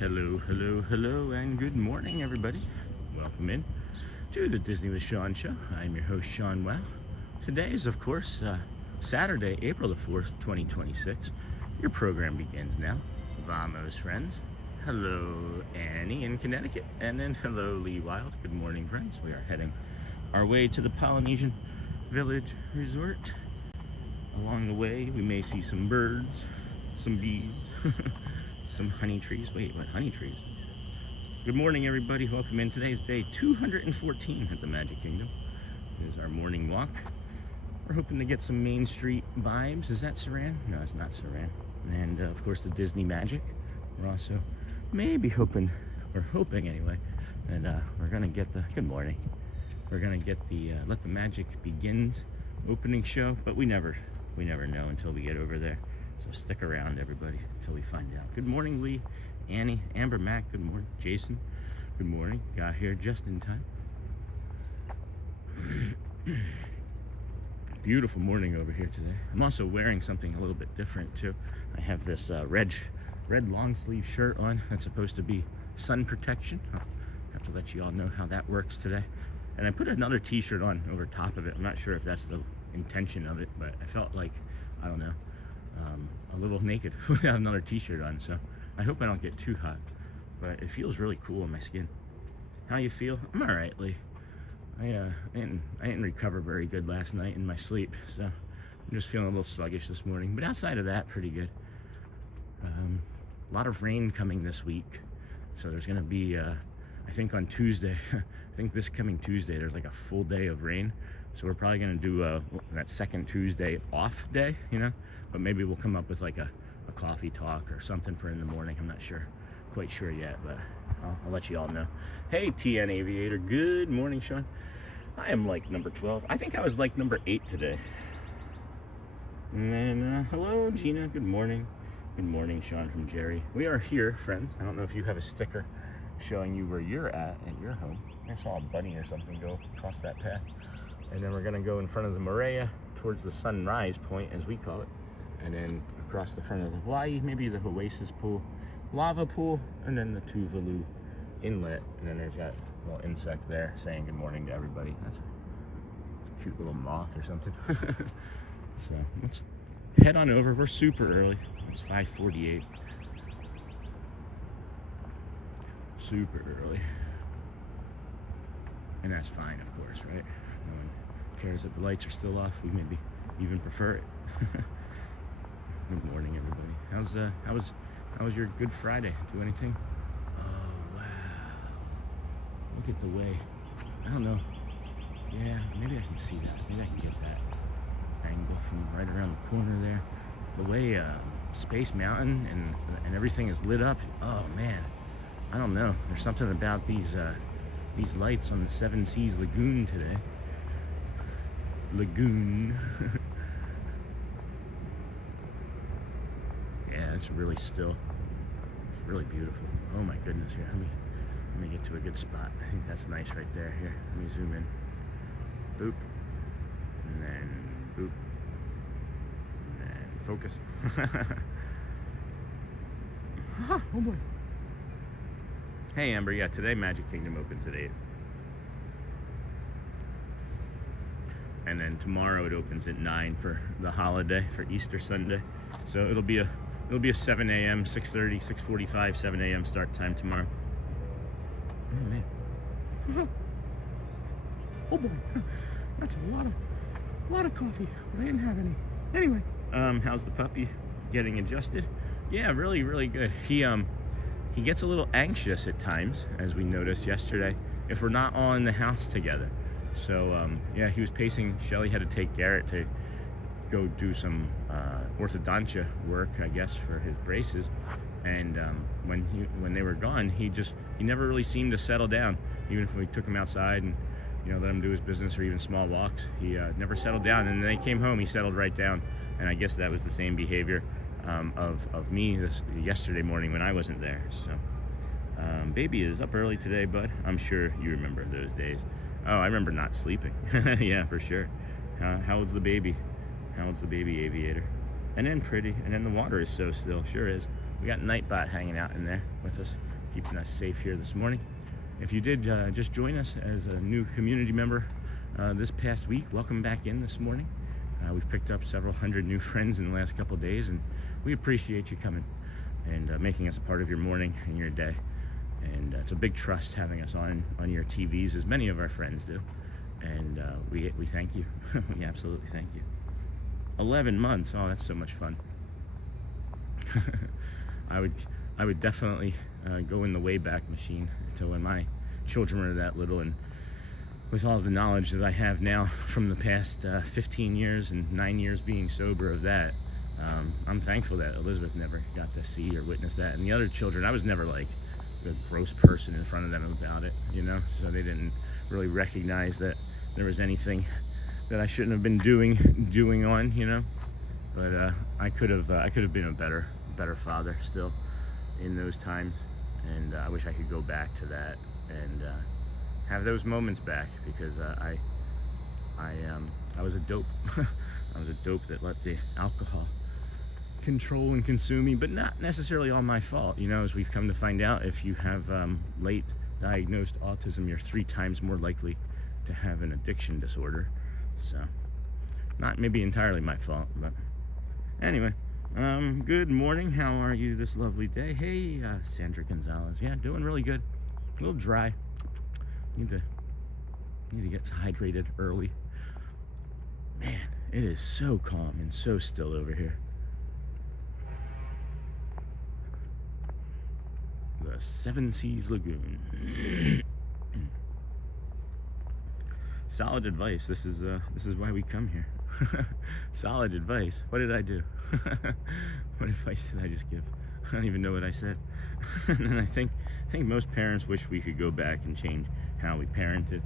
Hello, hello, hello, and good morning, everybody. Welcome in to the Disney with Sean show. I'm your host, Sean Wow. Today is, of course, Saturday, April the 4th, 2026. Your program begins now. Vamos, friends. Hello, Annie in Connecticut, and then hello, Lee Wild. Good morning, friends. We are heading our way to the Polynesian Village Resort. Along the way, we may see some birds, some bees, some honey trees. Wait, what honey trees? Good morning, everybody. Welcome in. Today is day 214 at the Magic Kingdom. It is our morning walk. We're hoping to get some Main Street vibes. Is that Saran? No, it's not Saran. And of course, the Disney Magic. We're also maybe hoping anyway, that we're gonna get the good morning. We're gonna get the Let the Magic Begins opening show, but we never know until we get over there. So stick around, everybody, until we find out. Good morning, Lee, Annie, Amber, Mac. Good morning, Jason. Good morning. Got here just in time. Beautiful morning over here today. I'm also wearing something a little bit different too. I have this red long sleeve shirt on. That's supposed to be sun protection. I'll have to let you all know how that works today. And I put another t-shirt on over top of it. I'm not sure if that's the intention of it, but I felt like, I don't know, a little naked without another t-shirt on, so I hope I don't get too hot, but it feels really cool on my skin. How you feel? I'm all right, Lee. I didn't recover very good last night in my sleep, so I'm just feeling a little sluggish this morning, but outside of that, pretty good. A lot of rain coming this week, so there's gonna be I think on Tuesday, I think this coming Tuesday, there's like a full day of rain. So we're probably gonna do that second Tuesday off day, you know, but maybe we'll come up with like a coffee talk or something for in the morning. I'm not quite sure yet, but I'll let you all know. Hey, TN Aviator, good morning, Sean. I am like number 12. I think I was like number 8 today. And then, hello, Gina, good morning. Good morning, Sean from Jerry. We are here, friends. I don't know if you have a sticker showing you where you're at your home. I saw a bunny or something go across that path. And then we're gonna go in front of the Monorail towards the sunrise point, as we call it. And then across the front of the Hawaii, maybe the Oasis pool, lava pool, and then the Tuvalu inlet. And then there's that little insect there saying good morning to everybody. That's a cute little moth or something. So let's head on over. We're super early. It's 5:48. Super early. And that's fine, of course, right? No one cares that the lights are still off. We maybe even prefer it. Good morning, everybody. How was your Good Friday? Do anything? Oh, wow. Look at the way. I don't know. Yeah, maybe I can see that. Maybe I can get that angle from right around the corner there. The way Space Mountain and everything is lit up. Oh, man. I don't know. There's something about these lights on the Seas Lagoon today. Lagoon. Yeah, it's really still. It's really beautiful. Oh my goodness, here. Let me get to a good spot. I think that's nice right there. Here, let me zoom in. Boop. And then boop. And then focus. Oh boy. Hey Amber, yeah, today Magic Kingdom opens at 8. And then tomorrow it opens at 9 for the holiday, for Easter Sunday. So it'll be a 7 a.m., 6:30, 6:45, 7 a.m. start time tomorrow. Oh man. Oh boy, that's a lot of coffee. I didn't have any. Anyway, how's the puppy getting adjusted? Yeah, really, really good. He gets a little anxious at times, as we noticed yesterday, if we're not all in the house together. So yeah, he was pacing. Shelly had to take Garrett to go do some orthodontia work, I guess, for his braces. And when they were gone, he never really seemed to settle down. Even if we took him outside and let him do his business or even small walks, he never settled down. And then he came home, he settled right down. And I guess that was the same behavior of me yesterday morning when I wasn't there. So baby is up early today, bud. I'm sure you remember those days. Oh, I remember not sleeping. Yeah, for sure. How old's the baby? How old's the baby, Aviator? And then pretty, and then the water is so still. Sure is. We got Nightbot hanging out in there with us, keeping us safe here this morning. If you did just join us as a new community member this past week, welcome back in this morning. We've picked up several hundred new friends in the last couple of days, and we appreciate you coming and making us a part of your morning and your day. And it's a big trust having us on your TVs, as many of our friends do. And we thank you. We absolutely thank you. 11 months. Oh, that's so much fun. I would definitely go in the Wayback Machine to when my children were that little, and with all the knowledge that I have now from the past 15 years and 9 years being sober of that, I'm thankful that Elizabeth never got to see or witness that. And the other children, I was never like a gross person in front of them about it, so they didn't really recognize that there was anything that I shouldn't have been doing on, but I could have been a better father still in those times, and I wish I could go back to that and have those moments back, because I was a dope. I was a dope that let the alcohol control and consume me, but not necessarily all my fault. As we've come to find out, if you have late diagnosed autism, you're 3 times more likely to have an addiction disorder. So not maybe entirely my fault, but anyway, good morning. How are you this lovely day? Hey, Sandra Gonzalez. Yeah, doing really good. A little dry. Need to get hydrated early. Man, it is so calm and so still over here. The Seas Lagoon. Solid advice. This is why we come here. Solid advice. What did I do? What advice did I just give? I don't even know what I said. And I think most parents wish we could go back and change how we parented.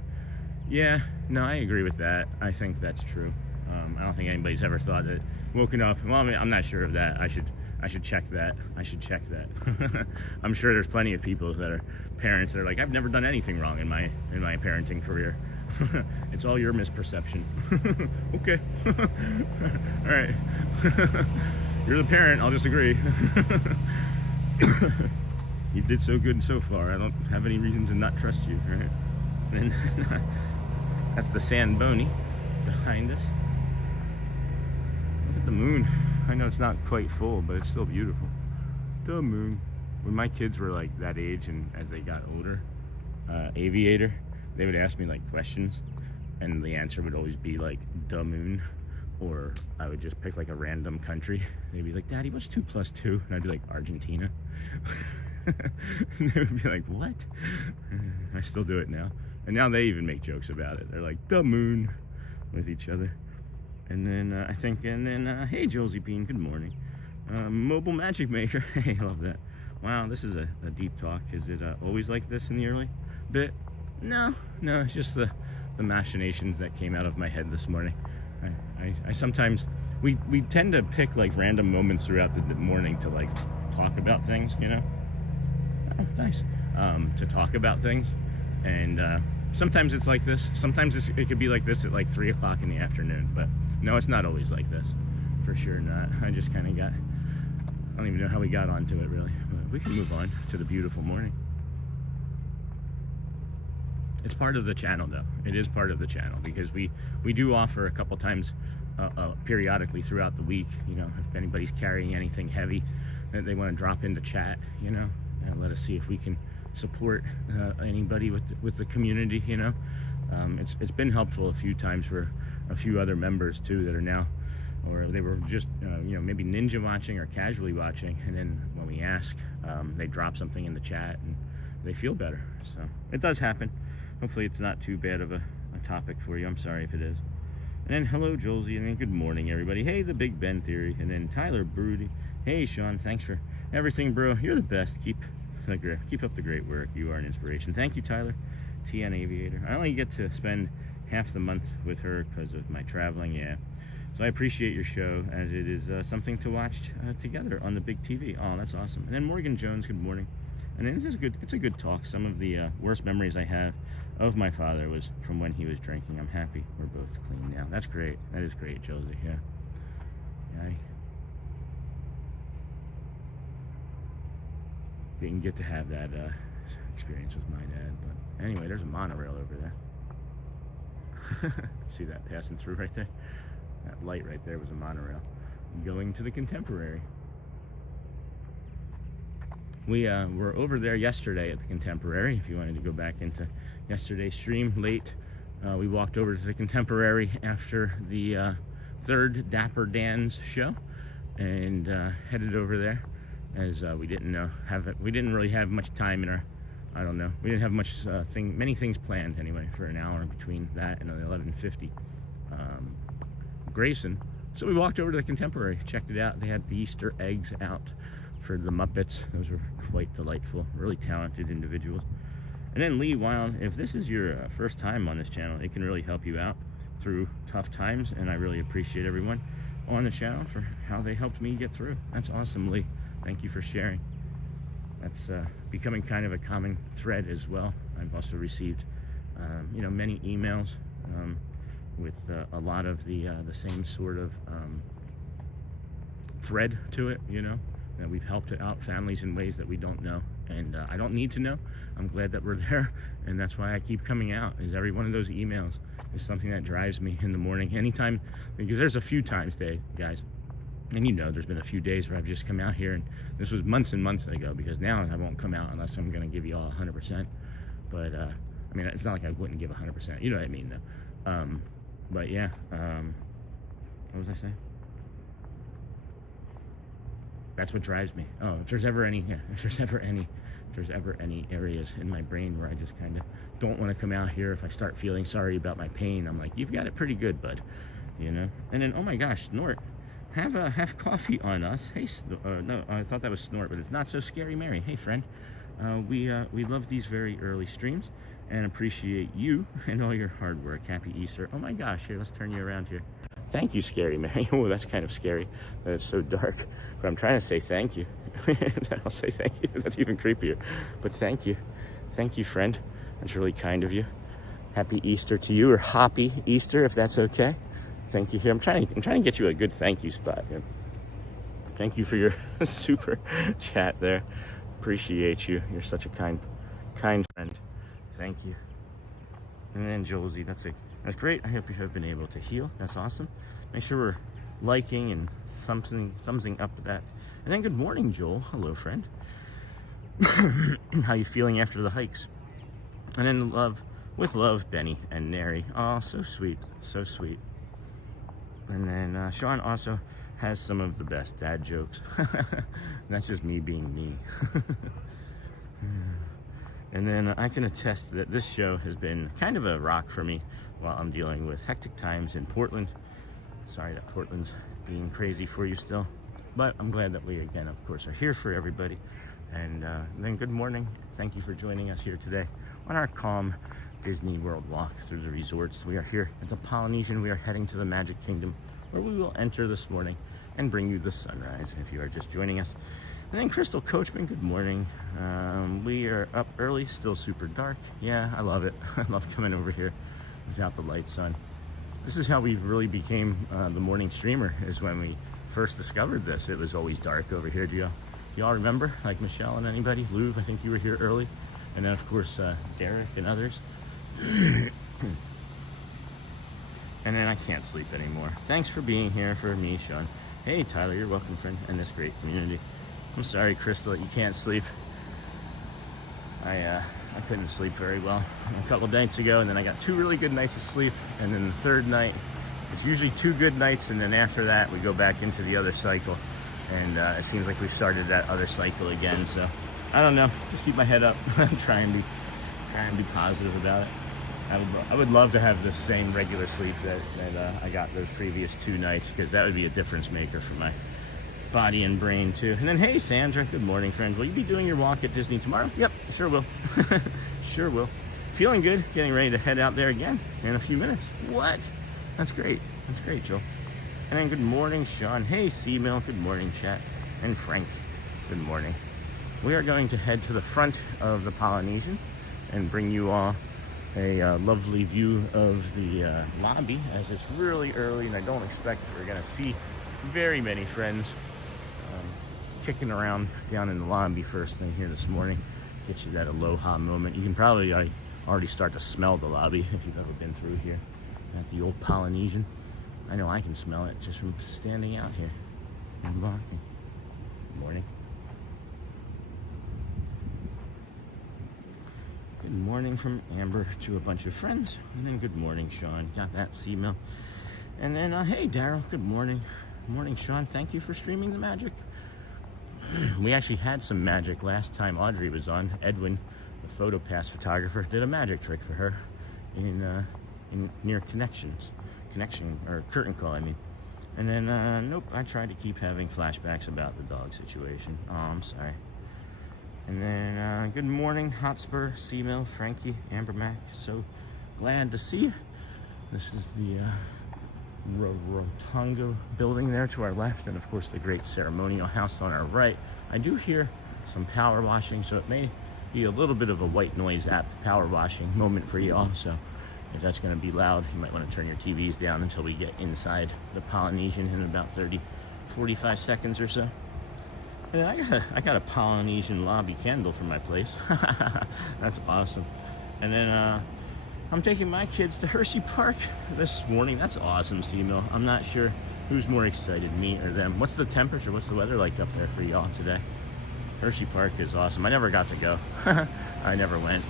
Yeah, no, I agree with that. I think that's true. I don't think anybody's ever thought that woken up. Well, I mean, I'm not sure of that. I should check that. I'm sure there's plenty of people that are parents that are like, I've never done anything wrong in my parenting career. It's all your misperception. Okay. All right. You're the parent, I'll disagree. You did so good so far. I don't have any reason to not trust you, right? And that's the Sandboni behind us. Look at the moon. I know it's not quite full, but it's still beautiful. The moon. When my kids were like that age, and as they got older, Aviator, they would ask me like questions, and the answer would always be like the moon, or I would just pick like a random country. They'd be like, Daddy, what's 2 + 2? And I'd be like, Argentina. And they would be like, what? I still do it now, and now they even make jokes about it. They're like, the moon, with each other. And then hey Josie Bean, good morning. Mobile Magic Maker. Hey, love that. Wow, this is a deep talk. Is it always like this in the early bit? No, it's just the machinations that came out of my head this morning. I sometimes, we tend to pick like random moments throughout the morning to like talk about things, Oh, nice. To talk about things. And sometimes it's like this. Sometimes it could be like this at like 3 o'clock in the afternoon. But no, it's not always like this. For sure not. I just kind of I don't even know how we got onto it really. But we can move on to the beautiful morning. It's part of the channel though. It is part of the channel, because we do offer a couple times periodically throughout the week, if anybody's carrying anything heavy that they want to drop into chat, and let us see if we can support anybody with the community, It's been helpful a few times for a few other members too that are now, or they were just maybe ninja watching or casually watching, and then when we ask, they drop something in the chat and they feel better. So it does happen. Hopefully it's not too bad of a topic for you. I'm sorry if it is. And then hello Jolsey, and then good morning everybody. Hey, the Big Ben Theory, and then Tyler Broody. Hey Sean, thanks for everything, bro. You're the best. Keep up the great work. You are an inspiration. Thank you, Tyler. TN Aviator. I only get to spend half the month with her because of my traveling, yeah. So I appreciate your show, as it is something to watch together on the big TV. Oh, that's awesome. And then Morgan Jones, good morning. And then it's a good talk. Some of the worst memories I have of my father was from when he was drinking. I'm happy we're both clean now. That's great. That is great, Josie. Yeah. I didn't get to have that experience with my dad, but anyway, there's a monorail over there. See that passing through right there? That light right there was a monorail going to the Contemporary. We were over there yesterday at the Contemporary. If you wanted to go back into yesterday's stream late, we walked over to the Contemporary after the third Dapper Dans show and headed over there, as we didn't really have much time in our, I don't know, we didn't have many things planned anyway for an hour between that and the 11:50 Grayson. So we walked over to the Contemporary, checked it out. They had the Easter eggs out for the Muppets. Those were quite delightful, really talented individuals. And then Lee Wild, if this is your first time on this channel, it can really help you out through tough times, and I really appreciate everyone on the channel for how they helped me get through. That's awesome, Lee. Thank you for sharing. That's becoming kind of a common thread as well. I've also received many emails with a lot of the same sort of thread to it, that we've helped out families in ways that we don't know, and I don't need to know. I'm glad that we're there, and that's why I keep coming out, is every one of those emails is something that drives me in the morning, anytime, because there's a few times, guys, and there's been a few days where I've just come out here, and this was months and months ago, because now I won't come out unless I'm going to give you all 100%, but I mean, it's not like I wouldn't give 100%, you know what I mean, though. But yeah, what was I saying? That's what drives me. Oh, if there's ever any areas in my brain where I just kind of don't want to come out here, if I start feeling sorry about my pain, I'm like, you've got it pretty good, bud, And then, oh my gosh, Snort, have coffee on us. Hey, no, I thought that was Snort, but it's Not So Scary Mary. Hey, friend, we love these very early streams and appreciate you and all your hard work. Happy Easter. Oh my gosh, here, let's turn you around here. Thank you, Scary Mary. Oh, that's kind of scary. That is so dark. But I'm trying to say thank you. I'll say thank you. That's even creepier. But thank you. Thank you, friend. That's really kind of you. Happy Easter to you, or Hoppy Easter, if that's okay. Thank you here. I'm trying to get you a good thank you spot here. Thank you for your super chat there. Appreciate you. You're such a kind friend. Thank you. And then Josie, that's great. I hope you have been able to heal. That's awesome. Make sure we're liking and thumbsing up that. And then good morning, Joel. Hello, friend. How you feeling after the hikes? And then with love, Benny and Neri. Oh, so sweet. So sweet. And then Sean also has some of the best dad jokes. That's just me being me. And then I can attest that this show has been kind of a rock for me while I'm dealing with hectic times in Portland. Sorry that Portland's being crazy for you still. But I'm glad that we, again, of course, are here for everybody. And then good morning. Thank you for joining us here today on our calm Disney World walk through the resorts. We are here at the Polynesian. We are heading to the Magic Kingdom, where we will enter this morning and bring you the sunrise if you are just joining us. And then Crystal Coachman, good morning. We are up early, still super dark. Yeah, I love it. I love coming over here without the lights on. This is how we really became the morning streamer, is when we first discovered this. It was always dark over here. Do y'all remember? Like Michelle and anybody? Lou, I think you were here early. And then, of course, Derek and others. And then I can't sleep anymore. Thanks for being here for me, Sean. Hey, Tyler, you're welcome, friend, and this great community. I'm sorry, Crystal, that you can't sleep. I couldn't sleep very well a couple nights ago, and then I got 2 really good nights of sleep, and then the third night, it's usually 2 good nights, and then after that we go back into the other cycle, and it seems like we've started that other cycle again. So I don't know, just keep my head up. try and be positive about it. I would love to have the same regular sleep that I got those previous 2 nights, because that would be a difference maker for my body and brain too. And then, hey Sandra, good morning friend. Will you be doing your walk at Disney tomorrow? Yep, sure will. Sure will. Feeling good, getting ready to head out there again in a few minutes. What? That's great. That's great, Joel. And then good morning, Sean. Hey C-Mill, good morning, chat. And Frank, good morning. We are going to head to the front of the Polynesian and bring you all a lovely view of the lobby, as it's really early and I don't expect we're going to see very many friends kicking around down in the lobby first thing here this morning. Get you that aloha moment. You can probably already start to smell the lobby if you've ever been through here at the old Polynesian. I know I can smell it just from standing out here and walking. Good morning. Good morning from Amber to a bunch of friends. And then good morning, Sean. Got that C-Mill. And then, hey, Daryl, good morning. Morning, Sean. Thank you for streaming the magic. We actually had some magic last time Audrey was on. Edwin, the PhotoPass photographer, did a magic trick for her in near connection, or curtain call, I mean. And then, nope, I tried to keep having flashbacks about the dog situation. Oh, I'm sorry. And then, good morning, Hotspur, C-Mill, Frankie, Amber Mac. So glad to see you. This is the Rotongo building there to our left, and of course the great ceremonial house on our right. I do hear some power washing, so it may be a little bit of a white noise app power washing moment for y'all. So if that's going to be loud, you might want to turn your TVs down until we get inside the Polynesian in about 45 seconds or so. And I got a Polynesian lobby candle for my place. That's awesome. And then I'm taking my kids to Hershey Park this morning. That's awesome, C-Mill. I'm not sure who's more excited, me or them. What's the temperature? What's the weather like up there for y'all today? Hershey Park is awesome. I never got to go. I never went.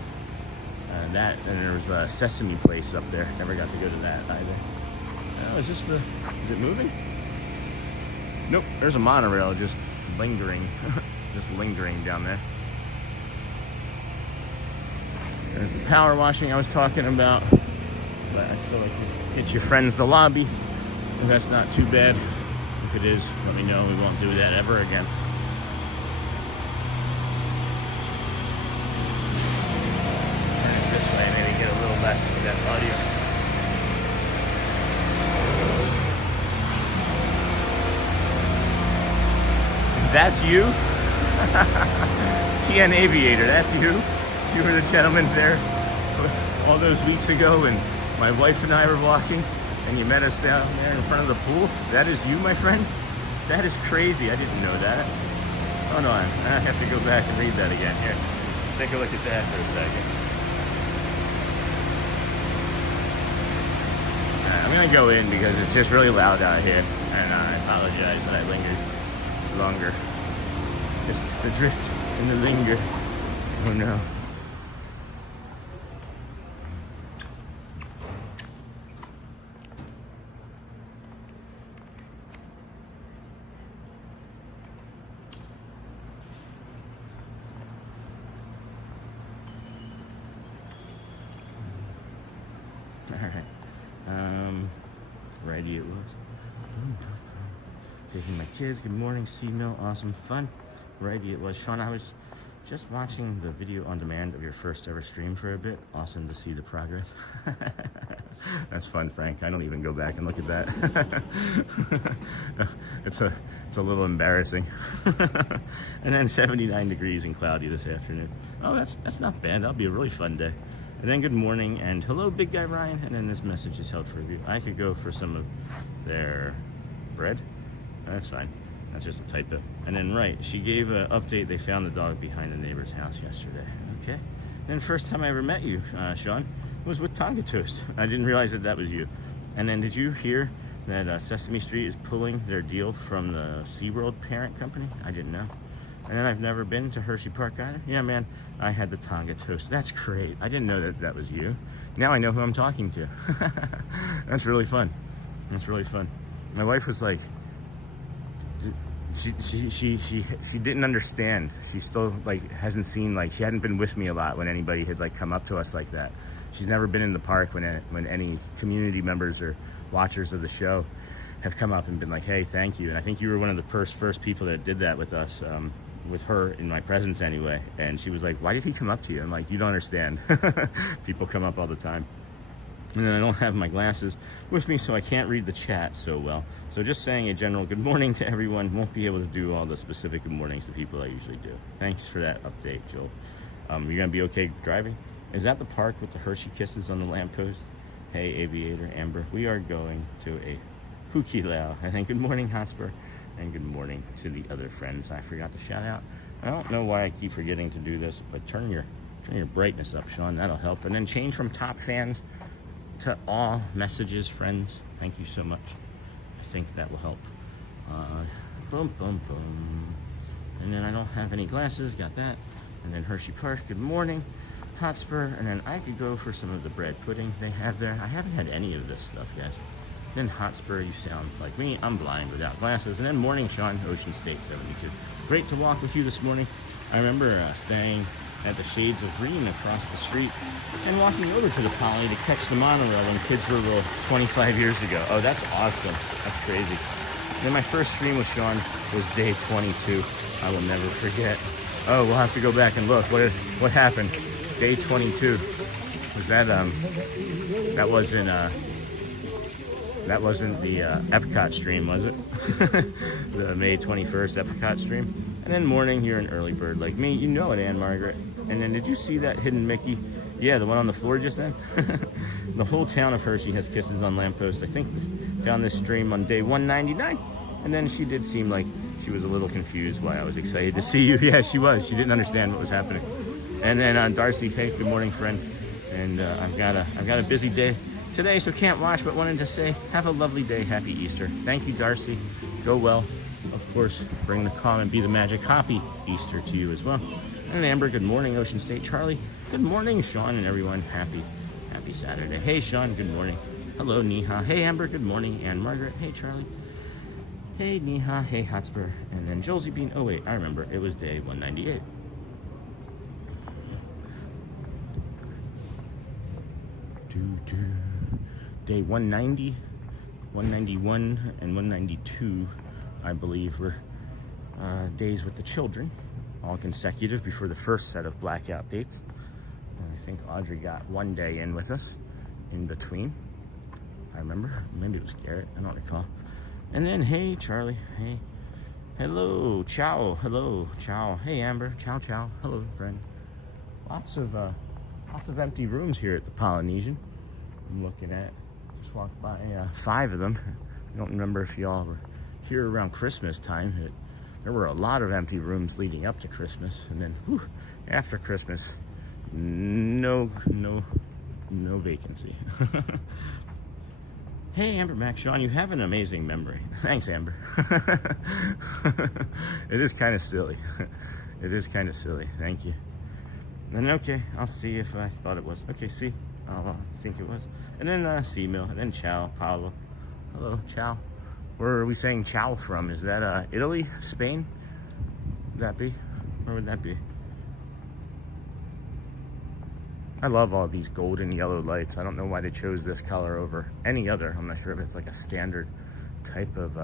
And there was a Sesame Place up there. Never got to go to that either. Oh, is it moving? Nope, there's a monorail just lingering, just lingering down there. There's the power washing I was talking about. But I still like to get your friends the lobby. If that's not too bad. If it is, let me know. We won't do that ever again. Turn it this way, maybe get a little less of that audio. That's you? TN Aviator, that's you? You were the gentleman there all those weeks ago when my wife and I were walking and you met us down there in front of the pool? That is you, my friend? That is crazy. I didn't know that. Hold on. I have to go back and read that again. Here, take a look at that for a second. I'm going to go in because it's just really loud out here. And I apologize that I lingered longer. Just the drift and the linger. Oh no. Alright. Righty it was. Taking my kids. Good morning, C-Mill. Awesome fun. Righty it was. Sean, I was just watching the video on demand of your first ever stream for a bit. Awesome to see the progress. That's fun, Frank. I don't even go back and look at that. It's a little embarrassing. And then 79 degrees and cloudy this afternoon. Oh, that's not bad. That'll be a really fun day. And then good morning and hello, big guy Ryan. And then this message is held for review. I could go for some of their bread. That's fine. That's just a typo. And then right, she gave an update. They found the dog behind the neighbor's house yesterday. Okay. And then first time I ever met you, Sean, was with Tonga Toast. I didn't realize that was you. And then did you hear that Sesame Street is pulling their deal from the SeaWorld parent company? I didn't know. And then I've never been to Hershey Park either. Yeah, man, I had the Tonga toast. That's great. I didn't know that that was you. Now I know who I'm talking to. That's really fun. That's really fun. My wife was like, she didn't understand. She still like hasn't seen, like, she hadn't been with me a lot when anybody had like come up to us like that. She's never been in the park when any community members or watchers of the show have come up and been like, hey, thank you. And I think you were one of the first people that did that with us, with her in my presence anyway. And she was like, why did he come up to you? I'm like, you don't understand. People come up all the time. And then I don't have my glasses with me, so I can't read the chat so well. So just saying a general good morning to everyone. Won't be able to do all the specific good mornings to people I usually do. Thanks for that update, Joel. You're gonna be okay driving? Is that the park with the Hershey Kisses on the lamppost? Hey, Aviator, Amber, we are going to a Hukilau. I think good morning, Hotspur, and good morning to the other friends I forgot to shout out. I don't know why I keep forgetting to do this, but turn your brightness up, Sean. That'll help. And then change from top fans to all messages, friends. Thank you so much. I think that will help. Boom, boom, boom. And then I don't have any glasses. Got that. And then Hershey Park. Good morning. Hotspur, and then I could go for some of the bread pudding they have there. I haven't had any of this stuff, guys. Then Hotspur, you sound like me. I'm blind without glasses. And then morning, Sean, Ocean State 72. Great to walk with you this morning. I remember staying at the Shades of Green across the street and walking over to the Poly to catch the monorail when kids were little 25 years ago. Oh, that's awesome. That's crazy. And then my first stream with Sean was day 22. I will never forget. Oh, we'll have to go back and look. What happened? Day 22. Was that that wasn't the Epcot stream, was it? The May 21st Epcot stream. And then morning, you're an early bird like me. You know it, Ann Margaret. And then did you see that hidden Mickey? Yeah, the one on the floor just then. The whole town of Hershey has kisses on lampposts. I think we found this stream on day 199. And then she did seem like she was a little confused why I was excited to see you. Yeah, she was. She didn't understand what was happening. And then Darcy, hey, good morning, friend. And I've got a busy day today, so can't watch, but wanted to say have a lovely day. Happy Easter. Thank you, Darcy. Go well. Of course, bring the calm and be the magic. Happy Easter to you as well. And Amber, good morning. Ocean State. Charlie, good morning. Sean and everyone, happy Saturday. Hey, Sean, good morning. Hello, Neha. Hey, Amber, good morning. And Margaret, hey, Charlie. Hey, Neha. Hey, Hotspur. And then Josie Bean. Oh, wait, I remember. It was day 198. Day 190, 191, and 192, I believe, were days with the children, all consecutive before the first set of blackout dates. And I think Audrey got one day in with us in between. I remember. Maybe it was Garrett. I don't recall. And then, hey, Charlie. Hey. Hello. Ciao. Hello. Ciao. Hey, Amber. Ciao, ciao. Hello, friend. Lots of empty rooms here at the Polynesian. I'm looking at, just walked by 5 of them. I don't remember if y'all were here around Christmas time. There were a lot of empty rooms leading up to Christmas, and then whew, after Christmas, no vacancy. Hey, Amber Mac, Sean, you have an amazing memory. Thanks, Amber. It is kind of silly. It is kind of silly. Thank you. And then, okay, I'll see if I thought it was. Okay, see. I think it was. And then C-Mill, and then Ciao, Paolo. Hello, Ciao. Where are we saying Ciao from? Is that Italy, Spain? Would that be? Where would that be? I love all these golden yellow lights. I don't know why they chose this color over any other. I'm not sure if it's like a standard type of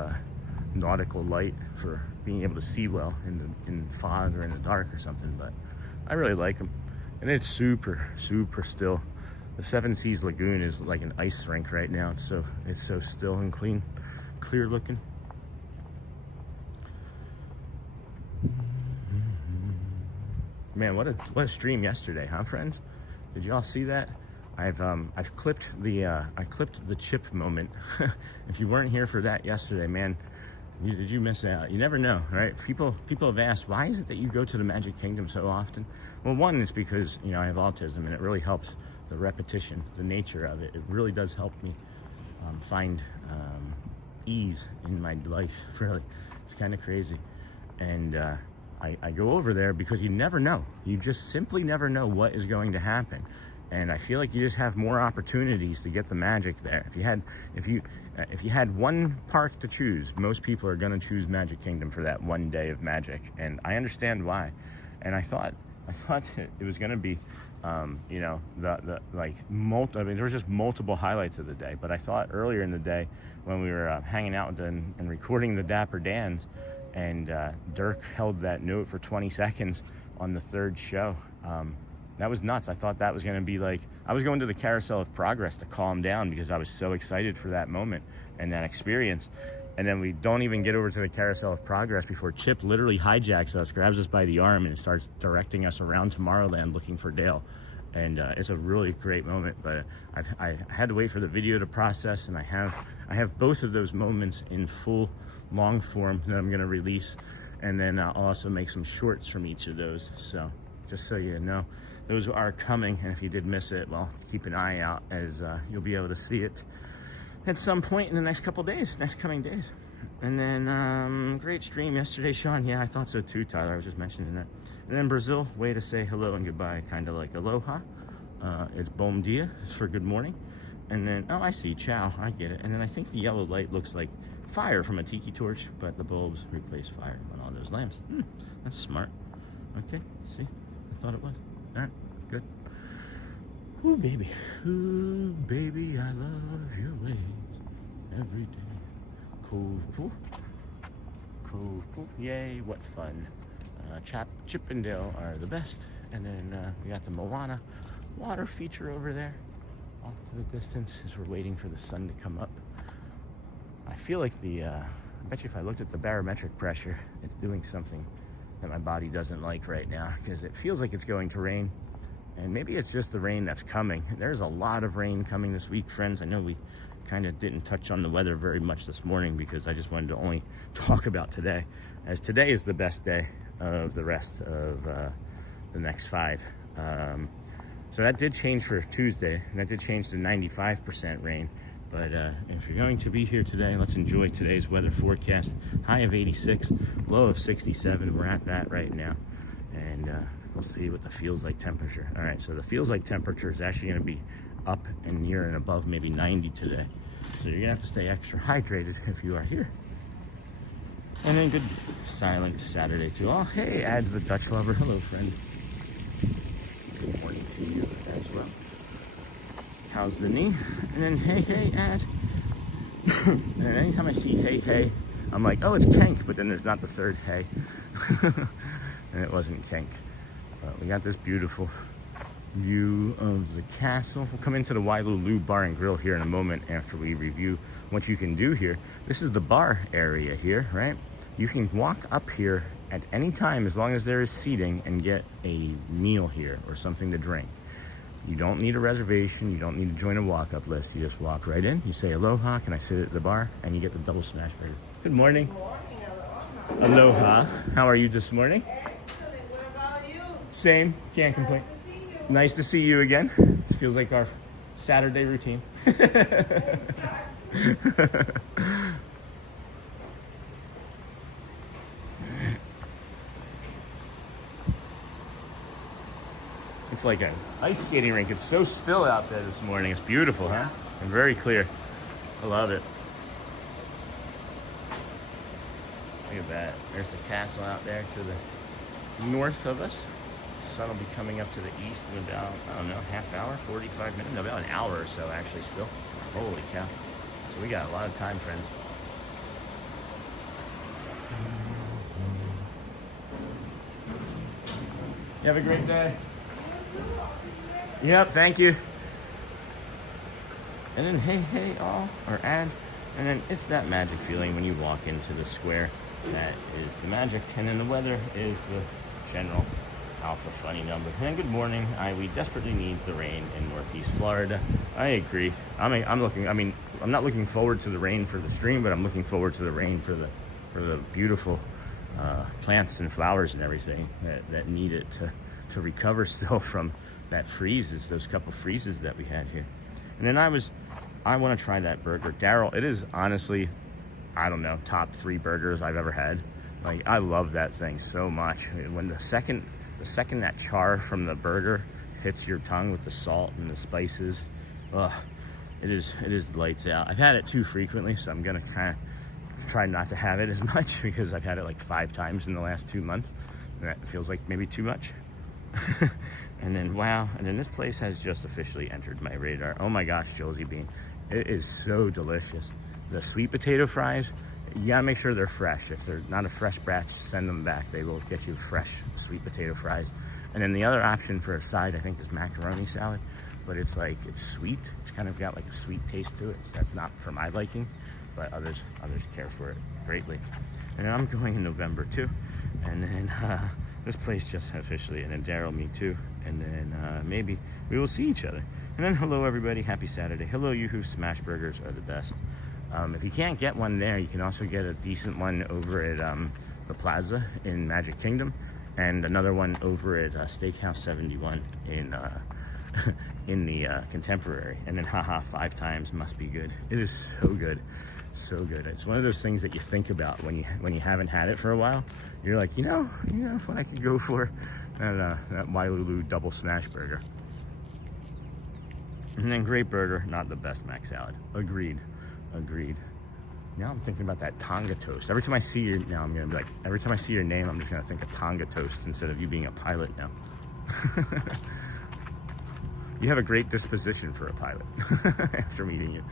nautical light for being able to see well in fog or in the dark or something, but I really like them. And it's super, super still. The Seas Lagoon is like an ice rink right now. It's so still and clean, clear looking. Man, what a stream yesterday, huh, friends? Did y'all see that? I've clipped the chip moment. If you weren't here for that yesterday, man, did you miss out? You never know, right? People have asked, why is it that you go to the Magic Kingdom so often? Well, one is because, you know, I have autism, and it really helps the repetition, the nature of it. It really does help me find ease in my life, really. It's kind of crazy. And I go over there because you never know. You just simply never know what is going to happen. And I feel like you just have more opportunities to get the magic there. If you had one park to choose, most people are going to choose Magic Kingdom for that one day of magic, and I understand why. And I thought it was going to be, you know, I mean, there was just multiple highlights of the day. But I thought earlier in the day when we were hanging out and recording the Dapper Dans, and Dirk held that note for 20 seconds on the third show. That was nuts. I thought that was going to be like, I was going to the Carousel of Progress to calm down because I was so excited for that moment and that experience. And then we don't even get over to the Carousel of Progress before Chip literally hijacks us, grabs us by the arm, and starts directing us around Tomorrowland looking for Dale. And it's a really great moment, but I had to wait for the video to process, and I have both of those moments in full long form that I'm going to release, and then I'll also make some shorts from each of those. So just so you know, those are coming, and if you did miss it, well, keep an eye out, as you'll be able to see it at some point in the next coming days. And then great stream yesterday, Sean. Yeah, I thought so too, Tyler. I was just mentioning that. And then Brazil, way to say hello and goodbye, kind of like aloha. It's bom dia, it's for good morning. And then, oh, I see, ciao, I get it. And then I think the yellow light looks like fire from a tiki torch, but the bulbs replace fire on all those lamps. That's smart. Okay, see, I thought it was. All right, good. Ooh, baby. Ooh, baby, I love your ways every day. Cove Pool. Cove Pool. Yay, what fun. Chip and Dale are the best. And then we got the Moana water feature over there off to the distance as we're waiting for the sun to come up. I feel like I bet you if I looked at the barometric pressure, it's doing something that my body doesn't like right now, because it feels like it's going to rain. And maybe it's just the rain that's coming. There's a lot of rain coming this week, friends. I know we kind of didn't touch on the weather very much this morning because I just wanted to only talk about today, as today is the best day of the rest of the next 5. So that did change for Tuesday, and that did change to 95% rain. But if you're going to be here today, let's enjoy today's weather forecast. High of 86, low of 67. We're at that right now. And we'll see what the feels like temperature. All right, so the feels like temperature is actually going to be up and near and above maybe 90 today. So you're going to have to stay extra hydrated if you are here. And then good silent Saturday to all. Hey, Ad the Dutch Lover. Hello, friend. Good morning to you as well. How's the knee? And then hey, Ad. And then anytime I see hey, I'm like, oh, it's Kenk, but then there's not the third hey. And it wasn't Kenk. We got this beautiful view of the castle. We'll come into the Wailulu Bar and Grill here in a moment after we review what you can do here. This is the bar area here, right? You can walk up here at any time as long as there is seating and get a meal here or something to drink. You don't need a reservation. You don't need to join a walk-up list. You just walk right in. You say, aloha, can I sit at the bar? And you get the double smash burger. Good morning. Good morning, aloha. How are you this morning? Excellent. What about you? Same. Can't complain. Nice to see you again. This feels like our Saturday routine. It's like an ice skating rink. It's so still out there this morning. It's beautiful, huh? And very clear. I love it. Look at that. There's the castle out there to the north of us. The sun will be coming up to the east in about, I don't know, half hour, 45 minutes, about an hour or so actually still. Holy cow. So we got a lot of time, friends. You have a great day. Yep, thank you. And then hey, all, or Ad. And then it's that magic feeling when you walk into the square. That is the magic. And then the weather is the general alpha funny number. And good morning. We desperately need the rain in Northeast Florida. I agree. I'm not looking forward to the rain for the stream, but I'm looking forward to the rain for the beautiful plants and flowers and everything that need it to recover still from those couple freezes that we had here. And then I want to try that burger. Daryl, it is honestly, I don't know, top 3 burgers I've ever had. Like, I love that thing so much. When the second that char from the burger hits your tongue with the salt and the spices, it is lights out. I've had it too frequently, so I'm gonna kind of try not to have it as much, because I've had it like 5 times in the last 2 months. And that feels like maybe too much. And then, wow, and then this place has just officially entered my radar. Oh my gosh, Josie Bean. It is so delicious. The sweet potato fries, you gotta make sure they're fresh. If they're not a fresh batch, send them back. They will get you fresh sweet potato fries. And then the other option for a side, I think, is macaroni salad. But it's like, it's sweet. It's kind of got like a sweet taste to it. So that's not for my liking, but others care for it greatly. And I'm going in November too. And then this place just officially, and then Daryl, me too. And then maybe we will see each other. And then hello everybody, happy Saturday. Hello you who smash burgers are the best. If you can't get one there, you can also get a decent one over at the Plaza in Magic Kingdom, and another one over at Steakhouse 71 in in the Contemporary. And then haha, 5 times must be good. It is so good, so good. It's one of those things that you think about when you haven't had it for a while. You're like, you know what I could go for? That Wailulu double smash burger. And then great burger, not the best mac salad. Agreed. Now I'm thinking about that Tonga toast. Every time I see your, now I'm gonna be like, every time I see your name, I'm just gonna think of Tonga toast instead of you being a pilot now. You have a great disposition for a pilot after meeting you.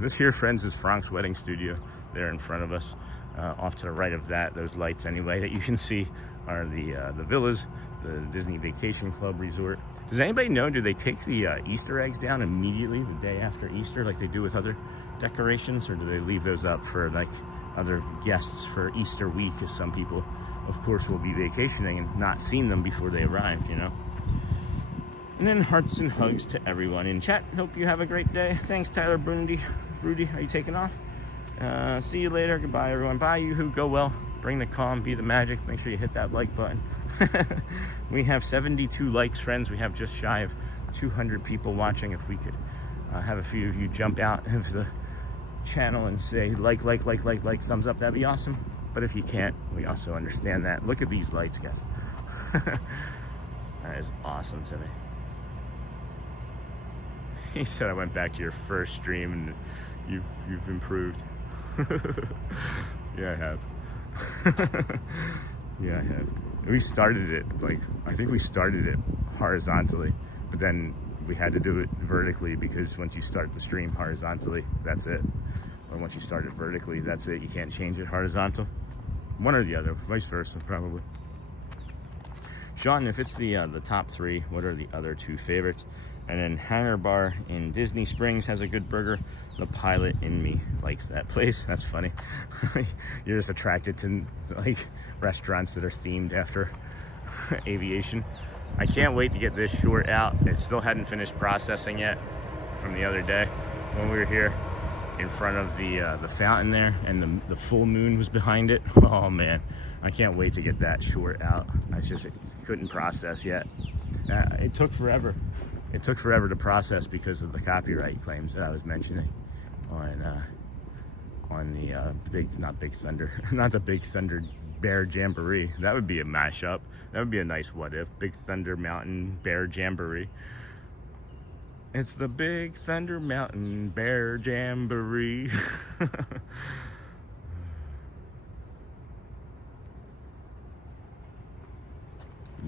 This here, friends, is Frank's wedding studio there in front of us. Off to the right of that, those lights anyway, that you can see are the villas, the Disney Vacation Club Resort. Does anybody know, do they take the Easter eggs down immediately the day after Easter like they do with other decorations, or do they leave those up for like other guests for Easter week, as some people, of course, will be vacationing and not seen them before they arrive, you know? And then hearts and hugs to everyone in chat. Hope you have a great day. Thanks, Tyler Broody. Are you taking off? See you later. Goodbye, everyone. Bye, you who. Go well. Bring the calm. Be the magic. Make sure you hit that like button. We have 72 likes, friends. We have just shy of 200 people watching. If we could have a few of you jump out of the channel and say like, thumbs up, that'd be awesome. But if you can't, we also understand that. Look at these lights, guys. That is awesome to me. He said I went back to your first stream and you've improved. Yeah, I have. Yeah, I have. We started it, like, I think we started it horizontally, but then we had to do it vertically, because once you start the stream horizontally, that's it. Or once you start it vertically, that's it. You can't change it horizontal. One or the other, vice versa, probably. Sean, if it's the top 3, what are the other 2 favorites? And then Hangar Bar in Disney Springs has a good burger. The pilot in me likes that place. That's funny. You're just attracted to like restaurants that are themed after aviation. I can't wait to get this short out. It still hadn't finished processing yet from the other day when we were here in front of the fountain there, and the full moon was behind it. Oh man, I can't wait to get that short out. It couldn't process yet. It took forever. It took forever to process because of the copyright claims that I was mentioning on the not Big Thunder Bear Jamboree. That would be a mashup. That would be a nice what if. Big Thunder Mountain Bear Jamboree. It's the Big Thunder Mountain Bear Jamboree.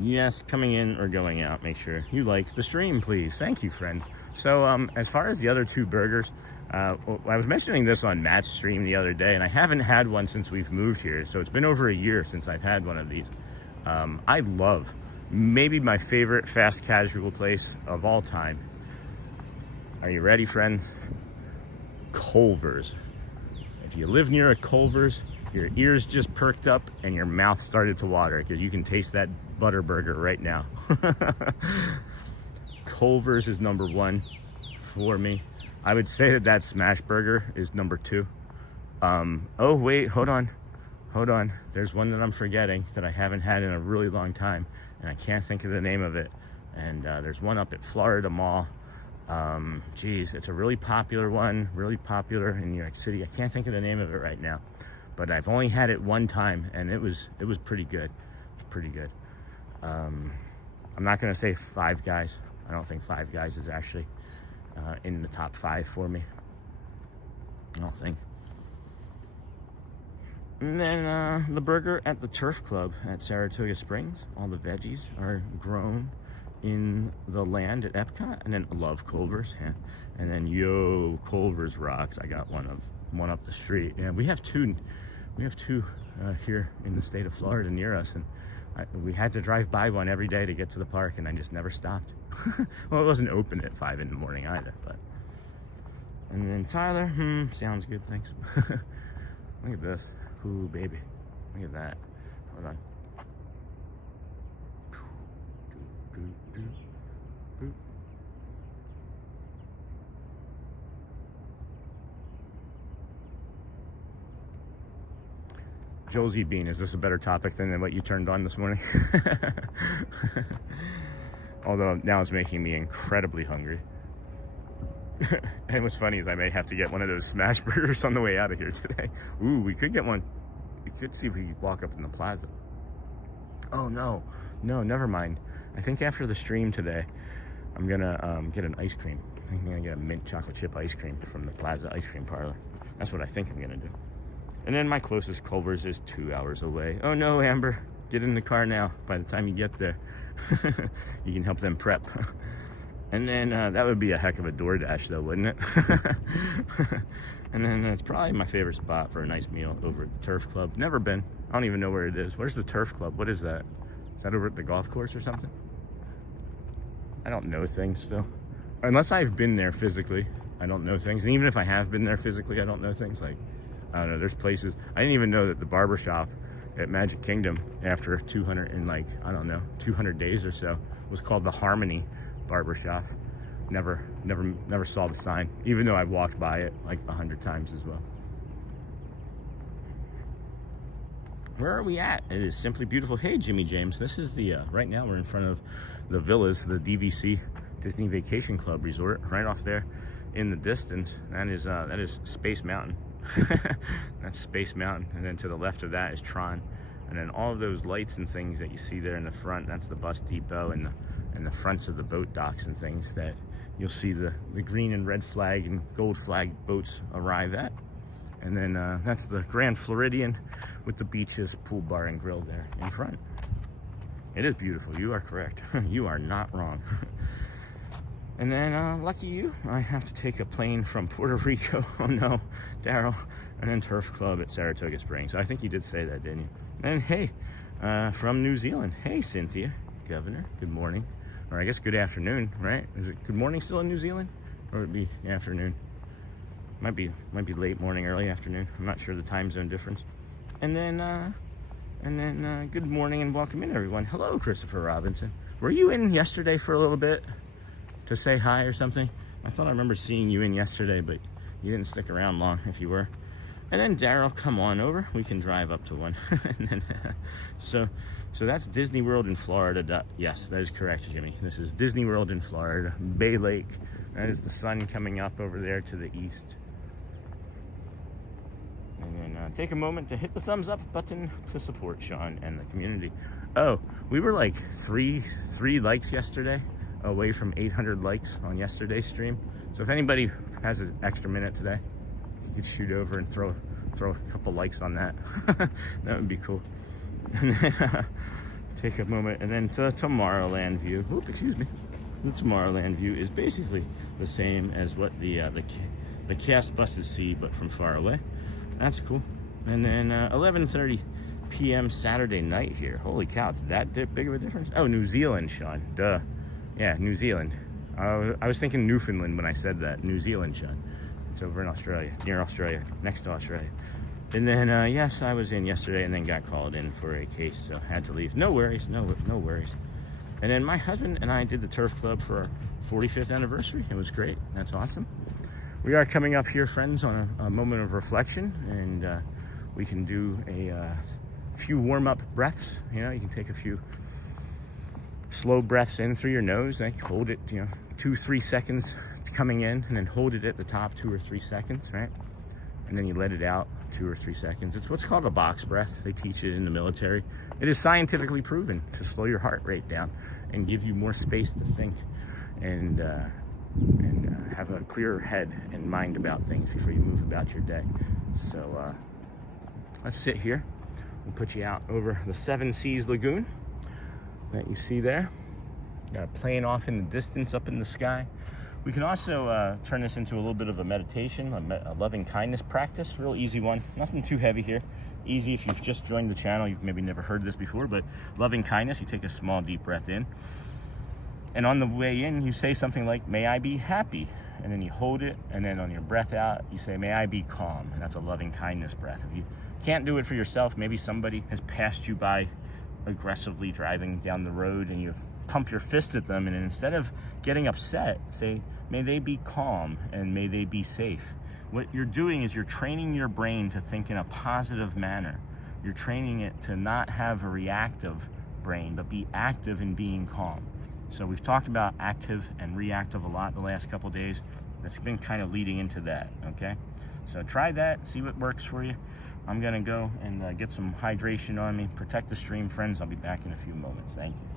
Yes, coming in or going out, make sure you like the stream, please. Thank you, friends. So as far as the other 2 burgers, I was mentioning this on Matt's stream the other day, and I haven't had one since we've moved here, so it's been over a year since I've had one of these. I love, maybe my favorite fast casual place of all time. Are you ready, friends? Culver's. If you live near a Culver's, your ears just perked up and your mouth started to water, because you can taste that butter burger right now. Culver's is number 1 for me. I would say that smash burger is number 2. Oh wait, hold on. There's one that I'm forgetting that I haven't had in a really long time, and I can't think of the name of it. And there's one up at Florida Mall. Geez, it's a really popular one, really popular in New York City. I can't think of the name of it right now. but I've only had it one time, and it was pretty good. It's pretty good. I'm not gonna say Five Guys. I don't think Five Guys is actually in the top 5 for me. I don't think. And then the burger at the Turf Club at Saratoga Springs. All the veggies are grown in the land at Epcot. And then I love Culver's. Yeah. And then Culver's rocks. I got one up the street. Yeah, we have two here in the state of Florida near us, and we had to drive by one every day to get to the park, and I just never stopped. Well, it wasn't open at 5 in the morning either, but. And then Tyler, sounds good, thanks. Look at this. Ooh, baby. Look at that. Hold on. Josie Bean, is this a better topic than what you turned on this morning? Although now it's making me incredibly hungry. And what's funny is I may have to get one of those smash burgers on the way out of here today. Ooh, we could get one. We could see if we could walk up in the plaza. Oh no, never mind. I think after the stream today, I'm gonna get an ice cream. I'm gonna get a mint chocolate chip ice cream from the Plaza Ice Cream Parlor. That's what I think I'm gonna do. And then my closest Culver's is 2 hours away. Oh no, Amber, get in the car now. By the time you get there, you can help them prep. And then that would be a heck of a DoorDash though, wouldn't it? And then it's probably my favorite spot for a nice meal over at the Turf Club. Never been. I don't even know where it is. Where's the Turf Club? What is that? Is that over at the golf course or something? I don't know things still. Unless I've been there physically, I don't know things. And even if I have been there physically, I don't know things. Like, I don't know, there's places. I didn't even know that the barbershop at Magic Kingdom, after 200 days or so, was called the Harmony Barbershop. Never saw the sign, even though I've walked by it like 100 times as well. Where are we at? It is simply beautiful. Hey, Jimmy James, this is the right now we're in front of the villas, the DVC, Disney Vacation Club Resort, right off there in the distance. That is Space Mountain. That's Space Mountain, and then to the left of that is Tron, and then all of those lights and things that you see there in the front, that's the bus depot and the fronts of the boat docks and things that you'll see the green and red flag and gold flag boats arrive at. And then that's the Grand Floridian with the beaches, pool bar, and grill there in front. It is beautiful. You are correct. You are not wrong. And then, lucky you, I have to take a plane from Puerto Rico. Oh no, Daryl. And then Turf Club at Saratoga Springs. I think you did say that, didn't you? And hey, from New Zealand. Hey, Cynthia, Governor. Good morning. Or I guess good afternoon, right? Is it good morning still in New Zealand? Or would it be afternoon? Might be late morning, early afternoon. I'm not sure the time zone difference. And then good morning and welcome in, everyone. Hello, Christopher Robinson. Were you in yesterday for a little bit to say hi or something? I thought I remember seeing you in yesterday, but you didn't stick around long if you were. And then Daryl, come on over. We can drive up to one. And then, so that's Disney World in Florida. Yes, that is correct, Jimmy. This is Disney World in Florida, Bay Lake. That is the sun coming up over there to the east. And then take a moment to hit the thumbs up button to support Sean and the community. Oh, we were like three likes yesterday, away from 800 likes on yesterday's stream. So if anybody has an extra minute today, you could shoot over and throw a couple likes on that. That would be cool. And then take a moment, and then the Tomorrowland view. Oop, excuse me. The Tomorrowland view is basically the same as what the cast buses see, but from far away. That's cool. And then 11:30 p.m. Saturday night here. Holy cow, it's that big of a difference? Oh, New Zealand, Sean. Duh. Yeah, New Zealand. I was thinking Newfoundland when I said that. New Zealand, Sean. It's over in Australia, near Australia, next to Australia. And then, yes, I was in yesterday and then got called in for a case, so had to leave. No worries, no worries. And then my husband and I did the Turf Club for our 45th anniversary. It was great. That's awesome. We are coming up here, friends, on a moment of reflection, and we can do a few warm-up breaths. You know, you can take a few slow breaths in through your nose, like hold it, 2-3 seconds coming in, and then hold it at the top 2 or 3 seconds, right? And then you let it out 2 or 3 seconds. It's what's called a box breath. They teach it in the military. It is scientifically proven to slow your heart rate down and give you more space to think and have a clearer head and mind about things before you move about your day. So let's sit here. We'll put you out over the Seas Lagoon that you see there. Got a plane off in the distance up in the sky. We can also turn this into a little bit of a meditation, a loving kindness practice. Real easy one. Nothing too heavy here. Easy if you've just joined the channel. You've maybe never heard this before, but loving kindness, you take a small deep breath in. And on the way in, you say something like, may I be happy? And then you hold it, and then on your breath out, you say, may I be calm? And that's a loving kindness breath. If you can't do it for yourself, maybe somebody has passed you by aggressively driving down the road and you pump your fist at them, and instead of getting upset, say, may they be calm and may they be safe. What you're doing is you're training your brain to think in a positive manner. You're training it to not have a reactive brain, but be active in being calm. So we've talked about active and reactive a lot the last couple days. That's been kind of leading into that, okay? So try that, see what works for you. I'm gonna go and get some hydration on me. Protect the stream, friends. I'll be back in a few moments. Thank you.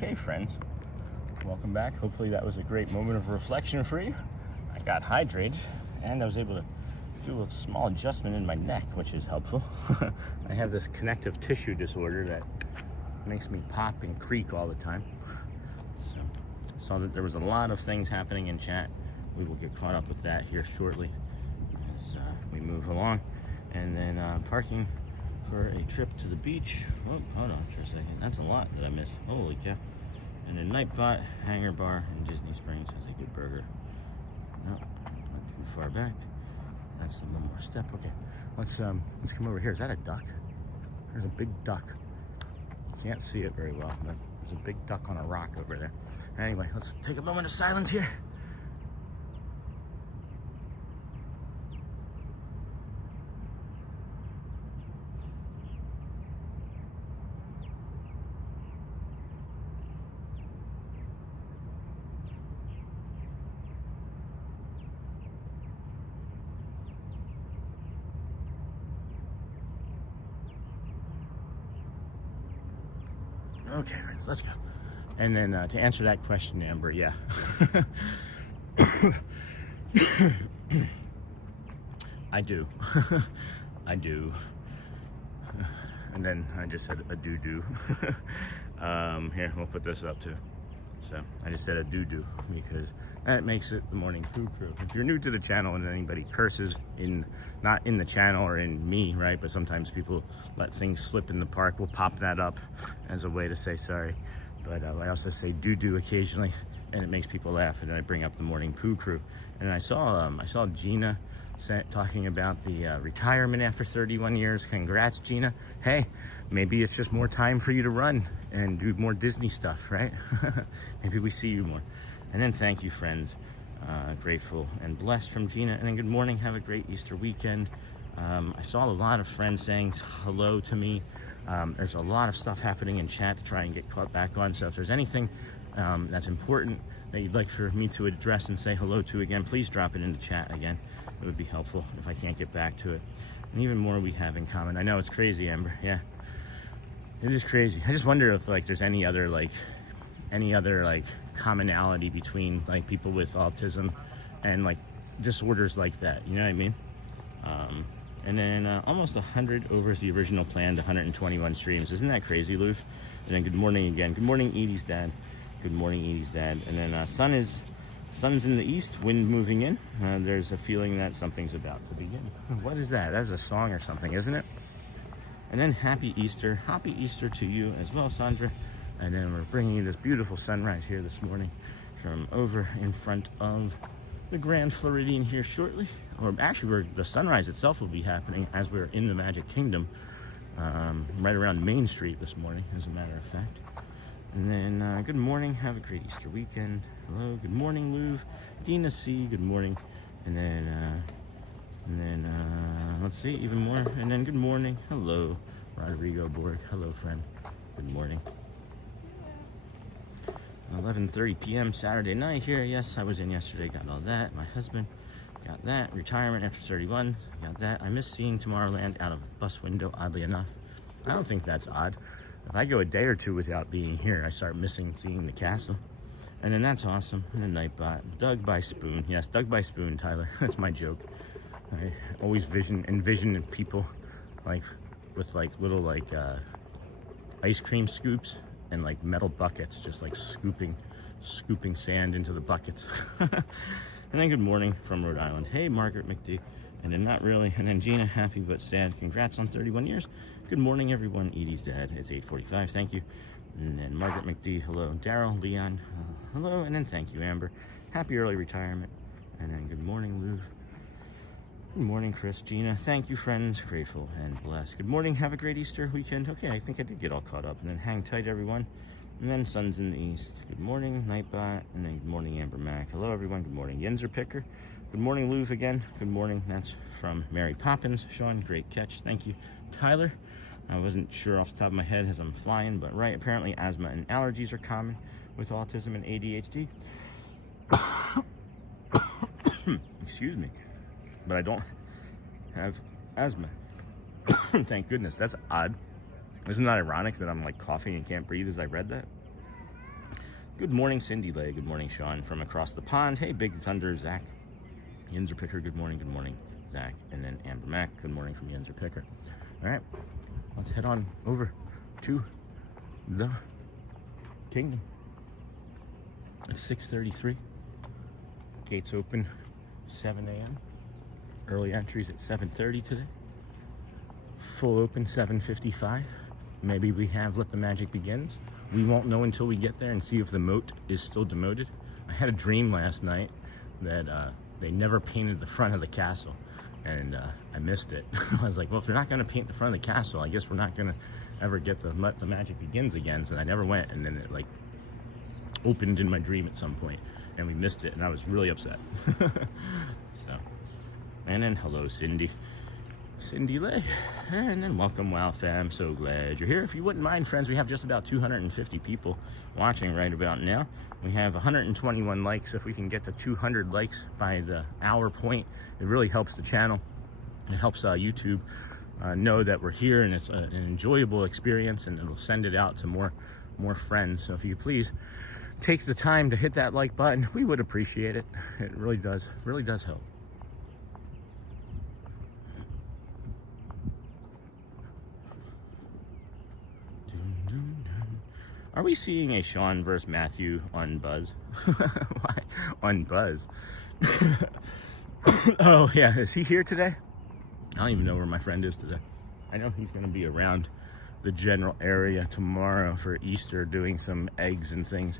Okay, friends, welcome back. Hopefully that was a great moment of reflection for you. I got hydrated and I was able to do a small adjustment in my neck, which is helpful. I have this connective tissue disorder that makes me pop and creak all the time. So saw that there was a lot of things happening in chat. We will get caught up with that here shortly as we move along. And then parking for a trip to the beach. Oh, hold on for a second. That's a lot that I missed. Holy cow. And a Nightbot, Hangar Bar in Disney Springs has a good burger. No, not too far back. That's one more step. Okay, let's come over here. Is that a duck? There's a big duck. Can't see it very well, but there's a big duck on a rock over there. Anyway, let's take a moment of silence here. Okay, friends, let's go. And then to answer that question, Amber, yeah. I do. I do. And then I just said a doo-doo. Here, we'll put this up too. So I just said a doo-doo because that makes it the morning food crew. If you're new to the channel and anybody curses not in the channel or in me, right? But sometimes people let things slip in the park. We'll pop that up as a way to say sorry. But I also say doo-doo occasionally, and it makes people laugh. And then I bring up the morning poo crew. And I saw Gina talking about the retirement after 31 years. Congrats, Gina. Hey, maybe it's just more time for you to run and do more Disney stuff, right? Maybe we see you more. And then thank you, friends. Grateful and blessed from Gina. And then good morning. Have a great Easter weekend. I saw a lot of friends saying hello to me. There's a lot of stuff happening in chat to try and get caught back on. So if there's anything that's important that you'd like for me to address and say hello to again, please drop it in the chat again. It would be helpful if I can't get back to it. And even more we have in common. I know it's crazy, Amber. Yeah, it is crazy. I just wonder if like there's any other commonality between like people with autism and like disorders like that. You know what I mean? And then almost 100 over the original planned 121 streams. Isn't that crazy, Luv? And then good morning again. Good morning, Edie's dad. Good morning, Edie's dad. And then sun's in the east, wind moving in. There's a feeling that something's about to begin. What is that? That's a song or something, isn't it? And then happy Easter to you as well, Sandra. And then we're bringing you this beautiful sunrise here this morning from over in front of the Grand Floridian here shortly. Or actually, the sunrise itself will be happening as we're in the Magic Kingdom, right around Main Street this morning, as a matter of fact. And then, good morning, have a great Easter weekend. Hello, good morning, Luv. Dina C, good morning. And then, let's see, even more. And then, good morning, hello, Rodrigo Borg. Hello, friend, good morning. 11:30 p.m. Saturday night here. Yes, I was in yesterday, got all that. My husband got that. Retirement after 31, got that. I miss seeing Tomorrowland out of a bus window, oddly enough. I don't think that's odd. If I go a day or two without being here, I start missing seeing the castle. And then that's awesome. And then Nightbot. Dug by Spoon. Yes, Dug by Spoon, Tyler. That's my joke. I always envision people like with like little like ice cream scoops and like metal buckets, just like scooping sand into the buckets. And then good morning from Rhode Island. Hey, Margaret McD. And then not really. And then Gina, happy but sad. Congrats on 31 years. Good morning, everyone. Edie's dad. It's 8:45. Thank you. And then Margaret McD. Hello. Daryl, Leon. Hello. And then thank you, Amber. Happy early retirement. And then good morning, Luv. Good morning, Chris. Gina. Thank you, friends. Grateful and blessed. Good morning. Have a great Easter weekend. Okay, I think I did get all caught up. And then hang tight, everyone. And then sun's in the east. Good morning, Nightbot. And then good morning, Amber Mac. Hello, everyone. Good morning, Yenzer Picker. Good morning, Luv again. Good morning. That's from Mary Poppins. Sean, great catch. Thank you, Tyler. I wasn't sure off the top of my head as I'm flying, but right, apparently asthma and allergies are common with autism and ADHD. Excuse me. But I don't have asthma. Thank goodness. That's odd. Isn't that ironic that I'm like coughing and can't breathe as I read that? Good morning, Cindy Lay. Good morning, Sean from across the pond. Hey, Big Thunder, Zach. Yenzer Picker, good morning, Zach. And then Amber Mac, good morning from Yenzer Picker. All right, let's head on over to the kingdom. It's 6:33. Gates open 7 a.m. Early entries at 7:30 today. Full open 7:55. Maybe we have Let the Magic Begins. We won't know until we get there and see if the moat is still demoted. I had a dream last night that they never painted the front of the castle, and I missed it. I was like, well, if they're not going to paint the front of the castle, I guess we're not going to ever get the Let the Magic Begins again. So I never went, and then it like opened in my dream at some point, and we missed it, and I was really upset. So, and then hello, Cindy Lay, and then welcome, Wow Fam. So glad you're here. If you wouldn't mind, friends, we have just about 250 people watching right about now. We have 121 likes. If we can get to 200 likes by the hour point, it really helps the channel. It helps YouTube know that we're here and it's an enjoyable experience, and it'll send it out to more more friends. So if you please take the time to hit that like button, we would appreciate it. It really does help. Are we seeing a Sean versus Matthew on Buzz? Why? On Buzz? Oh yeah, is he here today? I don't even know where my friend is today. I know he's gonna be around the general area tomorrow for Easter doing some eggs and things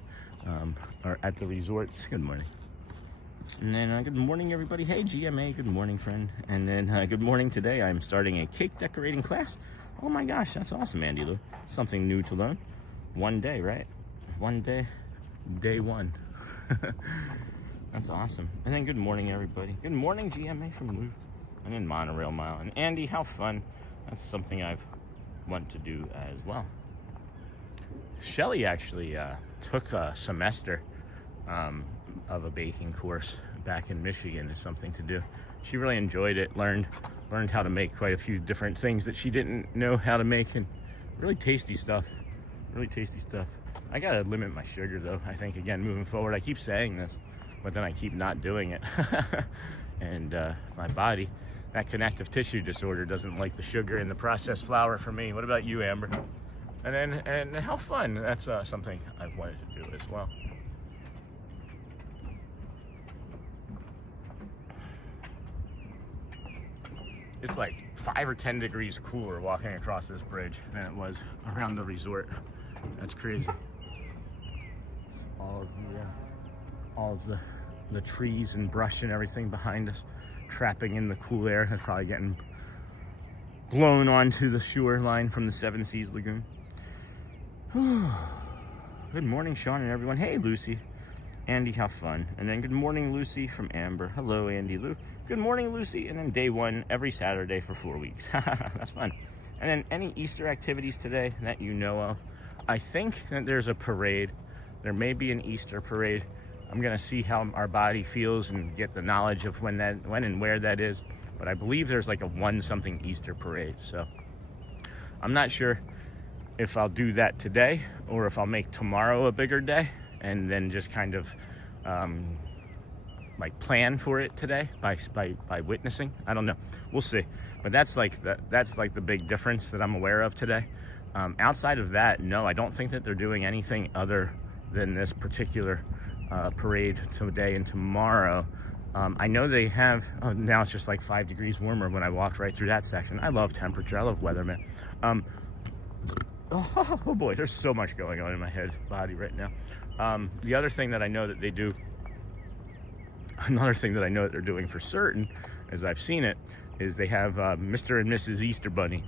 or at the resorts. Good morning. And then good morning everybody. Hey GMA, good morning friend. And then good morning. Today I'm starting a cake decorating class. Oh my gosh, that's awesome, Andy Lou. Something new to learn. One day, right? One day, day one. That's awesome. And then good morning everybody. Good morning GMA from Lou. And then Monorail Mile. And Andy, how fun. That's something I've want to do as well. Shelly actually took a semester of a baking course back in Michigan as something to do. She really enjoyed it, learned how to make quite a few different things that she didn't know how to make, and really tasty stuff. Really tasty stuff. I gotta limit my sugar though, I think, again, moving forward. I keep saying this, but then I keep not doing it. And my body, that connective tissue disorder, doesn't like the sugar in the processed flour for me. What about you, Amber? And how fun. That's something I've wanted to do as well. It's like 5 or 10 degrees cooler walking across this bridge than it was around the resort. That's crazy. All of the trees and brush and everything behind us, trapping in the cool air. That's probably getting blown onto the shoreline from the Seas Lagoon. Good morning, Sean and everyone. Hey, Lucy. Andy, have fun. And then good morning, Lucy from Amber. Hello, Andy Lou. Good morning, Lucy. And then day one every Saturday for 4 weeks. That's fun. And then any Easter activities today that you know of? I think that there's a parade. There may be an Easter parade. I'm gonna see how our body feels and get the knowledge of when and where that is. But I believe there's like a 1-something Easter parade. So I'm not sure if I'll do that today or if I'll make tomorrow a bigger day and then just kind of like plan for it today by witnessing. I don't know. We'll see. But that's like the big difference that I'm aware of today. Outside of that, no, I don't think that they're doing anything other than this particular parade today and tomorrow. I know they have, now it's just like 5 degrees warmer when I walked right through that section. I love temperature, I love weather, man. Oh boy, there's so much going on in my body right now. The other thing that I know that they do, another thing that I know that they're doing for certain, as I've seen it, is they have Mr. and Mrs. Easter Bunny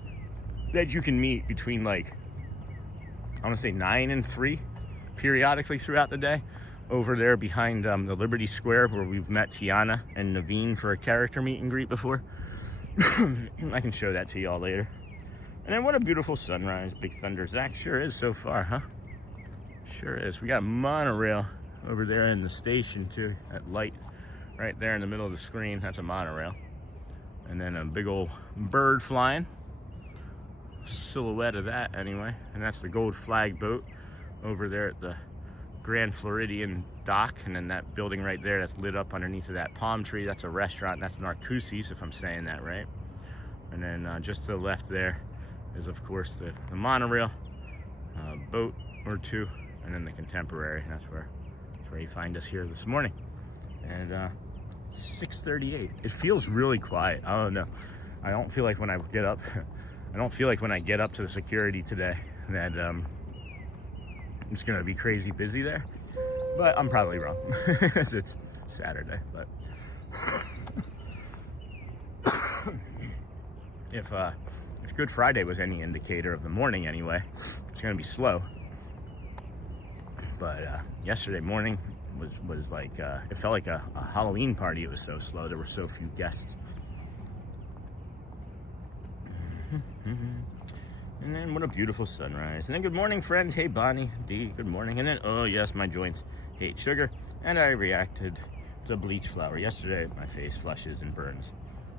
that you can meet between like, I want to say 9 and 3 periodically throughout the day over there behind the Liberty Square where we've met Tiana and Naveen for a character meet and greet before. I can show that to y'all later. And then what a beautiful sunrise, Big Thunder. Zach, sure is so far, huh? Sure is. We got a monorail over there in the station too, that light right there in the middle of the screen. That's a monorail. And then a big old bird flying. Silhouette of that anyway. And that's the Gold Flag boat over there at the Grand Floridian dock. And then that building right there that's lit up underneath of that palm tree, that's a restaurant. That's Narcoossee's, if I'm saying that right. And then just to the left there is of course the monorail boat or two, and then the Contemporary. That's where you find us here this morning. And 6:38. It feels really quiet. I don't know. I don't feel like when I get up to the security today that it's gonna be crazy busy there. But I'm probably wrong because it's Saturday. But if Good Friday was any indicator of the morning anyway, it's gonna be slow. But yesterday morning was like, it felt like a Halloween party. It was so slow. There were so few guests. And then what a beautiful sunrise. And then good morning, friend. Hey, Bonnie D, good morning. And then, oh yes, my joints hate sugar. And I reacted to bleach flour yesterday. My face flushes and burns.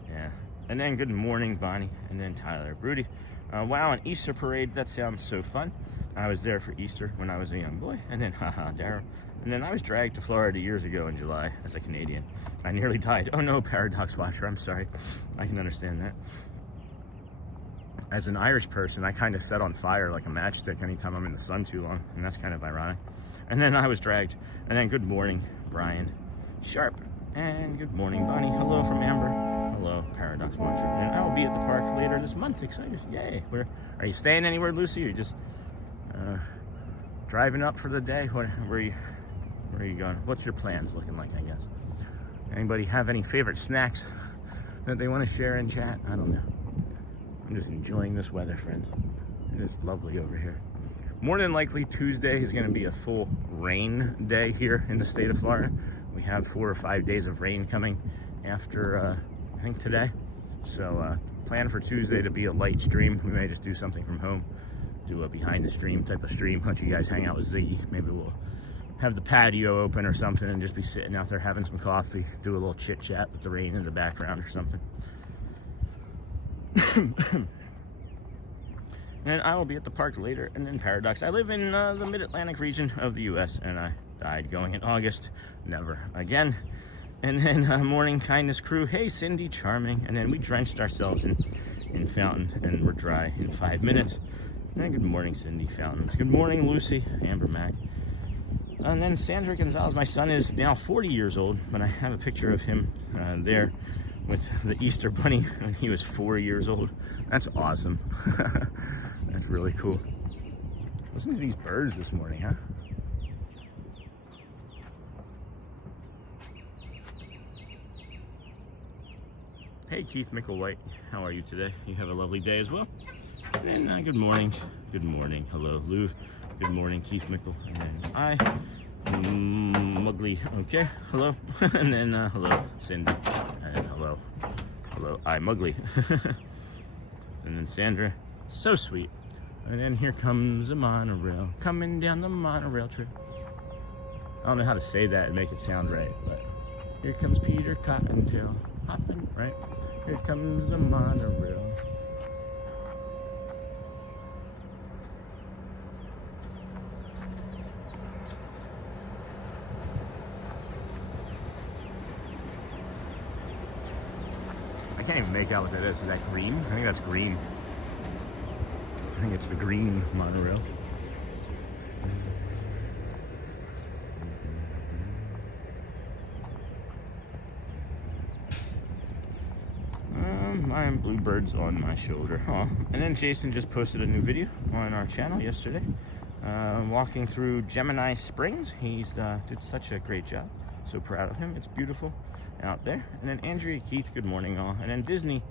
Yeah. And then good morning, Bonnie. And then Tyler. Rudy, Wow, an Easter parade. That sounds so fun. I was there for Easter when I was a young boy. And then, haha, Daryl. And then I was dragged to Florida years ago in July as a Canadian. I nearly died. Oh no, Paradox Watcher, I'm sorry. I can understand that. As an Irish person, I kind of set on fire like a matchstick anytime I'm in the sun too long. And that's kind of ironic. And then I was dragged. And then good morning, Brian Sharp. And good morning, Bonnie. Hello from Amber. Hello, Paradox Watcher. And I will be at the park later this month. Excited. Yay. Where are you staying anywhere, Lucy? Or you just driving up for the day? Where are you going? What's your plans looking like, I guess? Anybody have any favorite snacks that they want to share in chat? I don't know. I'm just enjoying this weather, friends. It is lovely over here. More than likely, Tuesday is going to be a full rain day here in the state of Florida. We have 4 or 5 days of rain coming after, I think, today. So plan for Tuesday to be a light stream. We may just do something from home, do a behind the stream type of stream, let you guys hang out with Ziggy. Maybe we'll have the patio open or something and just be sitting out there having some coffee, do a little chit chat with the rain in the background or something. And I will be at the park later, and then Paradox. I live in the mid-Atlantic region of the U.S., and I died going in August. Never again. And then Morning Kindness Crew. Hey, Cindy, charming. And then we drenched ourselves in fountain, and we're dry in 5 minutes. And then good morning, Cindy Fountains. Good morning, Lucy, Amber Mac. And then Sandra Gonzalez. My son is now 40 years old, but I have a picture of him there with the Easter Bunny when he was 4 years old. That's awesome. That's really cool. Listen to these birds this morning, huh? Hey, Keith Micklewhite. How are you today? You have a lovely day as well. And good morning. Good morning. Hello, Lou. Good morning, Keith Mickle. And then I, Mugly. Okay. Hello. And then hello, Cindy. And then hello. Hello, I, Mugly. And then Sandra. So sweet. And then here comes a monorail, coming down the monorail trail. I don't know how to say that and make it sound right, but here comes Peter Cottontail, hopping, right? Here comes the monorail. I can't even make out what that is. Is that green? I think that's green. I think it's the green monorail. My bluebirds on my shoulder. Oh. And then Jason just posted a new video on our channel yesterday, walking through Gemini Springs. He's did such a great job. So proud of him. It's beautiful out there. And then Andrea Keith, good morning all. And then Disney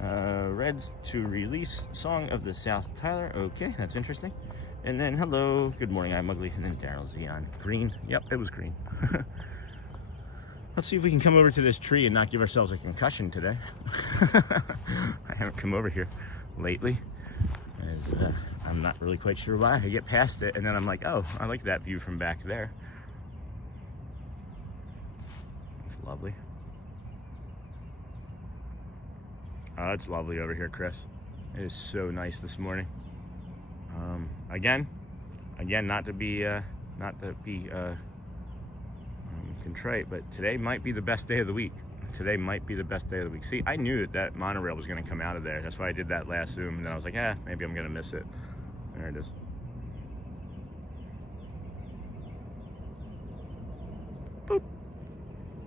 Reds to release Song of the South Tyler. Okay, that's interesting. And then hello, good morning, I'm Ugly. And then Daryl Zion. Green. Yep, it was green. Let's see if we can come over to this tree and not give ourselves a concussion today. I haven't come over here lately, as I'm not really quite sure why. I get past it and then I'm like, oh, I like that view from back there. It's lovely. Oh, it's lovely over here, Chris. It is so nice this morning. Again, not to be contrite, but today might be the best day of the week. Today might be the best day of the week. See, I knew that monorail was going to come out of there. That's why I did that last zoom, and then I was like, maybe I'm going to miss it. There it is. Boop.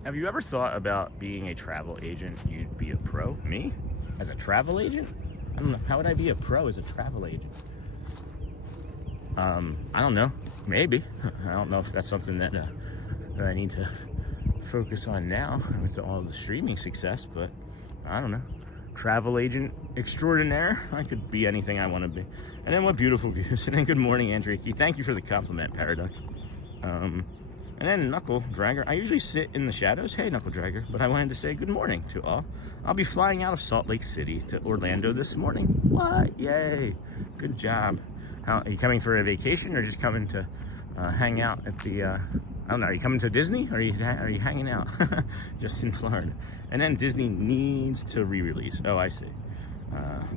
Have you ever thought about being a travel agent? You'd be a pro? Me? As a travel agent? I don't know. How would I be a pro as a travel agent? I don't know. Maybe. I don't know if that's something that I need to focus on now with all the streaming success, but I don't know. Travel agent extraordinaire. I could be anything I want to be. And then what beautiful views. And then good morning, Andrea Key. Thank you for the compliment, Paradox. And then Knuckle Dragger. I usually sit in the shadows. Hey, Knuckle Dragger. But I wanted to say good morning to all. I'll be flying out of Salt Lake City to Orlando this morning. What? Yay. Good job. Are you coming for a vacation or just coming to hang out at the, I don't know, are you coming to Disney or are you hanging out just in Florida? And then Disney needs to re-release. Oh, I see.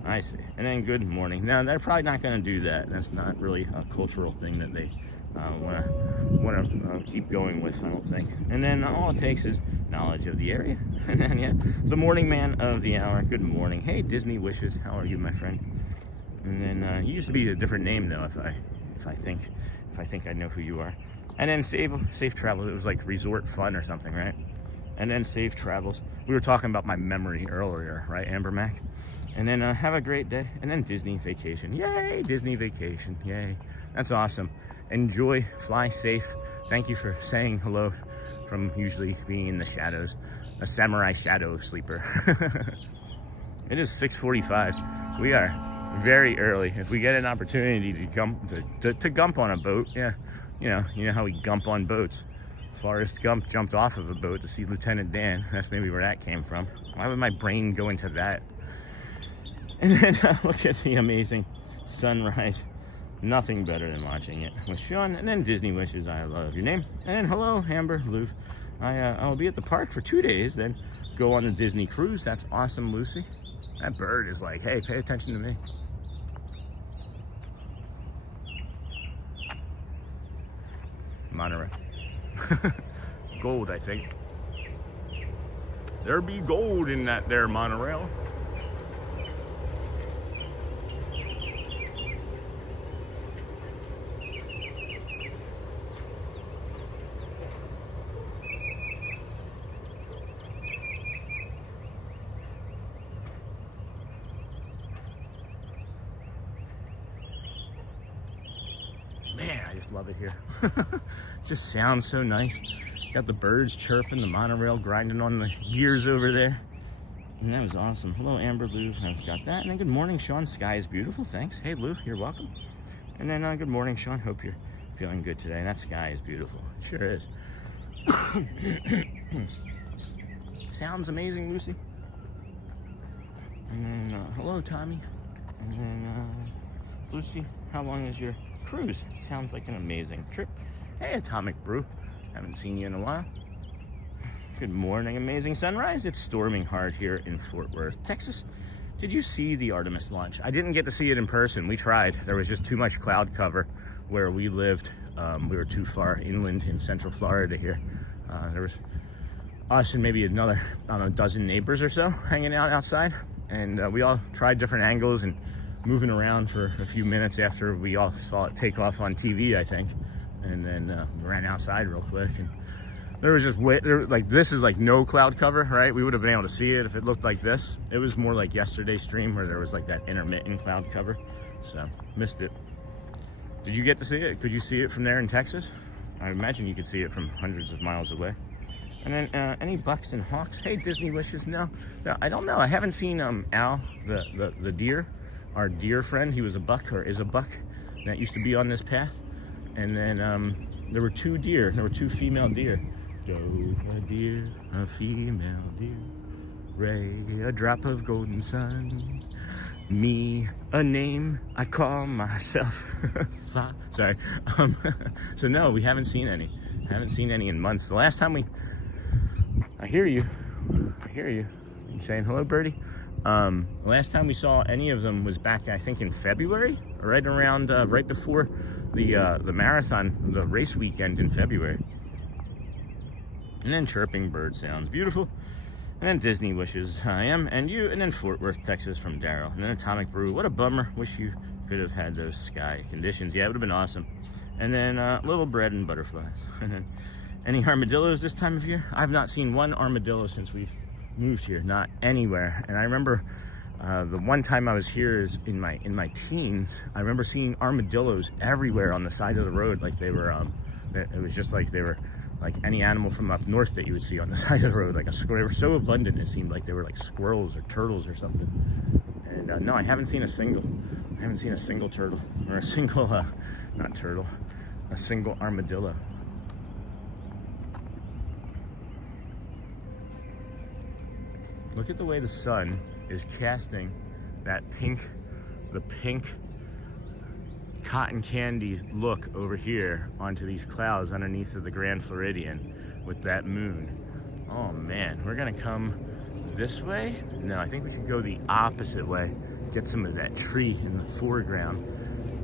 I see. And then good morning. Now, they're probably not going to do that. That's not really a cultural thing that they want to keep going with, I don't think. And then all it takes is knowledge of the area. And then, yeah, the morning man of the hour. Good morning. Hey, Disney Wishes. How are you, my friend? And then it used to be a different name, though, if I think I know who you are. And then safe travel. It was like resort fun or something, right? And then safe travels. We were talking about my memory earlier, right, Amber Mac? And then have a great day. And then Disney vacation. Yay, Disney vacation. Yay. That's awesome. Enjoy, fly safe. Thank you for saying hello from usually being in the shadows. A samurai shadow sleeper. It is 6:45. We are very early. If we get an opportunity to gump on a boat, yeah, you know how we gump on boats. Forrest Gump jumped off of a boat to see Lieutenant Dan. That's maybe where that came from. Why would my brain go into that? And then look at the amazing sunrise. Nothing better than watching it with Sean. And then Disney Wishes. I love your name. And then hello, Amber Lou. I'll be at the park for 2 days, then go on the Disney cruise. That's awesome, Lucy. That bird is like, hey, pay attention to me. Monorail. Gold, I think. There be gold in that there monorail. Man, I just love it here. Just sounds so nice. Got the birds chirping, the monorail grinding on the gears over there. And that was awesome. Hello, Amber Lou. I've got that. And then good morning, Sean. Sky is beautiful. Thanks. Hey, Lou, you're welcome. And then good morning, Sean. Hope you're feeling good today. And that sky is beautiful. It sure is. Sounds amazing, Lucy. And then hello, Tommy. And then Lucy, how long is your cruise? Sounds like an amazing trip. Hey, Atomic Brew. Haven't seen you in a while. Good morning, amazing sunrise. It's storming hard here in Fort Worth, Texas. Did you see the Artemis launch? I didn't get to see it in person. We tried. There was just too much cloud cover where we lived. We were too far inland in Central Florida here. There was us and maybe another, I don't know, dozen neighbors or so hanging out outside. And we all tried different angles and moving around for a few minutes after we all saw it take off on TV, I think. And then ran outside real quick. And there was just like, this is like no cloud cover, right? We would have been able to see it if it looked like this. It was more like yesterday's stream where there was like that intermittent cloud cover. So missed it. Did you get to see it? Could you see it from there in Texas? I imagine you could see it from hundreds of miles away. And then any bucks and hawks? Hey, Disney Wishes. No, I don't know. I haven't seen Al, the deer, our deer friend. He was a buck, or is a buck, that used to be on this path. And then there were two deer. There were two female deer. Doe, a deer, a female deer. Ray, a drop of golden sun. Me, a name I call myself. Sorry. So no, we haven't seen any. Haven't seen any in months. The last time I hear you. You saying hello, birdie? The last time we saw any of them was back, I think, in February, right around, right before the marathon, the race weekend in February. And then chirping bird sounds beautiful. And then Disney Wishes, I am, and you, and then Fort Worth, Texas from Daryl. And then Atomic Brew, what a bummer. Wish you could have had those sky conditions. Yeah, it would have been awesome. And then little bread and butterflies. And then any armadillos this time of year? I've not seen one armadillo since we've moved here, not anywhere. And I remember the one time I was here is in my teens. I remember seeing armadillos everywhere on the side of the road, like they were. It was just like they were like any animal from up north that you would see on the side of the road, like a squirrel. They were so abundant, it seemed like they were like squirrels or turtles or something. And no, I haven't seen a single turtle or a single not turtle, a single armadillo. Look at the way the sun is casting that the pink cotton candy look over here onto these clouds underneath of the Grand Floridian with that moon. Oh man, we're gonna come this way? No, I think we should go the opposite way get some of that tree in the foreground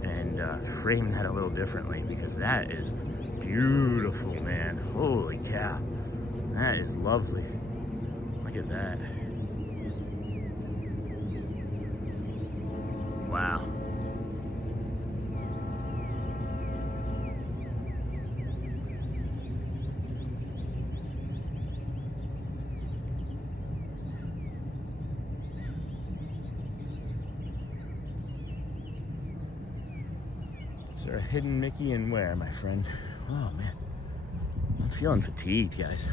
and frame that a little differently, because that is beautiful, man. Holy cow. That is lovely. Look at that. Wow. Is there a hidden Mickey and where, my friend? Oh man, I'm feeling fatigued, guys.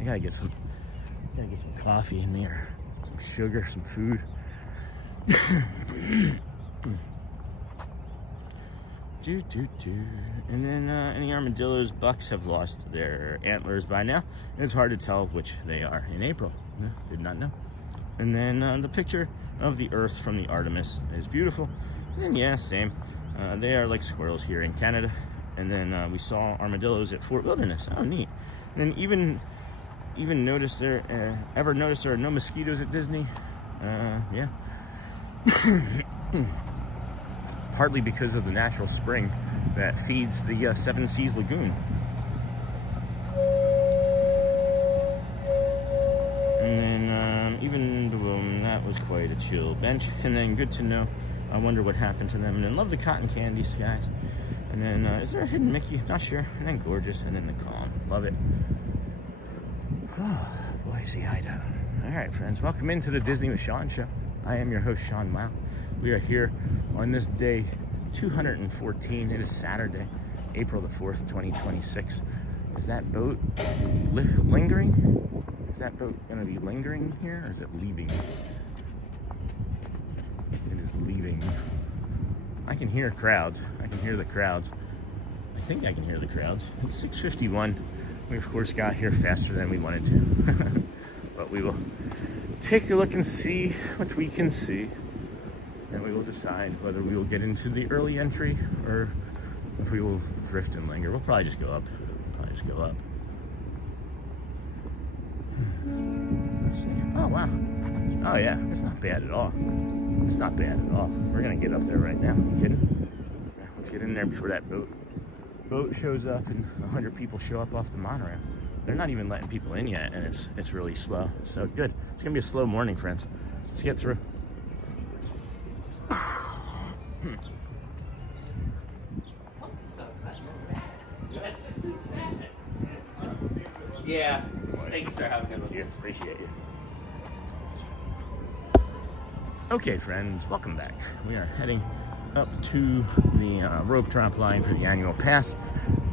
I gotta get some coffee in me, or some sugar, some food. And then any armadillos, bucks have lost their antlers by now, and it's hard to tell which they are in April. Did not know. And then the picture of the Earth from the Artemis is beautiful. And yeah, same. They are like squirrels here in Canada. And then we saw armadillos at Fort Wilderness. Oh, neat. And then even notice there, ever notice there are no mosquitoes at Disney? Yeah. Partly because of the natural spring that feeds the Seas Lagoon. And then even boom, that was quite a chill bench. And then good to know. I wonder what happened to them. And then love the cotton candies, guys. And then is there a hidden Mickey? Not sure. And then gorgeous. And then the calm. Love it. Oh, Boise, Idaho. All right, friends. Welcome into the Disney with Sean show. I am your host, Sean Mile. We are here on this day 214. It is Saturday, April the 4th, 2026. Is that boat lingering? Is that boat going to be lingering here, or is it leaving? It is leaving. I can hear crowds. I can hear the crowds. I think I can hear the crowds. It's 6:51. We, of course, got here faster than we wanted to. But we will take a look and see what we can see. And we will decide whether we will get into the early entry or if we will drift and linger. We'll probably just go up. Let's see. Oh, wow. Oh, yeah. It's not bad at all. It's not bad at all. We're going to get up there right now. Are you kidding? Yeah, let's get in there before that boat shows up and 100 people show up off the monorail. They're not even letting people in yet, and it's really slow. So good. It's going to be a slow morning, friends. Let's get through. That's just so sad. Yeah. Thank you, sir. Have a good one. Cheers. Appreciate you. Okay, friends. Welcome back. We are heading up to the rope drop line for the annual pass.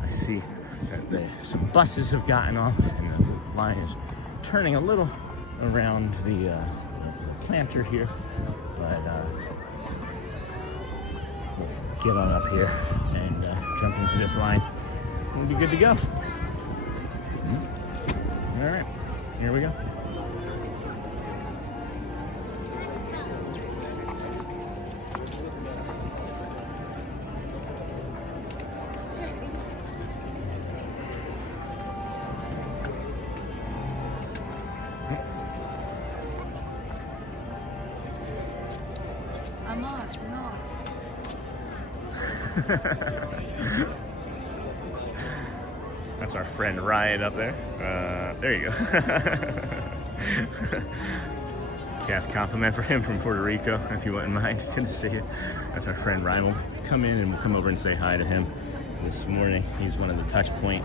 I see that some buses have gotten off, and the line is turning a little around the planter here. But we'll get on up here and jump into this line. We'll be good to go. All right, here we go. I'm not. That's our friend Ryan up there. There you go. Cast compliment for him from Puerto Rico, if you wouldn't mind. Good to see you. That's our friend Ryan. We'll come in and we'll come over and say hi to him this morning. He's one of the touch point.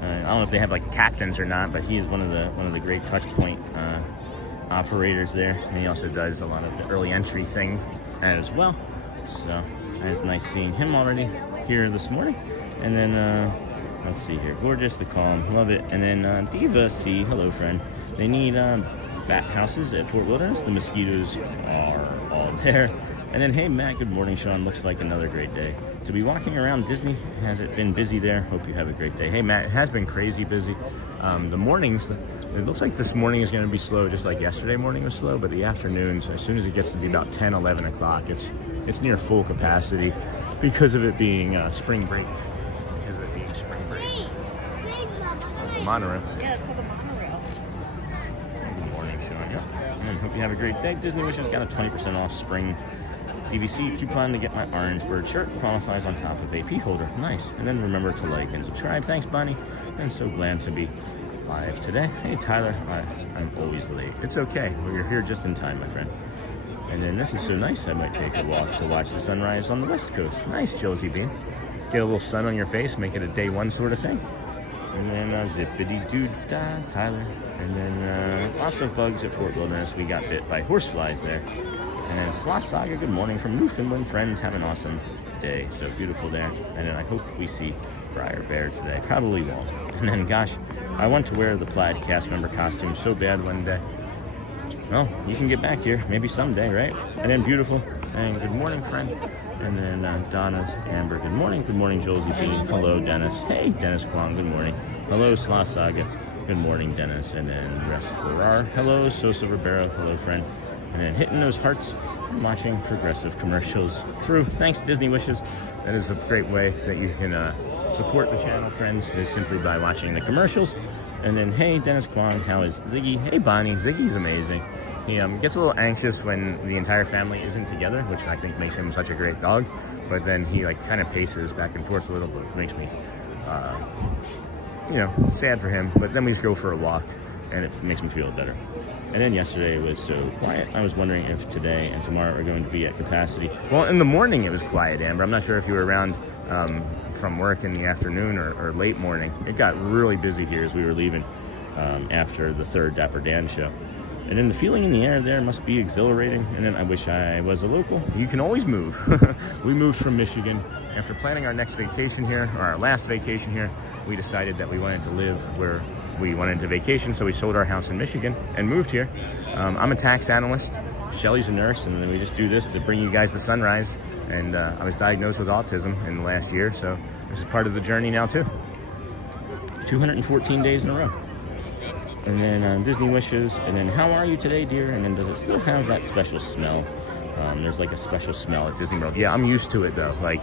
I don't know if they have like captains or not, but he is one of the great touch point operators there. And he also does a lot of the early entry things as well. So it's nice seeing him already here this morning. And then let's see here. Gorgeous, the calm, love it. And then Diva C, hello friend. They need bat houses at Fort Wilderness. The mosquitoes are all there. And then hey Matt, good morning Sean. Looks like another great day to be walking around Disney. Has it been busy there? Hope you have a great day. Hey Matt, it has been crazy busy. The mornings, it looks like this morning is going to be slow, just like yesterday morning was slow, but the afternoons, as soon as it gets to be about 10, 11 o'clock, it's near full capacity because of it being spring break. Monorail. Yeah, it's called the monorail. Good morning, Sean. Yeah. And hope you have a great day. Disney Wishes got a 20% off spring DVC coupon to get my orange bird shirt. Qualifies on top of AP holder. Nice. And then remember to like and subscribe. Thanks, Bonnie. I'm so glad to be live today. Hey, Tyler. I'm always late. It's okay. Well, you're here just in time, my friend. And then this is so nice. I might take a walk to watch the sunrise on the West Coast. Nice, Josie Bean. Get a little sun on your face. Make it a day one sort of thing. And then zippity-doo-dah, Tyler. And then lots of bugs at Fort Wilderness. We got bit by horseflies there. And then Sloth Saga, good morning from Newfoundland. Friends, have an awesome day. So beautiful there. And then I hope we see Briar Bear today. Probably won't. And then, gosh, I want to wear the plaid cast member costume so bad one day. Well, you can get back here. Maybe someday, right? And then beautiful. And good morning, friend. And then Donna's Amber, good morning. Good morning, Josie B. Hello, Dennis. Hey, Dennis Kwong, good morning. Hello, Sloth Saga. Good morning, Dennis. And then Respirar. Hello, Sosa Ribeiro. Hello, friend. And then hitting those hearts and watching progressive commercials through. Thanks, Disney Wishes. That is a great way that you can support the channel, friends, is simply by watching the commercials. And then, hey, Dennis Kwong, how is Ziggy? Hey, Bonnie. Ziggy's amazing. He gets a little anxious when the entire family isn't together, which I think makes him such a great dog. But then he like kind of paces back and forth a little bit. Makes me, sad for him. But then we just go for a walk, and it makes me feel better. And then yesterday was so quiet. I was wondering if today and tomorrow are going to be at capacity. Well, in the morning it was quiet, Amber. I'm not sure if you were around from work in the afternoon or late morning. It got really busy here as we were leaving after the third Dapper Dan show. And then the feeling in the air there must be exhilarating. And then I wish I was a local. You can always move. We moved from Michigan. After planning our next vacation here, or our last vacation here, we decided that we wanted to live where we wanted to vacation. So we sold our house in Michigan and moved here. I'm a tax analyst. Shelly's a nurse. And then we just do this to bring you guys the sunrise. And I was diagnosed with autism in the last year. So this is part of the journey now too. 214 days in a row. And then Disney Wishes, and then how are you today, dear? And then does it still have that special smell? There's like a special smell at Disney World. Yeah, I'm used to it though. Like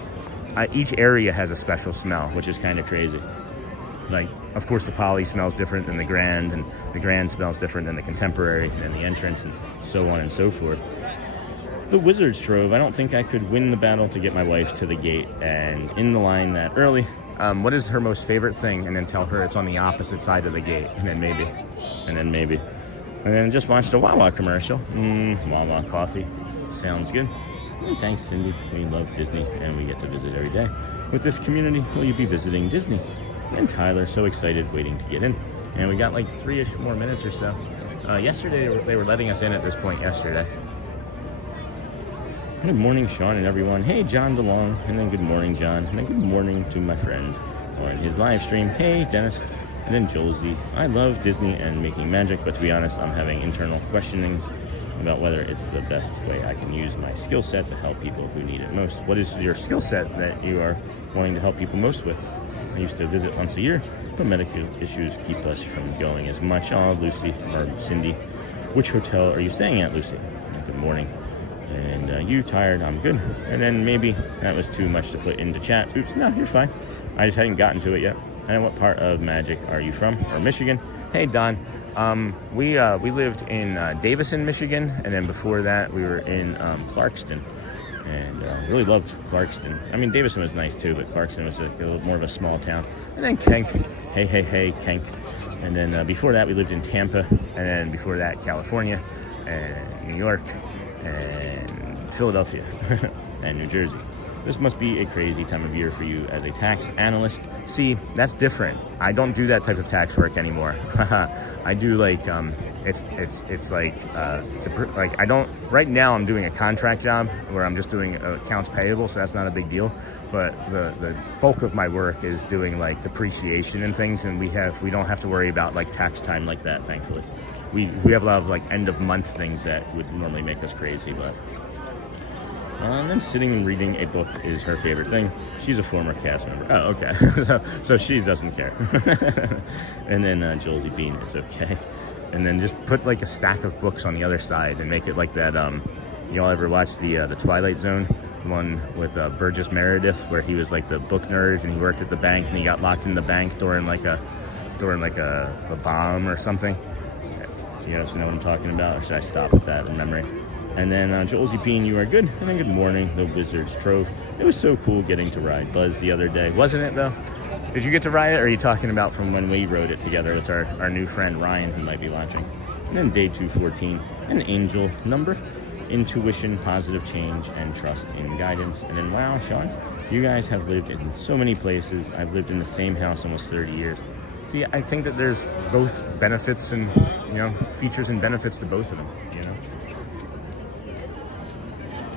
each area has a special smell, which is kind of crazy. Like, of course, the Poly smells different than the Grand, and the Grand smells different than the Contemporary, and then the Entrance, and so on and so forth. The Wizard's Trove, I don't think I could win the battle to get my wife to the gate and in the line that early. What is her most favorite thing? And then tell her it's on the opposite side of the gate. And then maybe. And then just watched a Wawa commercial. Wawa coffee. Sounds good. And thanks, Cindy. We love Disney and we get to visit every day. With this community, will you be visiting Disney? And Tyler, so excited, waiting to get in. And we got like 3-ish more minutes or so. Yesterday, they were letting us in at this point yesterday. Good morning, Sean and everyone. Hey, John DeLong. And then good morning, John. And then good morning to my friend on his live stream. Hey, Dennis. And then Josie. I love Disney and making magic, but to be honest, I'm having internal questionings about whether it's the best way I can use my skill set to help people who need it most. What is your skill set that you are wanting to help people most with? I used to visit once a year, but medical issues keep us from going as much. Oh, Lucy or Cindy. Which hotel are you staying at, Lucy? Good morning. And you tired? I'm good. And then maybe that was too much to put into chat. Oops, no, you're fine. I just hadn't gotten to it yet. And what part of Magic are you from? Or Michigan? Hey, Don. We lived in Davison, Michigan, and then before that we were in Clarkston, and really loved Clarkston. I mean, Davison was nice too, but Clarkston was a little more of a small town. And then Kenk. Hey, Kenk. And then before that we lived in Tampa, and then before that California, and New York, and Philadelphia, and New Jersey. This must be a crazy time of year for you as a tax analyst. See, that's different. I don't do that type of tax work anymore. I do like it's like I don't. Right now, I'm doing a contract job where I'm just doing accounts payable, so that's not a big deal. But the bulk of my work is doing like depreciation and things, and we don't have to worry about like tax time like that, thankfully. We have a lot of like end of month things that would normally make us crazy, but. And then sitting and reading a book is her favorite thing. She's a former cast member. Oh, okay. so she doesn't care. And then Josie Bean, it's okay. And then just put like a stack of books on the other side and make it like that. Y'all ever watch the Twilight Zone? One with Burgess Meredith, where he was like the book nerd and he worked at the bank and he got locked in the bank during like a bomb or something. Do you guys know what I'm talking about? Or should I stop with that in memory? And then Joel's Bean, you are good. And then good morning, the Wizards Trove. It was so cool getting to ride Buzz the other day, wasn't it though? Did you get to ride it, or are you talking about from when we rode it together with our new friend Ryan, who might be watching? And then day 214, an angel number, intuition, positive change, and trust in guidance. And then wow, Sean, you guys have lived in so many places. I've lived in the same house almost 30 years. See, I think that there's both benefits and, you know, features and benefits to both of them, you know.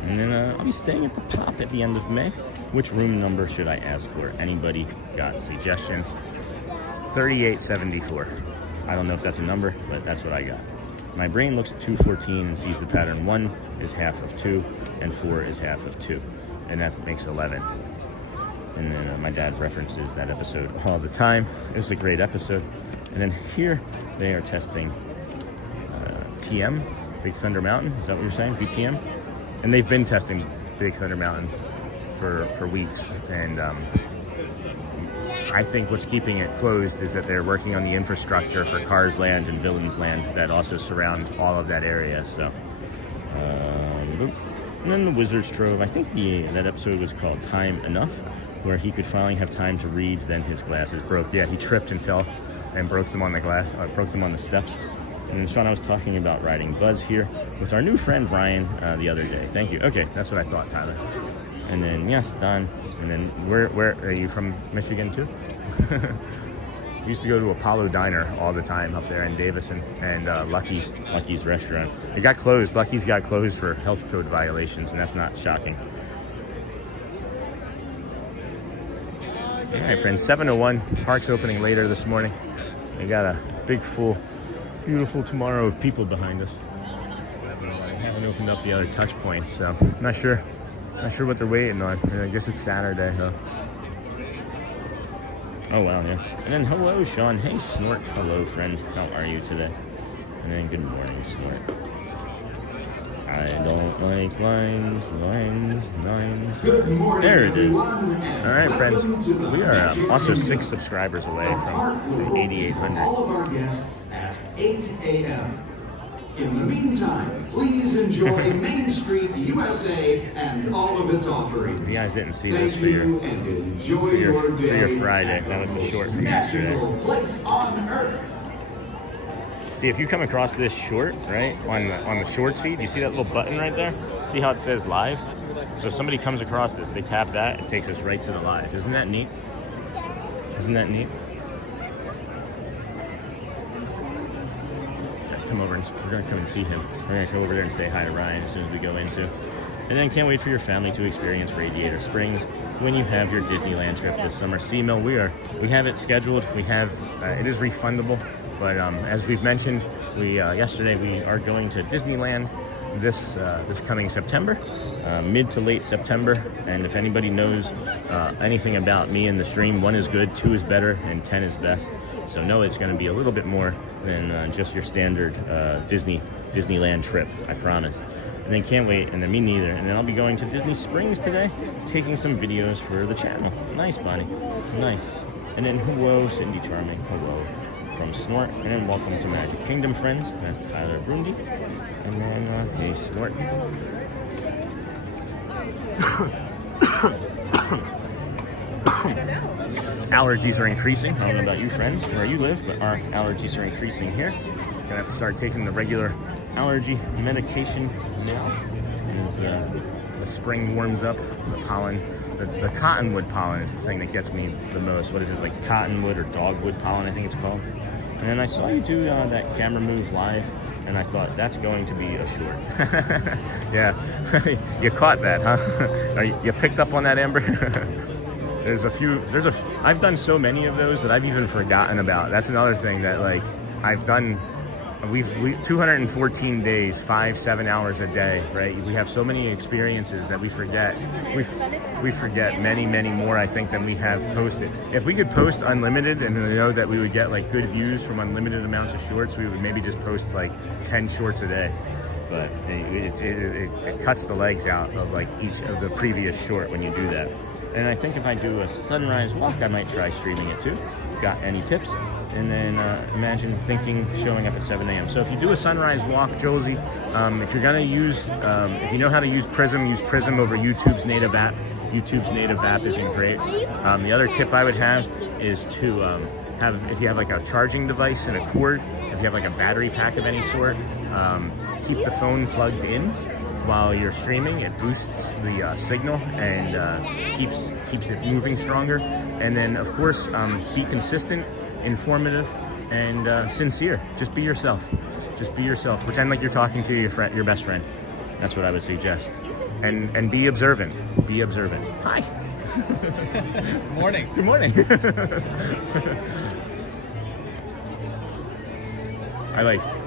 And then I'll be staying at the Pop at the end of May. Which room number should I ask for? Anybody got suggestions? 3874. I don't know if that's a number, but that's what I got. My brain looks at 214 and sees the pattern 1 is half of 2 and 4 is half of 2. And that makes 11. And then my dad references that episode all the time. It's a great episode. And then here they are testing TM, Big Thunder Mountain. Is that what you're saying? BTM? And they've been testing Big Thunder Mountain for weeks. And I think what's keeping it closed is that they're working on the infrastructure for Cars Land and Villains Land that also surround all of that area. So, and then the Wizard's Trove. I think that episode was called Time Enough, where he could finally have time to read. Then his glasses broke. Yeah, he tripped and fell and broke them on the steps. And Sean, I was talking about riding Buzz here with our new friend Ryan the other day. Thank you. Okay, that's what I thought, Tyler. And then yes, Don. And then where are you from? Michigan too? We used to go to Apollo Diner all the time up there in Davison, and Lucky's restaurant. It got closed. Lucky's got closed for health code violations, and that's not shocking. All right, friends. 7:01. Park's opening later this morning. We got a big, full, beautiful tomorrow of people behind us. I haven't opened up the other touch points, so I'm not sure what they're waiting on. I guess it's Saturday, huh? Oh, wow, yeah. And then, hello, Sean. Hey, Snort. Hello, friend. How are you today? And then, good morning, Snort. I don't like lines. Good morning, there it is. everyone, All right, friends. We are also 6 subscribers away from the 8,800. All of our guests at 8 a.m. In the meantime, please enjoy Main Street, USA, and all of its offerings. If you guys didn't see Thank this for you and enjoy your day. for your Friday, that was the short from yesterday. Magical place on earth. See, if you come across this short, right, on the shorts feed, you see that little button right there? See how it says live? So if somebody comes across this, they tap that, it takes us right to the live. Isn't that neat? Isn't that neat? Come over and we're gonna come and see him. We're gonna come over there and say hi to Ryan as soon as we go into. And then can't wait for your family to experience Radiator Springs when you have your Disneyland trip this summer. C-Mill, we have it scheduled. We have it is refundable, but as we've mentioned, yesterday we are going to Disneyland this coming September, mid to late September. And if anybody knows anything about me and the stream, 1 is good, 2 is better, and 10 is best. So no, it's going to be a little bit more than just your standard Disneyland trip, I promise. And then can't wait, and then me neither. And then I'll be going to Disney Springs today, taking some videos for the channel. Nice, Bonnie. Nice. And then hello, Cindy Charming. Hello from Snort. And then welcome to Magic Kingdom, friends. That's Tyler Brundy. And then, hey, Snort. Allergies are increasing. I don't know about you, friends, where you live, but our allergies are increasing here. Gonna have to start taking the regular allergy medication now. As the spring warms up, the pollen, the cottonwood pollen is the thing that gets me the most. What is it, like cottonwood or dogwood pollen, I think it's called. And then I saw you do that camera move live, and I thought that's going to be a short. Yeah, you caught that, huh? You picked up on that, Amber? I've done so many of those that I've even forgotten about. That's another thing that, like, I've done. We've 214 days, 5-7 hours a day, right? We have so many experiences that we forget. We forget many more, I think, than we have posted. If we could post unlimited and know that we would get like good views from unlimited amounts of shorts, we would maybe just post like 10 shorts a day. But it cuts the legs out of like each of the previous short when you do that. And I think if I do a sunrise walk, I might try streaming it too. Got any tips? and then imagine thinking showing up at 7 a.m. So if you do a sunrise walk, Josie, if you're gonna use, if you know how to use Prism over YouTube's native app. YouTube's native app isn't great. The other tip I would have is to if you have like a charging device and a cord, if you have like a battery pack of any sort, keep the phone plugged in while you're streaming. It boosts the signal and keeps it moving stronger. And then of course, be consistent, informative, and sincere. Just be yourself. Just be yourself. Pretend like you're talking to your best friend. That's what I would suggest. And be observant. Be observant. Hi. Good morning. Good morning.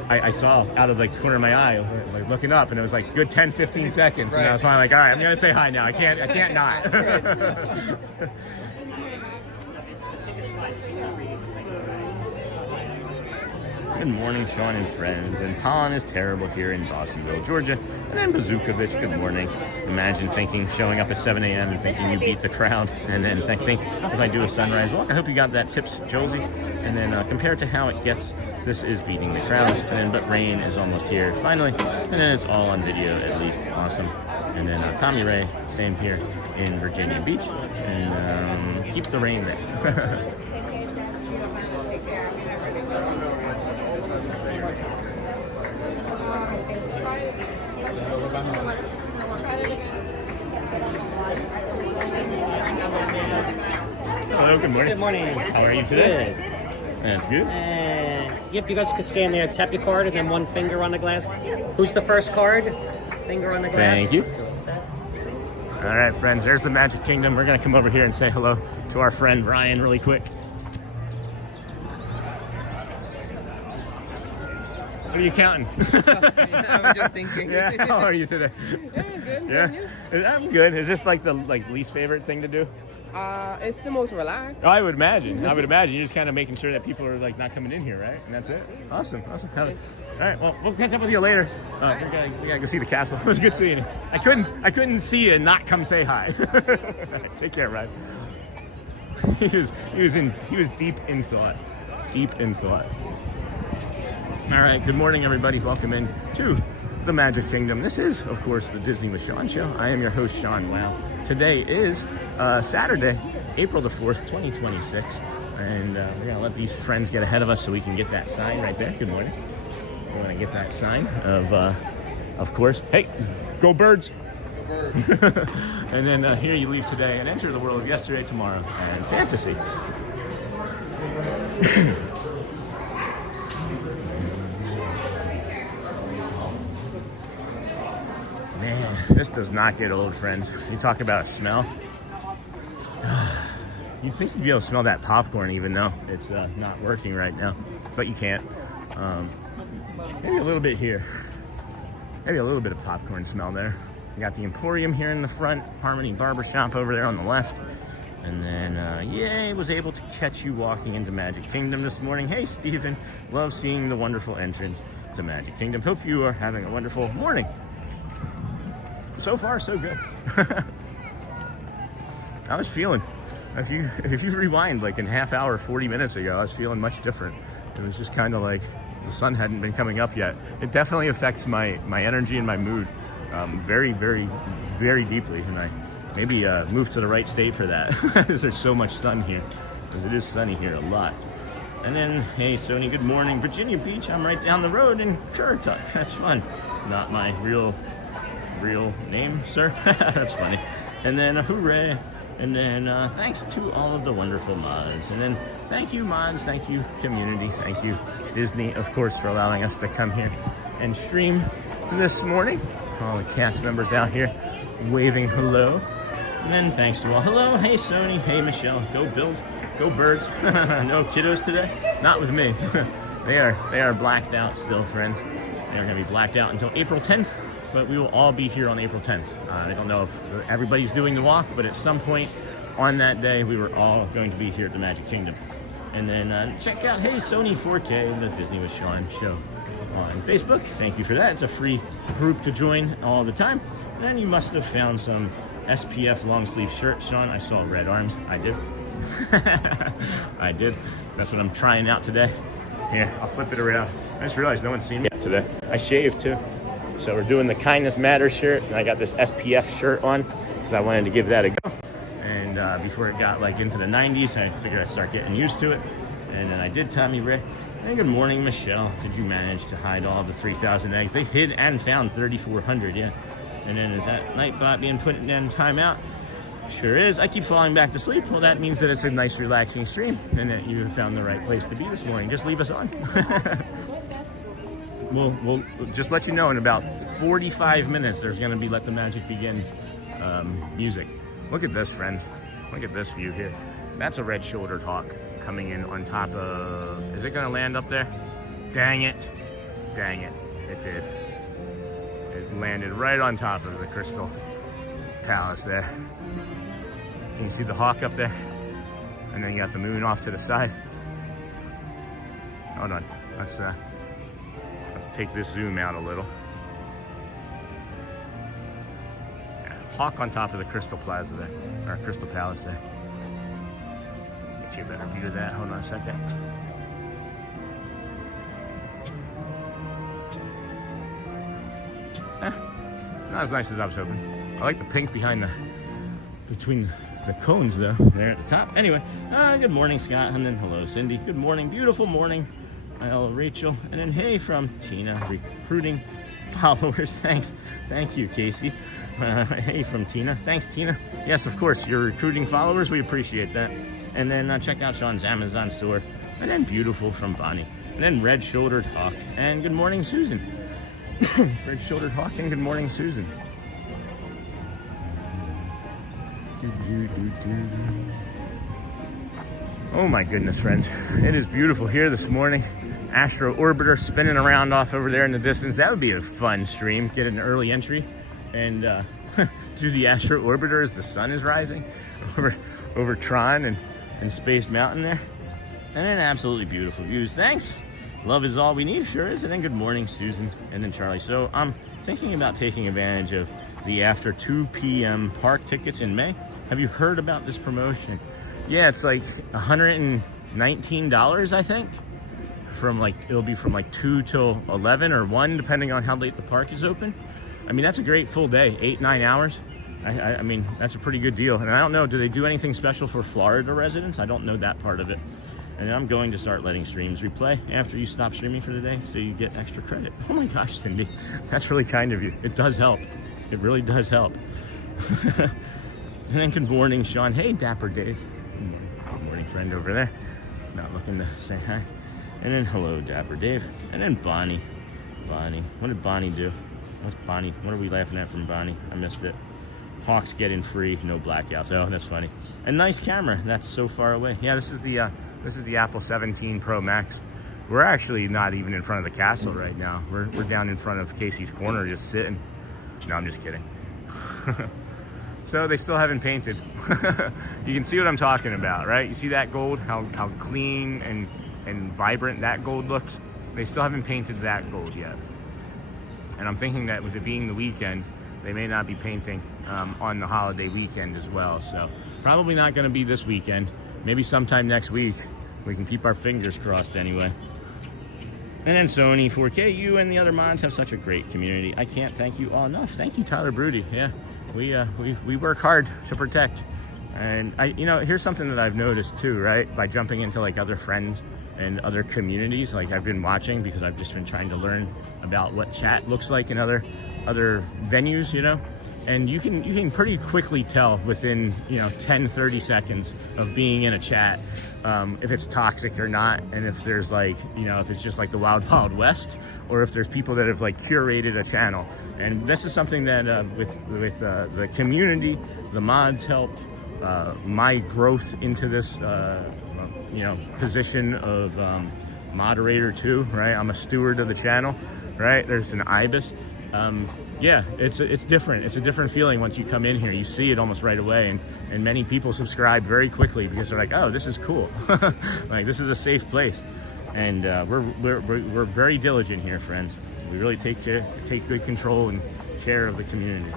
I saw out of like the corner of my eye, like looking up, and it was like good 10-15 seconds, right. And I was finally like, all right, I'm gonna say hi now. I can't not. Good morning, Sean and friends. And pollen is terrible here in Dawsonville, Georgia. And then Bazookovich, good morning. Imagine showing up at 7 a.m. and thinking you beat the crowd. And then think if I do a sunrise walk. I hope you got that tips, Josie. And then compared to how it gets, this is beating the crowds. And then, but rain is almost here, finally. And then it's all on video, at least. Awesome. And then Tommy Ray, same here in Virginia Beach. And keep the rain there. Hello, good morning. Good morning. How are you today? Good. That's good. Yep, you guys can scan there, tap your card, and then one finger on the glass. Who's the first card? Finger on the glass. Thank you. All right, friends, there's the Magic Kingdom. We're going to come over here and say hello to our friend Ryan really quick. What are you counting? I was just thinking. Yeah, how are you today? Yeah, good. Yeah, I'm good. Is this like the least favorite thing to do? It's the most relaxed. Oh, I would imagine. You're just kind of making sure that people are like not coming in here, right? And that's it. Awesome. All right. Well, we'll catch up with you later. We gotta go see the castle. It was good seeing you. I couldn't see you and not come say hi. Take care, Ryan. He was deep in thought. All right. Good morning, everybody. Welcome in to the Magic Kingdom. This is, of course, the Disney with Sean show. I am your host, Sean Wow. Today is Saturday, April the 4th, 2026. And we're going to let these friends get ahead of us so we can get that sign right there. Good morning. We're going to get that sign of course. Hey, go birds. Go birds. And then here you leave today and enter the world of yesterday, tomorrow, and fantasy. Man, this does not get old, friends. You talk about a smell. You'd think you'd be able to smell that popcorn even though it's not working right now, but you can't. Maybe a little bit here. Maybe a little bit of popcorn smell there. You got the Emporium here in the front, Harmony Barbershop over there on the left. And then, yay, was able to catch you walking into Magic Kingdom this morning. Hey, Steven, love seeing the wonderful entrance to Magic Kingdom. Hope you are having a wonderful morning. So far, so good. I was feeling, if you rewind like in half hour, 40 minutes ago, I was feeling much different. It was just kind of like the sun hadn't been coming up yet. It definitely affects my energy and my mood very, very, very deeply. And I maybe moved to the right state for that because there's so much sun here, because it is sunny here a lot. And then, hey, Sony, good morning. Virginia Beach, I'm right down the road in Currituck. That's fun. Not my real name, sir. That's funny. And then hooray. And then thanks to all of the wonderful mods. And then thank you, mods. Thank you, community. Thank you, Disney, of course, for allowing us to come here and stream this morning. All the cast members out here waving hello. And then thanks to all. Hello, hey, Sony. Hey, Michelle. Go Bills. Go Birds. No kiddos today? Not with me. They are blacked out still, friends. They are going to be blacked out until April 10th. But we will all be here on April 10th. I don't know if everybody's doing the walk, but at some point on that day, we were all going to be here at the Magic Kingdom. And then check out, hey, Sony 4K, the Disney with Sean show on Facebook. Thank you for that. It's a free group to join all the time. And then you must have found some SPF long sleeve shirt. Sean, I saw red arms. I did. I did. That's what I'm trying out today. Here, I'll flip it around. I just realized no one's seen me yet today. I shaved too. So we're doing the Kindness Matters shirt, and I got this SPF shirt on because I wanted to give that a go. And before it got like into the 90s, I figured I'd start getting used to it. And then I did Tommy Rick. And good morning, Michelle. Did you manage to hide all the 3,000 eggs? They hid and found 3,400, yeah. And then is that Nightbot being put in timeout? Sure is. I keep falling back to sleep. Well, that means that it's a nice, relaxing stream and that you found the right place to be this morning. Just leave us on. We'll just let you know in about 45 minutes there's going to be Let the Magic Begin music. Look at this, friends. Look at this view here. That's a red-shouldered hawk coming in on top of... Is it going to land up there? Dang it. Dang it. It did. It landed right on top of the Crystal Palace there. Can you see the hawk up there? And then you got the moon off to the side. Hold on. Let's take this zoom out a little. Yeah, hawk on top of the Crystal Plaza there, or Crystal Palace there. Get you a better view of that. Hold on a second. Not as nice as I was hoping. I like the pink behind between the cones though, there at the top. Anyway, good morning, Scott, and then hello, Cindy. Good morning, beautiful morning. Hello, Rachel, and then hey from Tina, recruiting followers. Thanks, thank you, Casey. Hey from Tina, thanks, Tina. Yes, of course, you're recruiting followers. We appreciate that. And then check out Sean's Amazon store. And then beautiful from Bonnie. And then red-shouldered hawk. And good morning, Susan. Red-shouldered hawk and good morning, Susan. Oh my goodness, friends. It is beautiful here this morning. Astro Orbiter spinning around off over there in the distance. That would be a fun stream. Get an early entry and do the Astro Orbiter as the sun is rising over Tron and Space Mountain there. And then absolutely beautiful views. Thanks. Love is all we need. Sure is. And then good morning, Susan. And then Charlie. So I'm thinking about taking advantage of the after 2 p.m. park tickets in May. Have you heard about this promotion? Yeah, it's like $119, I think. It'll be from like 2 till 11 or 1, depending on how late the park is open. I mean, that's a great full day, 8-9 hours. I mean, that's a pretty good deal. And I don't know, do they do anything special for Florida residents? I don't know that part of it. And I'm going to start letting streams replay after you stop streaming for the day, so you get extra credit. Oh my gosh, Cindy, that's really kind of you. It does help. It really does help. And then good morning, Sean. Hey, Dapper Dave. Good morning, friend over there. Not looking to say hi. And then hello, Dapper Dave. And then Bonnie. Bonnie. What did Bonnie do? What's Bonnie? What are we laughing at from Bonnie? I missed it. Hawks getting free, no blackouts. Oh, that's funny. A nice camera. That's so far away. Yeah, this is the Apple 17 Pro Max. We're actually not even in front of the castle right now. We're down in front of Casey's Corner, just sitting. No, I'm just kidding. So they still haven't painted. You can see what I'm talking about, right? You see that gold, how clean and vibrant that gold looks? They still haven't painted that gold yet. And I'm thinking that with it being the weekend, they may not be painting on the holiday weekend as well. So probably not gonna be this weekend. Maybe sometime next week. We can keep our fingers crossed anyway. And then Sony 4K, you and the other mods have such a great community. I can't thank you all enough. Thank you, Tyler Broody. Yeah, we work hard to protect. And here's something that I've noticed too, right? By jumping into like other friends and other communities, like I've been watching because I've just been trying to learn about what chat looks like in other venues, and you can pretty quickly tell within 10-30 seconds of being in a chat if it's toxic or not, and if there's if it's just like the wild west, or if there's people that have like curated a channel. And this is something that with the community, the mods helped my growth into this position of moderator too, right? I'm a steward of the channel, right? There's an ibis. Yeah, it's different. It's a different feeling once you come in here. You see it almost right away, and many people subscribe very quickly because they're like, oh, this is cool. Like, this is a safe place. And we're very diligent here, friends. We really take good control and care of the community.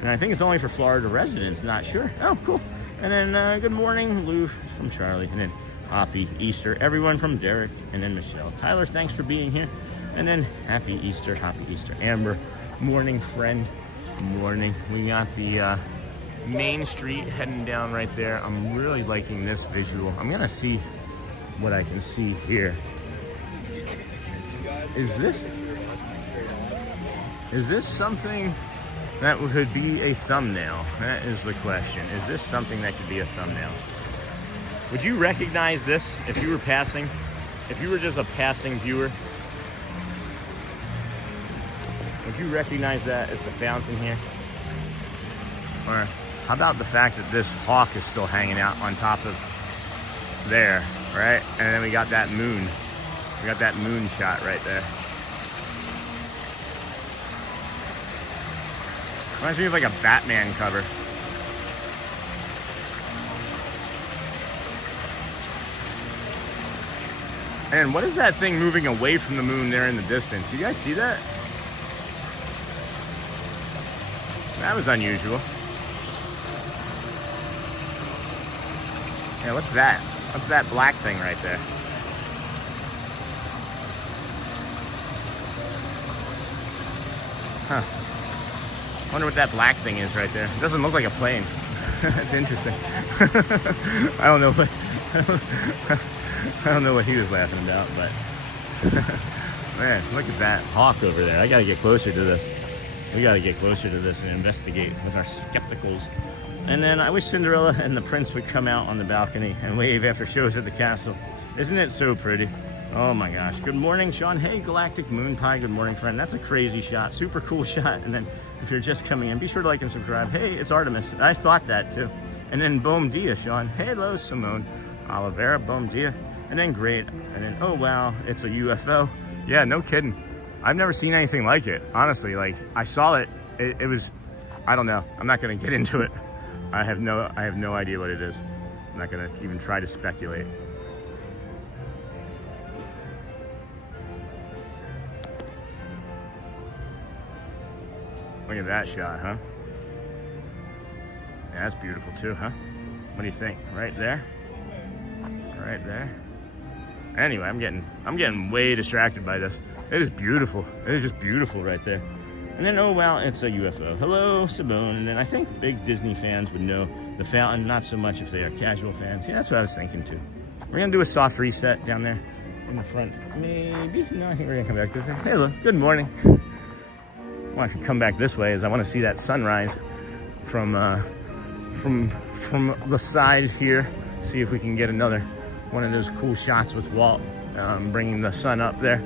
And I think it's only for Florida residents, not sure. Oh, cool. And then good morning, Lou from Charlie. And then Happy Easter, everyone from Derek and then Michelle. Tyler, thanks for being here. And then happy Easter, Amber. Morning, friend. Morning. We got the Main Street heading down right there. I'm really liking this visual. I'm gonna see what I can see here. Is this something that could be a thumbnail? That is the question. Is this something that could be a thumbnail? Would you recognize this if you were passing? If you were just a passing viewer? Would you recognize that as the fountain here? Or how about the fact that this hawk is still hanging out on top of there, right? And then we got that moon. We got that moon shot right there. Reminds me of like a Batman cover. And what is that thing moving away from the moon there in the distance? You guys see that? That was unusual. Yeah, what's that? What's that black thing right there? Huh. Wonder what that black thing is right there. It doesn't look like a plane. That's interesting. I don't know what he was laughing about, but man, look at that hawk over there. I gotta get closer to this. We gotta get closer to this and investigate with our skepticals. And then I wish Cinderella and the prince would come out on the balcony and wave after shows at the castle. Isn't it so pretty? Oh my gosh. Good morning, Sean. Hey, Galactic Moon Pie. Good morning, friend. That's a crazy shot. Super cool shot. And then if you're just coming in, be sure to like and subscribe. Hey, it's Artemis. I thought that too. And then Boom Dia, Sean. Hello, Simone. Oliveira, Boom Dia. And then great. And then, oh wow, it's a UFO. Yeah, no kidding. I've never seen anything like it. Honestly, like I saw it. It was, I don't know. I'm not gonna get into it. I have no idea what it is. I'm not gonna even try to speculate. Look at that shot, huh? Yeah, that's beautiful too, huh? What do you think? Right there? Right there? Anyway, I'm getting way distracted by this. It is beautiful. It is just beautiful right there. And then, oh wow, it's a UFO. Hello, Simone. And then I think big Disney fans would know the fountain, not so much if they are casual fans. Yeah, that's what I was thinking too. We're gonna do a soft reset down there in the front. Maybe? No, I think we're gonna come back this way. Hey, look, good morning. Well, I should come back this way as I want to see that sunrise from the side here. See if we can get another one of those cool shots with Walt bringing the sun up there.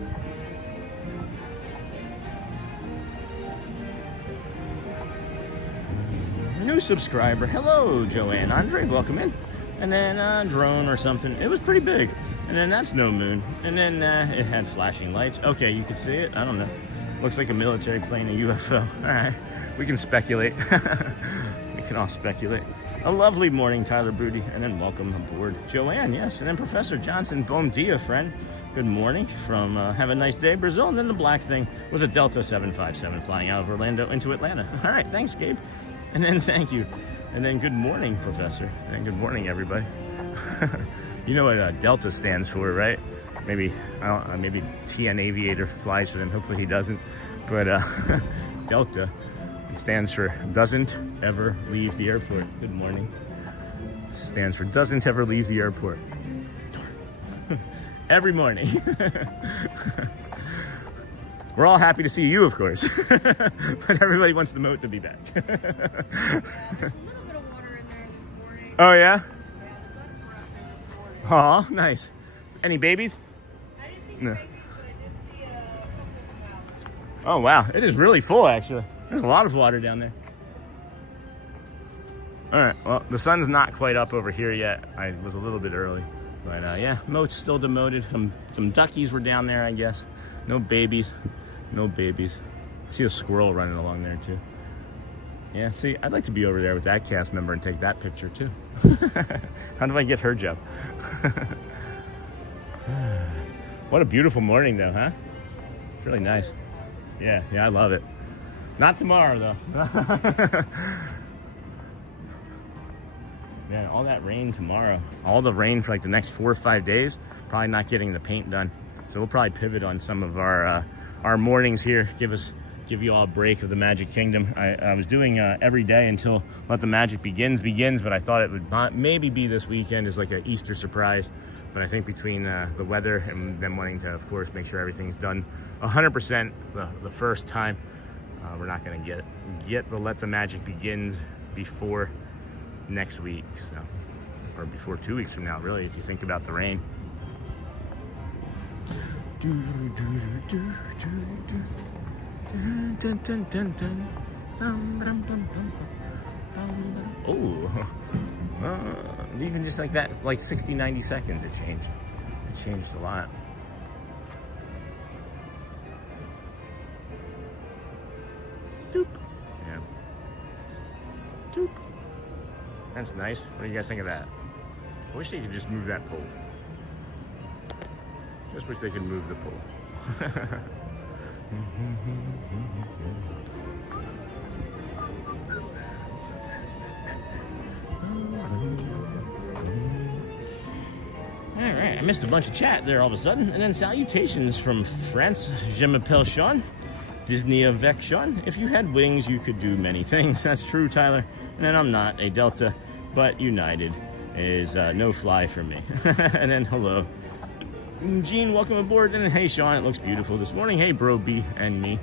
New subscriber. Hello, Joanne. Andre, welcome in. And then drone or something. It was pretty big. And then that's no moon. And then it had flashing lights. Okay, you could see it. I don't know. Looks like a military plane, a UFO. All right, we can speculate. We can all speculate. A lovely morning, Tyler Broody, and then welcome aboard, Joanne, yes, and then Professor Johnson. Bom dia, friend. Good morning from have a nice day, Brazil. And then the black thing was a Delta 757 flying out of Orlando into Atlanta. All right, thanks, Gabe. And then thank you. And then good morning, Professor. And good morning, everybody. You know what Delta stands for, right? Maybe, I don't know, maybe TN Aviator flies for them. Hopefully he doesn't. But Delta stands for doesn't ever leave the airport. Good morning. Stands for doesn't ever leave the airport. Every morning. We're all happy to see you, of course. But everybody wants the moat to be back. There's a little bit of water in there this morning. Oh, yeah? Yeah, Oh, nice. Any babies? I didn't see No. babies, but I did see a couple Oh, wow. It is really full, actually. There's a lot of water down there. All right. Well, the sun's not quite up over here yet. I was a little bit early. But, yeah, moat's still demoted. Some duckies were down there, I guess. No babies. No babies. I see a squirrel running along there, too. Yeah, see, I'd like to be over there with that cast member and take that picture, too. How do I get her job? What a beautiful morning, though, huh? It's really nice. Yeah, I love it. Not tomorrow, though. Man, all that rain tomorrow, all the rain for like the next 4 or 5 days, probably not getting the paint done. So we'll probably pivot on some of our mornings here. Give you all a break of the Magic Kingdom. I was doing every day until Let the Magic begins, but I thought it would not maybe be this weekend as like an Easter surprise. But I think between the weather and them wanting to, of course, make sure everything's done 100% the first time, we're not going to get the Let the Magic begins before next week, so, or before 2 weeks from now, really, if you think about the rain. Oh, even just like that, like 60, 90 seconds, it changed. It changed a lot. Doop. Yeah. Doop. That's nice. What do you guys think of that? I wish they could just move that pole. Just wish they could move the pole. All right, I missed a bunch of chat there all of a sudden. And then salutations from France. Je m'appelle Sean. Disney avec Sean. If you had wings, you could do many things. That's true, Tyler. And then I'm not a Delta, but United is no fly for me. And then hello. Gene, welcome aboard. And hey, Sean, it looks beautiful this morning. Hey, Bro B and me.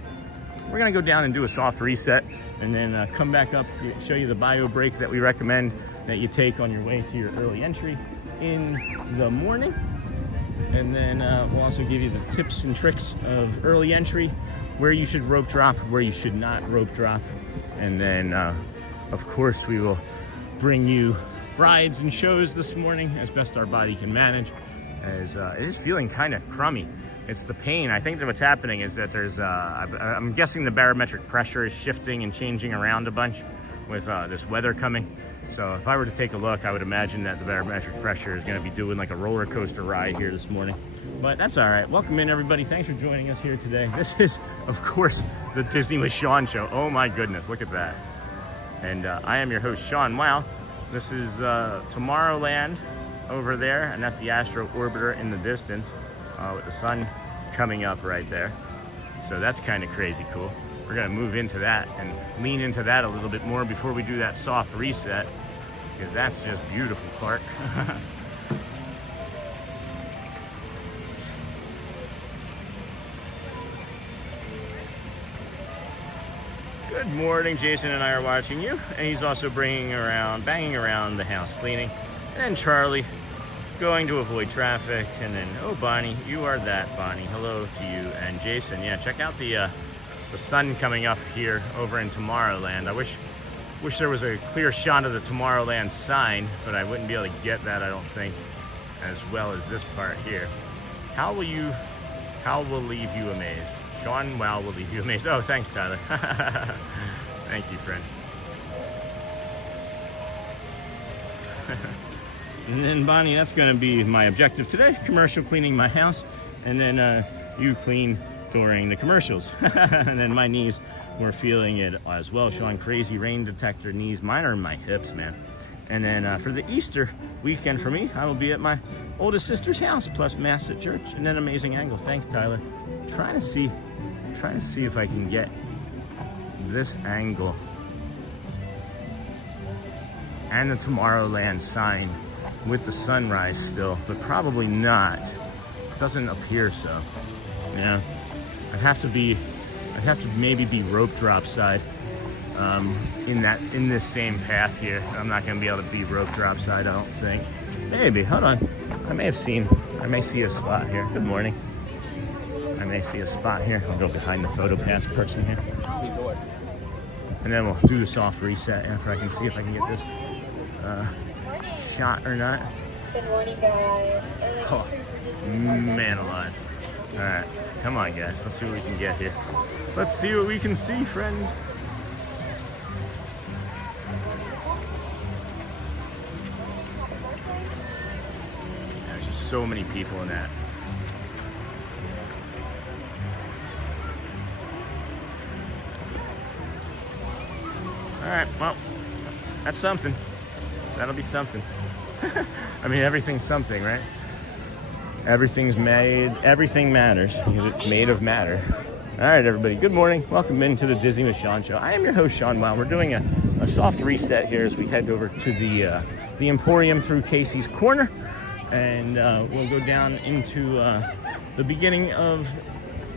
We're going to go down and do a soft reset and then come back up, show you the bio break that we recommend that you take on your way to your early entry in the morning. And then we'll also give you the tips and tricks of early entry, where you should rope drop, where you should not rope drop. And then, of course, we will bring you rides and shows this morning as best our body can manage, as it is feeling kind of crummy. It's the pain. I think that what's happening is that there's, I'm guessing the barometric pressure is shifting and changing around a bunch with this weather coming. So if I were to take a look, I would imagine that the barometric pressure is going to be doing like a roller coaster ride here this morning. But that's all right. Welcome in, everybody. Thanks for joining us here today. This is, of course, the Disney with Sean show. Oh my goodness, look at that. And I am your host, Sean Wow. This is Tomorrowland over there, and that's the Astro Orbiter in the distance with the sun coming up right there. So that's kind of crazy cool. We're going to move into that and lean into that a little bit more before we do that soft reset, because that's just beautiful, Clark. Good morning. Jason and I are watching you, and he's also banging around the house cleaning. And then Charlie going to avoid traffic, and then, oh, Bonnie, you are that, Bonnie. Hello to you and Jason. Yeah, check out the sun coming up here over in Tomorrowland. I wish there was a clear shot of the Tomorrowland sign, but I wouldn't be able to get that, I don't think, as well as this part here. How will leave you amazed? Sean Wow will leave you amazed. Oh, thanks, Tyler. Thank you, friend. And then, Bonnie, that's going to be my objective today. Commercial cleaning my house, and then you clean during the commercials. And then my knees were feeling it as well. Sean, crazy rain detector knees. Mine are in my hips, man. And then for the Easter weekend for me, I will be at my oldest sister's house, plus Mass at church. And then amazing angle. Thanks, Tyler. Trying to see if I can get this angle and the Tomorrowland sign with the sunrise still, but probably not. It doesn't appear so. Yeah, I'd have to maybe be rope drop side in this same path here. I'm not gonna be able to be rope drop side, I don't think. Maybe, hold on. I may see a spot here. Good morning. I may see a spot here. I'll go behind the photo pass person here. And then we'll do the soft reset after I can see if I can get this shot or not. Good morning, guys. Oh, man alive. All right, come on, guys. Let's see what we can get here. Let's see what we can see, friend. There's just so many people in that. All right, well, that's something. That'll be something. I mean, everything's something, right? Everything's made, everything matters because it's made of matter. All right, everybody, good morning. Welcome into the Disney with Sean show. I am your host, Sean Wow. We're doing a soft reset here as we head over to the Emporium through Casey's Corner. And we'll go down into the beginning of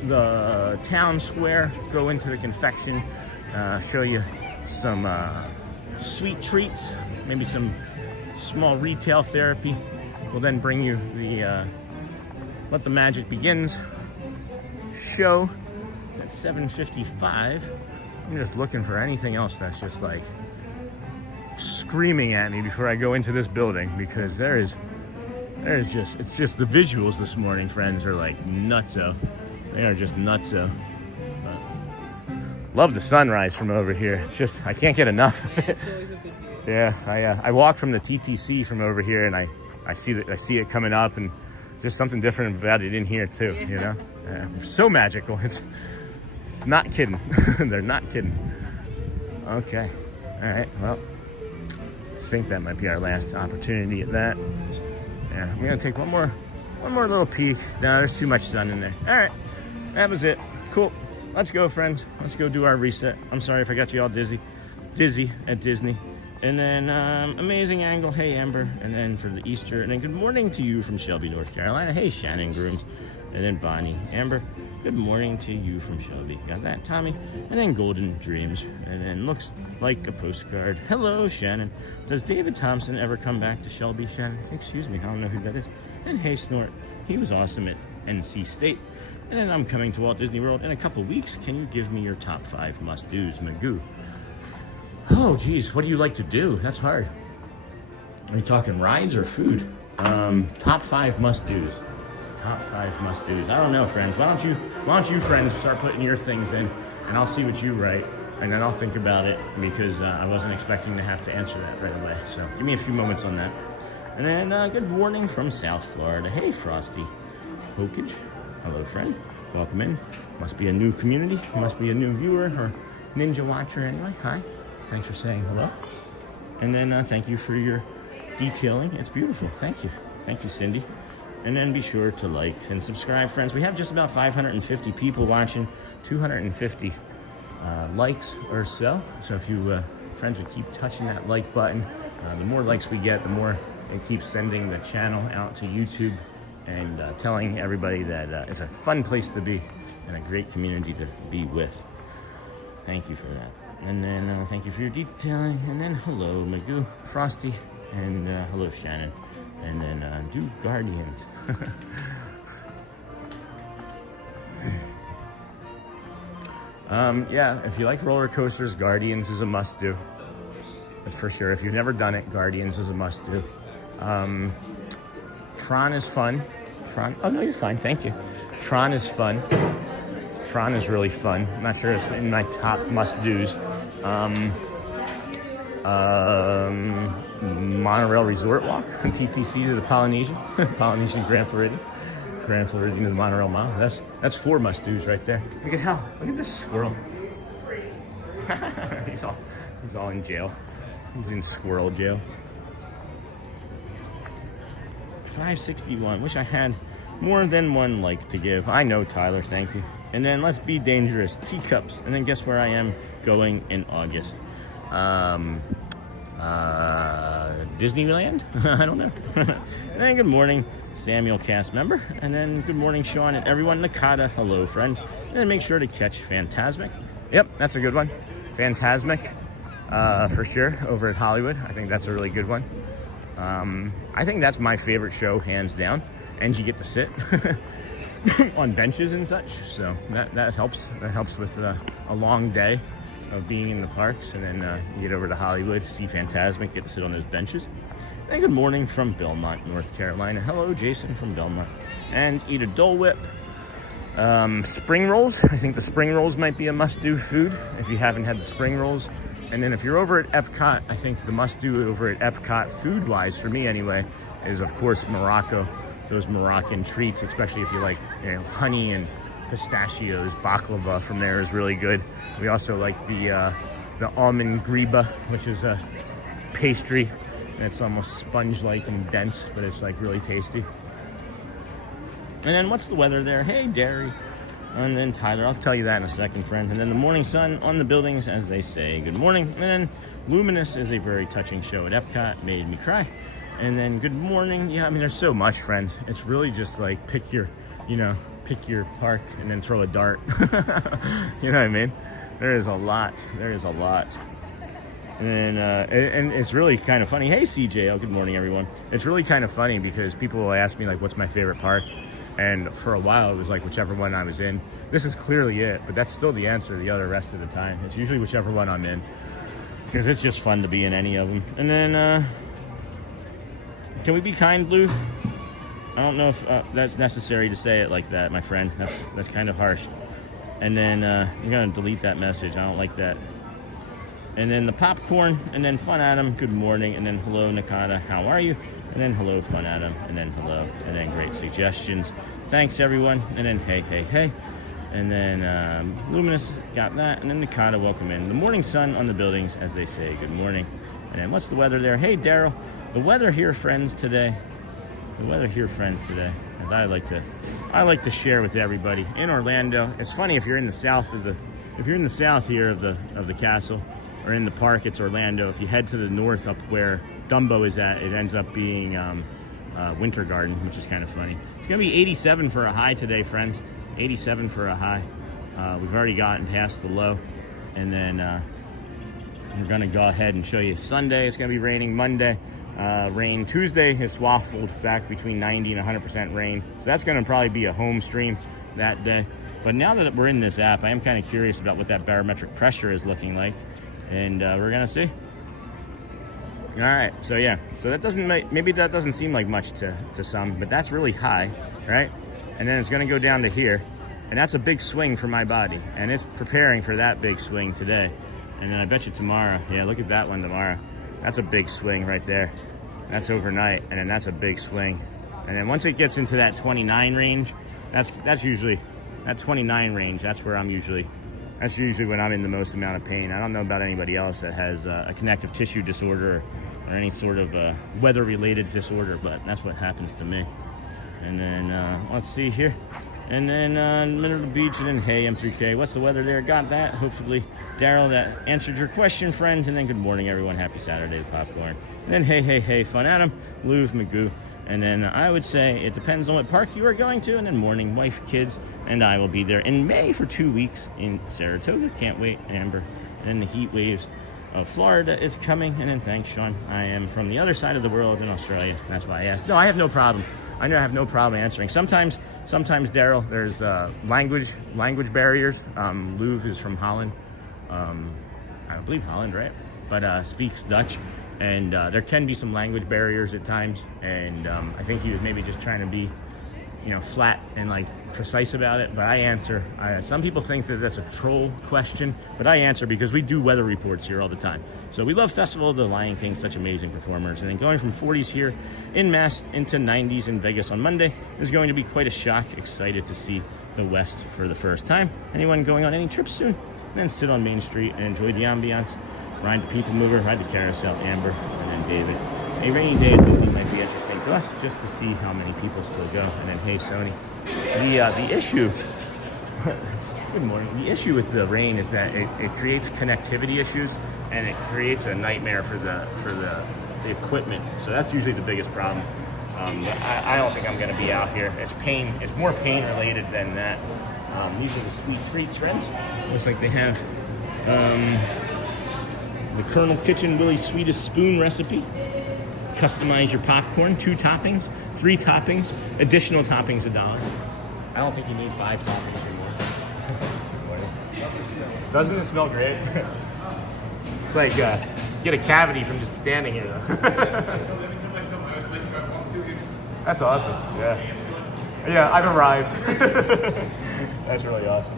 the town square, go into the confection, show you some sweet treats, maybe some small retail therapy. We'll then bring you the Let the Magic Begins show at 7:55. I'm just looking for anything else that's just like screaming at me before I go into this building, because it's just the visuals this morning, friends, are like nutso. They are just nutso. Love the sunrise from over here. It's just, I can't get enough. Yeah, I walk from the TTC from over here, and I see it coming up, and just something different about it in here too. You know, so magical. It's not kidding. They're not kidding. Okay, all right. Well, I think that might be our last opportunity at that. Yeah, we're gonna take one more little peek. No, there's too much sun in there. All right, that was it. Cool. Let's go, friends. Let's go do our reset. I'm sorry if I got you all dizzy at Disney. And then amazing angle. Hey, Amber. And then for the Easter. And then good morning to you from Shelby, North Carolina. Hey, Shannon Grooms. And then Bonnie. Amber, good morning to you from Shelby. Got that, Tommy. And then Golden Dreams. And then looks like a postcard. Hello, Shannon. Does David Thompson ever come back to Shelby, Shannon? Excuse me, I don't know who that is. And hey, Snort. He was awesome at NC State. And then I'm coming to Walt Disney World in a couple weeks. Can you give me your top 5 must-dos, Magoo? Oh, geez, what do you like to do? That's hard. Are you talking rides or food? Top 5 must-dos. Top 5 must-dos. I don't know, friends. Why don't you, friends, start putting your things in, and I'll see what you write, and then I'll think about it, because I wasn't expecting to have to answer that right away. So give me a few moments on that. And then good morning from South Florida. Hey, Frosty Hokage. Hello, friend. Welcome in. Must be a new community. Must be a new viewer or ninja watcher anyway. Hi. Thanks for saying hello. And then thank you for your detailing. It's beautiful. Thank you. Thank you, Cindy. And then be sure to like and subscribe, friends. We have just about 550 people watching, 250 likes or so. So if you friends would keep touching that like button, the more likes we get, the more it keeps sending the channel out to YouTube, and telling everybody that it's a fun place to be and a great community to be with. Thank you for that. And then thank you for your detailing. And then hello, Magoo, Frosty, and hello, Shannon. And then do Guardians. Yeah, if you like roller coasters, Guardians is a must-do. But for sure, if you've never done it, Guardians is a must-do. Tron is fun. Oh no, you're fine, thank you. Tron is fun. Tron is really fun. I'm not sure it's in my top must-dos. Monorail Resort Walk from TTC to the Polynesian. Polynesian Grand Floridian. Grand Floridian to the Monorail Mile. That's 4 must-dos right there. Look at this squirrel. he's all in jail. He's in squirrel jail. 561. Wish I had more than one like to give. I know, Tyler. Thank you. And then let's be dangerous. Teacups. And then guess where I am going in August? Disneyland? I don't know. And then good morning, Samuel cast member. And then good morning, Sean, and everyone. Nakata. Hello, friend. And then make sure to catch Phantasmic. Yep, that's a good one. Phantasmic, for sure, over at Hollywood. I think that's a really good one. I think that's my favorite show, hands down. And you get to sit on benches and such, so that helps. That helps with a long day of being in the parks. And then you get over to Hollywood, see Phantasmic, get to sit on those benches. And good morning from Belmont, North Carolina. Hello, Jason from Belmont. And eat a Dole Whip. Spring rolls. I think the spring rolls might be a must-do food if you haven't had the spring rolls. And then if you're over at Epcot, I think the must-do over at Epcot, food-wise, for me anyway, is of course Morocco. Those Moroccan treats, especially if you like, honey and pistachios. Baklava from there is really good. We also like the almond griba, which is a pastry It's almost sponge-like and dense, but it's like really tasty. And then what's the weather there? Hey, Derry. And then Tyler, I'll tell you that in a second, friend. And then the morning sun on the buildings as they say good morning. And then Luminous is a very touching show at Epcot, made me cry. And then good morning. Yeah, I mean, there's so much, friends. It's really just like pick your park and then throw a dart. You know what I mean? There is a lot. There is a lot. And it's really kind of funny. Hey, CJ. Oh, good morning, everyone. It's really kind of funny because people will ask me, like, what's my favorite park? And for a while, it was like whichever one I was in. This is clearly it, but that's still the answer the other rest of the time. It's usually whichever one I'm in because it's just fun to be in any of them. And then, can we be kind, Lou? I don't know if that's necessary to say it like that, my friend. That's kind of harsh. And then I'm going to delete that message. I don't like that. And then the popcorn, and then Fun Adam, good morning, and then hello, Nakata, how are you? And then hello, Fun Adam, and then hello, and then great suggestions. Thanks, everyone. And then hey, hey, hey. And then Luminous got that, and then Nakata, welcome in. The morning sun on the buildings, as they say, good morning. And then what's the weather there? Hey, Daryl. The weather here, friends, today. The weather here, friends, today, as I like to share with everybody in Orlando. It's funny if you're in the south here of the castle. Or in the park, it's Orlando. If you head to the north up where Dumbo is at, it ends up being Winter Garden, which is kind of funny. It's going to be 87 for a high today, friends. 87 for a high. We've already gotten past the low. And then we're going to go ahead and show you Sunday. It's going to be raining Monday. Rain Tuesday is waffled back between 90 and 100% rain. So that's going to probably be a home stream that day. But now that we're in this app, I am kind of curious about what that barometric pressure is looking like. And we're gonna see. All right, so yeah, so that maybe that doesn't seem like much to some, but that's really high, right? And then it's gonna go down to here, and that's a big swing for my body, and it's preparing for that big swing today. And then I bet you tomorrow, yeah, look at that one tomorrow. That's a big swing right there. That's overnight, and then that's a big swing. And then once it gets into that 29 range, that's usually that 29 range. That's where I'm usually. That's usually when I'm in the most amount of pain. I don't know about anybody else that has a connective tissue disorder or any sort of weather-related disorder, but that's what happens to me. And then let's see here. And then Mineral Beach, and then hey, M3K. What's the weather there? Got that. Hopefully, Daryl, that answered your question, friends. And then good morning, everyone. Happy Saturday, the popcorn. And then hey, hey, hey, Fun Adam, Louv, Magoo. And then I would say it depends on what park you are going to. And then morning, wife, kids, and I will be there in May for 2 weeks in Saratoga. Can't wait, Amber. And then the heat waves of Florida is coming. And then thanks, Sean. I am from the other side of the world in Australia. That's why I asked. No, I have no problem. I have no problem answering. Sometimes, Daryl, there's language barriers. Louv is from Holland. I believe Holland, right? But speaks Dutch. And there can be some language barriers at times, and I think he was maybe just trying to be, flat and like precise about it. But I answer. Some people think that that's a troll question, but I answer because we do weather reports here all the time. So we love Festival of the Lion King, such amazing performers. And then going from 40s here in Mass into 90s in Vegas on Monday is going to be quite a shock. Excited to see the West for the first time. Anyone going on any trips soon? And then sit on Main Street and enjoy the ambiance. Ride the People Mover, ride the Carousel, Amber, and then David. A rainy day at Disney might be interesting to us, just to see how many people still go. And then, hey, Sony. The issue, good morning. The issue with the rain is that it creates connectivity issues, and it creates a nightmare for the equipment. So that's usually the biggest problem. But I don't think I'm going to be out here. It's more pain related than that. These are the sweet treats, friends. Looks like they have. The Colonel Kitchen Willie's Sweetest Spoon recipe. Customize your popcorn, 2 toppings, 3 toppings, additional toppings $1. I don't think you need 5 toppings anymore. Doesn't it smell great? It's like get a cavity from just standing here though. That's awesome. Yeah, I've arrived. That's really awesome.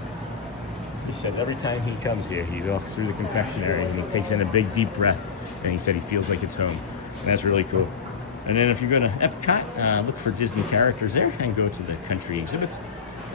He said every time he comes here, he walks through the confectionery and he takes in a big deep breath, and he said he feels like it's home. And that's really cool. And then if you're going to Epcot, look for Disney characters there and go to the country exhibits.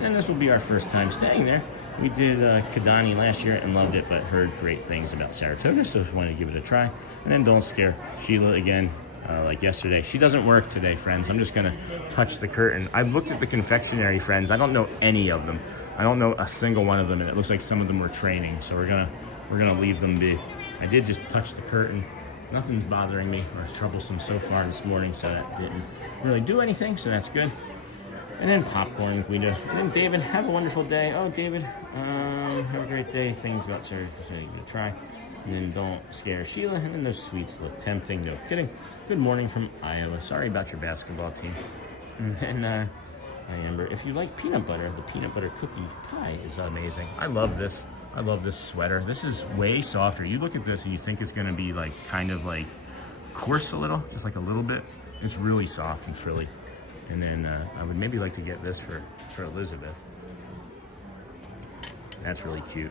And this will be our first time staying there. We did Kidani last year and loved it, but heard great things about Saratoga, so just wanted to give it a try. And then don't scare Sheila again. like yesterday. She doesn't work today, friends. I'm just gonna touch the curtain. I've looked at the confectionery, friends. I don't know any of them. I don't know a single one of them, and it looks like some of them were training, so we're gonna leave them be. I did just touch the curtain. Nothing's bothering me or troublesome so far this morning, so that didn't really do anything, so that's good. And then popcorn, we do. And then David, have a wonderful day. Oh, David, have a great day. Things about surgery to try. And then don't scare Sheila. And then those sweets look tempting. No kidding. Good morning from Iowa. Sorry about your basketball team. And then, Amber, if you like peanut butter, the peanut butter cookie pie is amazing. I love this. I love this sweater. This is way softer. You look at this and you think it's going to be like kind of like coarse a little, just like a little bit. It's really soft and frilly. And then I would maybe like to get this for Elizabeth. That's really cute.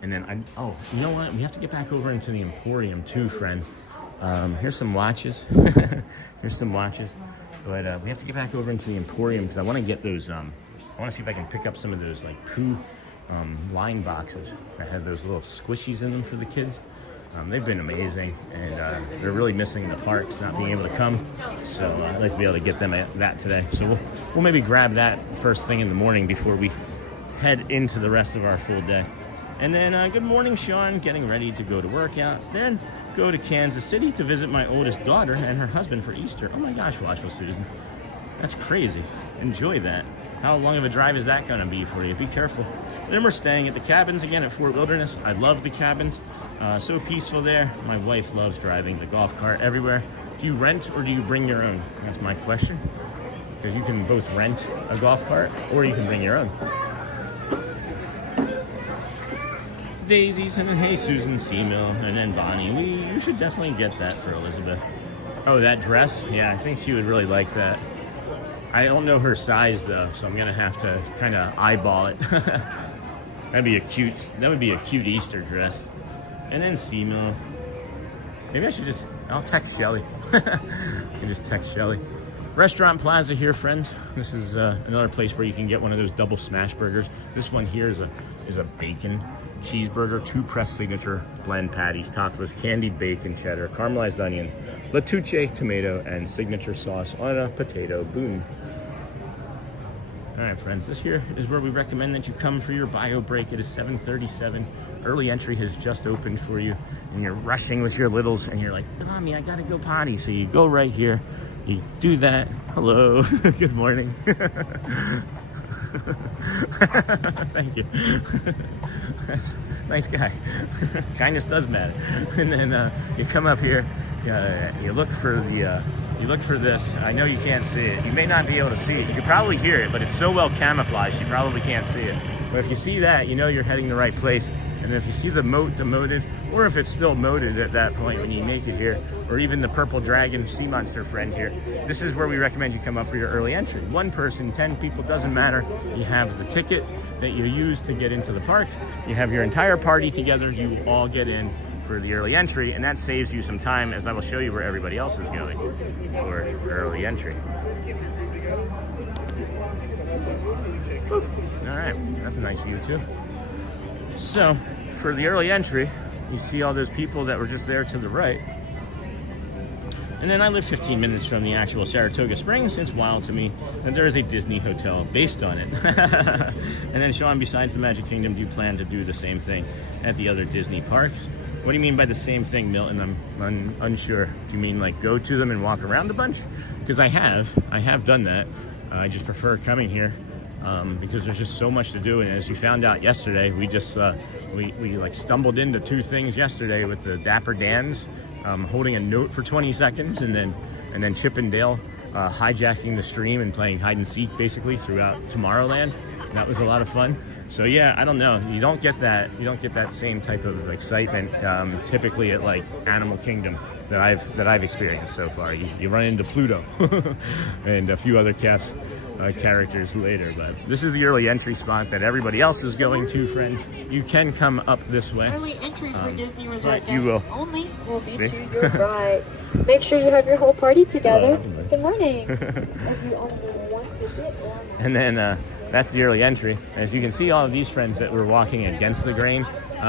And then oh, you know what? We have to get back over into the Emporium too, friends. Here's some watches. Here's some watches. But we have to get back over into the Emporium because I want to get those. I want to see if I can pick up some of those like poo line boxes that have those little squishies in them for the kids. They've been amazing, and they're really missing the parks, not being able to come. So I'd like to be able to get them that today. So we'll maybe grab that first thing in the morning before we head into the rest of our full day. And then good morning, Sean, getting ready to go to workout. Then go to Kansas City to visit my oldest daughter and her husband for Easter. Oh my gosh, watchful Susan. That's crazy. Enjoy that. How long of a drive is that going to be for you? Be careful. Then we're staying at the cabins again at Fort Wilderness. I love the cabins. So peaceful there. My wife loves driving the golf cart everywhere. Do you rent or do you bring your own? That's my question. Because you can both rent a golf cart or you can bring your own. Daisies and then hey Susan Seamill and then Bonnie. You should definitely get that for Elizabeth. Oh, that dress? Yeah, I think she would really like that. I don't know her size though, so I'm gonna have to kind of eyeball it. That would be a cute Easter dress. And then Seamill. Maybe I should I'll text Shelly. I can just text Shelly. Restaurant Plaza here, friends. This is another place where you can get one of those double smash burgers. This one here is a bacon cheeseburger, 2 pressed signature blend patties topped with candied bacon, cheddar, caramelized onion, Latuche tomato, and signature sauce on a potato boom. All right, friends, this here is where we recommend that you come for your bio break. It is 7:37. Early entry has just opened for you, and you're rushing with your littles, and you're like, Mommy, I gotta go potty. So you go right here, you do that. Hello, good morning. Thank you. Nice guy. Kindness does matter. And then you come up here, you look for this. I know you can't see it. You may not be able to see it. You can probably hear it, but it's so well camouflaged you probably can't see it. But if you see that, you know you're heading the right place. And if you see the moat demoted, or if it's still moated at that point when you make it here, or even the purple dragon sea monster friend here, this is where we recommend you come up for your early entry. 1 person, 10 people, doesn't matter. You have the ticket that you use to get into the parks. You have your entire party together. You all get in for the early entry, and that saves you some time, as I will show you where everybody else is going for early entry. All right, that's a nice view too. So for the early entry, you see all those people that were just there to the right. And then I live 15 minutes from the actual Saratoga Springs. It's wild to me that there is a Disney hotel based on it. And then Sean, besides the Magic Kingdom, do you plan to do the same thing at the other Disney parks? What do you mean by the same thing, Milton? I'm unsure. Do you mean like go to them and walk around a bunch? Because I have done that. I just prefer coming here because there's just so much to do. And as you found out yesterday, we just we like stumbled into 2 things yesterday with the Dapper Dans holding a note for 20 seconds, and then Chip and Dale hijacking the stream and playing hide and seek basically throughout Tomorrowland. And that was a lot of fun. So yeah, I don't know. You don't get that same type of excitement typically at like Animal Kingdom that I've experienced so far. You run into Pluto and a few other characters later, but this is the early entry spot that everybody else is going to, friend. You can come up this way. Early entry for Disney Resort you guests will. only will be to your right. Make sure you have your whole party together. Good morning. If you only want to get one. And then that's the early entry. As you can see, all of these friends that were walking against the grain.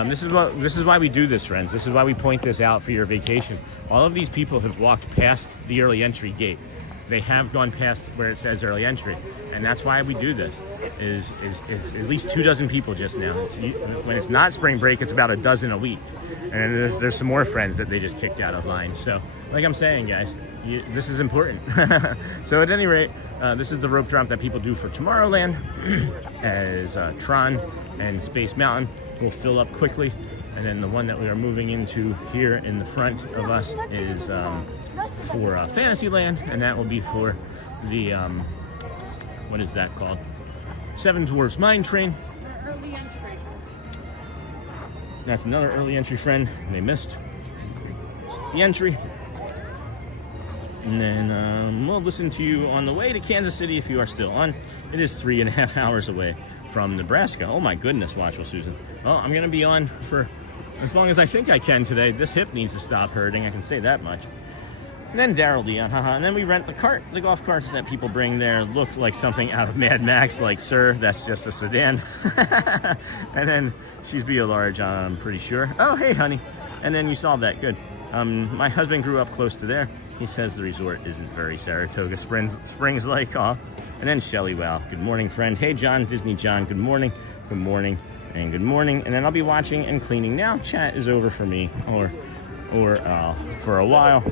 This is why we do this, friends. This is why we point this out for your vacation. all of these people have walked past the early entry gate. They have gone past where it says early entry, and that's why we do this. Is at least 24 people just now. When it's not spring break, it's about a dozen a week, and there's some more friends that they just kicked out of line. So, like I'm saying, guys, this is important. So, at any rate, this is the rope drop that people do for Tomorrowland, as Tron and Space Mountain will fill up quickly, and then the one that we are moving into here in the front of us is for Fantasyland, and that will be for the what is that called? Seven Dwarfs Mine Train. Early entry. That's another early entry friend. They missed the entry. And then we'll listen to you on the way to Kansas City if you are still on. It is 3.5 hours away from Nebraska. Oh my goodness, watchful Susan. Well, I'm gonna be on for as long as I think I can today. This hip needs to stop hurting, I can say that much. And then Daryl Dion, haha. And then we rent the golf carts that people bring there. Look like something out of Mad Max, like, sir, that's just a sedan. And then she's be a large, I'm pretty sure. Oh, hey, honey. And then you saw that, good. My husband grew up close to there. He says the resort isn't very Saratoga Springs like, aw. And then Shelly, wow, good morning, friend. Hey, John, Disney John, good morning, and good morning. And then I'll be watching and cleaning now. Chat is over for me, or for a while.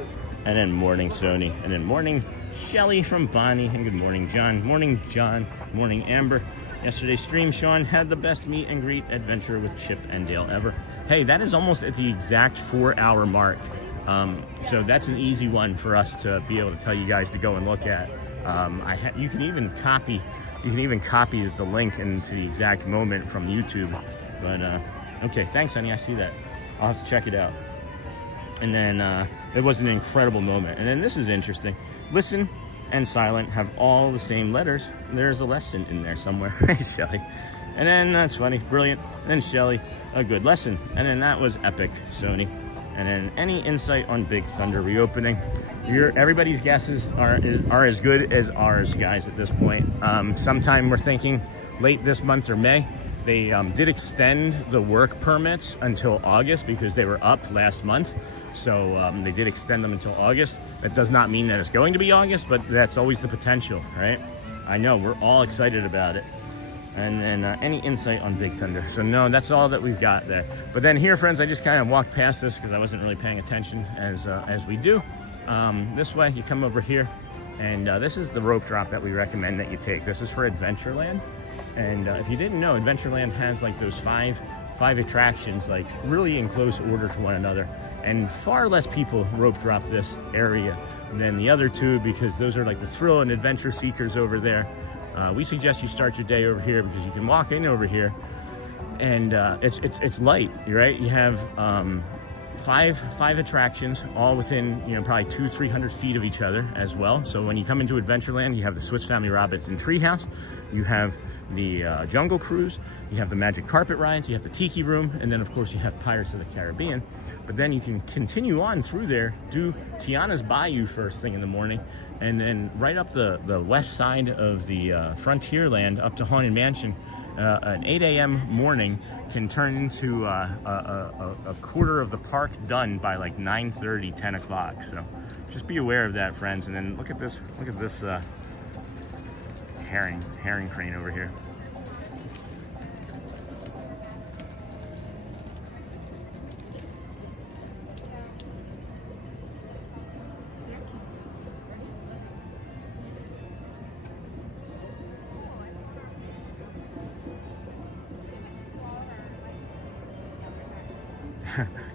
And then morning, Sony. And then morning, Shelly from Bonnie. And good morning, John. Morning, John. Morning, Amber. Yesterday's stream, Sean had the best meet and greet adventure with Chip and Dale ever. Hey, that is almost at the exact 4-hour mark. So that's an easy one for us to be able to tell you guys to go and look at. You can even copy the link into the exact moment from YouTube. But okay, thanks, honey. I see that. I'll have to check it out. And then it was an incredible moment. And then this is interesting. Listen and silent have all the same letters. There's a lesson in there somewhere. Hey, Shelly. And then that's funny, brilliant. And then Shelly, a good lesson. And then that was epic, Sony. And then any insight on Big Thunder reopening? Everybody's guesses are as good as ours, guys, at this point. Sometime we're thinking late this month or May. They did extend the work permits until August because they were up last month. So they did extend them until August. That does not mean that it's going to be August, but that's always the potential, right? I know, we're all excited about it. And then any insight on Big Thunder? So no, that's all that we've got there. But then here, friends, I just kind of walked past this because I wasn't really paying attention as we do. This way, you come over here, and this is the rope drop that we recommend that you take. This is for Adventureland. And if you didn't know, Adventureland has like those five attractions, like really in close order to one another. And far less people rope drop this area than the other two because those are like the thrill and adventure seekers over there. We suggest you start your day over here because you can walk in over here and it's light, right? You have five attractions all within, probably 200-300 feet of each other as well. So when you come into Adventureland, you have the Swiss Family Robinson Treehouse, you have the Jungle Cruise, you have the Magic Carpet Rides, you have the Tiki Room, and then of course you have Pirates of the Caribbean. But then you can continue on through there, do Tiana's Bayou first thing in the morning, and then right up the west side of the Frontierland up to Haunted Mansion. An 8 a.m. morning can turn into a quarter of the park done by like 9:30, 10 o'clock. So just be aware of that, friends. And then look at this herring crane over here.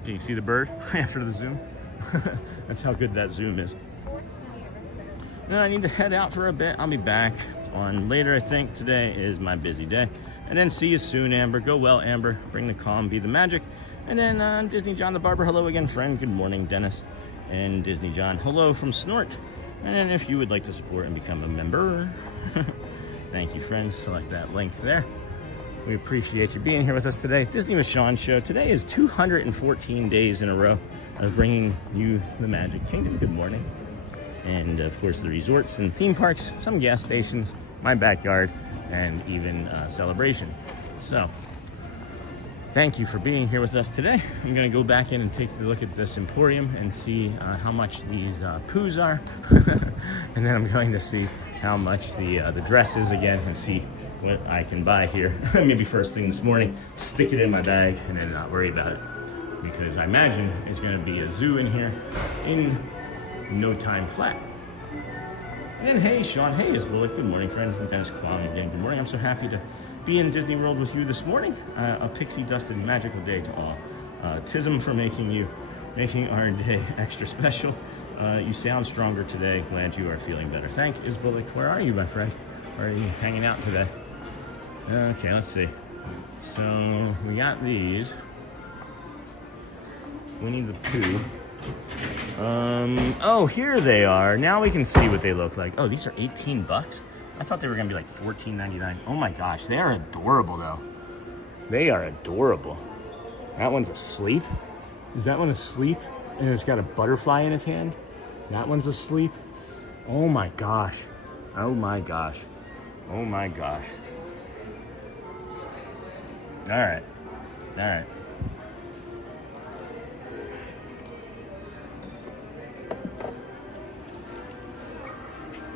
Can you see the bird after the zoom? That's how good that zoom is. Then I need to head out for a bit. I'll be back on later, I think. Today is my busy day. And then see you soon, Amber. Go well, Amber. Bring the calm, be the magic. And then Disney John the Barber. Hello again, friend. Good morning, Dennis. And Disney John, hello from Snort. And then if you would like to support and become a member, thank you, friends. Select that link there. We appreciate you being here with us today. Disney with Sean show. Today is 214 days in a row of bringing you the Magic Kingdom. Good morning. And of course the resorts and theme parks, some gas stations, my backyard, and even Celebration. So thank you for being here with us today. I'm gonna go back in and take a look at this emporium and see how much these poos are. And then I'm going to see how much the dress is again and see what I can buy here. Maybe first thing this morning, stick it in my bag and then not worry about it. Because I imagine it's gonna be a zoo in here in no time flat. And hey, Sean, hey, is Bullock. Good morning, friends. And Dennis Kwame again. Good morning. I'm so happy to be in Disney World with you this morning. A pixie-dusted magical day to all. Autism for making our day extra special. You sound stronger today. Glad you are feeling better. Thank is Bullock. Where are you, my friend? Where are you hanging out today? Okay, let's see. So we got these. Winnie the Pooh. Oh, here they are. Now we can see what they look like. Oh, these are 18 bucks? I thought they were gonna be like $14.99. Oh my gosh, they are adorable though. They are adorable. That one's asleep. Is that one asleep? And it's got a butterfly in its hand? That one's asleep. Oh my gosh. Oh my gosh. Oh my gosh. All right. All right.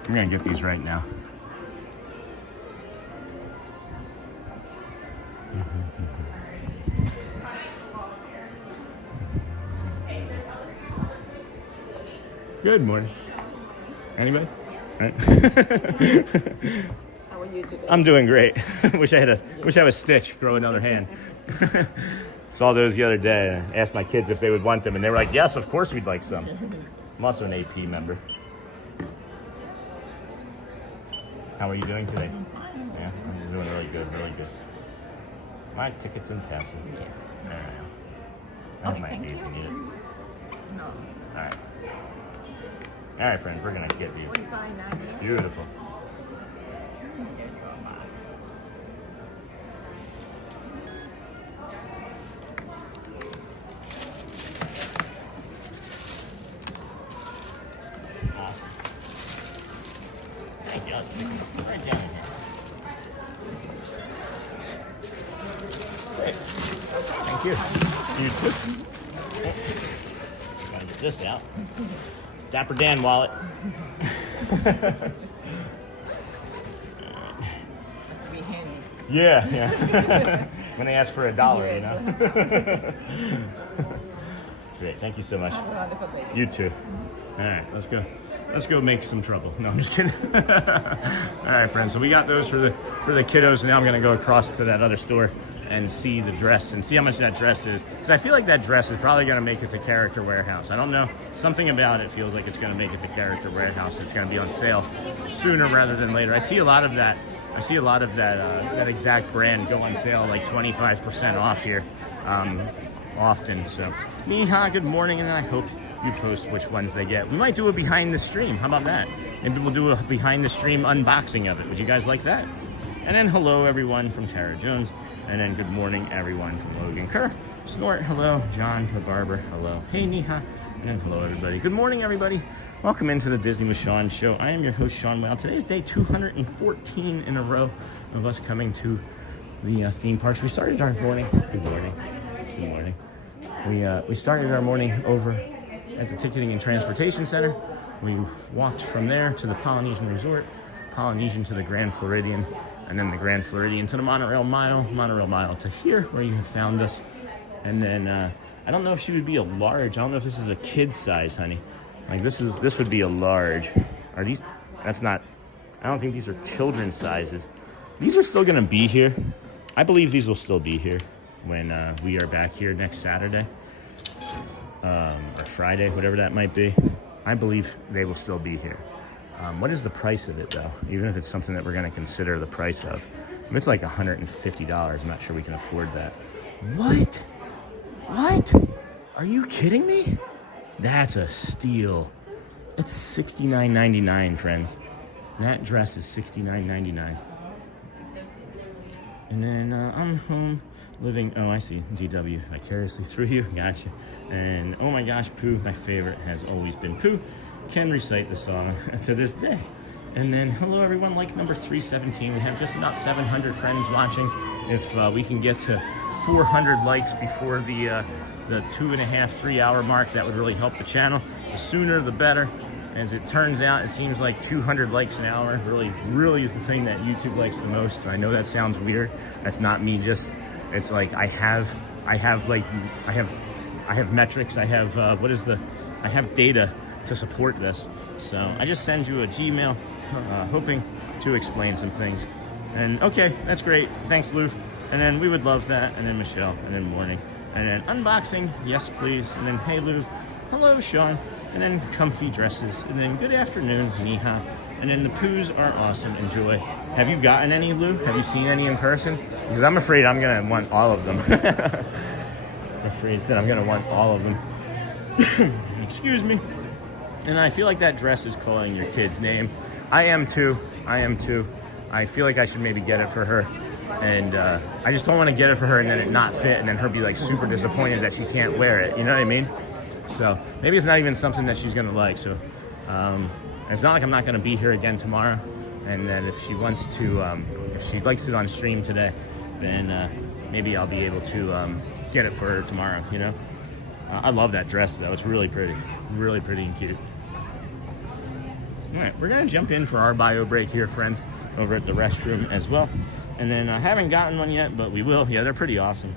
I'm gonna get these right now. Good morning. Anybody? Right. How are you today? I'm doing great. wish I was Stitch. Grow another hand. Saw those the other day. I asked my kids if they would want them, and they were like, "Yes, of course we'd like some." I'm also an AP member. How are you doing today? Yeah, I'm doing really good, really good. My tickets and passes. Yes. There I am. That was my ID if you need it. No. All right. All right, friends, we're gonna get these. $45.90. Beautiful. Awesome. Thank you. Right down here. Great. Thank you. You too. Gotta get this out. Dapper Dan wallet. Be handy. Yeah. When they ask for $1, you know. Great. Thank you so much. Have a wonderful day. You too. All right, let's go. Let's go make some trouble. No, I'm just kidding. All right, friends. So we got those for the kiddos. Now I'm gonna go across to that other store and see the dress and see how much that dress is. Because I feel like that dress is probably gonna make it to Character Warehouse. I don't know. Something about it feels like it's gonna make it to Character Warehouse. It's gonna be on sale sooner rather than later. I see a lot of that. I see a lot of that exact brand go on sale like 25% off here often. So, Miha, good morning, and I hope you post which ones they get. We might do a behind the stream. How about that? Maybe we'll do a behind the stream unboxing of it. Would you guys like that? And then hello everyone from Tara Jones. And then good morning everyone from Logan Kerr. Snort, hello. John the Barber, hello. Hey Niha. And then hello everybody. Good morning everybody. Welcome into the Disney with Sean show. I am your host Sean Wow. Today's day 214 in a row of us coming to the theme parks. We started our morning. Good morning. Good morning. We started our morning over at the Ticketing and Transportation Center. We walked from there to the Polynesian Resort, Polynesian to the Grand Floridian, and then the Grand Floridian to the Monorail Mile to here where you have found us. And then I don't know if she would be a large. I don't know if this is a kid size, honey. Like this would be a large. Are these? That's not. I don't think these are children's sizes. These are still gonna be here. I believe these will still be here when we are back here next Saturday. Or Friday, whatever that might be. I believe they will still be here. What is the price of it though? Even if it's something that we're gonna consider the price of. If it's like $150, I'm not sure we can afford that. What? What? Are you kidding me? That's a steal. It's $69.99, friends. That dress is $69.99. And then I'm home living, oh, I see, DW, vicariously through you, gotcha. And oh my gosh, Pooh, my favorite has always been Pooh, can recite the song to this day. And then, hello everyone, like number 317, we have just about 700 friends watching. If we can get to 400 likes before the 2.5, 3 hour mark. That would really help the channel. The sooner the better. As it turns out, it seems like 200 likes an hour really is the thing that YouTube likes the most. I know that sounds weird. That's not me. Just it's like I have metrics. I have data to support this. So I just send you a Gmail, hoping to explain some things. And okay, that's great. Thanks, Lou. And then we would love that. And then Michelle. And then morning. And then unboxing. Yes, please. And then hey, Lou. Hello, Sean. And then comfy dresses. And then good afternoon, Niha. And then the poos are awesome. Enjoy. Have you gotten any, Lou? Have you seen any in person? Because I'm afraid I'm going to want all of them. I'm afraid that I'm going to want all of them. Excuse me. And I feel like that dress is calling your kid's name. I am too. I feel like I should maybe get it for her. And I just don't want to get it for her and then it not fit and then her be like super disappointed that she can't wear it. You know what I mean? So maybe it's not even something that she's gonna like. So it's not like I'm not gonna be here again tomorrow. And then if she wants to, if she likes it on stream today, then maybe I'll be able to get it for her tomorrow. You know, I love that dress though. It's really pretty and cute. All right, we're gonna jump in for our bio break here, friends, over at the restroom as well. And then I haven't gotten one yet, but we will. Yeah, they're pretty awesome.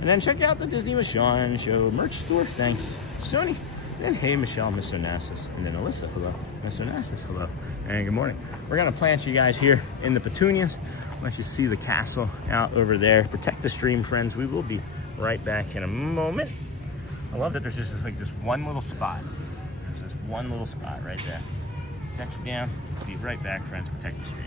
And then check out the Disney with Sean show merch store. Thanks, Sony. And then hey, Michelle, Miss Onassis. And then Alyssa, hello. Miss Onassis, hello. And good morning. We're gonna plant you guys here in the petunias. Let you see the castle out over there. Protect the stream, friends. We will be right back in a moment. I love that there's just like this one little spot. There's this one little spot right there. Set you down. Be right back, friends. Protect the stream.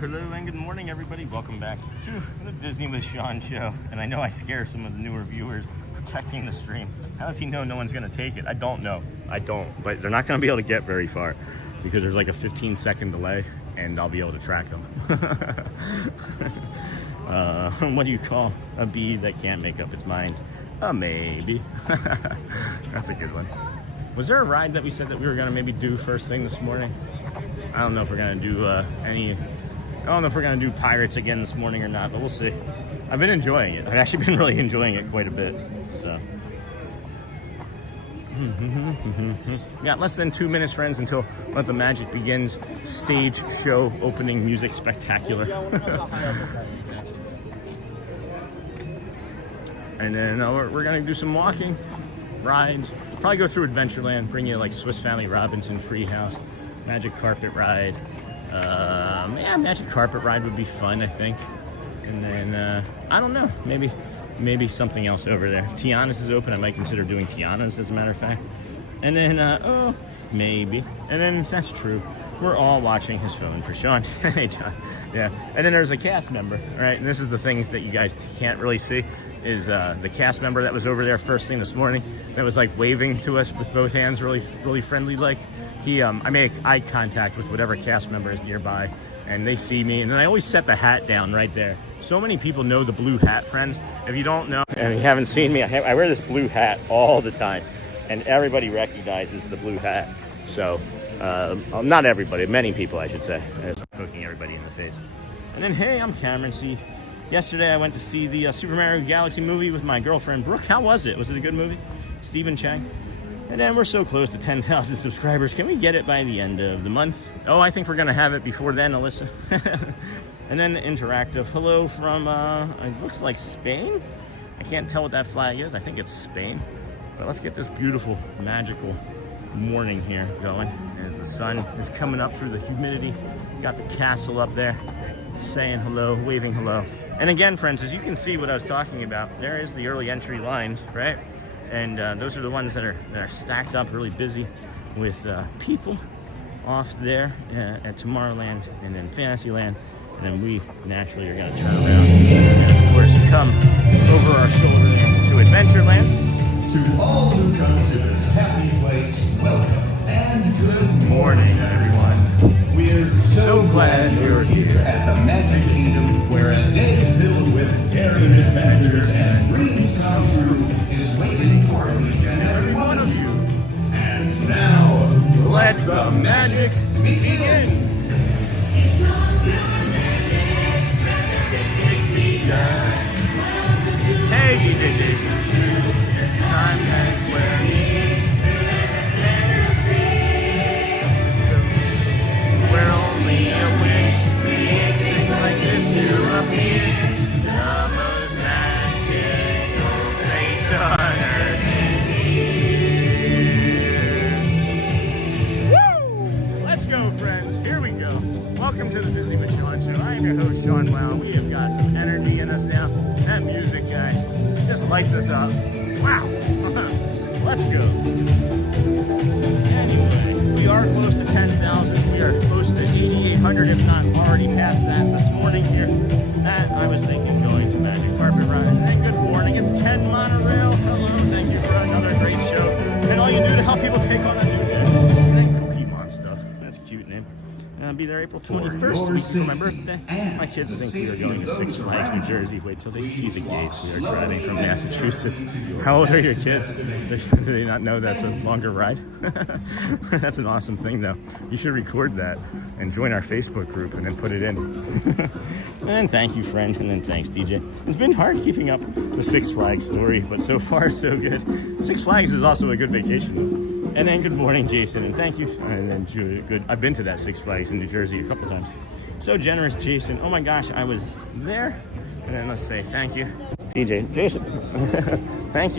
Hello, and good morning, everybody. Welcome back to the Disney with Sean show. And I know I scare some of the newer viewers protecting the stream. How does he know no one's going to take it? I don't know. But they're not going to be able to get very far because there's like a 15-second delay, and I'll be able to track them. What do you call a bee that can't make up its mind? A maybe. That's a good one. Was there a ride that we said that we were going to maybe do first thing this morning? I don't know if we're going to do I don't know if we're going to do Pirates again this morning or not, but we'll see. I've been enjoying it. I've actually been really enjoying it quite a bit. So, got less than 2 minutes, friends, until Let the Magic Begins stage show opening music spectacular. And then we're going to do some walking, rides, probably go through Adventureland, bring you like Swiss Family Robinson Treehouse, Magic Carpet Ride. Yeah, Magic Carpet Ride would be fun, I think. And then, I don't know, maybe something else over there. If Tiana's is open, I might consider doing Tiana's, as a matter of fact. And then, oh, maybe. And then, that's true. We're all watching his phone for Sean. Hey, John. Yeah. And then there's a cast member, right? And this is the things that you guys can't really see, is the cast member that was over there first thing this morning that was like waving to us with both hands, really friendly like. I make eye contact with whatever cast member is nearby, and they see me, and then I always set the hat down right there. So many people know the blue hat, friends. If you don't know, and you haven't seen me, I wear this blue hat all the time, and everybody recognizes the blue hat. So, not everybody, many people, I should say. I'm poking everybody in the face. And then, hey, I'm Cameron C. Yesterday I went to see the Super Mario Galaxy movie with my girlfriend Brooke. How was it? Was it a good movie? Stephen Chang. And then we're so close to 10,000 subscribers. Can we get it by the end of the month? Oh, I think we're gonna have it before then, Alyssa. And then interactive. Hello from, it looks like Spain? I can't tell what that flag is. I think it's Spain. But let's get this beautiful, magical morning here going as the sun is coming up through the humidity. Got the castle up there saying hello, waving hello. And again, friends, as you can see what I was talking about, there is the early entry lines, right? And those are the ones that are stacked up really busy with people off there at Tomorrowland and then Fantasyland. And then we naturally are going to turn around and, of course, come over our shoulder there to Adventureland. To all who come to this happy place, welcome and good morning, everyone. We're so glad you're here at the Magic Kingdom, where a day filled with daring adventures and dreams come true is waiting for each and every one of you. And now, let the magic begin. Hey, DJ Jason. It's time that's where we're only a wish. Things like this to appear. The most magical place on earth is here. Woo! Let's go, friends. Here we go. Welcome to the Disney with Sean Show. I am your host, Sean Wow. We have got some energy in us now. That music, guys, just lights us up. Wow. Let's go. Anyway, we are close to 10,000. We are close to 8,800, if not already past that this morning here. That I was thinking going to Magic Carpet Ride. And good morning. It's Ken Monorail. Hello. Thank you for another great show. And all you do to help people take on a new day. And then Cookie Monster. That's a cute name. I'll be there April 21st, the week before my birthday. My kids think we are going to Six Flags, New Jersey. Wait till they see the gates. We are driving from Massachusetts. How old are your kids? Do they not know that's a longer ride? That's an awesome thing, though. You should record that and join our Facebook group and then put it in. And then thank you, friend, and then thanks, DJ. It's been hard keeping up the Six Flags story, but so far, so good. Six Flags is also a good vacation. And then good morning, Jason, and thank you. And then good. I've been to that Six Flags in New Jersey a couple times. So generous, Jason. Oh my gosh, I was there. And then let's say thank you, DJ, Jason. Thank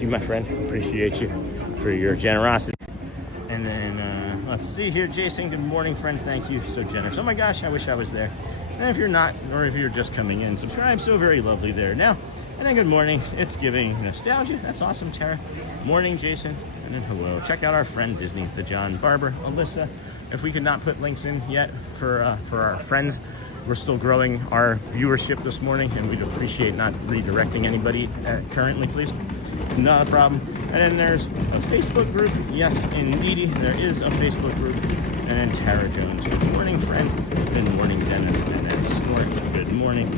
you, my friend. Appreciate you for your generosity. And then let's see here, Jason. Good morning, friend. Thank you. So generous. Oh my gosh, I wish I was there. And if you're not, or if you're just coming in, subscribe. So very lovely there. Now, and then good morning. It's giving nostalgia. That's awesome, Tara. Morning, Jason. And then hello. Check out our friend Disney, the John Barber, Alyssa. If we could not put links in yet for our friends, we're still growing our viewership this morning, and we'd appreciate not redirecting anybody currently, please. Not a problem. And then there's a Facebook group. Yes, indeedy, there is a Facebook group. And then Tara Jones. Good morning, friend. Good morning, Dennis. And then Snort. Good morning. I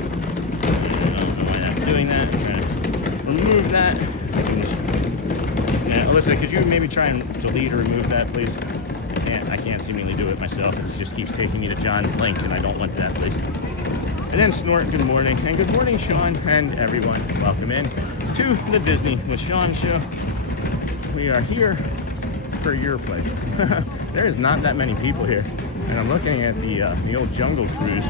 don't know why that's doing that. I'm trying to remove that. Yeah, Alyssa, could you maybe try and delete or remove that, please? I can't seemingly do it myself. It just keeps taking me to John's link, and I don't want that, please. And then Snort, good morning. And good morning, Sean, and everyone. Welcome in to the Disney with Sean show. We are here for your pleasure. There is not that many people here. And I'm looking at the old Jungle Cruise,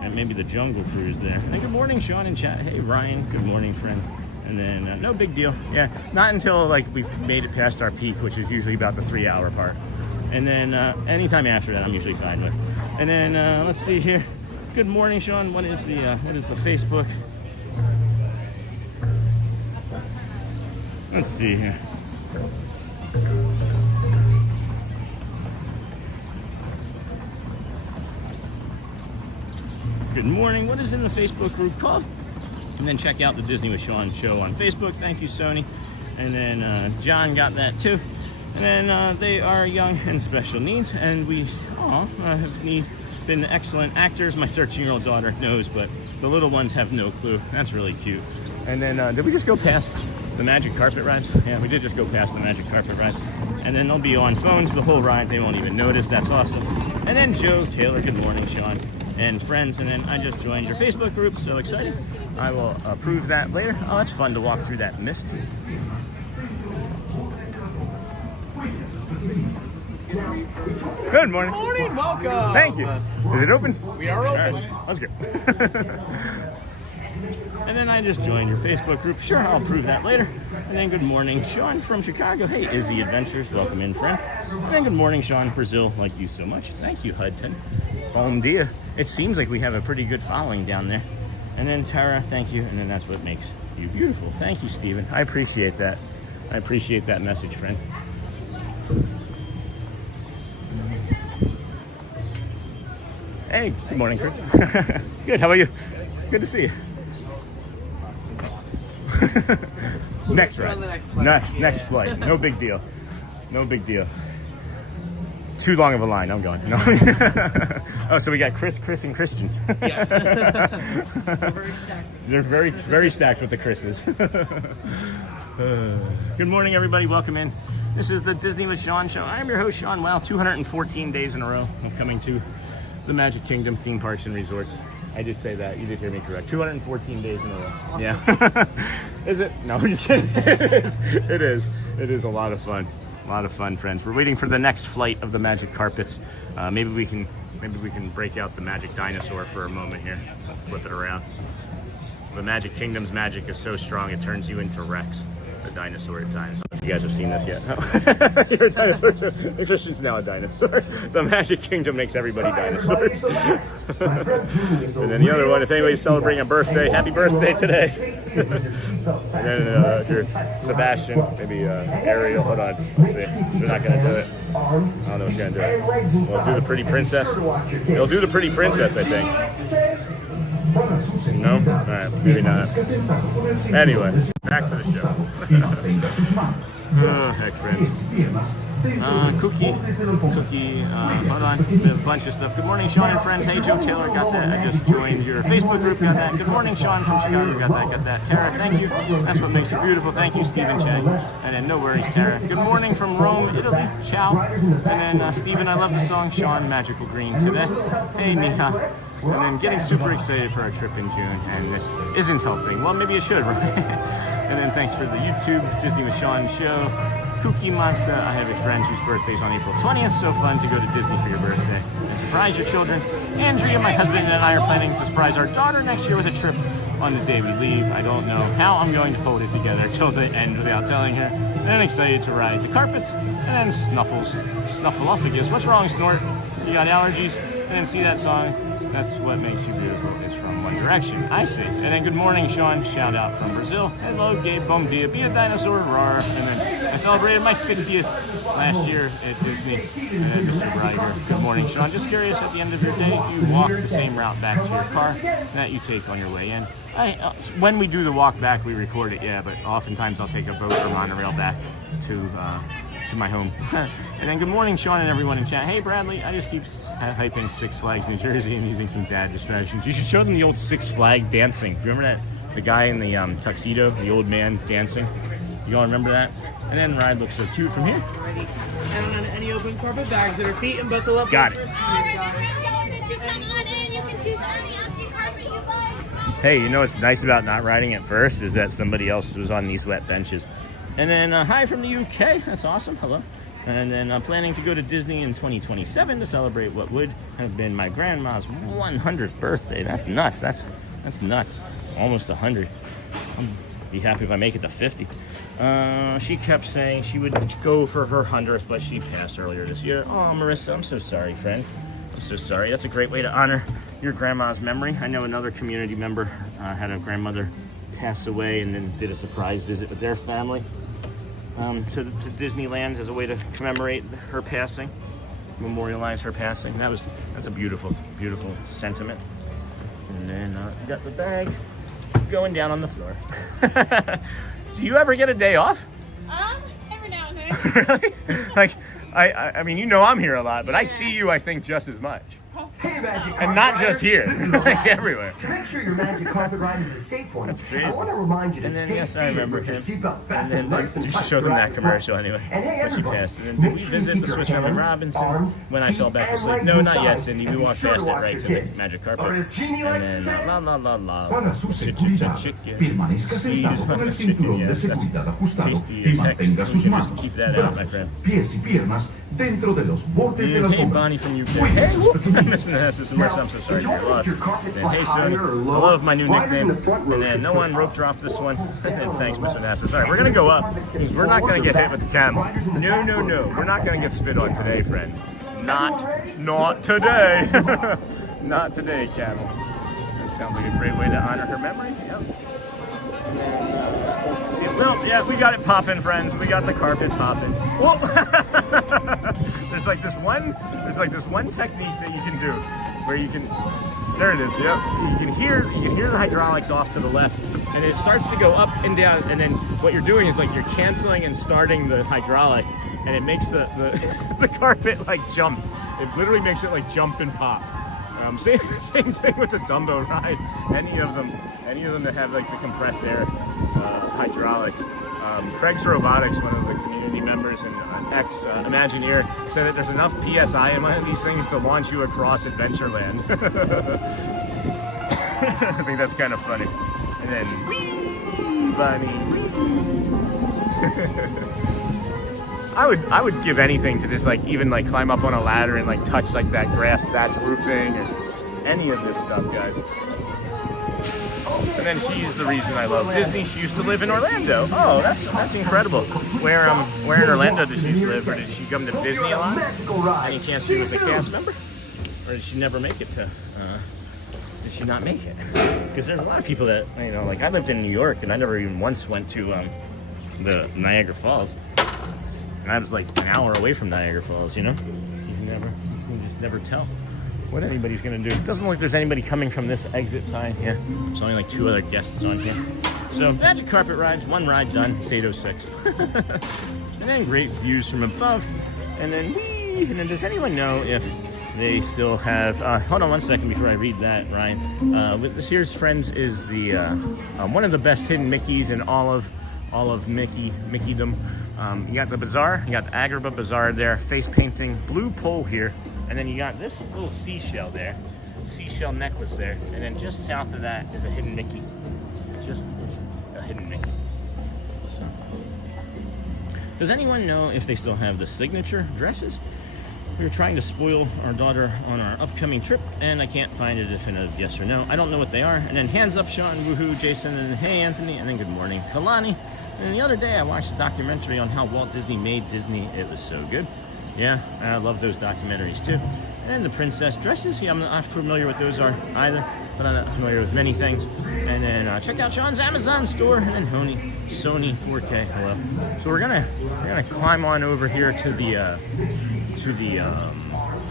and maybe the Jungle Cruise there. And good morning, Sean in chat. Hey, Ryan, good morning, friend. And then no big deal. Yeah, not until like we've made it past our peak, which is usually about the 3-hour part. And then anytime after that, I'm usually fine with. And then let's see here. Good morning, Sean. What is the Facebook? Let's see here. Good morning. What is in the Facebook group called? And then check out the Disney with Sean show on Facebook. Thank you, Sony. And then John got that too. And then they are young and special needs, and we have been excellent actors. My 13-year-old daughter knows, but the little ones have no clue. That's really cute. And then did we just go past the Magic Carpet rides? Yeah, we did just go past the Magic Carpet rides. And then they'll be on phones the whole ride. They won't even notice. That's awesome. And then Joe Taylor, good morning, Sean. and friends. And then I just joined your Facebook group. So excited. I will approve that later. Oh, it's fun to walk through that mist. Good morning. Morning, welcome. Thank you. Is it open? We are open. All right, let's go. And then I just joined your Facebook group. Sure, I'll prove that later. And then good morning, Sean from Chicago. Hey, Izzy Adventures, welcome in, friend. And then good morning, Sean, Brazil. Like you so much. Thank you, Hudson. Bom dia. It seems like we have a pretty good following down there. And then Tara, thank you. And then that's what makes you beautiful. Thank you, Stephen. I appreciate that. I appreciate that message, friend. Hey, good morning, Chris. Good, how are you? Good to see you. Next ride. Next flight. No big deal. No big deal. Too long of a line. I'm going. No. Oh, so we got Chris, and Christian. Yes. They're very stacked with the Chris's. Good morning, everybody. Welcome in. This is the Disney with Sean show. I'm your host, Sean. Wow, 214 days in a row of coming to the Magic Kingdom theme parks and resorts. I did say that. You did hear me correct. 214 days in a row. Awesome. Yeah. Is it? No, I'm just kidding. It is. It is a lot of fun. A lot of fun, friends. We're waiting for the next flight of the magic carpets. Maybe we can break out the magic dinosaur for a moment here. I'll flip it around. The Magic Kingdom's magic is so strong it turns you into Rex, the dinosaur at times. I don't know if you guys have seen this yet. You're a dinosaur too. Christian's now a dinosaur. The Magic Kingdom makes everybody dinosaurs. And then the other one, if anybody's celebrating a birthday, happy birthday today. And then if you're Sebastian, maybe Ariel, hold on, let's see. They're not gonna do it. I don't know who's gonna do it. We'll do the pretty princess. They'll do the pretty princess, I think. No? Alright, maybe not. Anyway, back to the show. Oh, heck, friends. Cookie, hold on, a bunch of stuff. Good morning, Sean and friends. Hey, Joe Taylor, got that. I just joined your Facebook group, got that. Good morning, Sean from Chicago, got that. Tara, thank you. That's what makes it beautiful. Thank you, Stephen Chang. And then no worries, Tara. Good morning from Rome, Italy. Ciao. And then Stephen, I love the song. Sean, Magical Green today. Hey, Nika. And then getting super excited for our trip in June, and this isn't helping. Well, maybe it should, right? And then thanks for the YouTube Disney with Sean show. Kooky Monster, I have a friend whose birthday is on April 20th. So fun to go to Disney for your birthday and surprise your children. Andrea, my husband, and I are planning to surprise our daughter next year with a trip on the day we leave. I don't know how I'm going to hold it together till the end without telling her. And I'm excited to ride the carpets, and then Snuffleupagus. What's wrong, Snort? You got allergies? And then see that song? That's what makes you beautiful. It's from One Direction. I see. And then good morning, Sean. Shout out from Brazil. Hello, Gabe. Bom dia. Be a dinosaur. Rawr. And then I celebrated my 60th last year at Disney. And then Mr. Breiger. Good morning, Sean. Just curious, at the end of your day, do you walk the same route back to your car that you take on your way in? When we do the walk back, we record it, yeah, but oftentimes I'll take a boat or monorail back to my home. And then good morning, Sean and everyone in chat. Hey, Bradley, I just keep hyping Six Flags New Jersey and using some dad distractions. You should show them the old Six Flag dancing. Remember that? The guy in the tuxedo, the old man dancing. You all remember that? And then ride looks so cute from here. Ready. And on any open carpet bags that are feet and buckle up. Got it. Hey, you know what's nice about not riding it first is that somebody else was on these wet benches. And then hi from the UK. That's awesome. Hello. And then I'm planning to go to Disney in 2027 to celebrate what would have been my grandma's 100th birthday. That's nuts. That's nuts. Almost 100. I'll be happy if I make it to 50. She kept saying she would go for her 100th, but she passed earlier this year. Oh, Marissa, I'm so sorry, friend. I'm so sorry. That's a great way to honor your grandma's memory. I know another community member had a grandmother pass away and then did a surprise visit with their family to Disneyland as a way to commemorate her passing, memorialize her passing. That's a beautiful, beautiful sentiment. And then you got the bag going down on the floor. Do you ever get a day off? Every now and then. Really? Like, I mean, you know I'm here a lot, but I see you, I think, just as much. Hey Magic And Carpet not just Riders. here, This is like Orlando. everywhere. To make sure your Magic Carpet ride is a safe one, That's crazy. I want to remind you to And then, stay yes, I seated remember with your him. seatbelt And fastened then nice and you tight should show them throughout that your commercial flight. anyway. And hey, When she everybody, passed. And then make did we sure you visit keep the your Swiss Family hands, Robinson arms, when I feet, fell back and asleep? legs No, not inside. yet, Cindy. We And be walked sure to past it watch right your to the kids. magic Or carpet. as Jeannie likes to And say, then la la la la. Para su seguridad, permanezca sentado con el cinturón de seguridad ajustado y mantenga sus manos, brazos, pies y piernas dentro de los bordes de la Hey, alfombra. Bonnie from UK. Cuide Hey, sus pequeños. Mr. Nessus, unless I'm so sorry to Now, get if you want lost. your carpet And fly hey, higher Sonny, or I lower, love my new riders in nickname. the front row And then should no push one rope up. dropped this one. And thanks, Mr. Nessus. All right, we're going to go up. We're not going to get hit with the camel. No, no, no. We're not going to get spit on today, friends. Not today. Not today, camel. That sounds like a great way to honor her memory. Yep. Well, yeah, we got it popping, friends. We got the carpet popping. Whoa! There's like this one technique that you can do where you can, there it is, yep. You can hear the hydraulics off to the left, and it starts to go up and down, and then what you're doing is like you're canceling and starting the hydraulic, and it makes the the carpet like jump. It literally makes it like jump and pop. Same thing with the Dumbo ride. Any of them that have like the compressed air hydraulics. Craig's Robotics, one of the community members and ex-Imagineer, said that there's enough PSI in one of these things to launch you across Adventureland. I think that's kind of funny. And then, whee, bunny, I would give anything to just like even like climb up on a ladder and like touch like that grass thatch roofing or any of this stuff, guys. And then she's the reason I love Disney. She used to live in Orlando. Oh, that's incredible. Where in Orlando did she used to live, or did she come to Disney a lot? Any chance she was a cast member, or did she never make it to? Did she not make it? Because there's a lot of people that like I lived in New York and I never even once went to the Niagara Falls, and I was like an hour away from Niagara Falls. You just never tell what anybody's gonna do. It doesn't look like there's anybody coming from this exit sign here. There's only like 2 other guests on here. So magic carpet rides, 1 ride done. It's 8:06. And then great views from above. And then whee! And then does anyone know if they still have? Hold on 1 second before I read that, Ryan. With this here's Friends is the one of the best hidden Mickeys in all of Mickeydom. You got the bazaar, you got the Agrabah Bazaar there, face painting, blue pole here. And then you got this little seashell there, seashell necklace there, and then just south of that is a hidden Mickey. Just a hidden Mickey. So. Does anyone know if they still have the signature dresses? We were trying to spoil our daughter on our upcoming trip, and I can't find a definitive yes or no. I don't know what they are. And then hands up, Sean, woohoo, Jason, and hey, Anthony, and then good morning, Kalani. And the other day I watched a documentary on how Walt Disney made Disney. It was so good. Yeah, I love those documentaries too. And the princess dresses, yeah, I'm not familiar with those are either, but I'm not familiar with many things. And then check out Sean's Amazon store, and then Sony 4K. Hello. So we're gonna climb on over here to the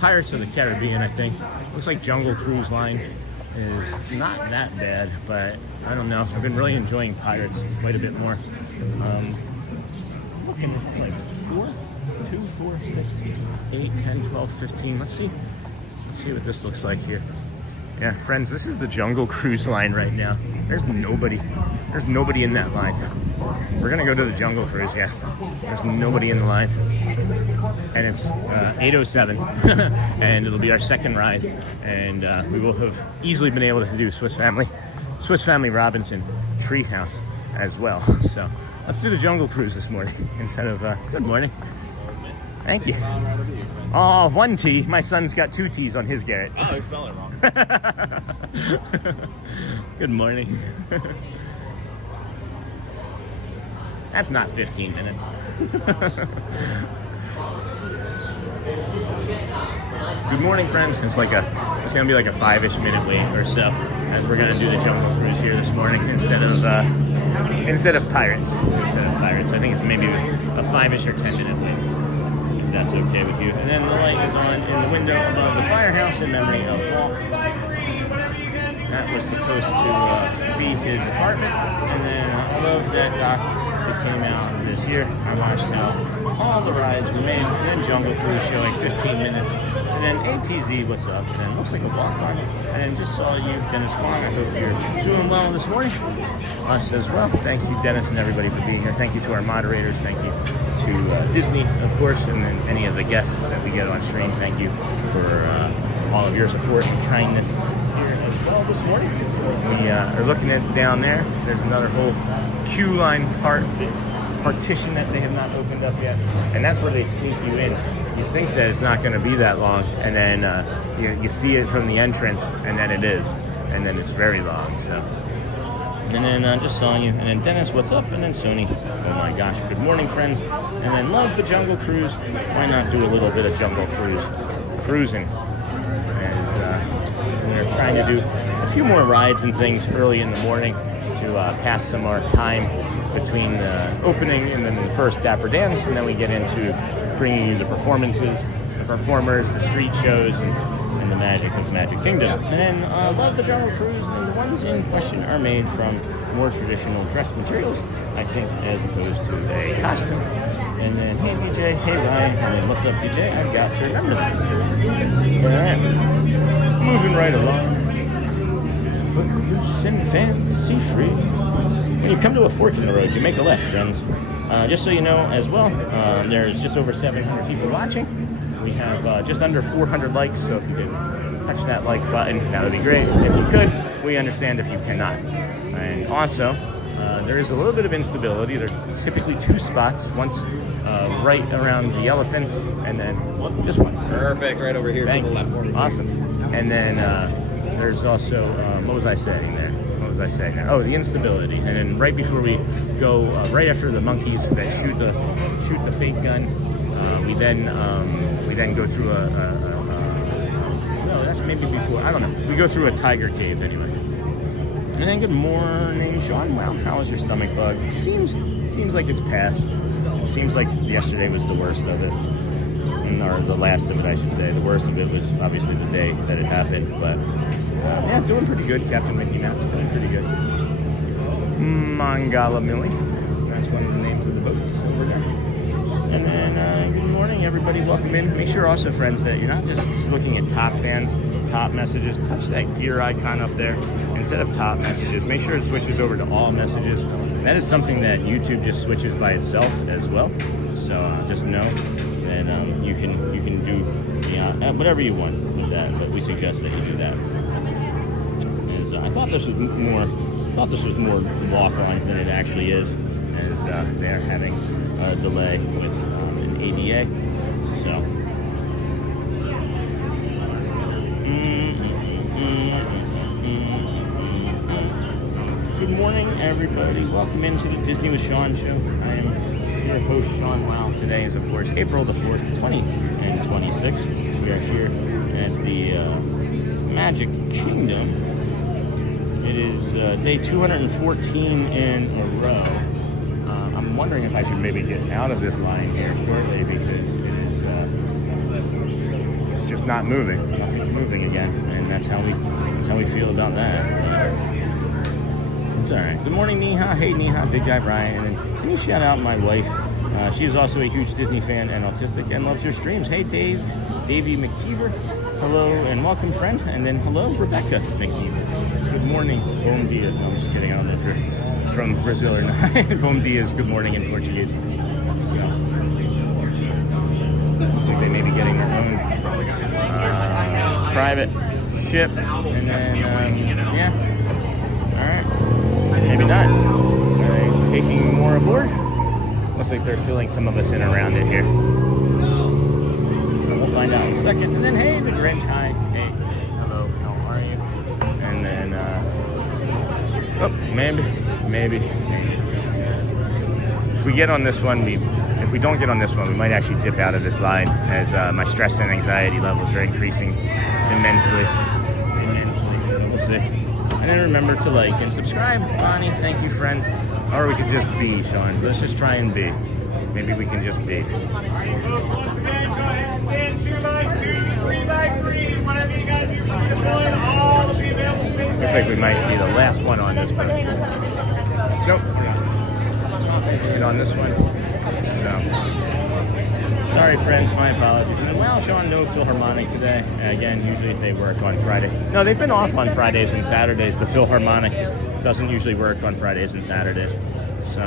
Pirates of the Caribbean. I think looks like Jungle Cruise Line is not that bad, but I don't know. I've been really enjoying Pirates quite a bit more. Looking at like 2, 4, 6, 8, 10, 12, 15. Let's see what this looks like here. Yeah, friends, this is the Jungle Cruise Line right now. There's nobody in that line. We're gonna go to the Jungle Cruise, yeah. There's nobody in the line. And it's 8:07, and it'll be our second ride. And we will have easily been able to do Swiss Family Robinson Treehouse as well. So let's do the Jungle Cruise this morning instead of, good morning. Thank you. Oh, 1 T. My son's got 2 T's on his Garrett. Oh, he's spelling it wrong. Good morning. That's not 15 minutes. Good morning, friends. It's gonna be like a 5-ish minute wait or so, as we're gonna do the Jungle Cruise here this morning instead of Pirates. I think it's maybe a 5-ish or 10-minute wait, if that's okay with you. And then the light is on in the window above the firehouse in memory of Walt. That was supposed to be his apartment, and then I love that doc that came out this year. I watched how all the rides remain. And then Jungle Cruise showing 15 minutes. And then ATZ, what's up? And then looks like a walk on. And then just saw you, Dennis Kwong. I hope you're doing well this morning. Us as well. Thank you, Dennis, and everybody for being here. Thank you to our moderators. Thank you to Disney, of course, and then any of the guests that we get on stream. Thank you for all of your support and kindness here as well this morning. We are looking at down there. There's another whole queue line partition that they have not opened up yet, and that's where they sneak you in. You think that it's not going to be that long, and then you see it from the entrance, and then it is, and then it's very long. So. And then just saw you, and then Dennis, what's up? And then Sony, oh my gosh, good morning, friends. And then love the Jungle Cruise. Why not do a little bit of Jungle cruising? As we're trying to do a few more rides and things early in the morning to pass some more time between the opening and then the first Dapper Dans, and then we get into bringing you the performances, the performers, the street shows, and the magic of Magic Kingdom. And then love the Jungle Cruise, and the ones in question are made from more traditional dress materials, I think, as opposed to a costume. And then, hey DJ, hey Ryan, and then what's up DJ? I've got to remember that. Alright, moving right along. Footloose and fancy free. When you come to a fork in the road, you make a left, friends. Just so you know as well, there's just over 700 people watching. We have just under 400 likes, so if you could touch that like button, that would be great. If you could, we understand if you cannot. And also, there is a little bit of instability. There's typically two spots, once right around the elephants, and then just one. Perfect, right over here. Thank to the left. you. Awesome. And then there's also, what was I saying there? Oh, the instability. And then right before we go, right after the monkeys that shoot the fake gun, we then go through no, that's maybe before, I don't know. We go through a tiger cave anyway. And then good morning, Sean. Wow, how is your stomach bug? Seems like it's passed. Seems like yesterday was the worst of it. Or the last of it, I should say. The worst of it was obviously the day that it happened, but yeah, doing pretty good, Captain Mickey Mouse, doing pretty good. Mangala Millie, that's one of the names of the boats over there. And then, good morning, everybody, welcome in. Make sure also, friends, that you're not just looking at top fans, top messages. Touch that gear icon up there. Instead of top messages, make sure it switches over to all messages. And that is something that YouTube just switches by itself as well. So just know that you can do whatever you want with that, but we suggest that you do that. I thought this was more walk on than it actually is, as they're having a delay with an ADA. So. Good morning, everybody. Welcome into the Disney with Sean show. I am your host, Sean Wow. Today is, of course, April the 4th, 2026. We are here at the Magic Kingdom. It is day 214 in a row. I'm wondering if I should maybe get out of this line here shortly, because it is it's just not moving. Nothing's moving again, and that's how we feel about that. It's all right. Good morning, Neha. Hey, Neha, Big Guy Brian. And then can you shout out my wife? She is also a huge Disney fan and autistic and loves your streams. Hey, Davey McKeever. Hello and welcome, friend. And then hello, Rebecca McKeever. Good morning, Bom dia. No, I'm just kidding. I don't know if you're from Brazil or not. Bom dia is good morning in Portuguese. So, I think they may be getting their own private ship. And then, yeah. All right. Maybe not. All right. Taking more aboard. Looks like they're filling some of us in around it here. So we'll find out in a second. And then, hey, the Grinch, hi. Hey, hello, how are you? And then, oh, maybe. If we get on this one, if we don't get on this one, we might actually dip out of this line, as my stress and anxiety levels are increasing immensely. We'll see. And then remember to like and subscribe. Bonnie, thank you, friend. Or we could just be, Sean. Let's just try and be. Maybe we can just be. Once again, go ahead and stand 2 by 2, 3 by 3. Whatever you gotta do for your one, all of the available spaces. Looks like we might be the last one on this one. Nope. Get on this one. So. Sorry, friends, my apologies. And then, well, Sean, no Philharmonic today. Again, usually they work on Friday. No, they've been off on Fridays and Saturdays. The Philharmonic doesn't usually work on Fridays and Saturdays. So.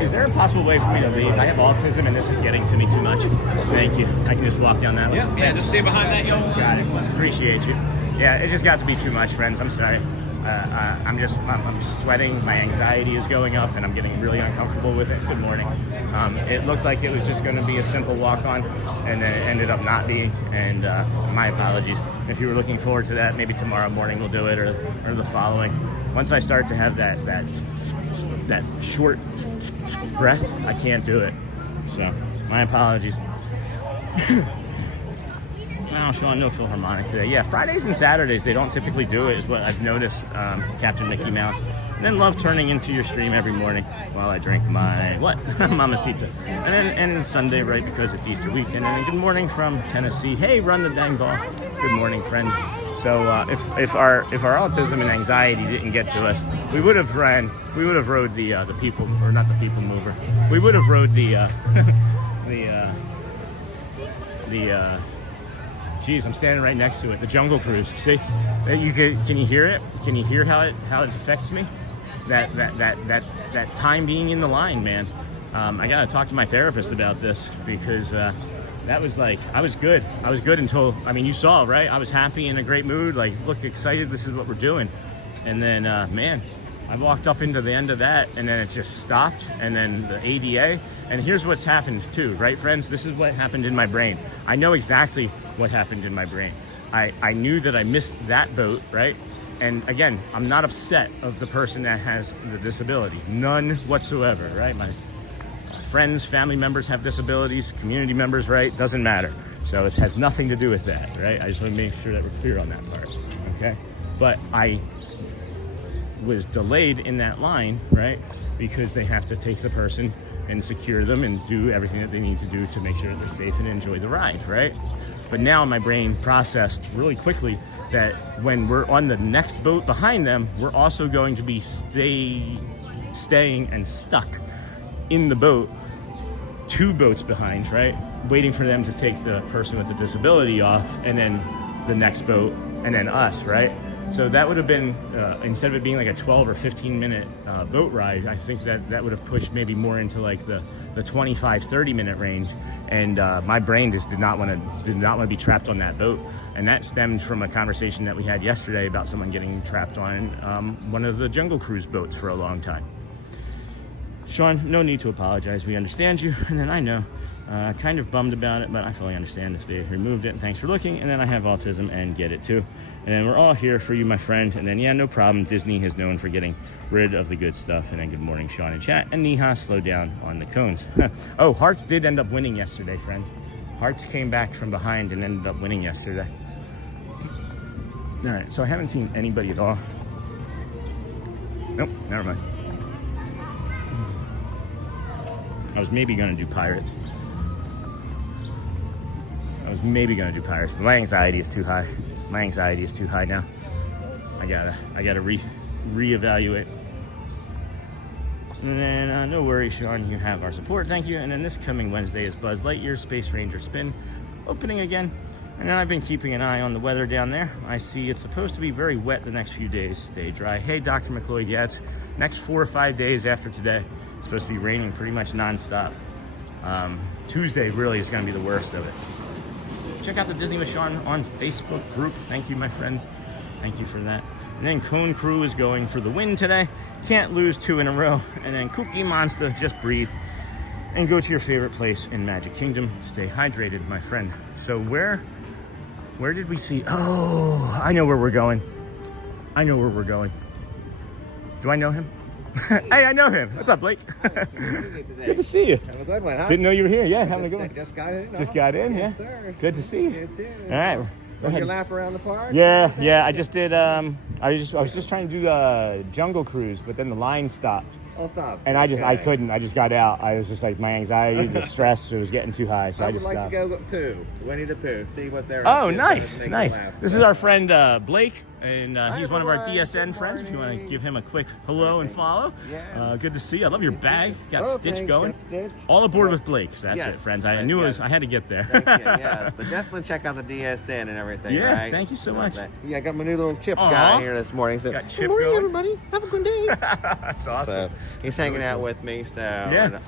Is there a possible way for me to leave? I have autism and this is getting to me too much. Thank you. I can just walk down that way. Yeah, just stay behind that, y'all. Got it. Appreciate you. Yeah, it just got to be too much, friends. I'm sorry. I'm sweating. My anxiety is going up, and I'm getting really uncomfortable with it. Good morning. It looked like it was just going to be a simple walk-on, and then it ended up not being. And my apologies. If you were looking forward to that, maybe tomorrow morning we'll do it, or the following. Once I start to have that short breath, I can't do it. So my apologies. Oh, Sean, no Philharmonic today. Yeah, Fridays and Saturdays, they don't typically do it, is what I've noticed, Captain Mickey Mouse. And then love turning into your stream every morning while I drink my, Mamacita. And then Sunday, right, because it's Easter weekend. And then good morning from Tennessee. Hey, run the dang ball. Good morning, friends. So if our autism and anxiety didn't get to us, we would have rode the people, or not the people mover. We would have rode the geez, I'm standing right next to it. The Jungle Cruise. See, can you hear it? Can you hear how it affects me? That time being in the line, man. I gotta talk to my therapist about this because that was like, I was good until, I mean, you saw, right? I was happy, in a great mood, like, look excited. This is what we're doing. And then, man, I walked up into the end of that, and then it just stopped. And then the ADA. And here's what's happened too, right, friends? This is what happened in my brain. I know exactly what happened in my brain. I knew that I missed that boat, right? And again, I'm not upset of the person that has the disability. None whatsoever, right? My friends, family members have disabilities, community members, right? Doesn't matter. So it has nothing to do with that, right? I just want to make sure that we're clear on that part, okay? But I was delayed in that line, right? Because they have to take the person and secure them and do everything that they need to do to make sure that they're safe and enjoy the ride, right? But now my brain processed really quickly that when we're on the next boat behind them, we're also going to be staying and stuck in the boat, 2 boats behind, right? Waiting for them to take the person with the disability off, and then the next boat, and then us, right? So that would have been, instead of it being like a 12 or 15 minute boat ride, I think that would have pushed maybe more into like the 25, 30 minute range. And my brain just did not want to be trapped on that boat. And that stemmed from a conversation that we had yesterday about someone getting trapped on one of the Jungle Cruise boats for a long time. Sean, no need to apologize. We understand you. And then I know, kind of bummed about it, but I fully understand if they removed it. And thanks for looking. And then I have autism and get it too. And then we're all here for you, my friend. And then, yeah, no problem. Disney is known for getting rid of the good stuff. And then good morning, Sean in chat. And Neha, slow down on the cones. Oh, Hearts did end up winning yesterday, friends. Hearts came back from behind and ended up winning yesterday. All right, so I haven't seen anybody at all. Nope, never mind. I was maybe going to do Pirates. But my anxiety is too high. My anxiety is too high now. I gotta reevaluate. And then no worries, Sean, you have our support, thank you. And then this coming Wednesday is Buzz Lightyear Space Ranger Spin opening again. And then I've been keeping an eye on the weather down there. I see it's supposed to be very wet the next few days, stay dry. Hey, Dr. McLeod, yeah, it's next 4 or 5 days after today. It's supposed to be raining pretty much nonstop. Tuesday really is gonna be the worst of it. Check out the Disney with Sean on Facebook group. Thank you, my friends. Thank you for that. And then Cone Crew is going for the win today. Can't lose 2 in a row. And then Cookie Monster, just breathe. And go to your favorite place in Magic Kingdom. Stay hydrated, my friend. So where did we see? Oh, I know where we're going. Do I know him? Hey, I know him. What's up, Blake? Good to see you. Have a good one, huh? Didn't know you were here. Yeah, having a good one. Just got in. Just got in, yes, yeah. Sir. Good to see you. You too. All right. Did your lap around the park? Yeah. I just did. I was just trying to do Jungle Cruise, but then the line stopped. Oh, stop. And I couldn't. I just got out. I was just like, my anxiety, the stress, it was getting too high, so I just stopped. I would like to go Pooh, Winnie the Pooh, see what they're Oh, up to. nice. This is our friend Blake. And he's one of our DSN friends. If you want to give him a quick hello and follow. Yes. Good to see you. I love your bag. Got Stitch thanks, going. got Stitch. All aboard with Blake. So that's Yes. it, friends. I knew it was. I had to get there. Thank you, yes. But definitely check out the DSN and everything, Yeah, right? thank you so much. Yeah, I got my new little Chip Aw. guy here this morning. So, Got Chip good morning, going. everybody. Have a good day. That's awesome. So, he's hanging out with me, so... Yeah.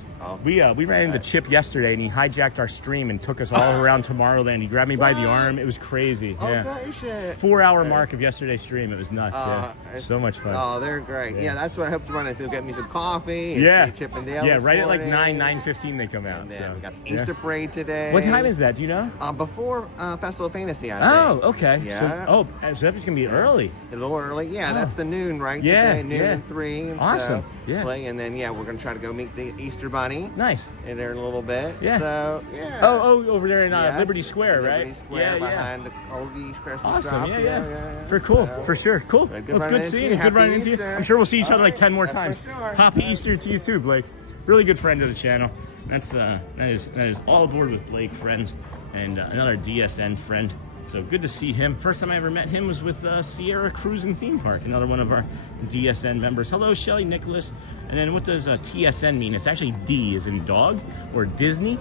We ran into Chip yesterday, and he hijacked our stream and took us all around Tomorrowland. He grabbed me by the arm. It was crazy. Yeah. Okay, shit. 4-hour mark of yesterday's stream. It was nuts. Yeah. So much fun. Oh, they're great. Yeah, that's what I hope to run into. Get me some coffee. And Yeah. see Chip and Dale. Yeah, this right at like morning. 9:15 they come out. And then So we got the yeah. Easter parade today. What time is that? Do you know? Before Festival of Fantasy, I Oh, think. okay. Yeah. So that's gonna be early. A little early. Yeah, that's the noon, right? Yeah, Today, noon yeah. and 3. And Awesome. So Yeah. play, and then, yeah, we're going to try to go meet the Easter Bunny. Nice. In there in a little bit. Yeah. So, yeah. Oh, over there in Yes, Liberty Square, right? Liberty Square behind the old Christmas Awesome. shop. Yeah. For cool. So, For sure. Cool. good Well, it's running good seeing into you. you. Good running Happy into you. Easter. I'm sure we'll see each other All like right. 10 more That's times. for sure. Happy Easter to you too, Blake. Really good friend of the channel. That is all aboard with Blake, friends, and another DSN friend. So good to see him. First time I ever met him was with Sierra Cruising Theme Park, another one of our DSN members. Hello, Shelly Nicholas. And then what does TSN mean? It's actually D as in dog, or Disney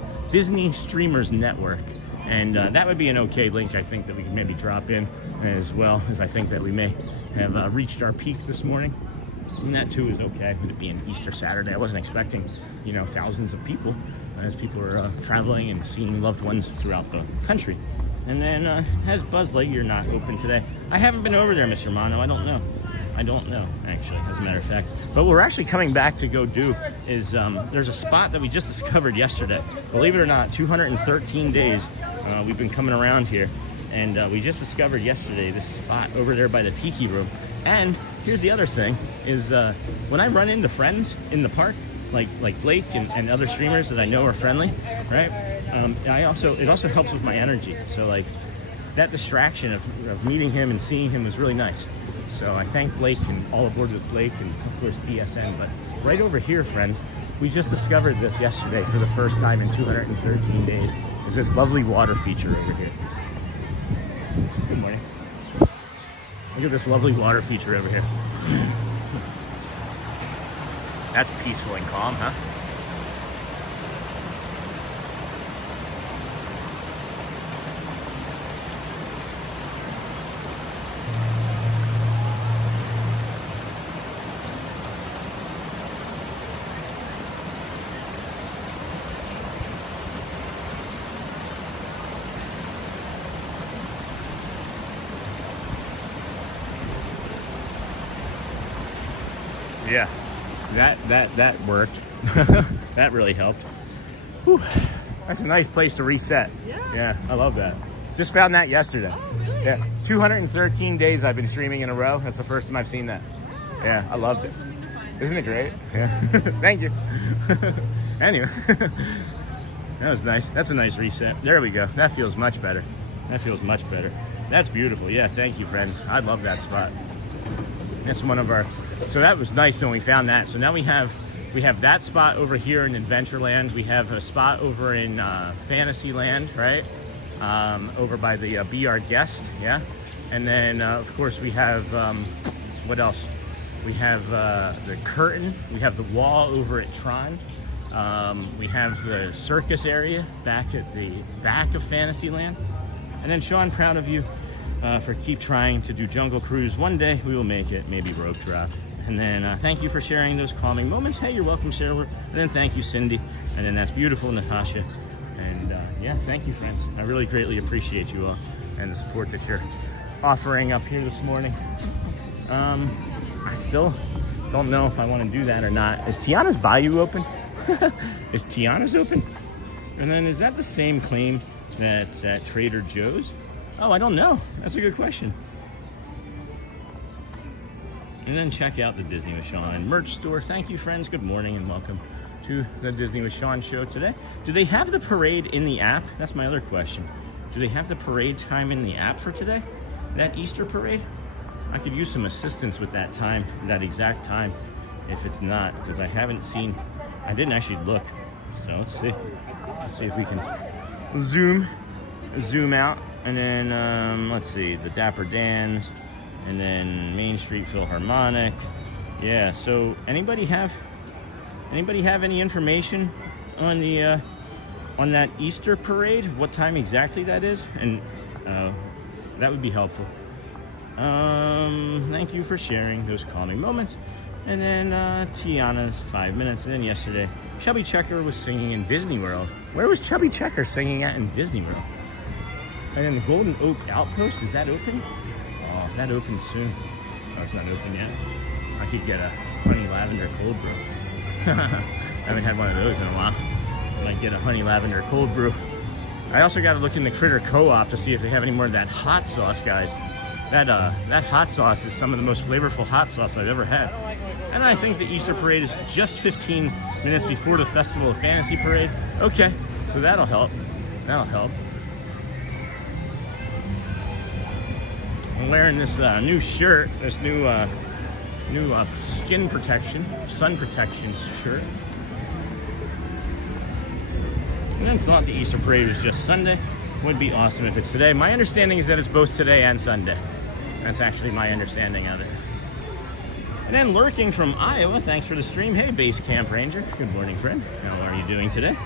Streamers Network. And that would be an okay link, I think, that we can maybe drop in, as well as I think that we may have reached our peak this morning. And that too is okay, with it being Easter Saturday. I wasn't expecting, thousands of people, as people are traveling and seeing loved ones throughout the country. And then, has Buzz Lightyear not open today? I haven't been over there, Mr. Mono. I don't know. Actually, as a matter of fact. But what we're actually coming back to go do is, there's a spot that we just discovered yesterday. Believe it or not, 213 days we've been coming around here. And we just discovered yesterday this spot over there by the Tiki Room. And here's the other thing, is when I run into friends in the park, like Blake and other streamers that I know are friendly, right? It also helps with my energy. So like that distraction of meeting him and seeing him was really nice. So I thank Blake and all aboard with Blake and of course DSN. But right over here, friends, we just discovered this yesterday for the first time in 213 days. Is this lovely water feature over here. Good morning. Look at this lovely water feature over here. That's peaceful and calm, huh? Yeah, that worked. That really helped. Whew. That's a nice place to reset. Yeah, I love that. Just found that yesterday. Oh, really? Yeah, 213 days I've been streaming in a row. That's the first time I've seen that. Yeah, I loved it. Isn't it great? Yeah. Thank you. Anyway, that was nice. That's a nice reset. There we go. That feels much better. That's beautiful. Yeah, thank you, friends. I love that spot. That's one of our. So that was nice when we found that. So now we have that spot over here in Adventureland. We have a spot over in Fantasyland, right? Over by the Be Our Guest, yeah. And then of course we have what else? We have the curtain. We have the wall over at Tron. We have the circus area back at the back of Fantasyland. And then Sean, proud of you for keep trying to do Jungle Cruise. One day we will make it, maybe Rope Drop. And then thank you for sharing those calming moments. Hey, you're welcome, Sarah. And then thank you, Cindy. And then that's beautiful, Natasha. And yeah, thank you, friends. I really greatly appreciate you all and the support that you're offering up here this morning. I still don't know if I want to do that or not. Is Tiana's Bayou open? Is Tiana's open? And then is that the same claim that's at Trader Joe's? Oh, I don't know. That's a good question. And then check out the Disney with Sean merch store. Thank you, friends. Good morning and welcome to the Disney with Sean show today. Do they have the parade in the app? That's my other question. Do they have the parade time in the app for today? That Easter parade? I could use some assistance with that time, that exact time, if it's not, because I haven't seen, I didn't actually look. So let's see. Let's see if we can zoom out. And then, let's see, the Dapper Dans And then Main Street Philharmonic. Yeah, so anybody have any information on the on that Easter parade? What time exactly that is? And that would be helpful. Thank you for sharing those calming moments. And then Tiana's 5 minutes. And then yesterday, Chubby Checker was singing in Disney World. Where was Chubby Checker singing at in Disney World? And then the Golden Oak Outpost, is that open? Oh, is that open soon? Oh, it's not open yet. I could get a honey lavender cold brew. I haven't had one of those in a while. I might get a honey lavender cold brew. I also got to look in the Critter Co-op to see if they have any more of that hot sauce, guys. That hot sauce is some of the most flavorful hot sauce I've ever had. And I think the Easter parade is just 15 minutes before the Festival of Fantasy parade. Okay, so that'll help. That'll help. I'm wearing this new shirt, this new skin protection, sun protection shirt. And then thought the Easter parade was just Sunday. Would be awesome if it's today. My understanding is that it's both today and Sunday. That's actually my understanding of it. And then lurking from Iowa, thanks for the stream. Hey, Base Camp Ranger. Good morning, friend. How are you doing today?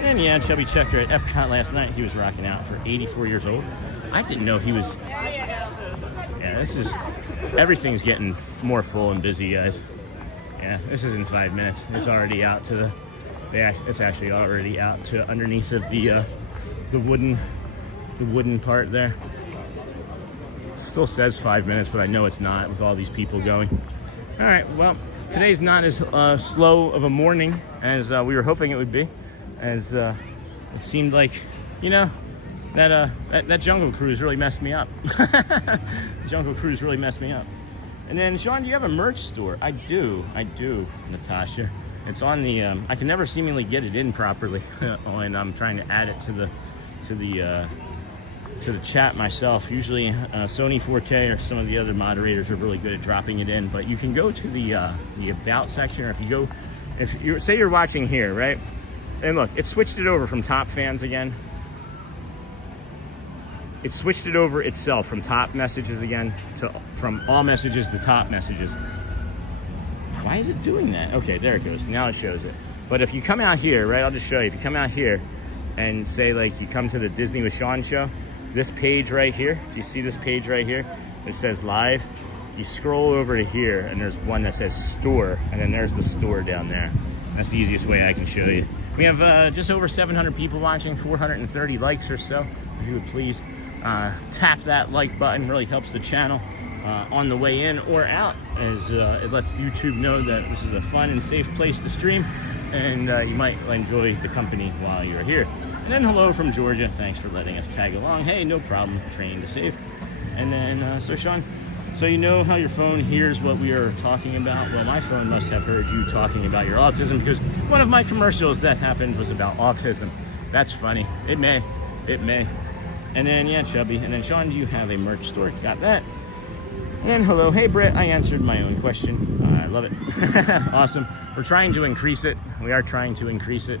And yeah, Chubby Checker at Epcot last night. He was rocking out for 84 years old. I didn't know he was... Yeah, this is... Everything's getting more full and busy, guys. Yeah, this is in 5 minutes. It's already out to the... It's actually already out to underneath of the wooden part there. Still says 5 minutes, but I know it's not with all these people going. All right, well, today's not as slow of a morning as we were hoping it would be, as it seemed like, you know, that Jungle Cruise really messed me up. Jungle Cruise really messed me up. And then, Sean, do you have a merch store? I do, Natasha. It's on the, I can never seemingly get it in properly, and I'm trying to add it to the chat myself. Usually Sony 4K or some of the other moderators are really good at dropping it in, but you can go to the About section, or if you say you're watching here, right? And look, it switched it over from top fans again. It switched it over itself from top messages again from all messages to top messages. Why is it doing that? Okay, there it goes. Now it shows it. But if you come out here, right, I'll just show you. If you come out here and say, like, you come to the Disney with Sean show, this page right here, do you see this page right here? It says live. You scroll over to here, and there's one that says store, and then there's the store down there. That's the easiest way I can show you. We have just over 700 people watching, 430 likes or so. If you would please tap that like button, really helps the channel. On the way in or out, as it lets YouTube know that this is a fun and safe place to stream, and you might enjoy the company while you're here. And then hello from Georgia. Thanks for letting us tag along. Hey, no problem. Training to save. And then, so Sean, so you know how your phone hears what we are talking about? Well, my phone must have heard you talking about your autism, because one of my commercials that happened was about autism. That's funny. It may. And then, yeah, Chubby. And then, Sean, do you have a merch store? Got that. And hello, hey Britt, I answered my own question. I love it. Awesome. We're trying to increase it. We are trying to increase it.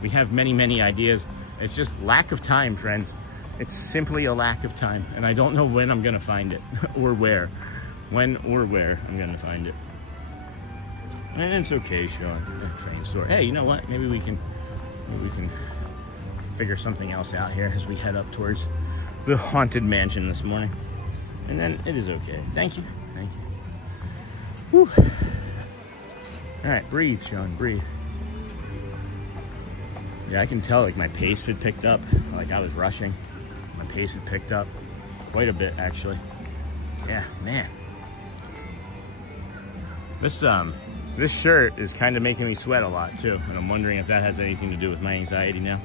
We have many ideas. It's just lack of time, friends. It's simply a lack of time. And I don't know when I'm gonna find it or where. When or where I'm gonna find it. And it's okay, Sean. Train store. Hey, you know what? Maybe we can figure something else out here as we head up towards the Haunted Mansion this morning. And then it is okay. Thank you. Whew. All right, breathe, Sean, breathe. Yeah, I can tell, like, my pace had picked up. Like, I was rushing. My pace had picked up quite a bit, actually. Yeah, man. This shirt is kind of making me sweat a lot, too. And I'm wondering if that has anything to do with my anxiety now.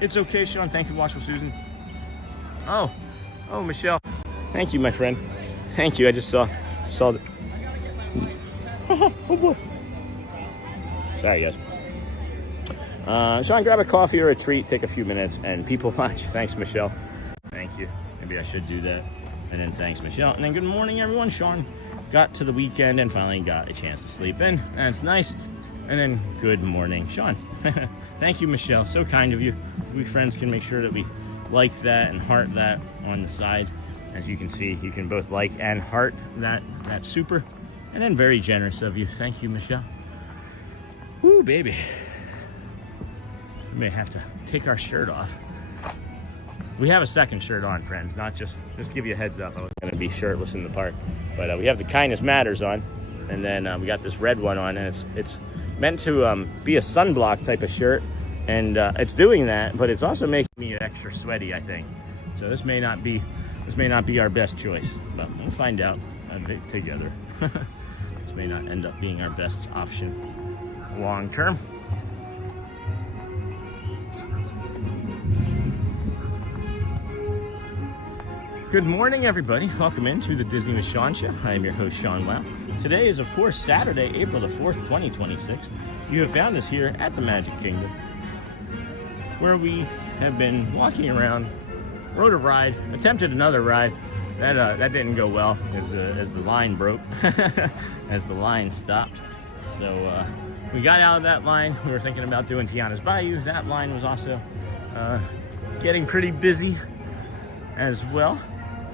It's okay, Sean. Thank you, Watchful Susan. Oh, Michelle. Thank you, my friend. Thank you. I just saw the... Oh, boy. Sorry, guys. Sean, grab a coffee or a treat. Take a few minutes and people watch. Thanks, Michelle. Thank you. Maybe I should do that. And then thanks, Michelle. And then good morning, everyone. Sean got to the weekend and finally got a chance to sleep in. That's nice. And then good morning, Sean. Thank you, Michelle. So kind of you. We friends can make sure that we like that and heart that on the side. As you can see, you can both like and heart that super. And then very generous of you. Thank you, Michelle. Woo, baby. We may have to take our shirt off. We have a second shirt on, friends. Not just give you a heads up. I was gonna be shirtless in the park. But we have the Kindness Matters on. And then we got this red one on, and it's meant to be a sunblock type of shirt. And it's doing that, but it's also making me extra sweaty, I think. So this may not be our best choice, but we'll find out together. This may not end up being our best option long term. Good morning, everybody. Welcome into the Disney with Sean Show. I am your host, Sean Wow. Today is, of course, Saturday, April the 4th, 2026. You have found us here at the Magic Kingdom, where we have been walking around, rode a ride, attempted another ride. That didn't go well as the line broke, as the line stopped. So we got out of that line. We were thinking about doing Tiana's Bayou. That line was also getting pretty busy as well.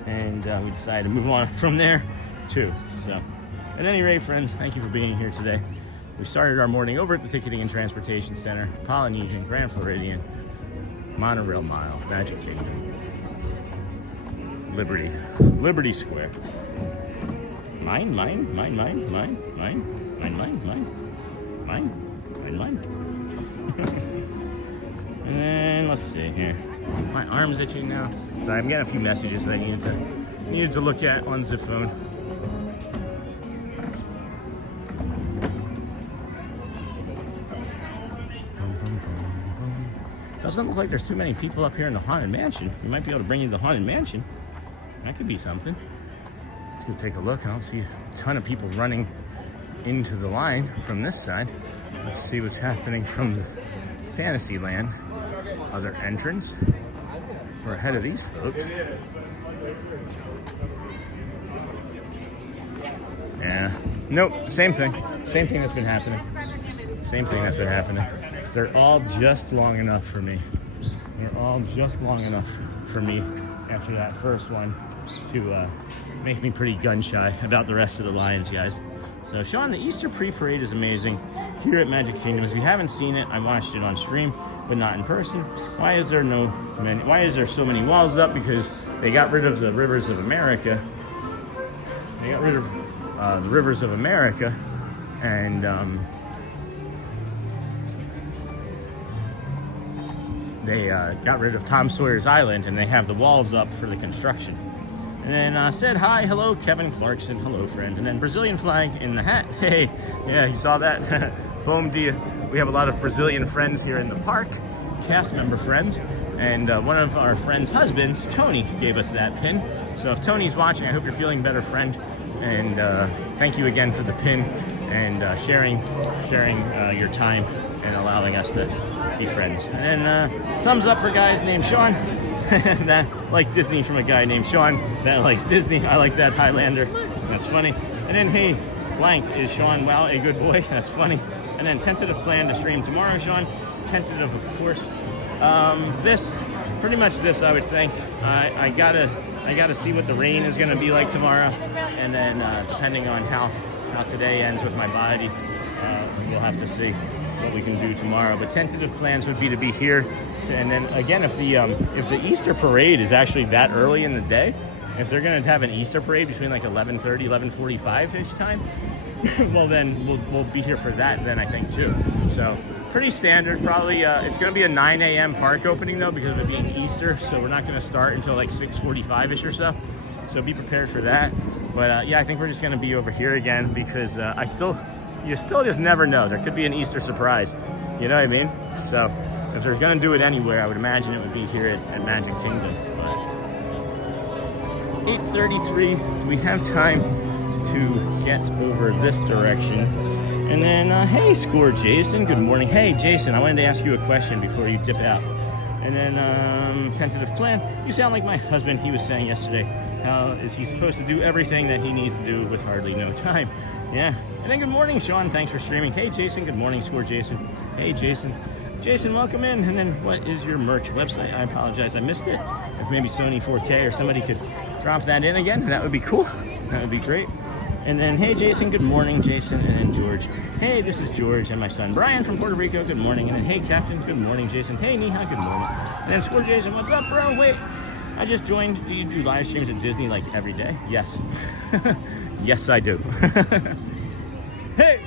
And we decided to move on from there too. So at any rate, friends, thank you for being here today. We started our morning over at the Ticketing and Transportation Center, Polynesian, Grand Floridian, Monorail Mile, Magic Kingdom, Liberty Square. Mine. And then let's see here. My arm's itching now. So I'm getting a few messages that I needed to look at on the phone. Doesn't look like there's too many people up here in the Haunted Mansion. We might be able to bring you to the Haunted Mansion. That could be something. Let's go take a look. I don't see a ton of people running into the line from this side. Let's see what's happening from the Fantasyland other entrance. We're ahead of these folks. Yeah. Nope. Same thing. Same thing that's been happening. Same thing that's been happening. They're all just long enough for me. They're all just long enough for me after that first one to make me pretty gun shy about the rest of the lines, guys. So, Sean, the Easter pre-parade is amazing here at Magic Kingdom. If you haven't seen it, I watched it on stream, but not in person. Why is there so many walls up? Because they got rid of the Rivers of America. They got rid of the Rivers of America, and they got rid of Tom Sawyer's Island, and they have the walls up for the construction. And then said hi, hello, Kevin Clarkson, hello, friend. And then Brazilian flag in the hat. Hey, yeah, you saw that? Bom dia. We have a lot of Brazilian friends here in the park, cast member friends. And one of our friends' husbands, Tony, gave us that pin. So if Tony's watching, I hope you're feeling better, friend. And thank you again for the pin and sharing your time and allowing us to be friends. And then thumbs up for guys named Sean. That like Disney from a guy named Sean that likes Disney. I like that Highlander. That's funny. And then hey, blank is Sean. Wow, a good boy. That's funny. And then tentative plan to stream tomorrow, Sean. Tentative, of course. This, pretty much this, I would think. I gotta see what the rain is gonna be like tomorrow, and then depending on how today ends with my body, we'll have to see what we can do tomorrow. But tentative plans would be to be here. And then again, if the Easter parade is actually that early in the day, if they're going to have an Easter parade between like 11:30, 11:45-ish time, well then we'll be here for that then, I think, too. So pretty standard. Probably it's going to be a 9 a.m. park opening though, because of it being Easter. So we're not going to start until like 6:45-ish or so. So be prepared for that. But yeah, I think we're just going to be over here again because you still just never know. There could be an Easter surprise. You know what I mean? So if they're going to do it anywhere, I would imagine it would be here at Magic Kingdom. But 8:33, do we have time to get over this direction? And then, hey, Score Jason, good morning. Hey, Jason, I wanted to ask you a question before you dip out. And then, tentative plan. You sound like my husband. He was saying yesterday, how is he supposed to do everything that he needs to do with hardly no time? Yeah. And then good morning, Sean. Thanks for streaming. Hey, Jason. Good morning, Score Jason. Hey, Jason. Jason, welcome in. And then what is your merch website? I apologize, I missed it. If maybe Sony 4K or somebody could drop that in again, that would be cool. That would be great. And then, hey Jason, good morning, Jason. And then George, hey, this is George and my son Brian from Puerto Rico, good morning. And then, hey Captain, good morning, Jason. Hey Neha, good morning. And then Score Jason, what's up, bro? Wait, I just joined. Do you do live streams at Disney like every day? Yes. Yes, I do. Hey!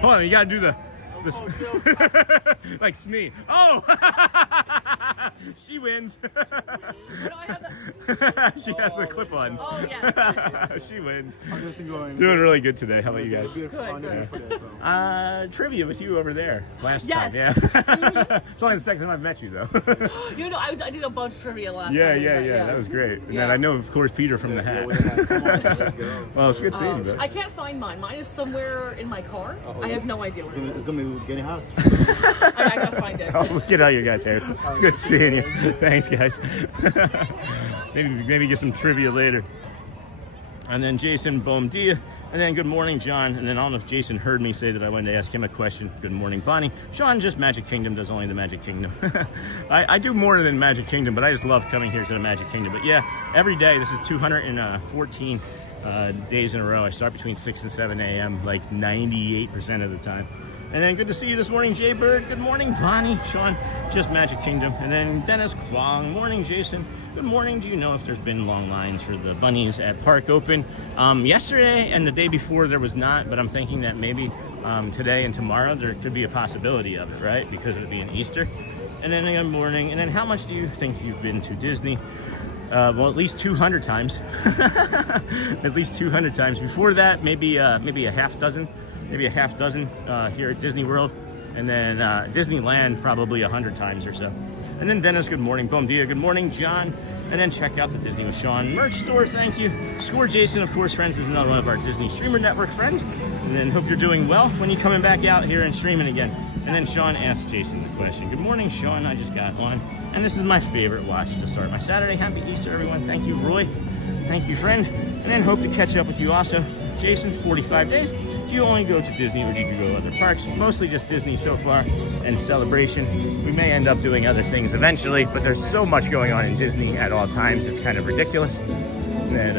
Hold on, you gotta do this. Like Smee. Oh! She wins. She has the clip-ons. Oh, yes. She wins. Doing really good today. How about you guys? Good. Trivia with you over there last Yes. time. Yeah. It's only the second time I've met you, though. You know, I did a bunch of trivia last Yeah, time. yeah. That was great. And Yeah. then I know, of course, Peter from the hat. Well, it's good seeing you, bro. I can't find mine. Mine is somewhere in my car. I have no idea where it is. gonna be getting house. I gotta find it. Oh, get out of your guys' hair. It's good seeing you. Thanks, guys. maybe get some trivia later. And then Jason Bomdia. And then good morning, John. And then I don't know if Jason heard me say that I wanted to ask him a question. Good morning, Bonnie. Sean, just Magic Kingdom, does only the Magic Kingdom. I do more than Magic Kingdom, but I just love coming here to the Magic Kingdom. But yeah, every day, this is 214 days in a row. I start between 6 and 7 a.m. like 98% of the time. And then good to see you this morning, Jay Bird. Good morning, Bonnie. Sean, just Magic Kingdom. And then Dennis Kwong. Morning, Jason. Good morning. Do you know if there's been long lines for the bunnies at Park Open? Yesterday and the day before there was not, but I'm thinking that maybe today and tomorrow there could be a possibility of it, right? Because it would be an Easter. And then good morning. And then how much do you think you've been to Disney? Well, at least 200 times. At least 200 times. Before that, maybe a half dozen. Maybe a half dozen here at Disney World, and then Disneyland probably 100 times or so. And then Dennis, good morning. Boom Dia, good morning, John. And then check out the Disney with Sean merch store, thank you. Score Jason, of course, friends, is another one of our Disney Streamer Network friends. And then hope you're doing well when you're coming back out here and streaming again. And then Sean asked Jason the question. Good morning, Sean, I just got on. And this is my favorite watch to start my Saturday. Happy Easter, everyone. Thank you, Roy. Thank you, friend. And then hope to catch up with you also. Jason, 45 days. Do you only go to Disney or did you go to other parks? Mostly just Disney so far and Celebration. We may end up doing other things eventually, but there's so much going on in Disney at all times. It's kind of ridiculous that,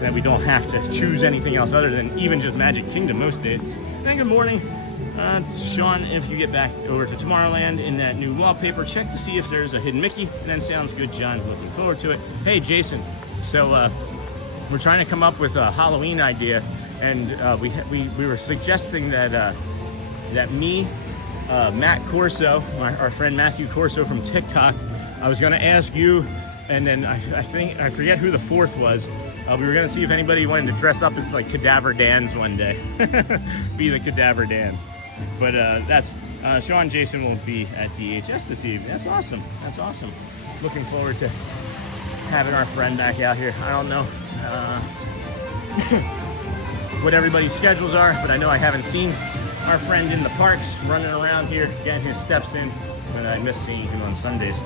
that we don't have to choose anything else other than even just Magic Kingdom most days. And then good morning. Sean, if you get back over to Tomorrowland in that new wallpaper, check to see if there's a hidden Mickey. And then sounds good, John. Looking forward to it. Hey, Jason. So we're trying to come up with a Halloween idea, and we were suggesting that that me, Matt Corso, our friend Matthew Corso from TikTok, I was going to ask you, and then I forget who the fourth was. We were going to see if anybody wanted to dress up as like Cadaver Dans one day, be the Cadaver Dans. But that's Sean Jason will be at DHS this evening. That's awesome. That's awesome. Looking forward to having our friend back out here. I don't know what everybody's schedules are, but I know I haven't seen our friend in the parks running around here getting his steps in, but I miss seeing him on Sundays.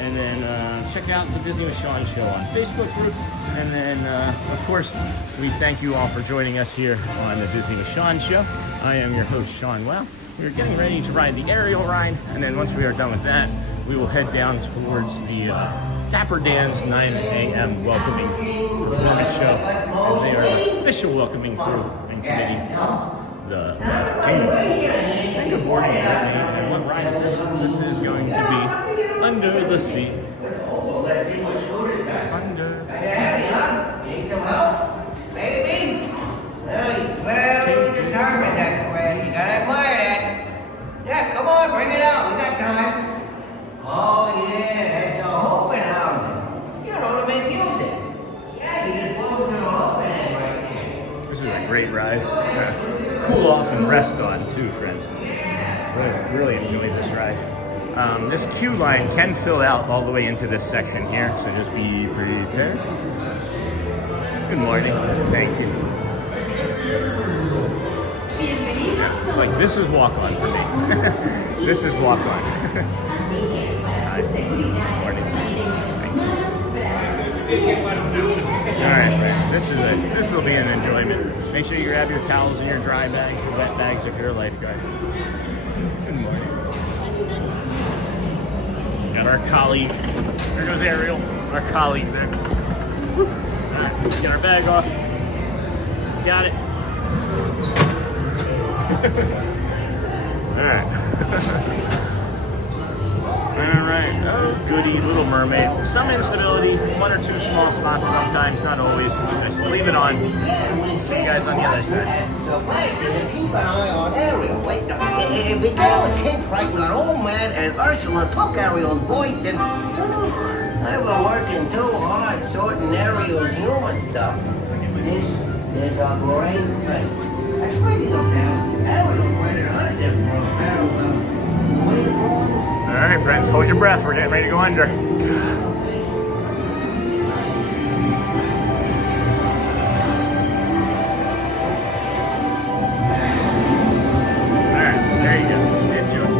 And then check out the Disney with Sean show on Facebook group. And then, of course, we thank you all for joining us here on the Disney with Sean show. I am your host, Sean Well. We're getting ready to ride the aerial ride, and then once we are done with that, we will head down towards the Dapper Dans 9 a.m. welcoming performance show, as they are the official welcoming crew and committee of the Magic Kingdom. And good morning, everybody. And what ride is this? This is going to be Under the Sea. Let's see what Scooter's got. Under the Huh? You need some help? Maybe? Well, he's very determined, that friend. You gotta admire that. Yeah, come on, bring it out. We got time. Oh, yeah, that's a open housing. You know to make music. Yeah, you just blow it to the open end right there. This is a great ride to cool off and rest on, too, friends. Really enjoyed this ride. This queue line can fill out all the way into this section here, so just be prepared. Good morning. Thank you. It's like, this is walk-on for me. This is walk-on. Hi. Good morning. Alright, friends. This will be an enjoyment. Make sure you grab your towels and your dry bags, your wet bags if you're a lifeguard. Good morning. Got our colleague There goes Ariel, our colleague there. Alright, get our bag off. Got it. Alright. Oh, goody, Little Mermaid. Some instability, one or two small spots sometimes, not always. Just leave it on. See you guys on the other side. So keep an eye on Ariel. Wait, it began with King Triton got all mad and Ursula took Ariel's voice and I've been working too hard sorting Ariel's human stuff. This is a great thing. That's why you look down. Ariel printed Autism from Carousel. What do you call this? All right, friends, hold your breath. We're getting ready to go under. There you go. Enjoy.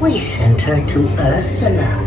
We sent her to Ursula.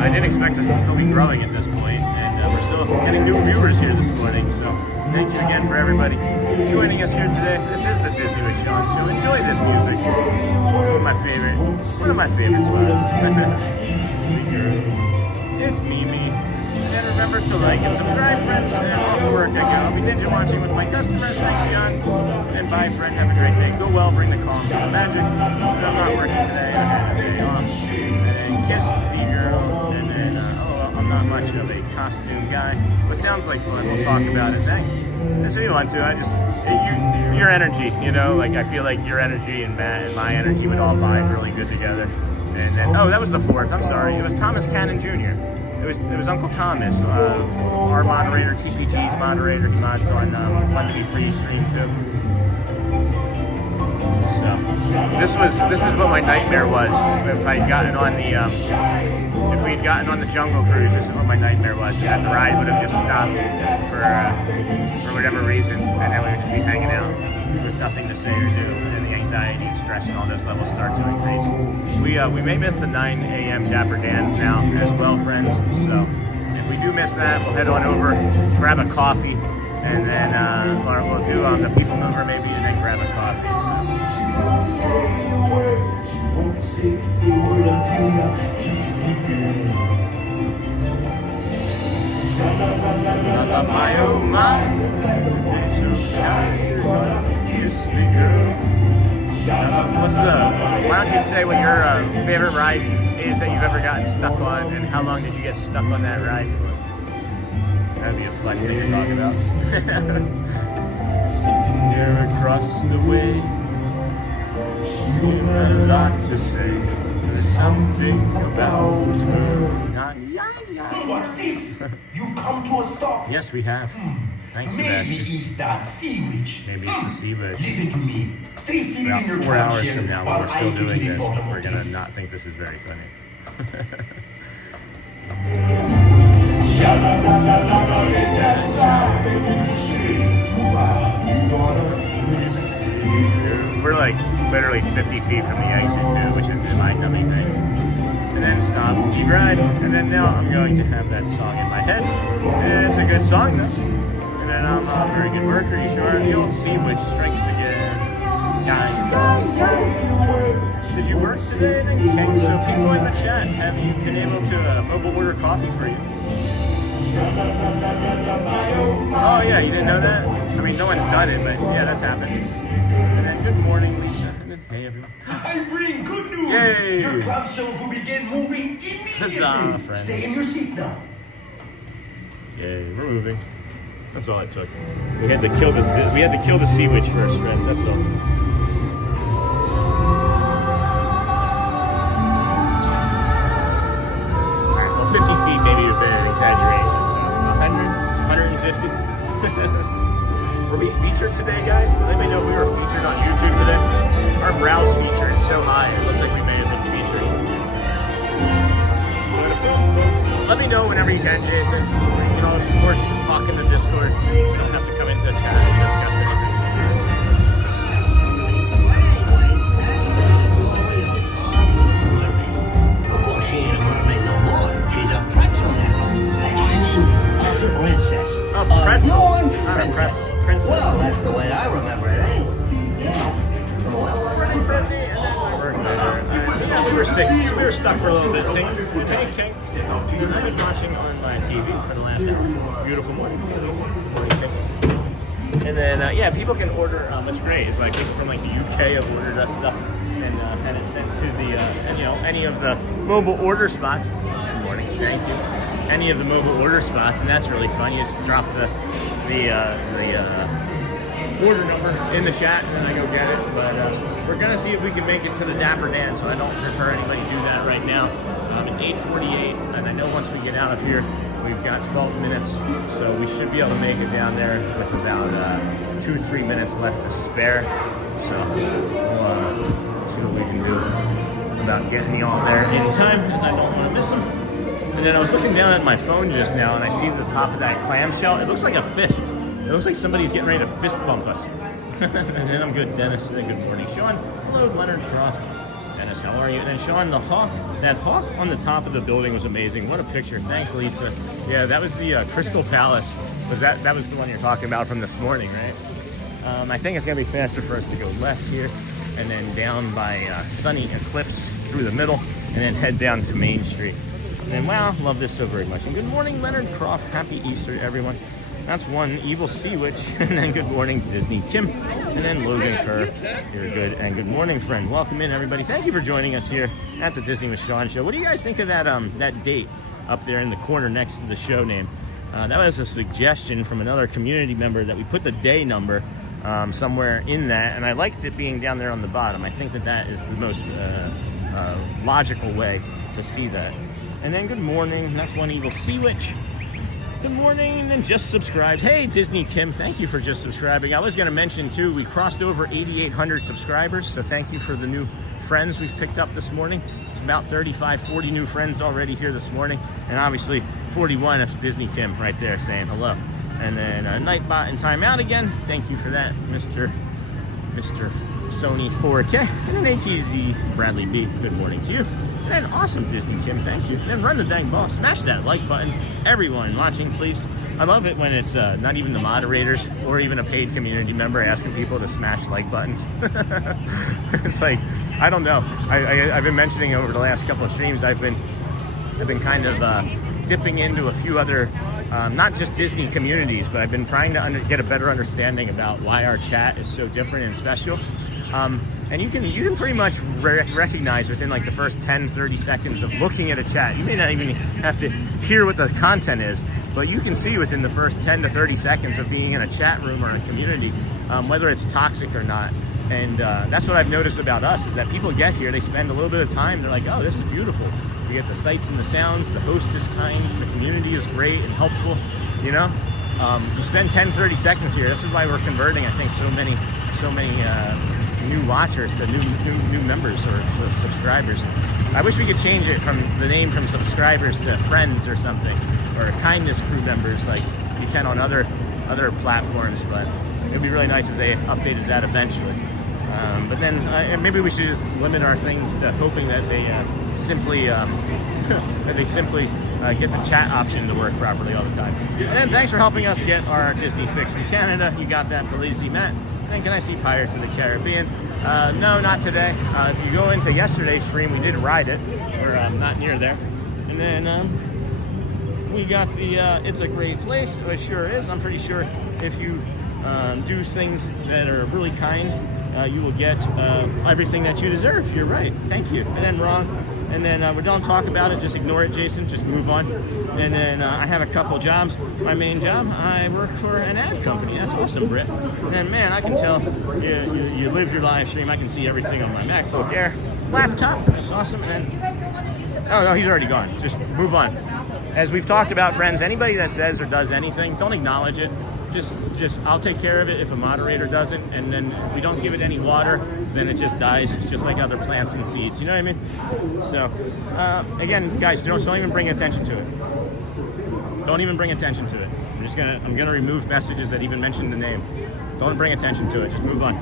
I didn't expect us to still be growing at this point, and we're still getting new viewers here this morning. So thank you again for everybody joining us here today. This is the Disney with Sean Show. Enjoy this music. It's one of my favorite spots. It's Mimi. And remember to like and subscribe, friends. And off to work I go. I'll be ninja watching with my customers. Thanks, Sean. And bye, friend. Have a great day. Go well. Bring the calm to the magic. And I'm not working today. I have a day off. And then kiss the girl. And then, I'm not much of a costume guy. But sounds like fun. We'll talk about it. Thanks. That's what you want to. I just, your energy, you know, like I feel like your energy and Matt and my energy would all bind really good together. And then, oh, that was the fourth. I'm sorry. It was Thomas Cannon Jr. It was Uncle Thomas, our moderator, TPG's moderator. He mods on Fun to Be Free stream too. So this is what my nightmare was. If I had gotten on the if we had gotten on the Jungle Cruise, this is what my nightmare was. That the ride would have just stopped for whatever reason, and then we would just be hanging out with nothing to say or do, and the anxiety and stress and all those levels start to increase. We may miss the 9 a.m. Dapper Dans now as well, friends. So if we do miss that, we'll head on over, grab a coffee, and then or we'll do the People Mover maybe, and then grab a coffee. Why don't you say what your favorite ride is that you've ever gotten stuck on, and how long did you get stuck on that ride for? That'd be a fun thing to talk about. Sitting there across the way, she had a lot to say. There's something about her. What's this? You've come to a stop. Yes, we have. Thanks, Maybe Sebastian. it's that sea witch. Maybe it's the sea witch. Listen to me. Stay seated About in your 4 hours chair from now, while when we're I still get to doing the this, bottom we're of gonna this. not think this is very funny. We're like literally 50 feet from the exit too, which is the mind-numbing thing. And then stop, keep ride, and then now I'm going to have that song in my head. And it's a good song though. And then I'm a very good worker, you sure? The old sea witch strikes again. Guys, did you work today? Okay, so people in the chat, have you been able to mobile order coffee for you? Oh yeah, you didn't know that? I mean, no one's done it, but yeah, that's happened. And then good morning, Lisa. And then hey everyone. I bring good news. Yay! Your crowd shows will begin moving immediately. Huzzah, friend. Stay in your seats now. Yay, we're moving. That's all it took. We had to kill the sea witch first, friends. That's all. Alright, well, 50 feet maybe a bit of an exaggeration. 100, 150. Were we featured today, guys? Let me know if we were featured on YouTube today. Our browse feature is so high, it looks like we may have been featured. Let me know whenever you can, Jason. You know, of course, talk in the Discord. You don't have to come into the chat and discuss anything. Of course, she ain't a mermaid no more. She's a pretzel now. I mean, princess. Oh, pretzel. You're Not a princess. princess. Well, that's the way I remember it, anyway. We were stuck for a little bit. Hey, King. I've been watching on my TV for the last hour. Beautiful morning. And then, yeah, people can order. It's great. It's like people from like the UK have ordered us stuff and had it sent to the, and, you know, any of the mobile order spots. Good morning. Thank you. Any of the mobile order spots, and that's really fun. You just drop the order number in the chat, and then I go get it. But we're gonna see if we can make it to the Dapper Dan, so I don't prefer anybody do that right now. It's 8:48, and I know once we get out of here, we've got 12 minutes, so we should be able to make it down there with about 2-3 minutes left to spare. So we'll see what we can do about getting y'all there in time, because I don't want to miss them. And then I was looking down at my phone just now, and I see the top of that clamshell. It looks like a fist. It looks like somebody's getting ready to fist bump us. And then I'm good, Dennis. And good morning, Sean. Hello, Leonard Croft. Dennis, how are you? And then Sean, the hawk, that hawk on the top of the building was amazing. What a picture. Thanks, Lisa. Yeah, that was the Crystal Palace. That was the one you're talking about from this morning, right? I think it's going to be faster for us to go left here and then down by Sunny Eclipse through the middle and then head down to Main Street. And wow, love this so very much. And good morning, Leonard Croft. Happy Easter to everyone. That's one Evil Sea Witch. And then good morning, Disney Kim. And then Logan Kerr. You're good. And good morning, friend. Welcome in, everybody. Thank you for joining us here at the Disney with Sean show. What do you guys think of that date up there in the corner next to the show name? That was a suggestion from another community member that we put the day number somewhere in that. And I liked it being down there on the bottom. I think that is the most logical way to see that. And then good morning. That's one Evil Sea Witch. Good morning, and just subscribed. Hey, Disney Kim, thank you for just subscribing. I was going to mention, too, we crossed over 8,800 subscribers, so thank you for the new friends we've picked up this morning. It's about 35, 40 new friends already here this morning, and obviously 41 of Disney Kim right there saying hello. And then Nightbot and Time Out again. Thank you for that, Mr. Sony 4K. And then ATZ Bradley B, good morning to you. And awesome, Disney Kim, thank you. And run the dang ball, smash that like button. Everyone watching, please. I love it when it's not even the moderators or even a paid community member asking people to smash like buttons. It's like, I don't know. I've been mentioning over the last couple of streams, I've been kind of dipping into a few other, not just Disney communities, but I've been trying to get a better understanding about why our chat is so different and special. And you can pretty much recognize within like the first 10, 30 seconds of looking at a chat. You may not even have to hear what the content is, but you can see within the first 10 to 30 seconds of being in a chat room or a community, whether it's toxic or not. And that's what I've noticed about us, is that people get here, they spend a little bit of time, they're like, oh, this is beautiful. You get the sights and the sounds, the host is kind, the community is great and helpful, you know? You spend 10, 30 seconds here. This is why we're converting, I think, so many new watchers to new members or subscribers. I wish we could change it from the name from subscribers to friends or something, or kindness crew members like you can on other platforms, but it'd be really nice if they updated that eventually. But then maybe we should just limit our things to hoping that they simply get the chat option to work properly all the time. And thanks for helping us get our Disney fix from Canada. You got that for Lazy Matt. And can I see Pirates of the Caribbean? No, not today. If you go into yesterday's stream, we did ride it. We're not near there. And then we got the It's a Great Place. It sure is. I'm pretty sure if you do things that are really kind, you will get everything that you deserve. You're right. Thank you. And then wrong. And then we don't talk about it. Just ignore it, Jason. Just move on. And then I have a couple jobs. My main job, I work for an ad company. That's awesome, Britt. And man, I can tell you live your live stream. I can see everything on my MacBook Air laptop. That's awesome. And then, oh no, he's already gone. Just move on. As we've talked about, friends, anybody that says or does anything, don't acknowledge it. Just I'll take care of it if a moderator doesn't, and then if we don't give it any water, then it just dies, just like other plants and seeds. You know what I mean? So, again, guys, don't even bring attention to it. Don't even bring attention to it. I'm gonna remove messages that even mention the name. Don't bring attention to it. Just move on.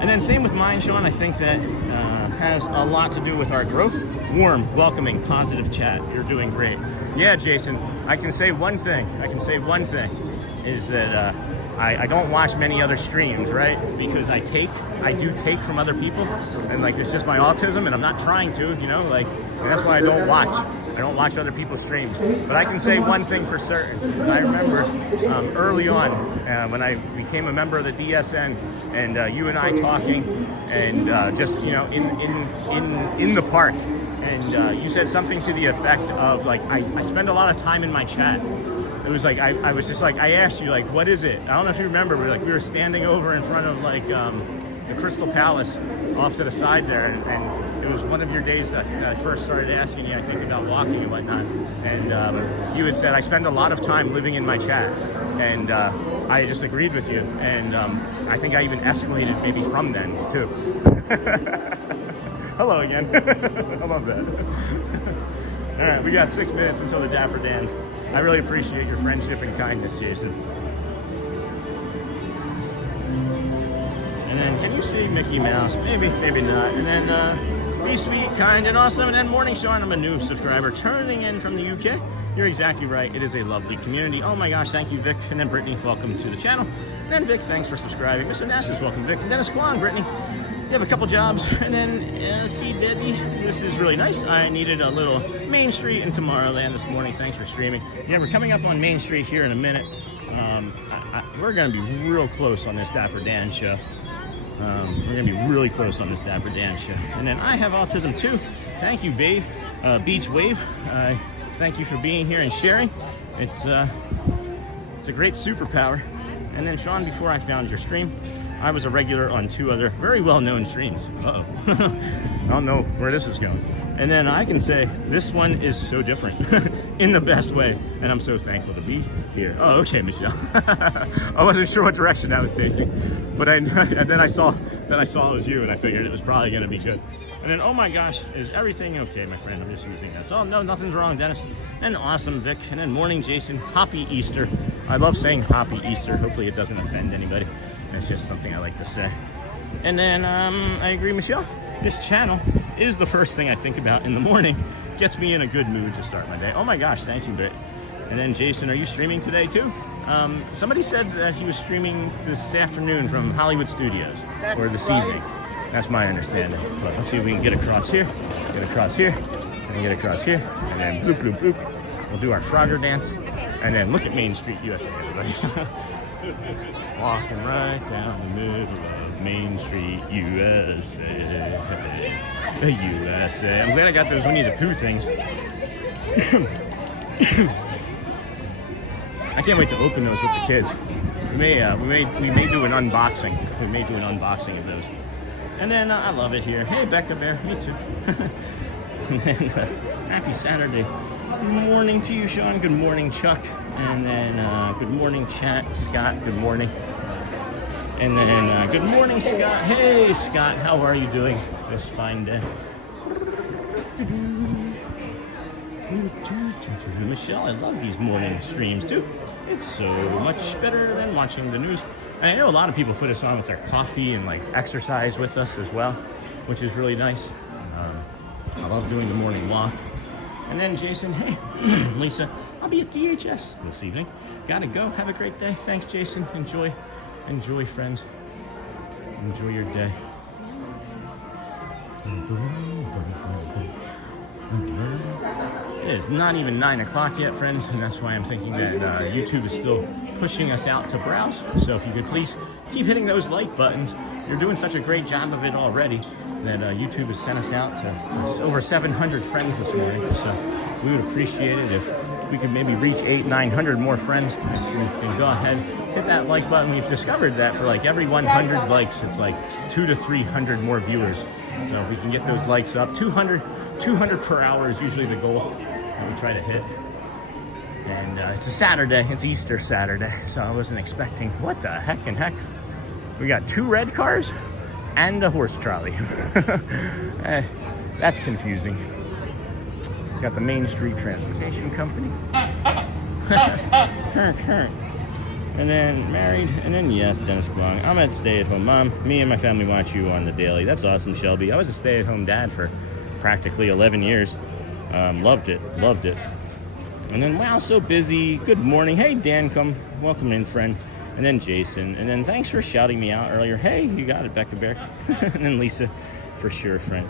And then same with mine, Sean. I think that has a lot to do with our growth. Warm, welcoming, positive chat. You're doing great. Yeah, Jason. I can say one thing. Is that I don't watch many other streams, right? Because I do take from other people, and like it's just my autism, and I'm not trying to, you know, like, and that's why I don't watch other people's streams. But I can say one thing for certain, because I remember early on when I became a member of the DSN, and you and I talking, and just, you know, in the park, and you said something to the effect of like, I spend a lot of time in my chat. It was like, I was just like, I asked you, like, what is it? I don't know if you remember, but like we were standing over in front of like the Crystal Palace off to the side there, and it was one of your days that I first started asking you, I think, about walking and whatnot. And you had said, I spend a lot of time living in my chat. And I just agreed with you. And I think I even escalated maybe from then, too. Hello again. I love that. All right, we got 6 minutes until the Dapper Dans. I really appreciate your friendship and kindness, Jason. And then, can you see Mickey Mouse? Maybe, maybe not. And then, Be sweet, kind, and awesome. And then morning, Sean. I'm a new subscriber turning in from the UK. You're exactly right. It is a lovely community. Oh my gosh, thank you, Vic. And then Brittany, welcome to the channel. And then Vic, thanks for subscribing. Mr. Nass's, welcome, Vic. And Dennis Kwan, Brittany. You have a couple jobs. And then see, Debbie, this is really nice. I needed a little Main Street in Tomorrowland this morning. Thanks for streaming. Yeah, we're coming up on Main Street here in a minute. We're going to be real close on this Dapper Dan show. We're going to be really close on this Dapper Dan show. And then I have autism too. Thank you, babe. Beach Wave. Thank you for being here and sharing. It's a great superpower. And then Sean, before I found your stream, I was a regular on 2 other very well-known streams. Uh-oh. I don't know where this is going. And then I can say this one is so different in the best way. And I'm so thankful to be here. Oh, okay, Michelle. I wasn't sure what direction that was taking. But and then I saw it was you, and I figured it was probably going to be good. And then, oh my gosh, is everything okay, my friend? I'm just using that. Oh, no, nothing's wrong, Dennis. And awesome, Vic. And then morning, Jason. Happy Easter. I love saying Happy Easter. Hopefully it doesn't offend anybody. It's just something I like to say. And then, I agree, Michelle. This channel is the first thing I think about in the morning. Gets me in a good mood to start my day. Oh my gosh, thank you, Vic. And then, Jason, are you streaming today too? Somebody said that he was streaming this afternoon from Hollywood Studios. Or this evening. That's my understanding. But let's see if we can get across here, and get across here, and then bloop, bloop, bloop. We'll do our Frogger dance, and then look at Main Street, USA, everybody. Walking right down the middle of Main Street, USA. The USA. I'm glad I got those Winnie the Pooh things. I can't wait to open those with the kids. We may do an unboxing. We may do an unboxing of those. And then I love it here. Hey, Becca Bear, me too. And then happy Saturday. Good morning to you, Sean. Good morning, Chuck. And then good morning, chat. Scott, good morning. And then good morning, Scott. Hey, Scott, how are you doing this fine day? Michelle, I love these morning streams too. It's so much better than watching the news. And I know a lot of people put us on with their coffee and like exercise with us as well, which is really nice. I love doing the morning walk. And then Jason, hey, Lisa, I'll be at DHS this evening. Gotta go. Have a great day. Thanks, Jason. Enjoy, friends. Enjoy your day. It is not even 9 o'clock yet, friends, and that's why I'm thinking that YouTube is still pushing us out to browse. So if you could please keep hitting those like buttons. You're doing such a great job of it already that YouTube has sent us out to over 700 friends this morning. So we would appreciate it if we could maybe reach 800-900 more friends. If you can go ahead, hit that like button. We've discovered that for like every 100 likes, it's like 200 to 300 more viewers. So if we can get those likes up, 200 per hour is usually the goal that we try to hit. And it's a Saturday, it's Easter Saturday, so I wasn't expecting, what the heck and heck? We got 2 red cars and a horse trolley. That's confusing. Got the Main Street Transportation Company. And then married, and then yes, Dennis Kwong. I'm at stay-at-home mom. Me and my family watch you on the daily. That's awesome, Shelby. I was a stay-at-home dad for practically 11 years. Loved it. And then, wow, so busy. Good morning. Hey, Dan, welcome in, friend. And then Jason. And then thanks for shouting me out earlier. Hey, you got it, Becca Bear. And then Lisa, for sure, friend.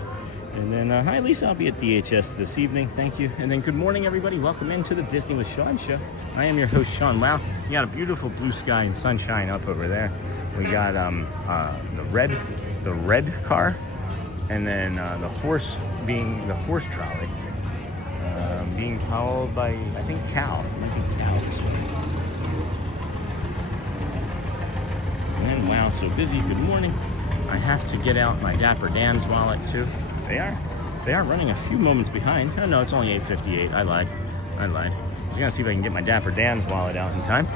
And then, hi, Lisa. I'll be at DHS this evening. Thank you. And then good morning, everybody. Welcome into the Disney with Sean show. I am your host, Sean. Wow, you got a beautiful blue sky and sunshine up over there. We got the red car, and then the horse being the horse trolley. Being called by, I think, Cal. And then, wow, so busy. Good morning. I have to get out my Dapper Dan's wallet, too. They are running a few moments behind. Oh, no, it's only 8:58. I lied. I was going to see if I can get my Dapper Dan's wallet out in time.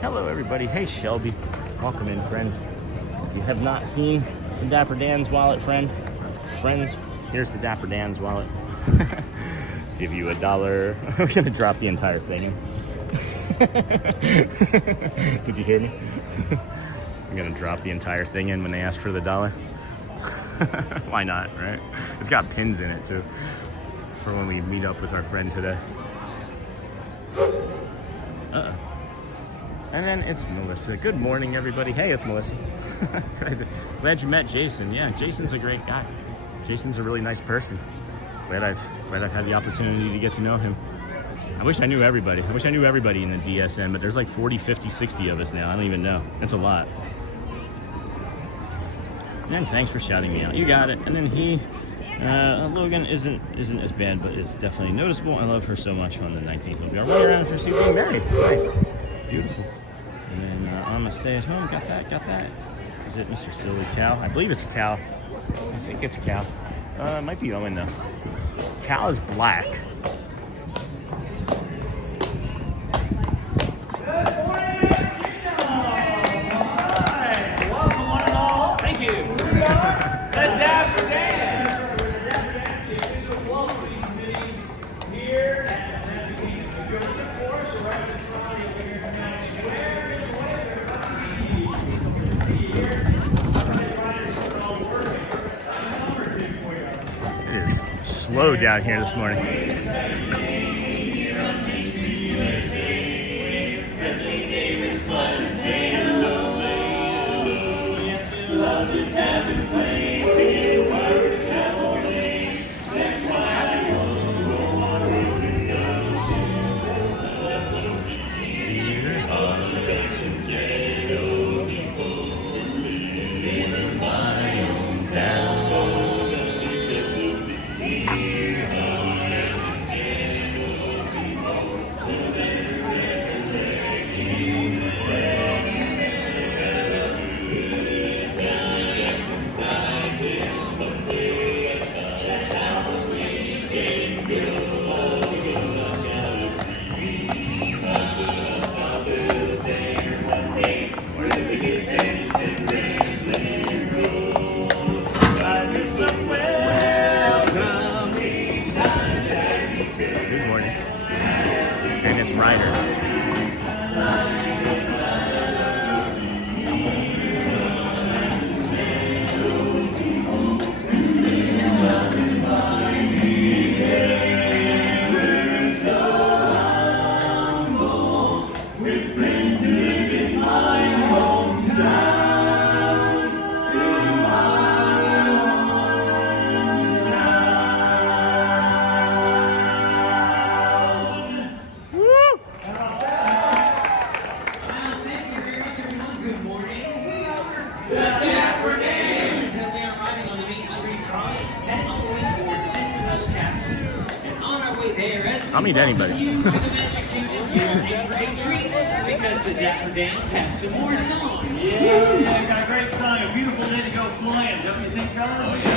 Hello, everybody. Hey, Shelby. Welcome in, friend. If you have not seen the Dapper Dan's wallet, friends, here's the Dapper Dan's wallet. Give you $1. We're going to drop the entire thing in. Did you hear me? I'm going to drop the entire thing in when they ask for the $1. Why not, right? It's got pins in it too, for when we meet up with our friend today. Uh-oh. And then it's Melissa. Good morning, everybody. Hey, it's Melissa. Glad you met Jason. Yeah, Jason's a great guy. Jason's a really nice person. Glad I've had the opportunity to get to know him. I wish I knew everybody. I wish I knew everybody in the DSM, but there's like 40, 50, 60 of us now. I don't even know. That's a lot. And then thanks for shouting me out. You got it. And then he, Logan isn't as bad, but it's definitely noticeable. I love her so much on the 19th. We'll go run around for she being married. Nice. Beautiful. And then I'm gonna stay at home. Got that. Is it Mr. Silly Cal? I believe it's Cal. I think it's Cal. It might be Owen though. Cal is black. Welcome one and all. Thank you. The Dapper Dans. The Dapper Dans official welcoming committee here at the Adventureland. Of course, right in front of here tonight. Where is everybody? See here. It is slow down here this morning. I'll meet anybody. Because the Dapper Dans have some more songs. Yeah, got a great song. A beautiful day to go flying, don't you think, fellas? Oh, yeah.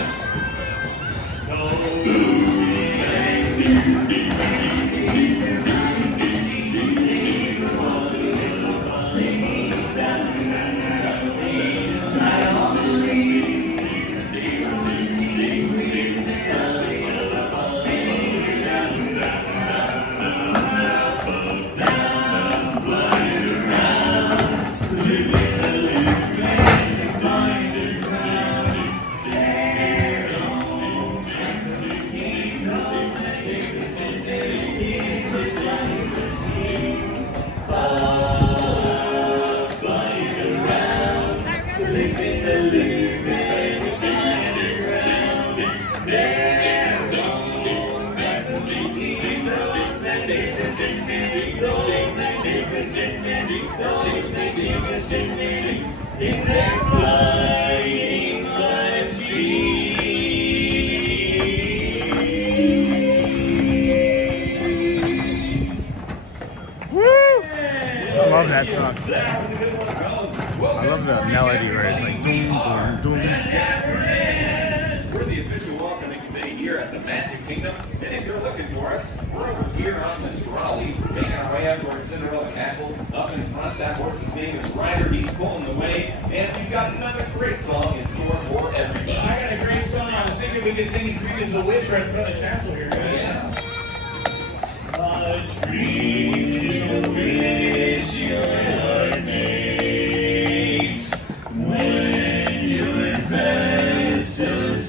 In their flying machines. Woo! I love that song. I love the melody where it's like doom, doom, doom. We're the official welcoming committee here at the Magic Kingdom. And if you're looking for us, we're over here on the trolley, making our way up towards Cinderella Castle. Up in front, that horse's name is Ryder. He's pulling the way. And we've got another great song in store for everybody. I got a great song. I was thinking we could sing Dream is a Witch right in front of the castle here, guys. Yeah. A dream is a wish your heart makes when your vessels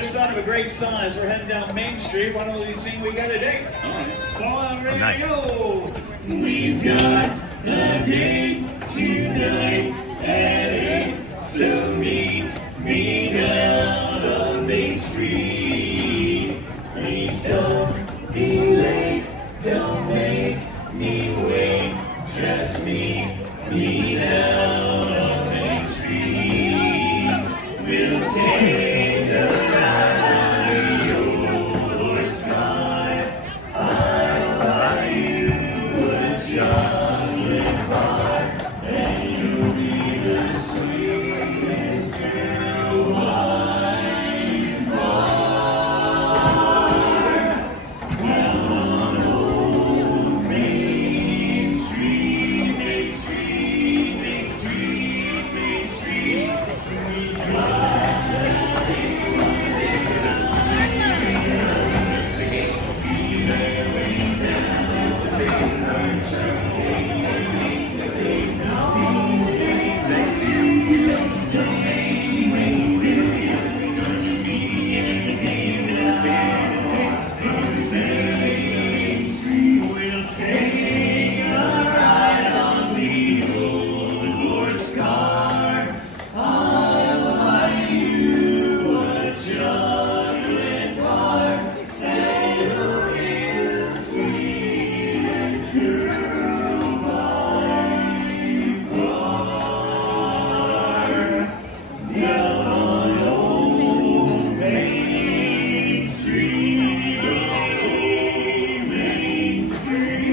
just thought of a great song as we're heading down Main Street. Why don't we sing We Got a Date? So I'm ready nice. to go. We've got a date tonight at 8. So meet me down on Main Street. Please don't be late. Don't make me wait. Just meet me down on Main Street. We'll take a ride on your sky. I'll buy you a chocolate bar, and you'll be the sweetest girl by far. Down on old Main Street, Main Street, Main Street, Main Street. We got we'll take a ride on the old horse car. I'll buy you a chocolate bar, and you'll be the sweetest girl by far. Down on old Main Street, old Main Street.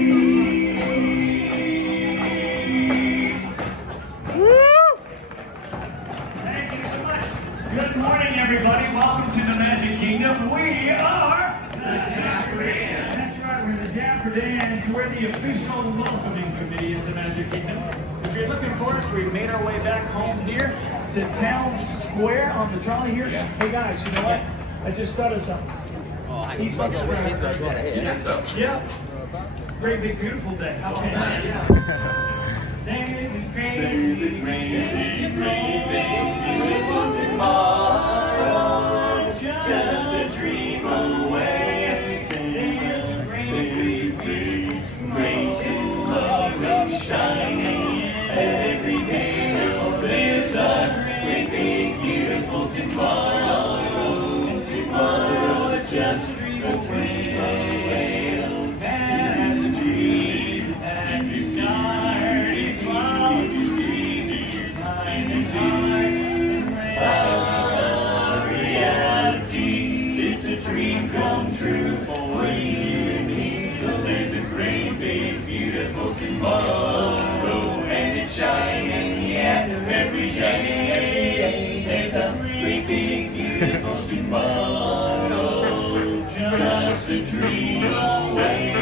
Thank you so much. Good morning, everybody. Welcome to the Magic Kingdom. We are the Dapper Dans. That's right, we're the Dapper Dans. We're the official welcoming committee of the Magic Kingdom. If you're looking for us, we've made our way back home here to Town Square on the trolley here. Hey guys, you know what? I just thought of something. East Square. Yeah. Great big beautiful day. Okay. Yeah. There's a great beautiful tomorrow, just a dream away. There's a great tomorrow shining every day. There's a great big beautiful tomorrow, tomorrow just a dream away. Man has a dream and he's starting from his dream behind and our reality. It's a dream come true for you and me. So there's a great big beautiful tomorrow, and it's shining, yeah, every day. There's a great big beautiful tomorrow, just a dream away.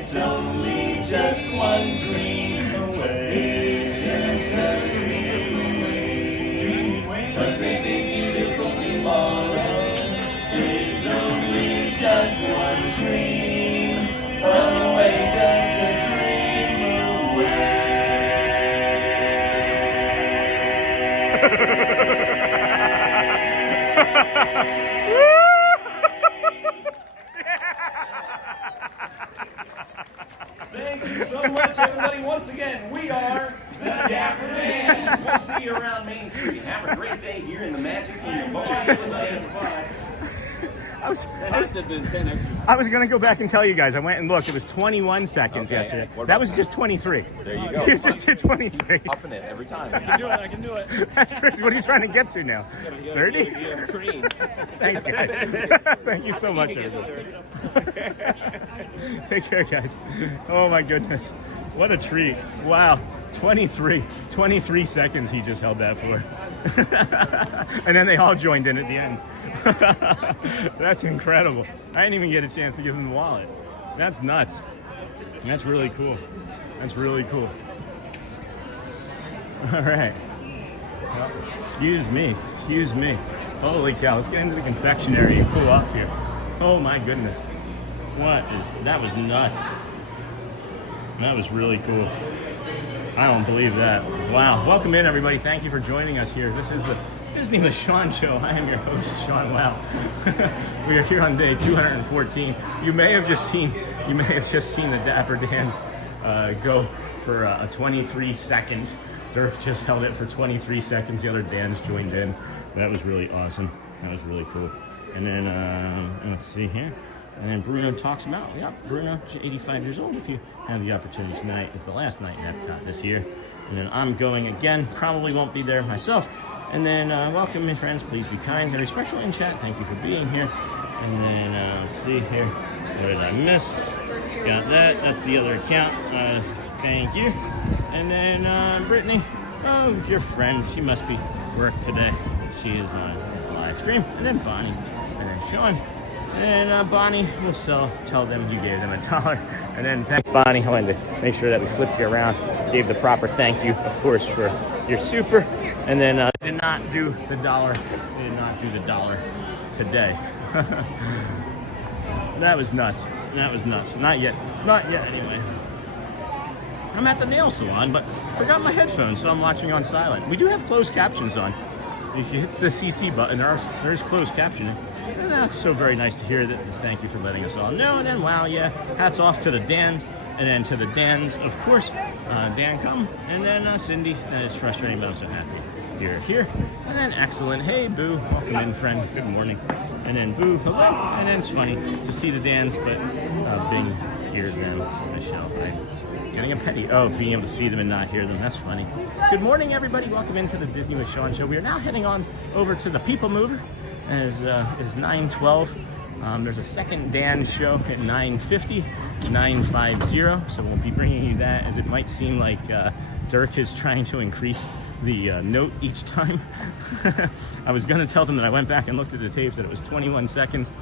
It's only just one dream away. It's just a dream away. A great big beautiful tomorrow is only just one dream away. Just a dream away. Thank you so much, everybody. Once again, we are the Dapper Dans. We'll see you around Main Street. Have a great day here in the Magic Kingdom. Bye. I was going to go back and tell you guys. I went and looked. It was 21 seconds yesterday. That was just 23. There you go. You just did 23. Upping it every time. I can do it. I can do it. That's crazy. What are you trying to get to now? 30? Thanks, guys. Thank you so much, everybody. Take care, guys. Oh, my goodness. What a treat. Wow. 23 seconds he just held that for. And then they all joined in at the end. That's incredible. I didn't even get a chance to give him the wallet. That's nuts. That's really cool. That's really cool. All right. Well, excuse me. Holy cow. Let's get into the confectionery and cool off here. Oh my goodness. That was nuts. That was really cool. I don't believe that. Wow. Welcome in, everybody. Thank you for joining us here. This is the Disney with Sean show. I am your host, Sean Wow. We are here on day 214. You may have just seen the Dapper Dans go for a 23-second. Dirk just held it for 23 seconds. The other Dans joined in. That was really awesome. That was really cool. And then let's see here. And then Bruno talks about, Bruno, 85 years old. If you have the opportunity tonight, it's the last night in Epcot this year. And then I'm going again. Probably won't be there myself. And then welcome, my friends. Please be kind and respectful in chat. Thank you for being here. And then let's see here. What did I miss? Got that. That's the other account. Thank you. And then Brittany. Oh, your friend. She must be work today. She is on this live stream. And then Bonnie. And then Sean. And Bonnie will tell them you gave them $1. And then thank Bonnie. I wanted to make sure that we flipped you around. Gave the proper thank you, of course, for your super. And then did not do the dollar. Did not do the dollar today. That was nuts. That was nuts. Not yet. Not yet, anyway. I'm at the nail salon, but forgot my headphones, so I'm watching on silent. We do have closed captions on. If you hit the CC button, there is closed captioning. And that's so very nice to hear that. Thank you for letting us all know. And then, wow, yeah, hats off to the Dans. And then to the Dans, of course, Dan come. And then Cindy, that is frustrating, but I'm so happy you're here. And then excellent, hey Boo, welcome in friend, good morning. And then Boo, hello. And then it's funny to see the Dans, but being here then, Michelle, I'm getting a petty, being able to see them and not hear them, that's funny. Good morning everybody, welcome into the Disney with Sean show. We are now heading on over to the People Mover, as is 9:12. There's a second Dans show at 9:50, 9:50, so we'll be bringing you that, as it might seem like Dirk is trying to increase the note each time. I was going to tell them that I went back and looked at the tapes that it was 21 seconds,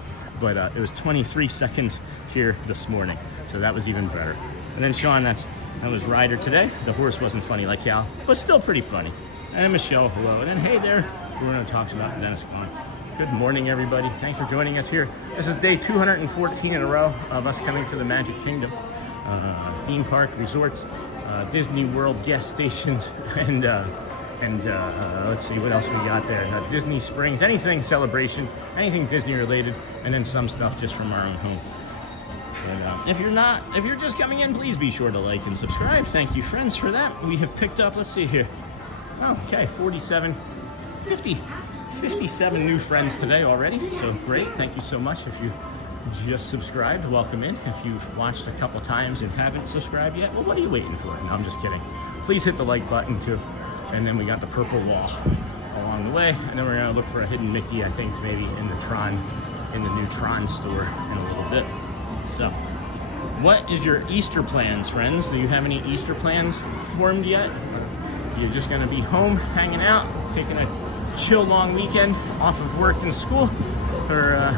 but it was 23 seconds here this morning, so that was even better. And then Sean, that was Ryder today. The horse wasn't funny like Cal, but still pretty funny. And then Michelle, hello. And then hey there, Bruno talks about Dennis Kwan. Good morning, everybody. Thanks for joining us here. This is day 214 in a row of us coming to the Magic Kingdom. Theme park, resorts, Disney World gas stations, and let's see what else we got there. Disney Springs, anything celebration, anything Disney related, and then some stuff just from our own home. And if you're just coming in, please be sure to like and subscribe. Thank you, friends, for that. We have picked up, let's see here. Oh, okay, 57 new friends today already, so great. Thank you so much. If you just subscribed, welcome in. If you've watched a couple times and haven't subscribed yet, well, what are you waiting for? No, I'm just kidding. Please hit the like button too. And then we got the purple wall along the way, and then we're gonna look for a hidden Mickey, I think maybe in the new Tron store in a little bit. So what is your Easter plans, friends? Do you have any Easter plans formed yet? You're just gonna be home hanging out, taking a chill long weekend off of work and school, or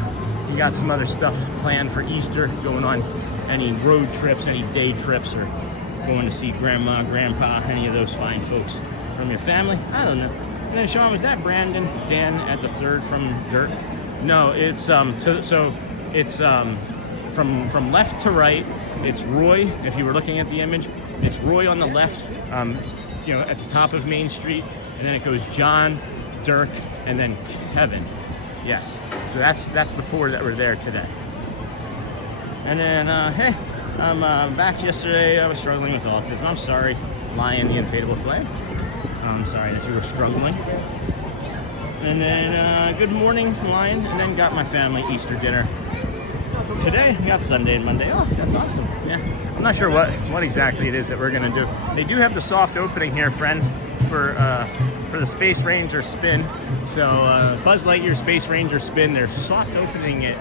you got some other stuff planned for Easter, going on any road trips, any day trips, or going to see grandma, grandpa, any of those fine folks from your family? I don't know. And then Sean, was that Brandon Dan at the third from Dirk? No, it's so it's from left to right. It's Roy. If you were looking at the image, it's Roy on the left, at the top of Main Street, and then it goes John, Dirk, and then Kevin. Yes, so that's the four that were there today. And then hey, I'm back yesterday. I was struggling with autism. I'm sorry, Lion the inflatable flag. I'm sorry that you were struggling. And then good morning, Lion. And then got my family Easter dinner today. We got Sunday and Monday. Oh, that's awesome. Yeah, I'm not sure what exactly it is that we're gonna do. They do have the soft opening here, friends, for the Space Ranger spin. So Buzz Lightyear Space Ranger spin, they're soft opening it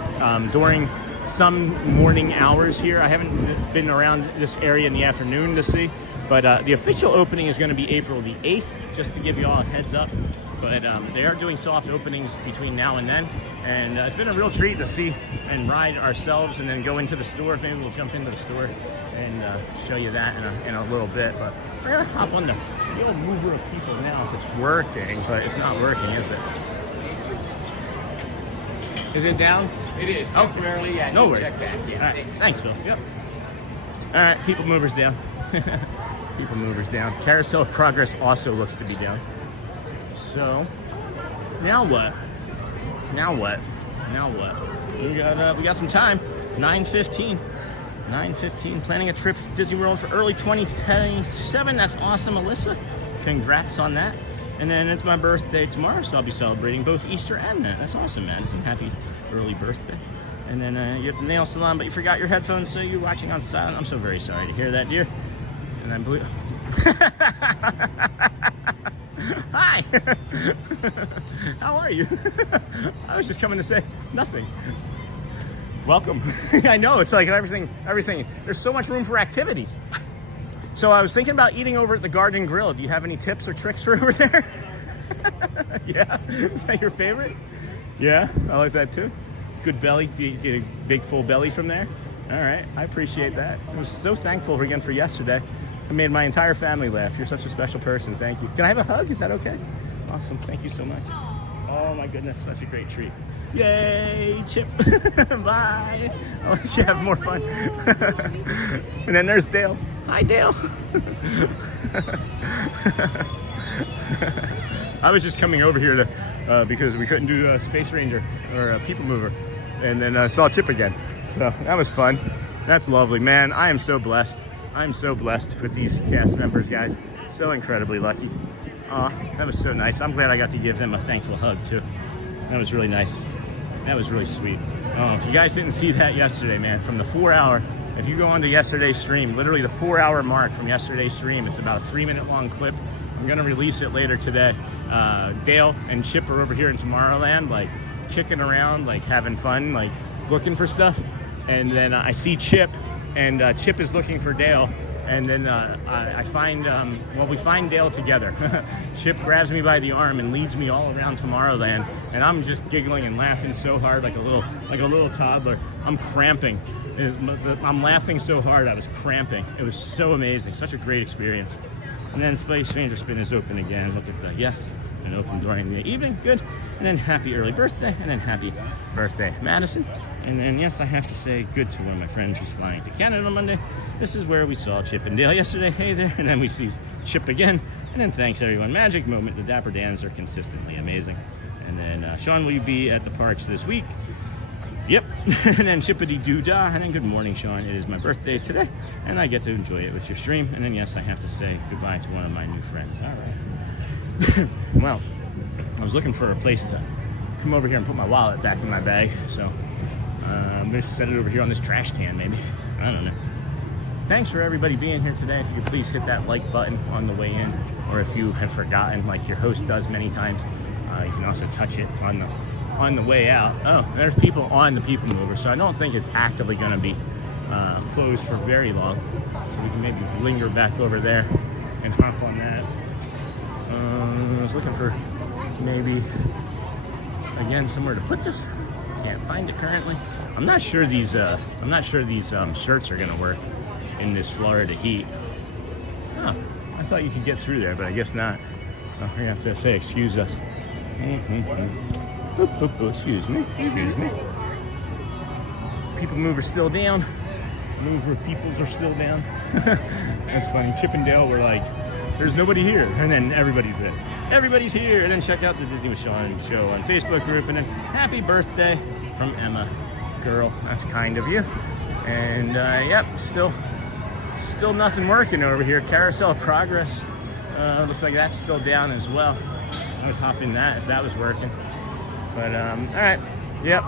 during some morning hours here. I haven't been around this area in the afternoon to see, but the official opening is going to be April the 8th, just to give you all a heads up. But they are doing soft openings between now and then, and it's been a real treat to see and ride ourselves and then go into the store. Maybe we'll jump into the store and show you that in a little bit. But we're gonna hop on the old mover of people now. If it's working, but it's not working, is it? Is it down? It is temporarily. Yeah. No worries. Check back. Yeah. All right. Thanks, Phil. Yep. All right. People movers down. People movers down. Carousel of Progress also looks to be down. So Now what? Now what? Now what? We got some time. 9:15. 9:15. Planning a trip to Disney World for early 2027. That's awesome, Alyssa. Congrats on that. And then it's my birthday tomorrow, so I'll be celebrating both Easter and that. That's awesome, Madison. Happy early birthday. And then you have the nail salon, but you forgot your headphones, so you're watching on silent. I'm so very sorry to hear that, dear. And I'm blue. Hi. How are you? I was just coming to say nothing. Welcome. I know, it's like everything. There's so much room for activities. So I was thinking about eating over at the Garden Grill. Do you have any tips or tricks for over there? Yeah? Is that your favorite? Yeah? I like that too. Good belly. Do you get a big full belly from there? All right. I appreciate that. I was so thankful again for yesterday. I made my entire family laugh. You're such a special person. Thank you. Can I have a hug? Is that okay? Awesome. Thank you so much. Oh my goodness. Such a great treat. Yay, Chip. Bye. I'll let you have more fun. And then there's Dale. Hi, Dale. I was just coming over here to because we couldn't do Space Ranger or People Mover, and then saw Chip again. So that was fun. That's lovely, man. I am so blessed. I'm so blessed with these cast members, guys. So incredibly lucky. That was so nice. I'm glad I got to give them a thankful hug too. That was really nice. That was really sweet. If you guys didn't see that yesterday, man, from the 4-hour, if you go onto yesterday's stream, literally the 4-hour mark from yesterday's stream, it's about a 3-minute long clip. I'm gonna release it later today. Dale and Chip are over here in Tomorrowland, like kicking around, like having fun, like looking for stuff. And then I see Chip, and Chip is looking for Dale. And then I find, we find Dale together. Chip grabs me by the arm and leads me all around Tomorrowland, and I'm just giggling and laughing so hard, like a little toddler. I'm cramping. I'm laughing so hard I was cramping. It was so amazing, such a great experience. And then Space Ranger Spin is open again. Look at that. Yes, and open during the evening. Good. And then happy early birthday, and then happy birthday, Madison. And then, yes, I have to say good to one of my friends who's flying to Canada on Monday. This is where we saw Chip and Dale yesterday. Hey there. And then we see Chip again. And then thanks, everyone. Magic moment. The Dapper Dans are consistently amazing. And then, Sean, will you be at the parks this week? Yep. And then Chippity Doo Dah. And then good morning, Sean. It is my birthday today, and I get to enjoy it with your stream. And then, yes, I have to say goodbye to one of my new friends. All right. Well, I was looking for a place to come over here and put my wallet back in my bag. So I'm going to set it over here on this trash can, maybe. I don't know. Thanks for everybody being here today. If you could please hit that like button on the way in, or if you have forgotten, like your host does many times, you can also touch it on the way out. Oh, there's people on the People Mover, so I don't think it's actively going to be closed for very long. So we can maybe linger back over there and hop on that. I was looking for maybe again somewhere to put this. Can't find it currently. I'm not sure these shirts are going to work in this Florida heat. Oh, I thought you could get through there, but I guess not. Oh, we're gonna have to say excuse us. Excuse me. Excuse me. People Mover still down. Mover peoples are still down. That's funny. Chip and Dale were like, there's nobody here. And then everybody's there. Everybody's here. And then check out the Disney with Sean show on Facebook group. And then happy birthday from Emma. Girl, that's kind of you. And yep, still nothing working over here. Carousel of Progress. Looks like that's still down as well. I would hop in that if that was working. But all right. Yep,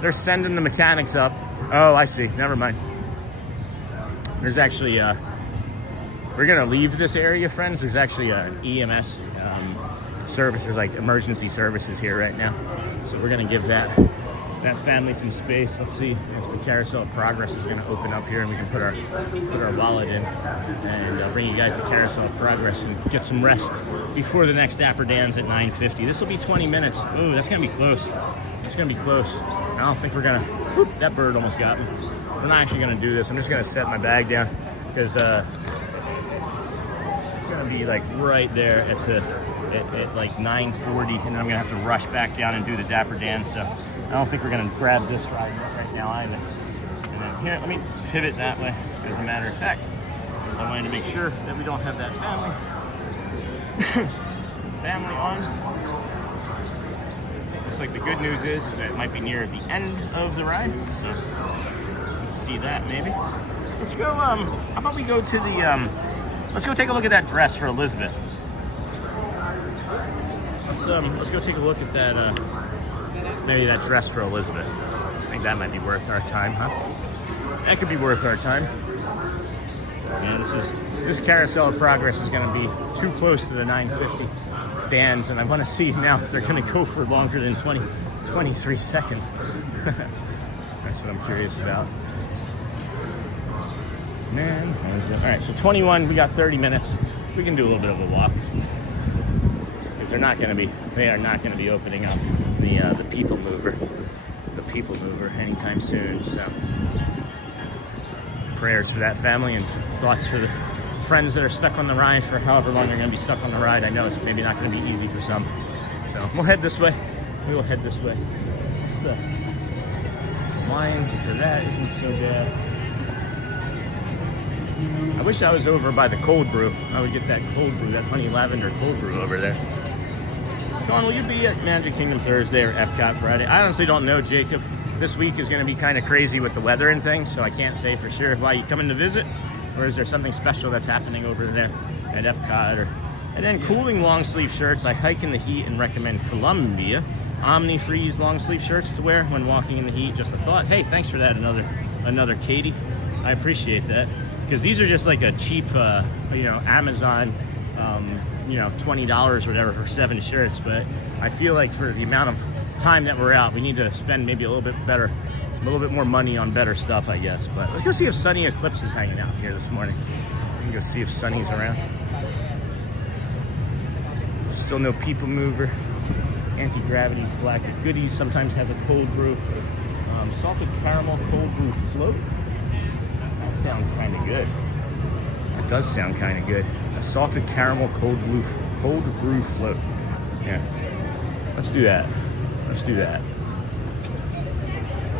they're sending the mechanics up. Oh, I see. Never mind. There's actually we're gonna leave this area, friends. There's actually an EMS service. There's like emergency services here right now. So we're gonna give that family some space. Let's see if the Carousel of Progress is going to open up here and we can put our wallet in, and bring you guys the Carousel of Progress and get some rest before the next Dapper Dans at 9:50. This will be 20 minutes. Ooh, that's going to be close. It's going to be close. I don't think we're going to... Whoop, that bird almost got me. We're not actually going to do this. I'm just going to set my bag down because it's going to be like right there at like 9:40, and I'm going to have to rush back down and do the Dapper Dans. So I don't think we're going to grab this ride right now either. And then here, let me pivot that way, as a matter of fact, because I wanted to make sure that we don't have that family on. Looks like the good news is that it might be near the end of the ride. So let's see that maybe. Let's go, how about we go to the, let's go take a look at that dress for Elizabeth. Let's go take a look at that, maybe that dress for Elizabeth. I think that might be worth our time, huh? That could be worth our time. Yeah, this Carousel of Progress is going to be too close to the 950 bands, and I want to see now if they're going to go for longer than 23 seconds. That's what I'm curious about. Man, all right, so 21, we got 30 minutes. We can do a little bit of a walk. Because they are not going to be opening up the people mover anytime soon, so prayers for that family and thoughts for the friends that are stuck on the ride for however long they're going to be stuck on the ride. I know it's maybe not going to be easy for some. So we'll head this way. We will head this way. The line for that isn't so bad. I wish I was over by the cold brew. I would get that cold brew, that honey lavender cold brew over there. Sean, will you be at Magic Kingdom Thursday or Epcot Friday? I honestly don't know, Jacob. This week is going to be kind of crazy with the weather and things, so I can't say for sure. Why, you coming to visit? Or is there something special that's happening over there at Epcot? And then cooling long sleeve shirts. I hike in the heat and recommend Columbia Omni-Freeze long sleeve shirts to wear when walking in the heat. Just a thought. Hey, thanks for that, another Katie. I appreciate that. Because these are just like a cheap, Amazon, $20 or whatever for 7 shirts. But I feel like for the amount of time that we're out, we need to spend maybe a little bit more money on better stuff, I guess. But let's go see if Sunny Eclipse is hanging out here this morning. We can go see if Sunny's around. Still no people mover. Anti-gravity's black goodies sometimes has a cold brew. Salted caramel cold brew float. That sounds kind of good. That does sound kind of good. A salted caramel cold brew float. Yeah, let's do that. Let's do that.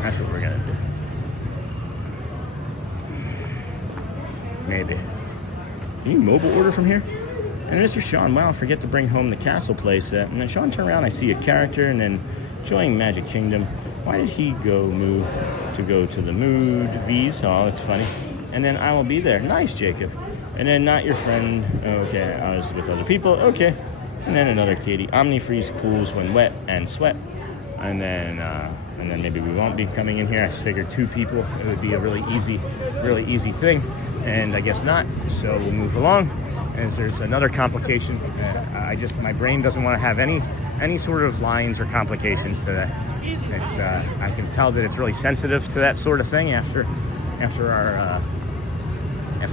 That's what we're gonna do. Maybe. Can you mobile order from here? And Mr. Sean, wow, forget to bring home the castle playset. And then Sean turned around, I see a character, and then showing Magic Kingdom. Why did he go to the movies? Oh, that's funny. And then I will be there. Nice, Jacob. And then not your friend. Okay, I was with other people. Okay. And then another Katie. Omni-Freeze cools when wet and sweat. And then maybe we won't be coming in here. I figured 2 people, it would be a really easy thing. And I guess not. So we'll move along. And there's another complication. My brain doesn't want to have any sort of lines or complications to that. It's I can tell that it's really sensitive to that sort of thing after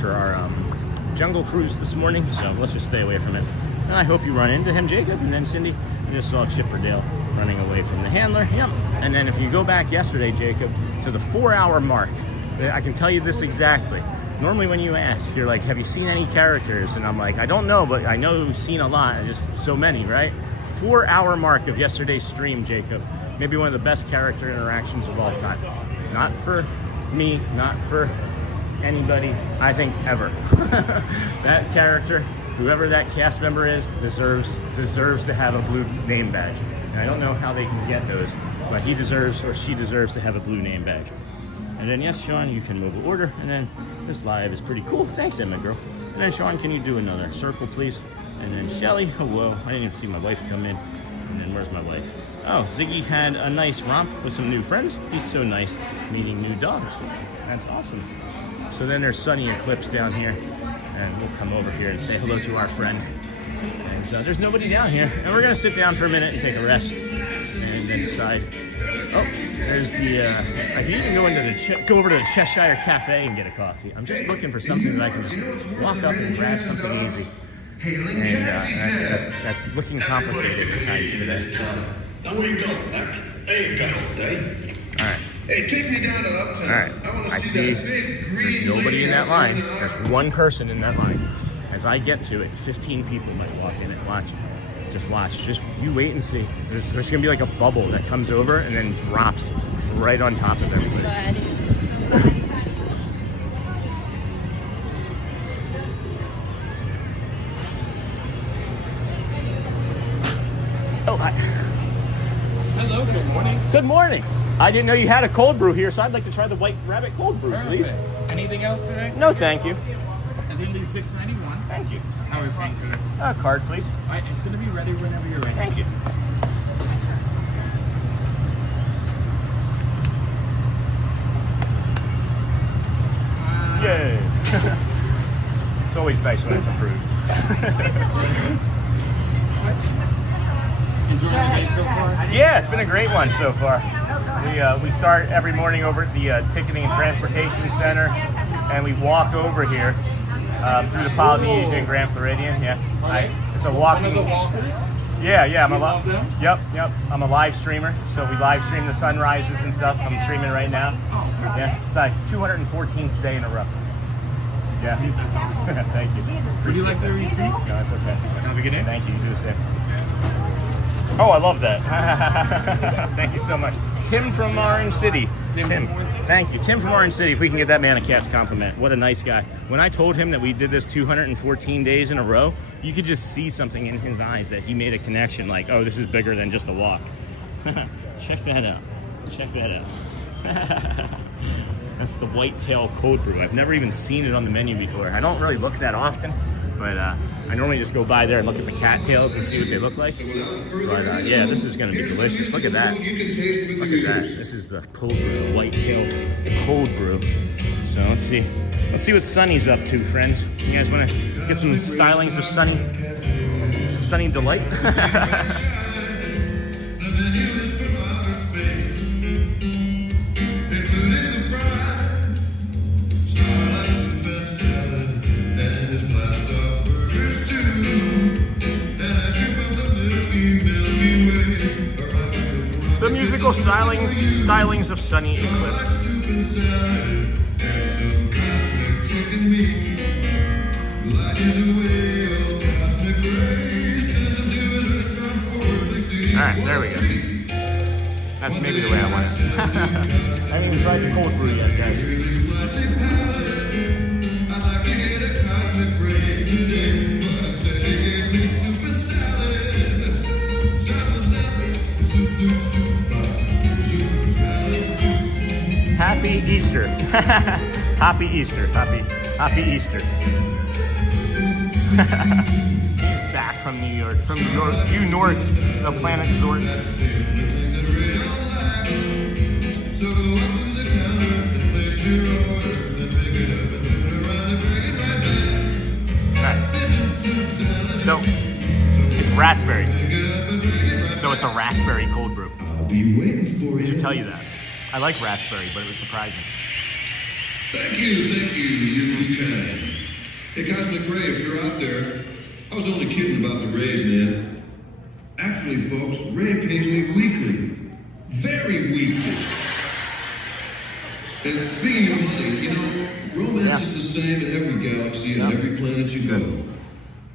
our jungle cruise this morning. So let's just stay away from it. And I hope you run into him, Jacob, and then Cindy. You just saw Chipperdale running away from the handler. Yep. And then if you go back yesterday, Jacob, to the 4-hour mark, I can tell you this exactly. Normally when you ask, you're like, have you seen any characters? And I'm like, I don't know, but I know we've seen a lot, just so many, right? 4-hour mark of yesterday's stream, Jacob. Maybe one of the best character interactions of all time. Not for me, not for anybody, I think ever. That character, whoever that cast member is, deserves to have a blue name badge. And I don't know how they can get those, but he deserves, or she deserves, to have a blue name badge. And then yes, Sean, you can move the order. And then this live is pretty cool. Thanks, Emma girl. And then Sean, can you do another circle, please? And then Shelly, hello. I didn't even see my wife come in. And then where's my wife? Oh, Ziggy had a nice romp with some new friends. He's so nice meeting new dogs. That's awesome. So then there's Sunny Eclipse down here. And we'll come over here and say hello to our friend. And so there's nobody down here. And we're gonna sit down for a minute and take a rest. And then decide. Oh, there's the, I can even go over to the Cheshire Cafe and get a coffee. I'm just looking for something that I can just walk up and grab something easy. And that's looking complicated at times today. Now where you going, Mac? I ain't got all day. All right. Hey, take me down to Uptown. All right. I want to see that big green there's nobody in that line. lady There's one person in that line. As I get to it, 15 people might walk in and watch. Just watch. Just you wait and see. There's gonna be like a bubble that comes over and then drops right on top of everybody. Hello. Good morning. I didn't know you had a cold brew here, so I'd like to try the White Rabbit cold brew, please. Anything else today? No, thank you. I think it's $6.91. Thank you. How are we paying today? Card, please. All right, it's going to be ready whenever you're ready. Thank you. Yay. It's always nice when it's approved. Enjoying the day so far? Yeah, it's been a great one so far. We start every morning over at the Ticketing and Transportation Center, and we walk over here through the Polynesia and Grand Floridian. Yeah, it's a walking. One of the walkers? Yeah, I'm a love them? Yep. I'm a live streamer, so we live stream the sunrises and stuff. I'm streaming right now. Yeah, it's like 214th day in a row. Yeah. That's awesome. Thank you. Would you like the receipt? No, it's okay. Have a good day. Thank you. You do the same. Oh, I love that. Thank you so much. Tim from Orange City. Tim. Thank you. Tim from Orange City. If we can get that man a cast compliment. What a nice guy. When I told him that we did this 214 days in a row, you could just see something in his eyes that he made a connection like, oh, this is bigger than just a walk. Check that out. Check that out. That's the whitetail cold brew. I've never even seen it on the menu before. I don't really look that often, but I normally just go by there and look at the cattails and see what they look like. But yeah, this is going to be delicious. Look at that. Look at that. This is the cold brew, the whitetail cold brew. So let's see. Let's see what Sunny's up to, friends. You guys want to get some stylings of Sunny Delight? The musical stylings of Sunny Eclipse. Alright, there we go. That's maybe the way I want it. I haven't even tried the cold brew yet, guys. Happy Easter. Happy Easter. Happy Easter. He's back from New York. From New York, the planet Zort. Alright. So, it's raspberry. So it's a raspberry cold brew. I'll be waiting for I you. should tell you that. I like raspberry, but it was surprising. Thank you, you're too kind. Hey, Cosmic Ray, if you're out there, I was only kidding about the raise, man. Actually, folks, Ray pays me weekly. Very weekly. And speaking of money, you know, romance is the same in every galaxy and every planet you go.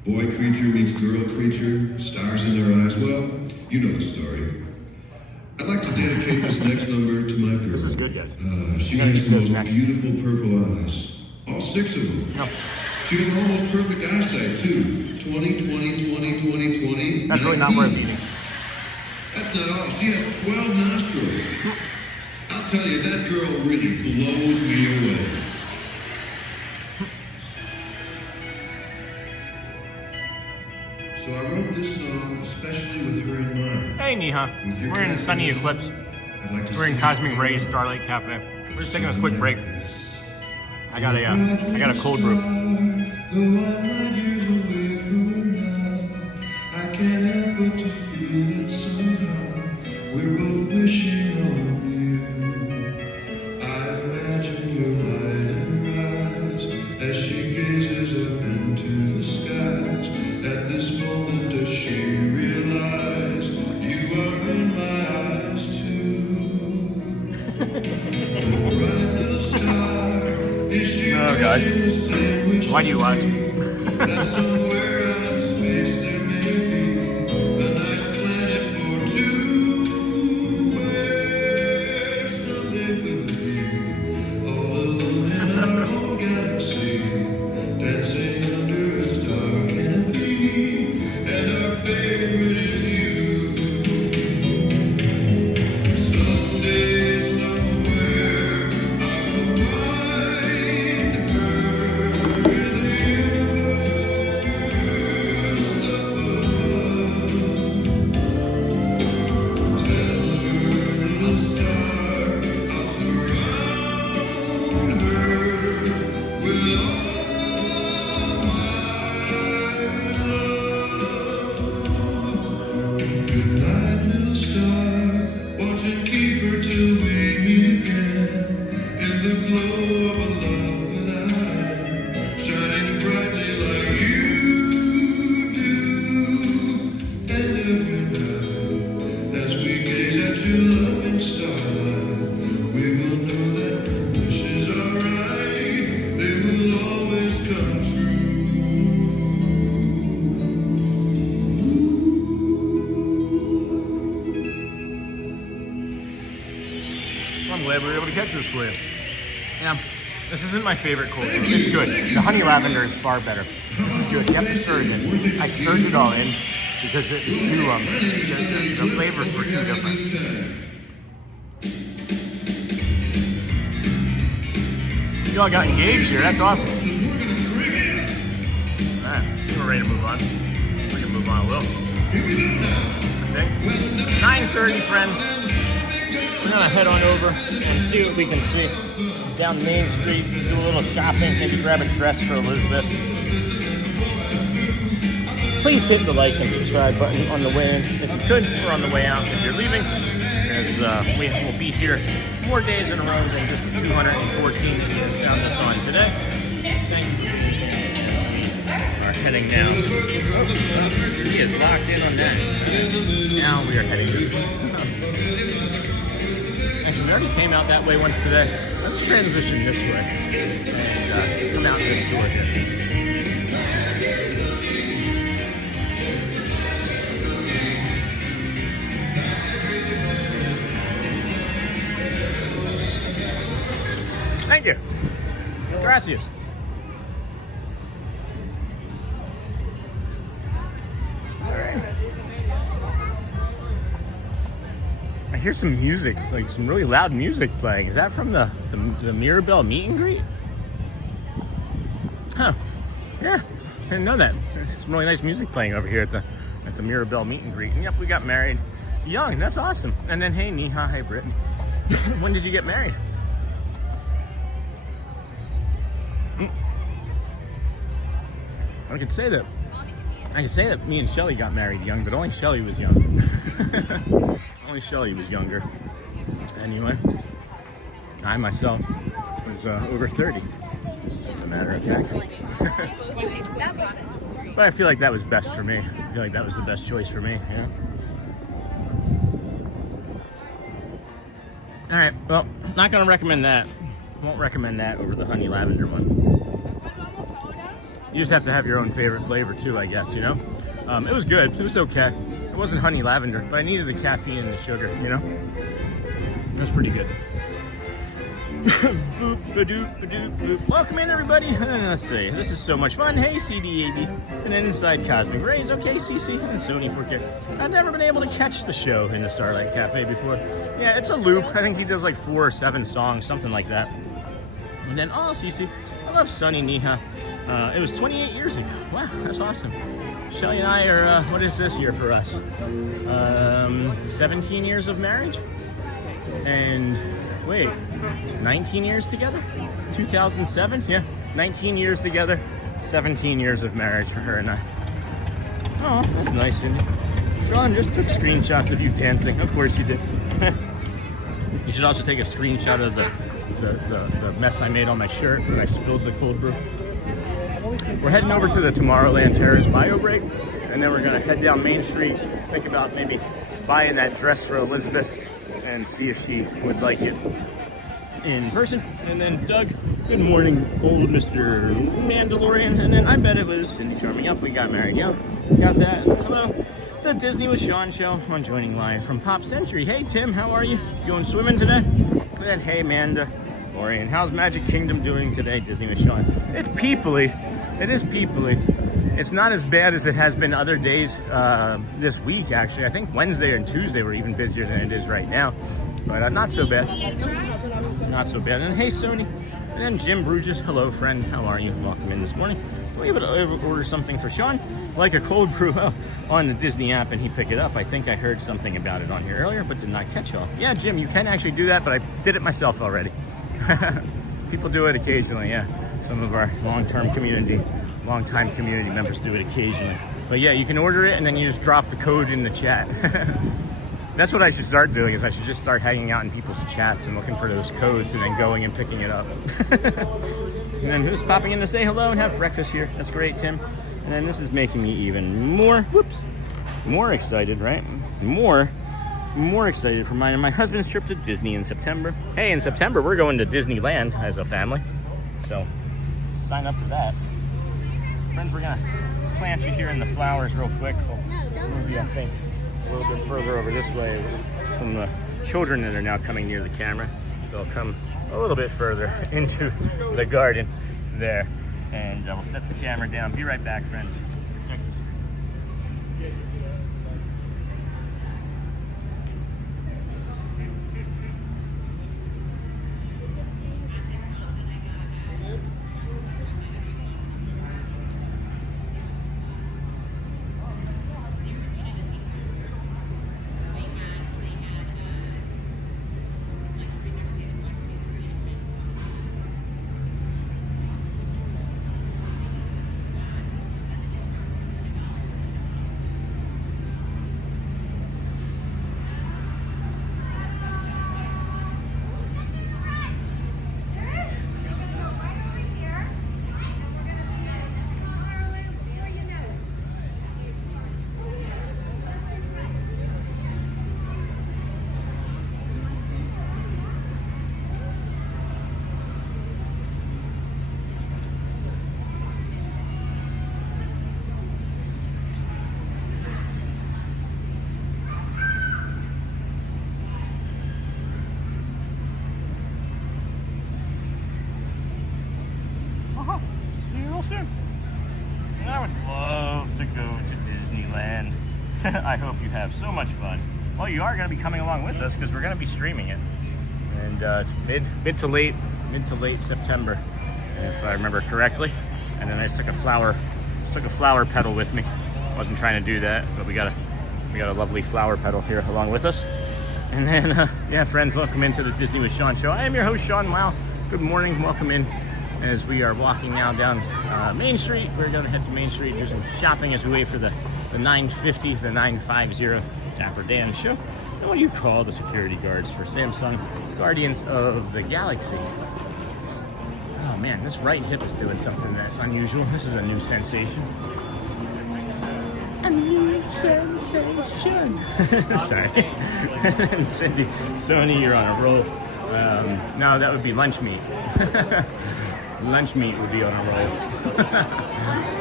Boy creature meets girl creature, stars in their eyes. Well, you know the story. I'd like to dedicate this next number to my girl. This is good, guys. She has the most beautiful purple eyes. All 6 of them. No. She has almost perfect eyesight, too. 20. That's really not worth eating. That's not all. She has 12 nostrils. I'll tell you, that girl really blows me away. So I wrote this song especially with her in mind. Hey, Neha. We're in Sunny Eclipse. We're in Cosmic Rays Starlight Cafe. We're just taking a quick break. I got a cold brew. The one light years away from now, I can't help but to feel that somehow we're both wishing on you. I imagine your light and rise as she gazes up into the skies. At this moment does she realize you are in my eyes too? Bright little star, is she Oh, God. Why do you watch? that somewhere out in space there may be a nice planet for two, where someday we'll be all alone in our own galaxy, dancing under a star canopy, and our favorite is you. So I'm glad we were able to catch this for you. Yeah, this isn't my favorite cold brew. It's good. The honey lavender is far better. This is good. You have to stir it in. I stirred it all in because it's too, the flavors were too different. You all got engaged here. That's awesome. All right, we're ready to move on. We're gonna move on a little. Okay. 9:30, friends. We're gonna head on over and see what we can see down Main Street. Do a little shopping. Maybe grab a dress for Elizabeth. Please hit the like and subscribe button on the way in if you could, or on the way out if you're leaving. As we will be here more days in a row than just 214 that we found this on today. Thank you. We are heading down. He is locked in on that. Now we are heading east. Actually, we already came out that way once today. Let's transition this way and come out this door here. Thank you. Gracias. All right. I hear some music, like some really loud music playing. Is that from the Mirabelle meet and greet? Huh. Yeah, I didn't know that. There's some really nice music playing over here at the Mirabelle meet and greet. And yep, we got married young. That's awesome. And then hey, Neha, hey, Brittany. When did you get married? I could say that me and Shelly got married young, but only Shelly was young. Only Shelly was younger. Anyway, I myself was over 30, as a matter of fact. But I feel like that was best for me. I feel like that was the best choice for me, yeah. All right, well, not gonna recommend that. Won't recommend that over the honey lavender one. You just have to have your own favorite flavor too, I guess, you know? It was good, it was okay. It wasn't honey lavender, but I needed the caffeine and the sugar, you know? It was pretty good. Boop, ba-doop, ba-doop, boop. Welcome in, everybody. Let's see, this is so much fun. Hey, CDAB. And then inside Cosmic Rays. Okay, CC and Sony 4K. I've never been able to catch the show in the Starlight Cafe before. Yeah, it's a loop. I think he does like 4 or 7 songs, something like that. And then, oh, CC, I love Sunny Neha. It was 28 years ago. Wow, that's awesome. Shelly and I are, what is this year for us? 17 years of marriage? And, wait, 19 years together? 2007? Yeah, 19 years together, 17 years of marriage for her and I. Oh, that's nice, Cindy. Sean just took screenshots of you dancing. Of course you did. You should also take a screenshot of the mess I made on my shirt when I spilled the cold brew. We're heading over to the Tomorrowland Terrace bio break, and then we're gonna head down Main Street, think about maybe buying that dress for Elizabeth and see if she would like it in person. And then Doug, good morning, old Mr. Mandalorian. And then I bet it was Cindy Charming. Yep, we got married. Yep, got that. Hello, the Disney with Sean show on joining live from Pop Century. Hey Tim, how are you? Going swimming today? And then hey Amanda, Orion, how's Magic Kingdom doing today? Disney with Sean. It's peoply. It is peoply. It's not as bad as it has been other days this week, actually. I think Wednesday and Tuesday were even busier than it is right now. But not so bad. Not so bad. And hey, Sony. And then Jim Bruges. Hello, friend. How are you? Welcome in this morning. Were you able to order something for Sean? Like a cold brew on the Disney app, and he picked it up. I think I heard something about it on here earlier, but did not catch all. Yeah, Jim, you can actually do that, but I did it myself already. People do it occasionally, yeah. Some of our long-time community members do it occasionally. But yeah, you can order it and then you just drop the code in the chat. That's what I should start doing, is I should just start hanging out in people's chats and looking for those codes and then going and picking it up. And then who's popping in to say hello and have breakfast here? That's great, Tim. And then this is making me even more, more excited, right? More excited for my husband's trip to Disney in September. Hey, in September, we're going to Disneyland as a family. So sign up for that. Friends, we're gonna plant you here in the flowers real quick. We'll move you, I think, a little bit further over this way from the children that are now coming near the camera. So I'll come a little bit further into the garden there, and we'll set the camera down. Be right back, friends. Check this. See you real soon. I would love to go to Disneyland. I hope you have so much fun. Well, you are going to be coming along with us because we're going to be streaming it. And it's mid to late September, if I remember correctly. And then I just took a flower petal with me. Wasn't trying to do that, but we got a lovely flower petal here along with us. And then, yeah, friends, welcome into the Disney with Sean show. I am your host, Sean Wow. Good morning, welcome in. As we are walking now down Main Street, we're going to head to Main Street, do some shopping as we wait for the 950, the 950 Dapper Dans show. And what do you call the security guards for Samsung Guardians of the Galaxy? Oh man, this right hip is doing something that's unusual. This is a new sensation. A new sensation. Sorry. Cindy, Sony, you're on a roll. No, that would be lunch meat. Lunch meat would be on a roll.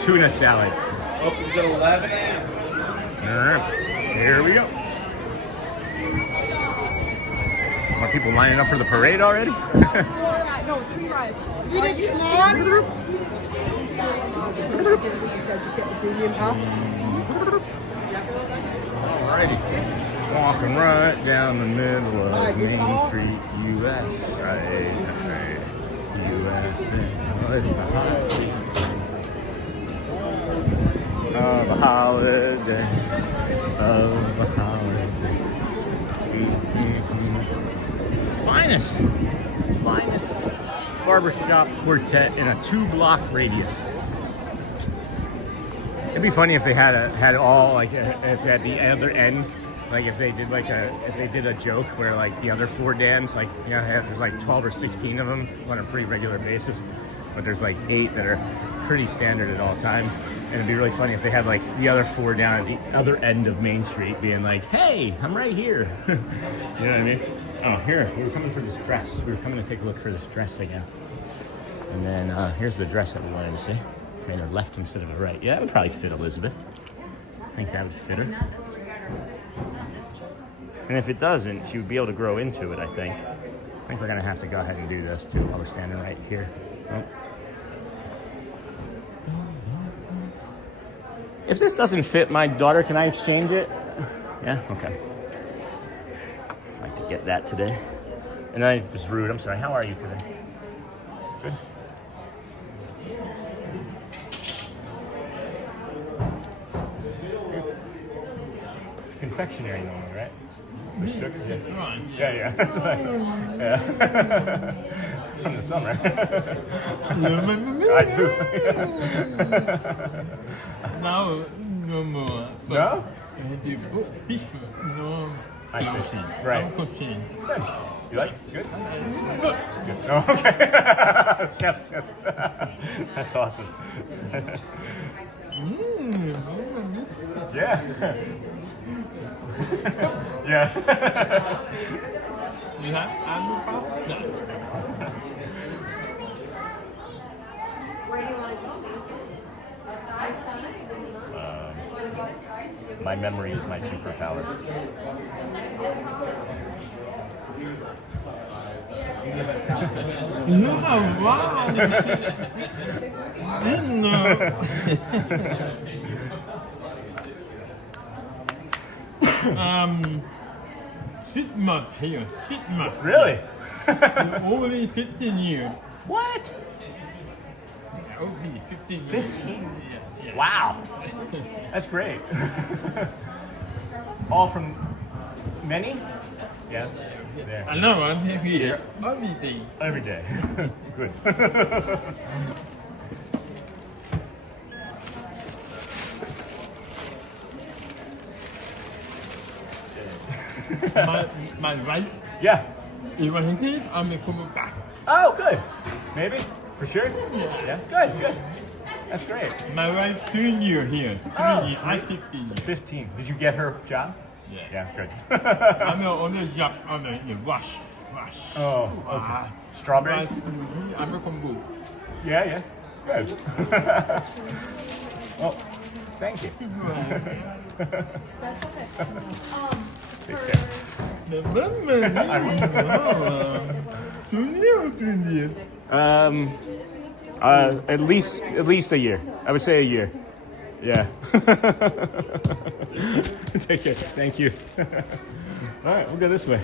Tuna salad. Opens at 11. All right, here we go. More people lining up for the parade already? 4 rides. No, 3 rides. You did 2 more? Just get the premium pass. Alrighty. Walking right down the middle of Main Street, USA. USA. Oh, it's the holiday. Of a holiday. Of a holiday. Finest barbershop quartet in a 2-block radius. It'd be funny if they had all, like, if at the other end, like if they did a joke where like the other 4 Dans, like, you know, there's like 12 or 16 of them on a pretty regular basis, but there's like 8 that are pretty standard at all times. And it'd be really funny if they had like the other 4 down at the other end of Main Street being like, hey, I'm right here. You know what I mean? Oh, here, we were coming for this dress. We were coming to take a look for this dress again. And then here's the dress that we wanted to see. Made her left instead of the right. Yeah, that would probably fit Elizabeth. I think that would fit her. And if it doesn't, she would be able to grow into it, I think. I think we're gonna have to go ahead and do this too while we're standing right here. Oh. If this doesn't fit my daughter, can I exchange it? Yeah, okay. I'd like to get that today. And I was rude, I'm sorry. How are you today? Good? Confectionery normally, right? The sugar, yeah. Yeah, that's right. Yeah. From the summer. I do. Now, no more. No? No. I see. Right. Good. You like it? Good? Good. Oh, okay. Chef's. That's awesome. Yeah. Yeah. You have apple pop? No. Where do you want to go? My memory is my superpower. Sit month here, sit month. Really? Only 15 years. What? Only 15 years. 15? Yeah. Wow. That's great. All from many? Yeah. There. I know, I'm here every day. Every day. Good. my wife. Yeah. If I leave, I'm coming back. Oh, good. Maybe? For sure? Yeah. Good, good. That's great. My wife 3 years here. 3 years. I'm 15. 15. Did you get her job? Yeah. Yeah, good. I'm on the job on the rush. Oh, okay. Strawberry? I'm a combo. Yeah, yeah. Good. Well, thank you. That's okay. Take care. At least a year. I would say a year. Yeah. Take care. Thank you. All right, we'll go this way.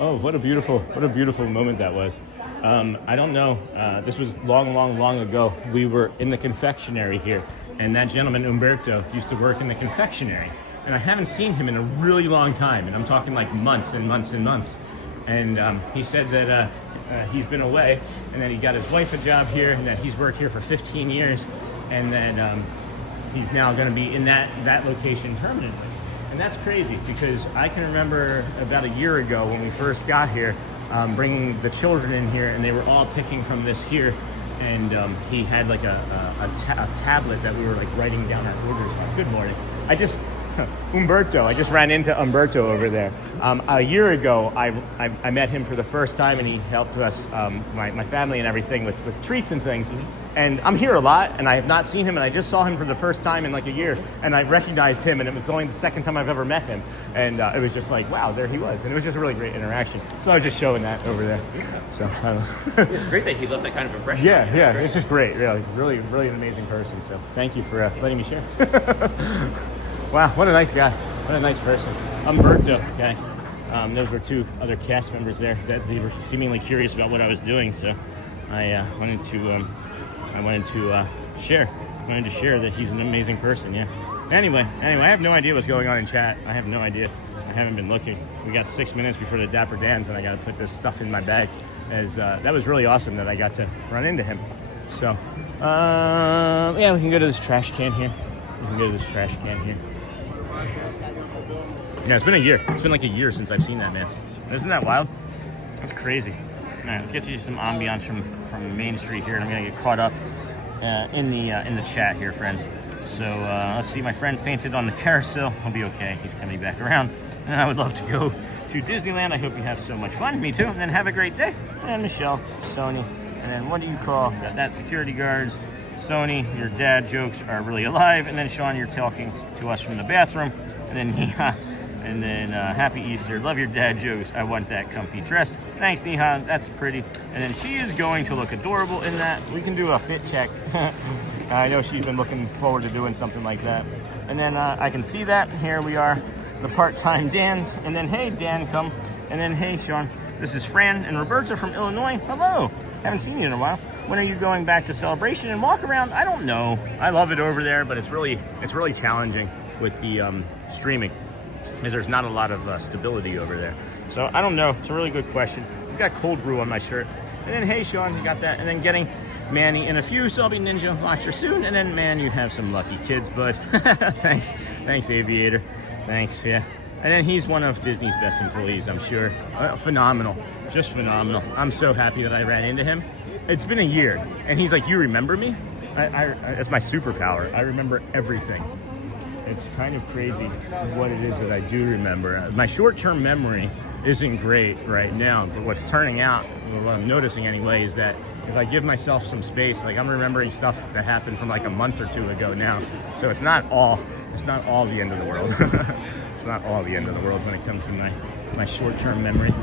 Oh, what a beautiful moment that was. I don't know. This was long ago. We were in the confectionery here, and that gentleman Umberto used to work in the confectionery, and I haven't seen him in a really long time, and I'm talking like months and months and months. And he said that he's been away, and that he got his wife a job here, and that he's worked here for 15 years, and that he's now going to be in that location permanently. And that's crazy, because I can remember about a year ago when we first got here, bringing the children in here, and they were all picking from this here, and he had like a tablet that we were like writing down our orders on. Good morning. I just ran into Umberto over there. A year ago, I met him for the first time, and he helped us, my family and everything, with treats and things. And I'm here a lot, and I have not seen him, and I just saw him for the first time in like a year, and I recognized him, and it was only the second time I've ever met him. And it was just like, wow, there he was. And it was just a really great interaction. So I was just showing that over there. So I don't know. It's great that he left that kind of impression. Yeah, it's just great, really an amazing person. So thank you for letting me share. Wow, what a nice guy. What a nice person. Umberto, guys. Those were two other cast members there that they were seemingly curious about what I was doing. So I wanted to share that he's an amazing person. Yeah. Anyway, I have no idea what's going on in chat. I have no idea. I haven't been looking. We got 6 minutes before the Dapper Dans, and I got to put this stuff in my bag. That was really awesome that I got to run into him. So yeah, we can go to this trash can here. Yeah, it's been a year. It's been like a year since I've seen that, man. Isn't that wild? That's crazy. All right, let's get to some ambiance from Main Street here, and I'm gonna get caught up in the chat here, friends. So let's see. My friend fainted on the carousel. He'll be okay. He's coming back around, and I would love to go to Disneyland. I hope you have so much fun. Me too. And then have a great day. And Michelle, Sony, and then what do you call that? Security guards. Sony, your dad jokes are really alive. And then Sean, you're talking to us from the bathroom. And then Neha, and then happy Easter. Love your dad jokes. I want that comfy dress. Thanks, Neha. That's pretty. And then she is going to look adorable in that. We can do a fit check. I know she's been looking forward to doing something like that. And then I can see that. Here we are, the part-time Dans. And then, hey, Dan, come. And then, hey, Sean. This is Fran and Roberta from Illinois. Hello. Haven't seen you in a while. When are you going back to Celebration and walk around? I don't know. I love it over there, but it's really challenging with the streaming, because there's not a lot of stability over there. So I don't know. It's a really good question. I've got cold brew on my shirt. And then, hey, Sean, you got that. And then getting Manny in a few, so I'll be Ninja Watcher soon. And then, man, you have some lucky kids, bud. Thanks, Aviator. Thanks, yeah. And then he's one of Disney's best employees, I'm sure. Phenomenal, just phenomenal. I'm so happy that I ran into him. It's been a year, and he's like, you remember me? That's my superpower. I remember everything. It's kind of crazy what it is that I do remember. My short-term memory isn't great right now, but what's turning out, what I'm noticing anyway, is that if I give myself some space, like I'm remembering stuff that happened from like a month or two ago now. So it's not all the end of the world. It's not all the end of the world when it comes to my short-term memory.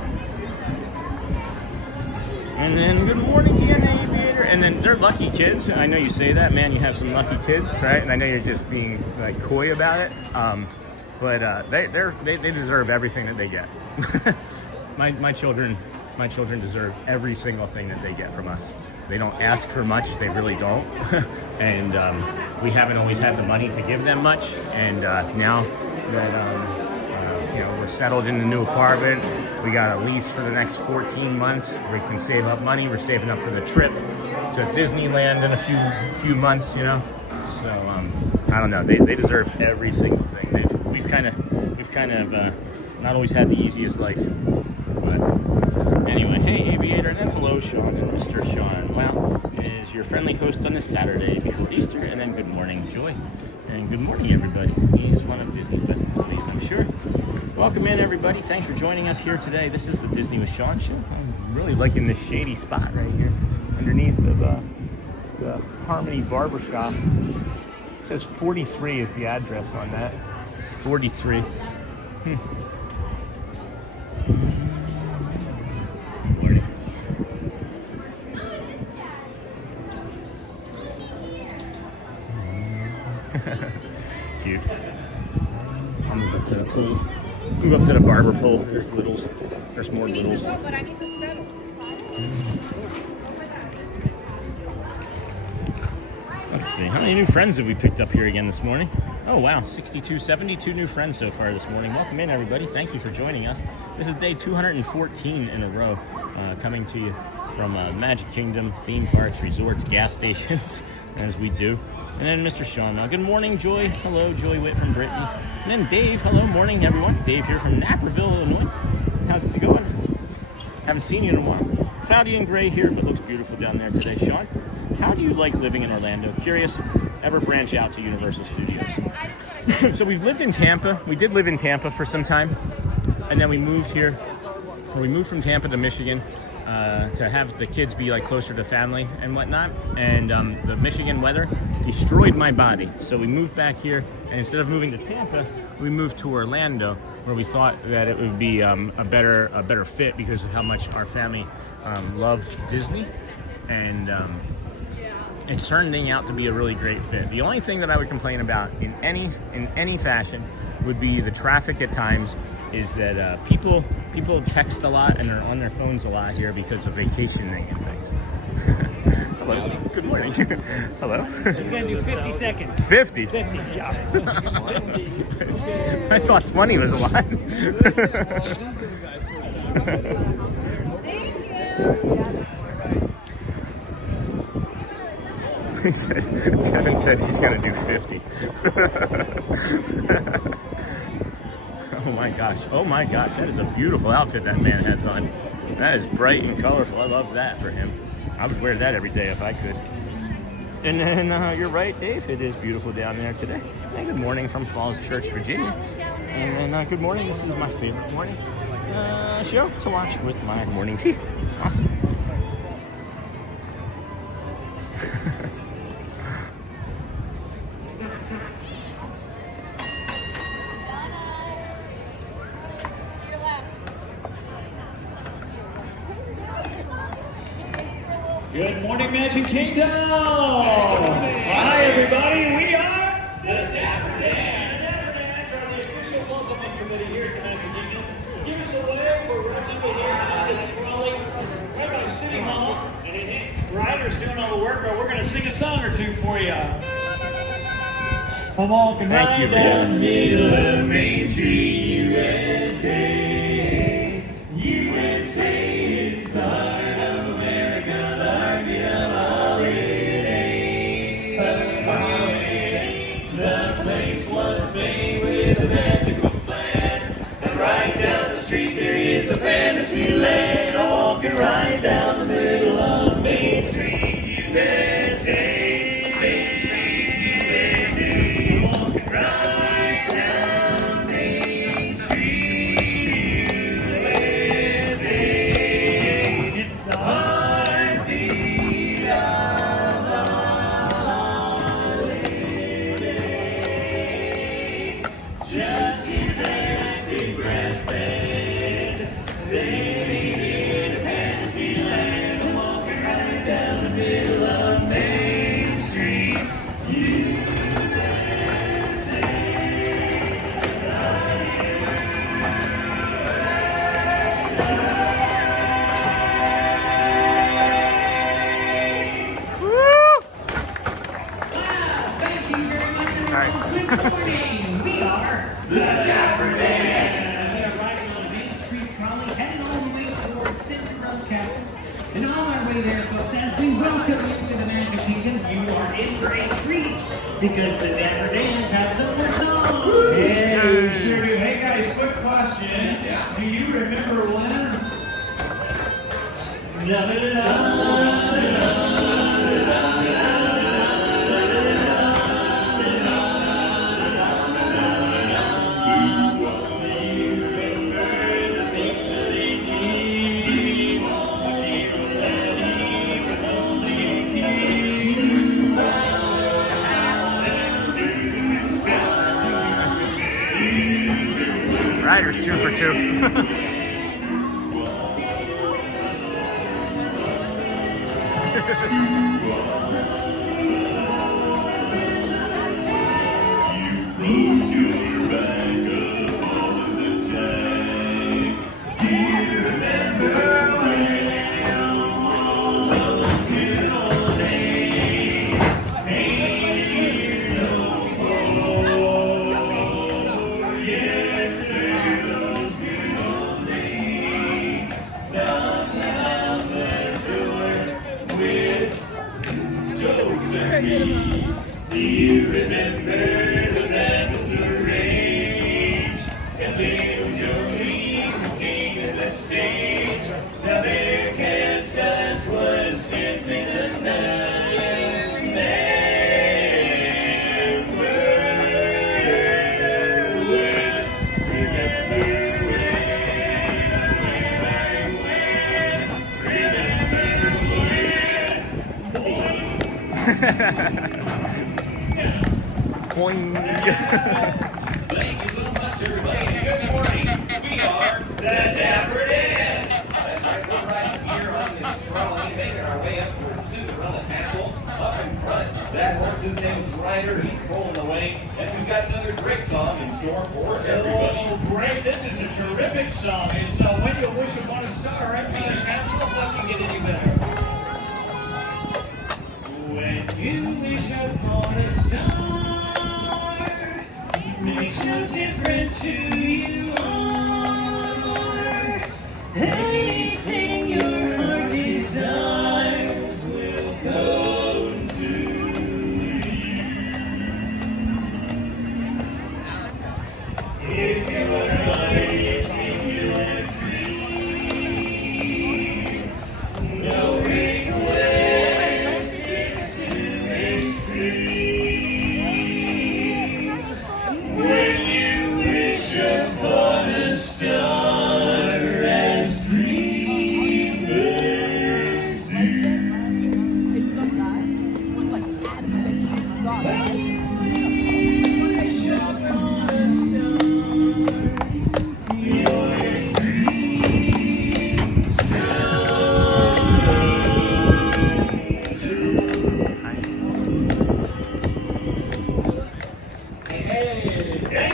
And then good morning to you, Aviator. And then they're lucky kids. I know you say that, man. You have some lucky kids, right? And I know you're just being like coy about it. But they deserve everything that they get. my children deserve every single thing that they get from us. They don't ask for much. They really don't. And we haven't always had the money to give them much. And now that you know, we're settled in the new apartment, we got a lease for the next 14 months. We can save up money. We're saving up for the trip to Disneyland in a few months, you know. So I don't know. They deserve every single thing. We've kind of not always had the easiest life. But anyway, hey Aviator, and then hello Sean and Mr. Sean. Wow, is your friendly host on this Saturday before Easter, and then good morning Joy. And good morning everybody. He's one of Disney's best employees, I'm sure. Welcome in everybody. Thanks for joining us here today. This is the Disney with Sean show. I'm really liking this shady spot right here underneath of the Harmony Barbershop. It says 43 is the address on that. 43. Cute. I'll move up to the pool. Move up to the barber pole. There's littles. There's more littles. But I need to settle. Let's see. How many new friends have we picked up here again this morning? Oh wow, 72 new friends so far this morning. Welcome in everybody. Thank you for joining us. This is day 214 in a row, coming to you from Magic Kingdom, theme parks, resorts, gas stations, as we do. And then Mr. Sean. Good morning, Joy. Hello, Joy Witt from Britain. And then Dave. Hello, morning, everyone. Dave here from Naperville, Illinois. How's it going? Haven't seen you in a while. Cloudy and gray here, but looks beautiful down there today. Sean, how do you like living in Orlando? Curious, ever branch out to Universal Studios? So we've lived in Tampa. We did live in Tampa for some time. And then we moved here. Or we moved from Tampa to Michigan. To have the kids be like closer to family and whatnot, and the Michigan weather destroyed my body, so we moved back here, and instead of moving to Tampa, we moved to Orlando, where we thought that it would be a better fit because of how much our family loves Disney, and it's turning out to be a really great fit. The only thing that I would complain about in any fashion would be the traffic at times. Is that people text a lot and are on their phones a lot here because of vacationing and things. Hello. Good morning. Hello. He's going to do 50 seconds. 50? 50, yeah. I thought 20 was a lot. Kevin said he's going to do 50. Oh my gosh, that is a beautiful outfit that man has on. That is bright and colorful. I love that for him. I would wear that every day if I could. And then you're right, Dave, it is beautiful down there today. And good morning from Falls Church, Virginia. And then good morning, this is my favorite morning show to watch with my morning tea. Awesome. Good morning, Magic Kingdom! Hi, everybody. We are the Dapper Dans. The Dapper Dans are the official welcoming committee here at the Magic Kingdom. Give us a wave. We're right up in here on the trolley, right by City Hall. And Ryder's doing all the work, but we're going to sing a song or two for you. Come on, can Thank you, down man. the middle of Main Street, USA. USA, it's the heart of America. The place was made with a magical plan, and right down the street there is a fantasy land. I'm walking right down the middle of Main Street, USA. Main Street, USA. I'm walking right down Main Street, USA. It's the heartbeat of the just hear that big brass band. They in a fantasy land Hey there, folks. As we welcome you to the Magic Kingdom, you are in for a treat because the Dapper Dans have some more songs. Yeah, we sure do. Hey guys, quick question. Do you remember when? Riders 2 for 2. Do you remember the Dapper Range? And little Jolene was king of the stage. The bear cast us was simply the Boing. Thank you so much, everybody. Good morning. We are the Dapper Dans. That's right, we're right here on this trolley, making our way up towards Cinderella Castle. Up in front, that horse's name's Ryder. He's pulling away, and we've got another great song in store for everybody. Oh, great! This is a terrific song. It's When You Wish Upon a Star. Right, Peter Castle? What can get any better? When you wish upon a star, it makes no difference who you are. Anything your heart desires will come to you. If your heart is in your dream, no request is too extreme. When you wish upon a star as dreamers do. Wish upon a star, your dreams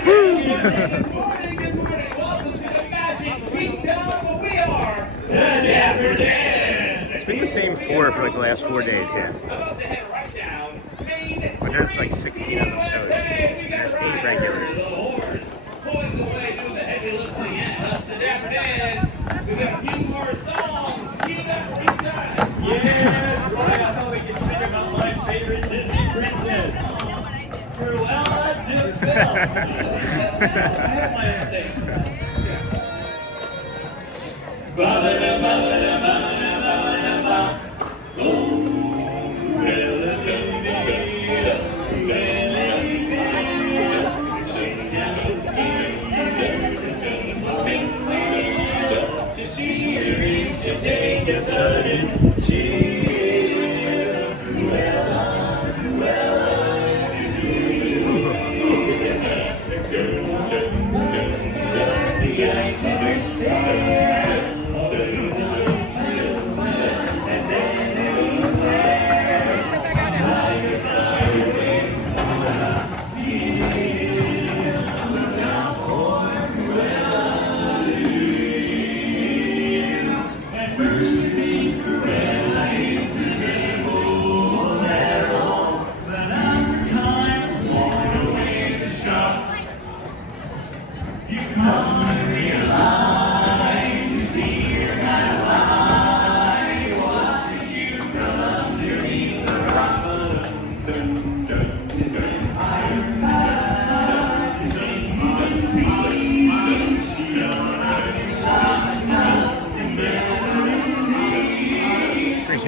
Good morning, good morning. Welcome to the Magic Kingdom. We are the Dapper Dans. It's been the same 4 for like the last 4 days, yeah. About to head right down Main But there's like 16 of them. So there's 8 regulars. the horse, pulling the way doing the heavy lifting and us, the Dapper Dans. We got a few more songs. Keep that time. Yes, right. I thought we could sing about my favorite Disney princess, Cruella de Vil. I have my own taste. To see your dreams to take a sudden chill. Cruella, Cruella, the ice in her stare.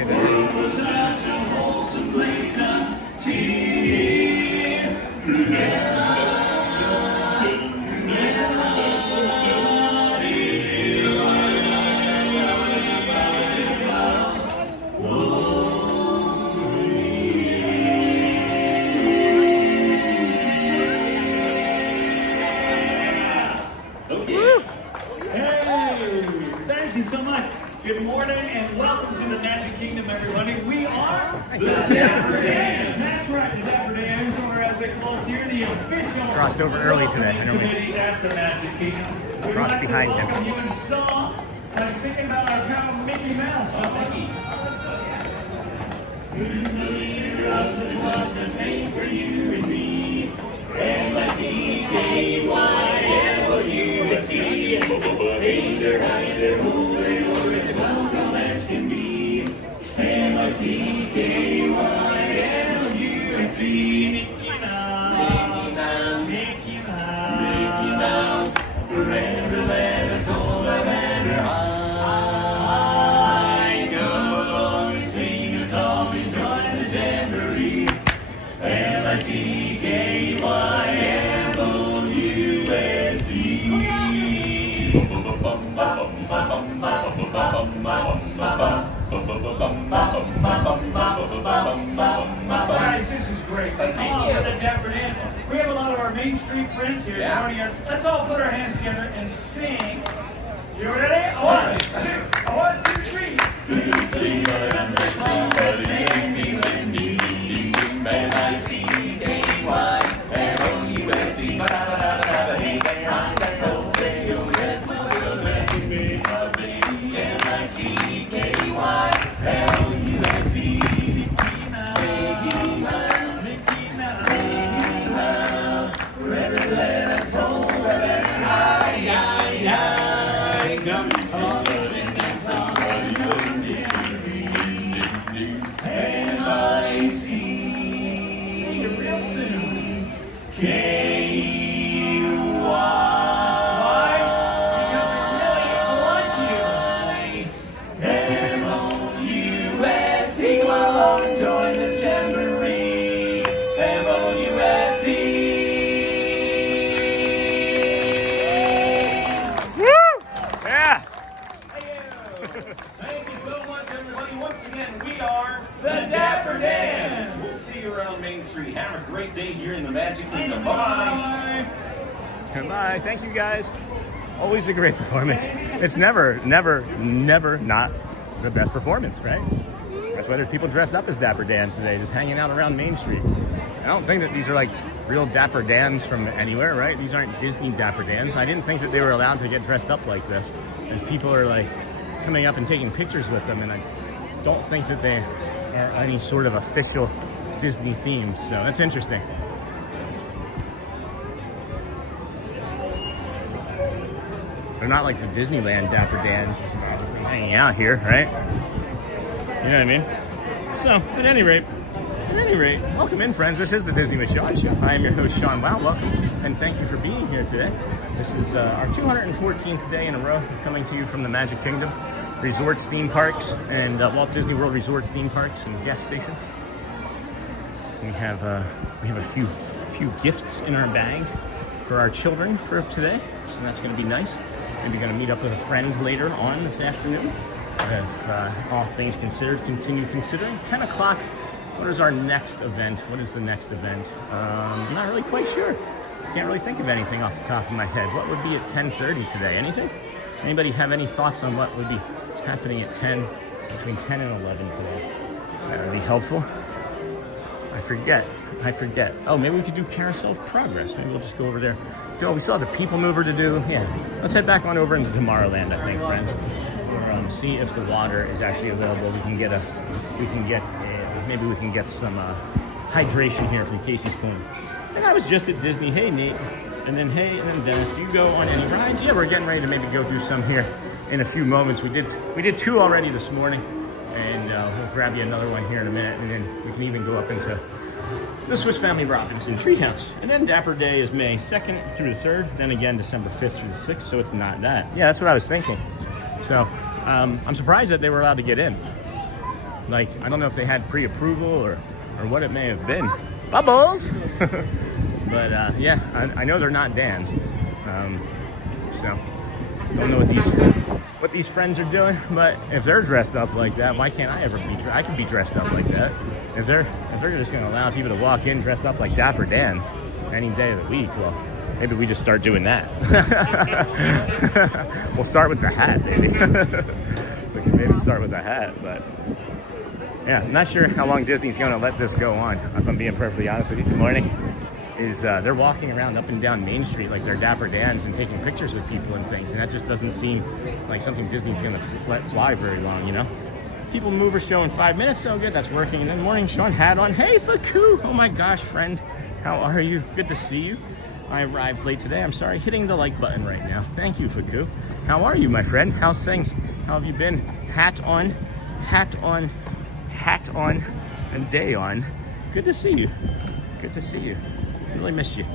Hey, baby. Thank you so much. Good morning and welcome to the Magic Kingdom, everybody. We are the Dapper Dans. That's right, the Dapper Dans, or as they call us here, the official Crossed over early today. I know committee at the Magic Kingdom. Crossed behind him. Welcome you in song by singing about our pal Mickey Mouse. Mickey. Who's the leader of the club that's made for you and me? M-I-C-K-Y-M-O-U-S-E. Either either holding or as welcome as can be. M-I-C-K-Y-M-O-U-S-E. Mickey Mouse, Mickey Mouse, Mickey Mouse. Forever let us hold our banner high. Come along and sing a song and join the jamboree. M-I-C-K-Y-M-O-U-S-E. Guys, this is great. Thank you. For the Dapper Dans. We have a lot of our Main Street friends here joining us. Let's all put our hands together and sing. You ready? 1, 2, 1, 2, 3. See you real soon. K-Y. Because we really like you. M-O-U-S-E. Come along and join this jamboree. M-O-U-S-E. Woo! Yeah! Thank you so much, everybody. Once again, we are the Dapper Dans. We'll see you around Main Street. Have a great day here in the Magic Kingdom. Bye. Goodbye. Thank you, guys. Always a great performance. It's never not the best performance, right? That's why there's people dressed up as Dapper Dans today, just hanging out around Main Street. I don't think that these are like real Dapper Dans from anywhere, right? These aren't Disney Dapper Dans. I didn't think that they were allowed to get dressed up like this. And people are like coming up and taking pictures with them, and I don't think that they are any sort of official Disney themes. So that's interesting. They're not like the Disneyland Dapper Dans just magically hanging out here, right? You know what I mean? So, at any rate, welcome in, friends. This is the Disney with Sean Show. I am your host, Sean Wow. Welcome, and thank you for being here today. This is our 214th day in a row coming to you from the Magic Kingdom, resorts, theme parks, and Walt Disney World resorts, theme parks, and gas stations. We have a few gifts in our bag for our children for today, so that's going to be nice. Maybe going to meet up with a friend later on this afternoon. If all things considered, continue considering. 10 o'clock, what is our next event? What is the next event? I'm not really quite sure. Can't really think of anything off the top of my head. What would be at 10:30 today? Anything? Anybody have any thoughts on what would be happening at 10, between 10 and 11 today? That would be helpful. I forget. Oh, maybe we could do Carousel of Progress. Maybe we'll just go over there. Oh, we still have the People Mover to do. Yeah, let's head back on over into Tomorrowland, I think, friends. Or see if the water is actually available. Maybe we can get some hydration here from Casey's Corner. And I was just at Disney. Hey, Nate. And then Dennis, do you go on any rides? Yeah, we're getting ready to maybe go do some here in a few moments. We did 2 already this morning, and we'll grab you another one here in a minute, and then we can even go up into the Swiss Family Robinson Treehouse. And then Dapper Day is May 2nd through the 3rd, then again December 5th through the 6th, so it's not that. Yeah, that's what I was thinking. So I'm surprised that they were allowed to get in. Like, I don't know if they had pre-approval or what it may have been. Bubbles! But yeah, I know they're not Dan's. So, don't know what these friends are doing, but if they're dressed up like that, why can't I ever be I can be dressed up like that. If they're just gonna allow people to walk in dressed up like Dapper Dan's any day of the week, well, maybe we just start doing that. We'll start with the hat, maybe. We can maybe start with the hat, but yeah, I'm not sure how long Disney's gonna let this go on, if I'm being perfectly honest with you. Good morning. They're walking around up and down Main Street like they're Dapper Dans and taking pictures with people and things, and that just doesn't seem like something Disney's gonna let fly very long, you know? People Mover show in 5 minutes, so good, that's working. And then morning, Sean, hat on. Hey, Faku! Oh my gosh, friend, how are you? Good to see you. I arrived late today, I'm sorry, hitting the like button right now. Thank you, Faku. How are you, my friend? How's things? How have you been? Hat on, hat on, hat on, and day on. Good to see you. Good to see you. Really missed you.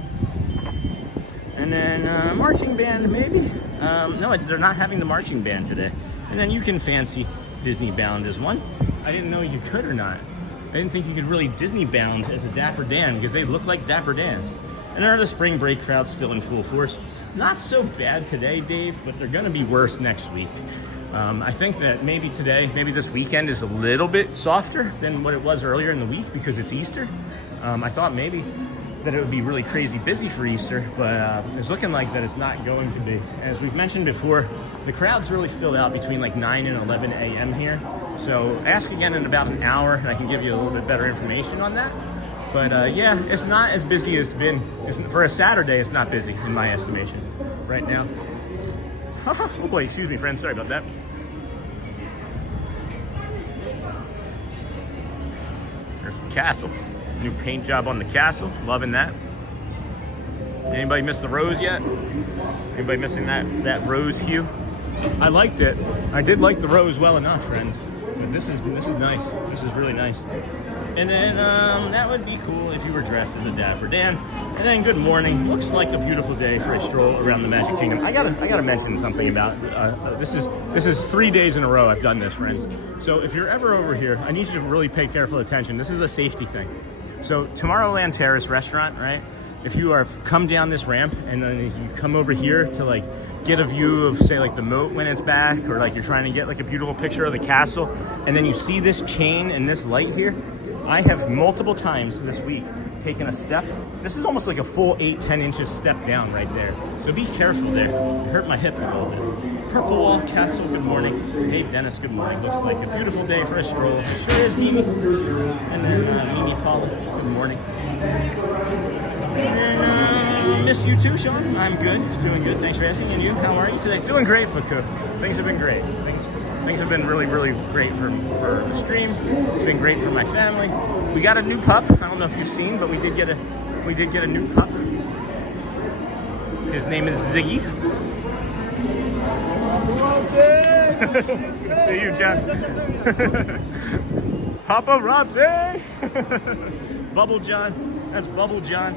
And then marching band, maybe? No, they're not having the marching band today. And then you can fancy Disney Bound as one. I didn't know you could or not. I didn't think you could really Disney Bound as a Dapper Dan because they look like Dapper Dans. And there are the spring break crowds still in full force. Not so bad today, Dave, but they're gonna be worse next week. I think that maybe today, maybe this weekend is a little bit softer than what it was earlier in the week because it's Easter. I thought maybe that it would be really crazy busy for Easter, but it's looking like that it's not going to be. As we've mentioned before, the crowd's really filled out between like 9 and 11 a.m. here. So ask again in about an hour and I can give you a little bit better information on that. But yeah, it's not as busy as it's been. For a Saturday, it's not busy in my estimation right now. Oh boy, excuse me, friends, sorry about that. There's the castle. New paint job on the castle, loving that. Anybody miss the rose yet? Anybody missing that rose hue? I liked it. I did like the rose well enough, friends. But this is nice. This is really nice. And then that would be cool if you were dressed as a Dapper Dan. And then good morning. Looks like a beautiful day for a stroll around the Magic Kingdom. I gotta mention something about this is 3 days in a row I've done this, friends. So if you're ever over here, I need you to really pay careful attention. This is a safety thing. So Tomorrowland Terrace restaurant, right? If you are come down this ramp and then you come over here to like get a view of say like the moat when it's back, or like you're trying to get like a beautiful picture of the castle, and then you see this chain and this light here, I have multiple times this week taken a step. This is almost like a full 8-10 inches step down right there. So be careful there. It hurt my hip a little bit. Purple Wall Castle, good morning. Hey Dennis, good morning. Looks like a beautiful day for a stroll. It sure is, Mimi. And then Mimi Paula, good morning. And missed you too, Sean. I'm good, doing good. Thanks for asking. And you, how are you today? Doing great, Faku. Things have been great. Things have been really, really great for the stream. It's been great for my family. We got a new pup. I don't know if you've seen, but we did get a new pup. His name is Ziggy. See you, John. Paparazzi. Bubble John. That's Bubble John.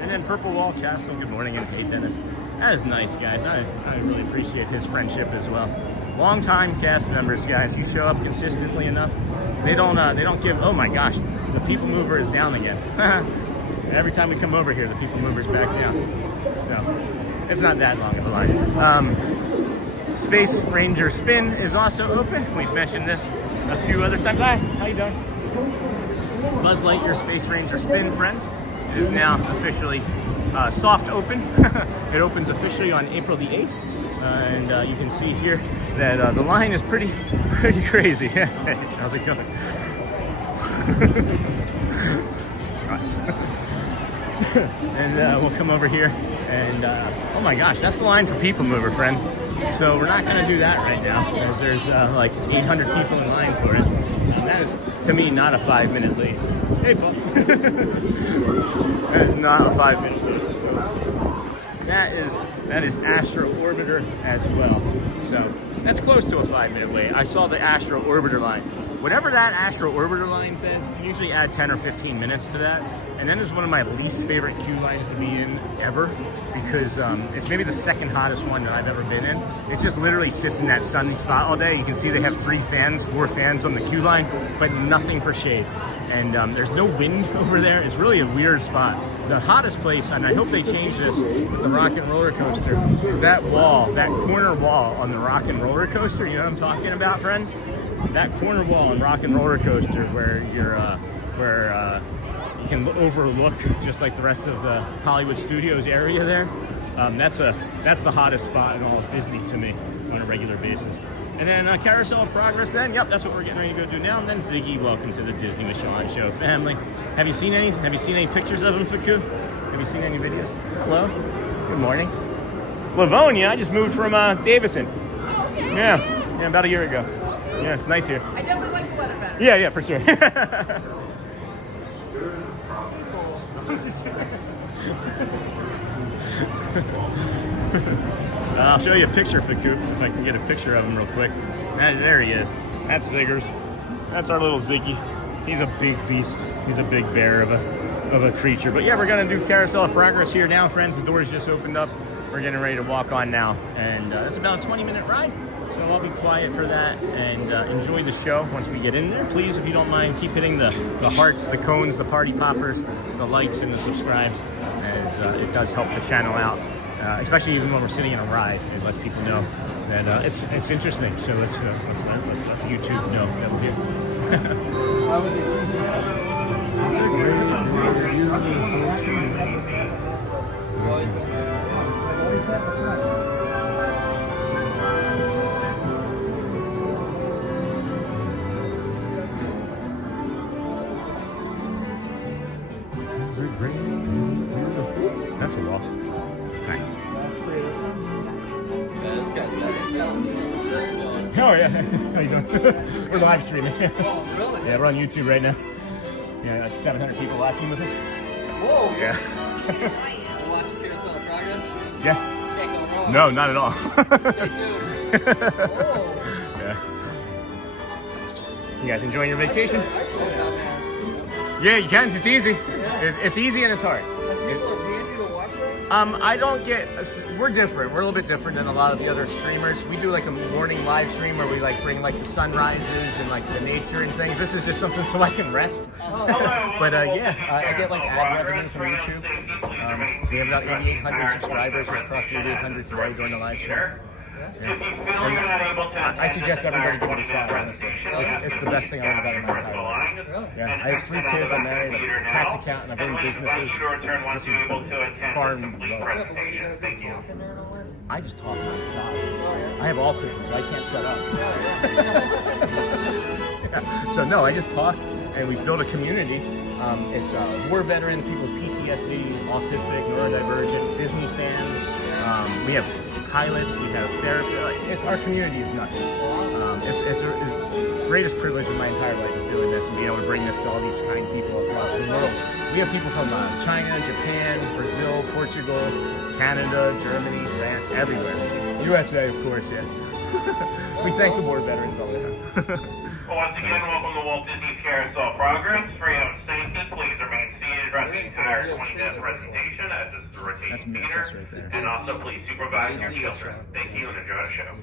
And then Purple Wall Castle. Good morning, and hey Dennis. That is nice, guys. I really appreciate his friendship as well. Long-time cast members, guys. You show up consistently enough. They don't give. Oh my gosh, the People Mover is down again. Every time we come over here, the People Mover's back down. So it's not that long of a line. Space Ranger Spin is also open. We've mentioned this a few other times. Hi, how you doing? Buzz Lightyear Space Ranger Spin, friend, is now officially soft open. It opens officially on April the 8th. And you can see here that the line is pretty crazy. Hey, how's it going? And we'll come over here and oh my gosh, that's the line for People Mover, friends. So we're not going to do that right now because there's like 800 people in line for it. And that is, to me, not a 5-minute wait. Hey, Paul. That is not a 5-minute wait. So that is Astro Orbiter as well. So that's close to a 5-minute wait. I saw the Astro Orbiter line whatever that astral orbiter line says, you can usually add 10 or 15 minutes to that. And then it's one of my least favorite queue lines to be in ever, because it's maybe the second hottest one that I've ever been in. It just literally sits in that sunny spot all day. You can see they have 4 fans on the queue line, but nothing for shade. And there's no wind over there. It's really a weird spot. The hottest place, and I hope they change this with the rock and roller coaster, is that wall, that corner wall on the rock and roller coaster. You know what I'm talking about, friends? That corner wall on rock and roller coaster where you can overlook just like the rest of the Hollywood Studios area there. That's the hottest spot in all of Disney to me on a regular basis. And then Carousel of Progress then, yep, that's what we're getting ready to go do now. And then Ziggy, welcome to the Disney with Sean show family. Have you seen any pictures of him, Faku? Have you seen any videos? Hello, good morning. Livonia, I just moved from Davison. Yeah, about a year ago. Yeah, it's nice here. I definitely like the weather better. Yeah, for sure. I'll show you a picture, Faku, if I can get a picture of him real quick. There he is. That's Ziggers. That's our little Ziggy. He's a big beast. He's a big bear of a creature. But yeah, we're gonna do Carousel of Progress here now, friends. The doors just opened up. We're getting ready to walk on now, and it's about a 20-minute ride. So I'll be quiet for that and enjoy the show once we get in there. Please, if you don't mind, keep hitting the hearts, the cones, the party poppers, the likes, and the subscribes, as it does help the channel out. Especially even when we're sitting in a ride, it lets people know that it's interesting. So let's let YouTube know that we're here. That's a wall. This guy's got a film. Oh yeah, how you doing? We're live streaming. Oh really? Yeah, we're on YouTube right now. Yeah, like 700 people watching with us. Whoa! Yeah. You watching Carousel of Progress? Yeah. Can't go wrong. No, not at all. Stay tuned. Whoa! Yeah. You guys enjoying your vacation? Yeah, you can. It's easy. It's easy and it's hard. I don't get, we're different. We're a little bit different than a lot of the other streamers. We do like a morning live stream where we like bring like the sunrises and like the nature and things. This is just something so I can rest. But yeah, I get like ad revenue from YouTube. We have about 8,800 subscribers. Just crossed 8,800 today during the live stream. Yeah. I suggest everybody give it a shot, honestly. It's the best thing I've ever done in my entire life. Yeah, I have 3 kids, I'm married, I'm a tax accountant, I've owned businesses. This is farm. I just talk non-stop. I have autism, so I can't shut up. Yeah. So no, I just talk, and we've built a community. It's war veteran, people with PTSD, autistic, neurodivergent, Disney fans. We have pilots, we have therapy. Our community is nuts. It's the greatest privilege of my entire life is doing this and being able to bring this to all these kind people across the world. We have people from China, Japan, Brazil, Portugal, Canada, Germany, France, everywhere. USA, of course, yeah. We thank the war veterans all the time. Once again, welcome to Walt Disney's Carousel of Progress. For your own safety, please remain seated throughout the entire 20-minute presentation as this is a rotating theater. Right, and also, please supervise your children. Thank you and enjoy the show.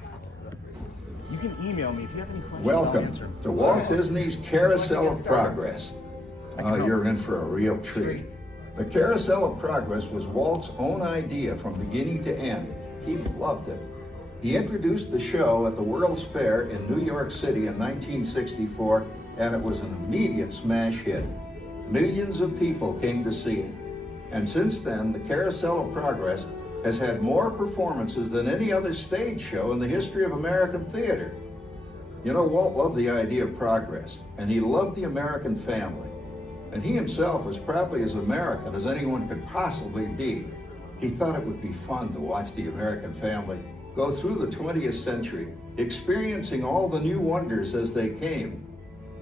You can email me if you have any questions. Welcome to Walt Disney's Carousel of Progress. You're in for a real treat. The Carousel of Progress was Walt's own idea from beginning to end. He loved it. He introduced the show at the World's Fair in New York City in 1964, and it was an immediate smash hit. Millions of people came to see it. And since then, the Carousel of Progress has had more performances than any other stage show in the history of American theater. You know, Walt loved the idea of progress, and he loved the American family. And he himself was probably as American as anyone could possibly be. He thought it would be fun to watch the American family go through the 20th century, experiencing all the new wonders as they came.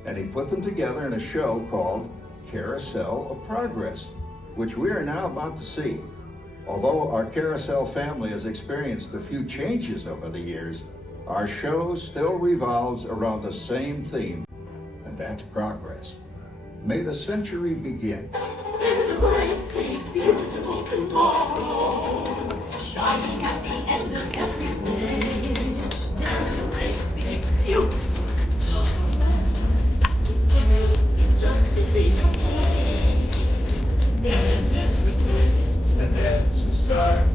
And he put them together in a show called Carousel of Progress, which we are now about to see. Although our Carousel family has experienced a few changes over the years, our show still revolves around the same theme, and that's progress. May the century begin. There's a great, big, beautiful tomorrow, shining at the end of every day. There's a great, big, beautiful tomorrow. It's just to be okay. There's this way, and there's the start.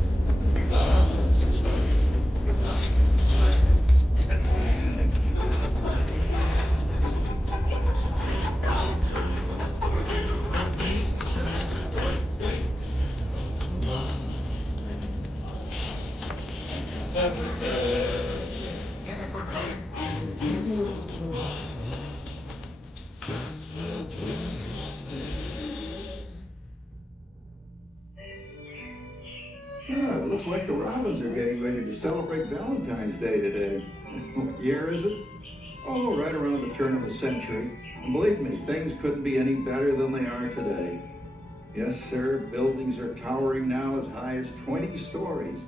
It looks like the Robins are getting ready to celebrate Valentine's Day today. What year is it? Oh, right around the turn of the century. And believe me, things couldn't be any better than they are today. Yes, sir, buildings are towering now as high as 20 stories.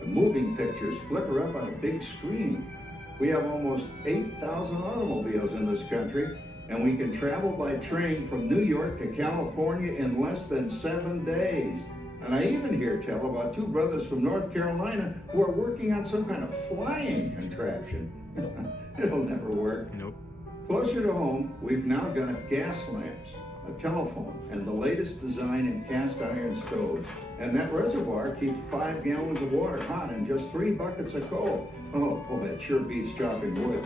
The moving pictures flicker up on a big screen. We have almost 8,000 automobiles in this country, and we can travel by train from New York to California in less than 7 days. And I even hear tell about 2 brothers from North Carolina who are working on some kind of flying contraption. It'll never work. Nope. Closer to home, we've now got gas lamps, a telephone, and the latest design in cast iron stoves. And that reservoir keeps 5 gallons of water hot and just 3 buckets of coal. Oh, that sure beats chopping wood.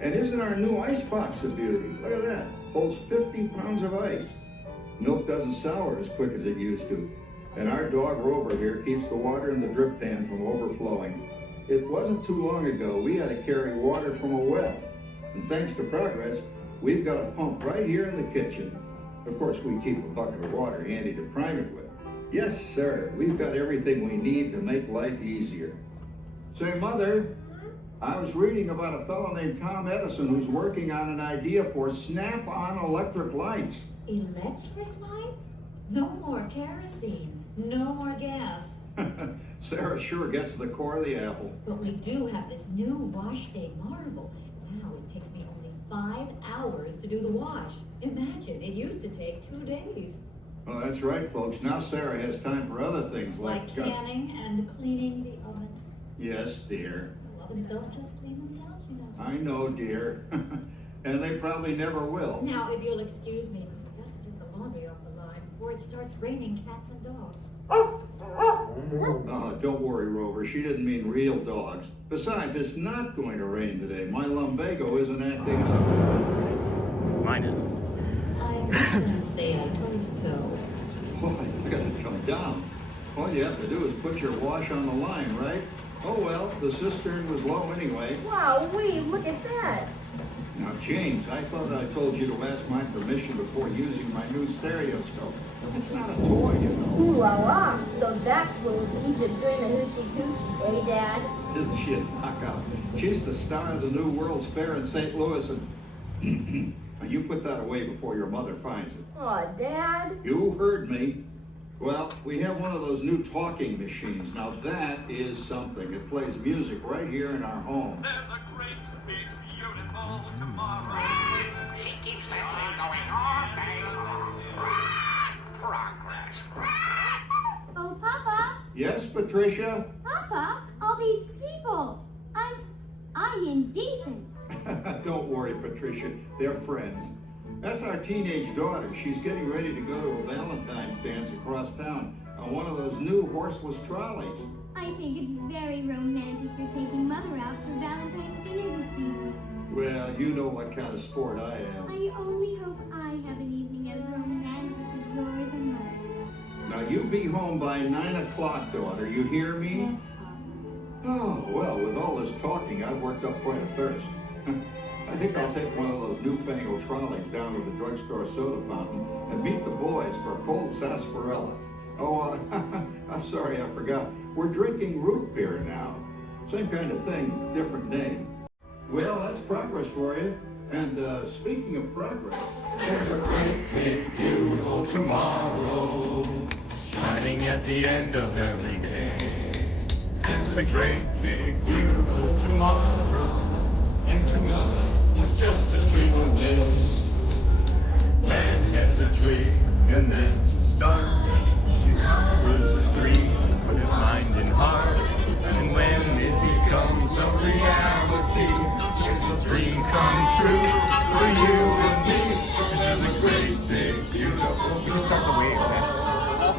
And isn't our new ice box a beauty? Look at that. Holds 50 pounds of ice. Milk doesn't sour as quick as it used to. And our dog Rover here keeps the water in the drip pan from overflowing. It wasn't too long ago we had to carry water from a well. And thanks to progress, we've got a pump right here in the kitchen. Of course, we keep a bucket of water handy to prime it with. Yes, sir, we've got everything we need to make life easier. Say, Mother, I was reading about a fellow named Tom Edison who's working on an idea for snap-on electric lights. Electric lights? No more kerosene. No more gas. Sarah sure gets to the core of the apple. But we do have this new wash day marvel. Now it takes me only 5 hours to do the wash. Imagine, it used to take 2 days. Well, that's right, folks. Now Sarah has time for other things Like canning and cleaning the oven. Yes, dear. The ovens don't just clean themselves, you know. I know, dear. And they probably never will. Now, if you'll excuse me, I've got to get the laundry off the line before it starts raining cats and dogs. Don't worry, Rover. She didn't mean real dogs. Besides, it's not going to rain today. My lumbago isn't acting up. Mine is. I'm going to say I told you so. Boy, I gotta come down. All you have to do is put your wash on the line, right? Oh well, the cistern was low anyway. Wow, look at that. Now, James, I thought I told you to ask my permission before using my new stereoscope. It's not a toy, you know. Ooh la la. So that's little Egypt doing the hoochie coochie, eh, Dad? Isn't she a knockout? She's the star of the new World's Fair in St. Louis, and you put that away before your mother finds it. Aw, Dad. You heard me. Well, we have one of those new talking machines. Now that is something. It plays music right here in our home. There's a great, big, beautiful tomorrow. She keeps that thing going all day long. Progress. Oh, Papa. Yes, Patricia? Papa, all these people. I'm indecent. Don't worry, Patricia. They're friends. That's our teenage daughter. She's getting ready to go to a Valentine's dance across town on one of those new horseless trolleys. I think it's very romantic you're taking Mother out for Valentine's dinner this evening. Well, you know what kind of sport I am. I only hope I have an evening as romantic as yours and mine. Now, you be home by 9 o'clock, daughter. You hear me? Yes, Papa. Oh, well, with all this talking, I've worked up quite a thirst. I think I'll take one of those newfangled trolleys down to the drugstore soda fountain and meet the boys for a cold sarsaparilla. Oh, I'm sorry, I forgot. We're drinking root beer now. Same kind of thing, different name. Well, that's progress for you. And speaking of progress, There's a great, big, beautiful tomorrow, shining at the end of every day. There's a great, big, beautiful tomorrow, and tomorrow is just a dream away. and it's a start. Tomorrow's a dream with mind and heart. And when it becomes a reality, it's a dream come true for you and me. This is a great, big, beautiful. We should start the wave, man.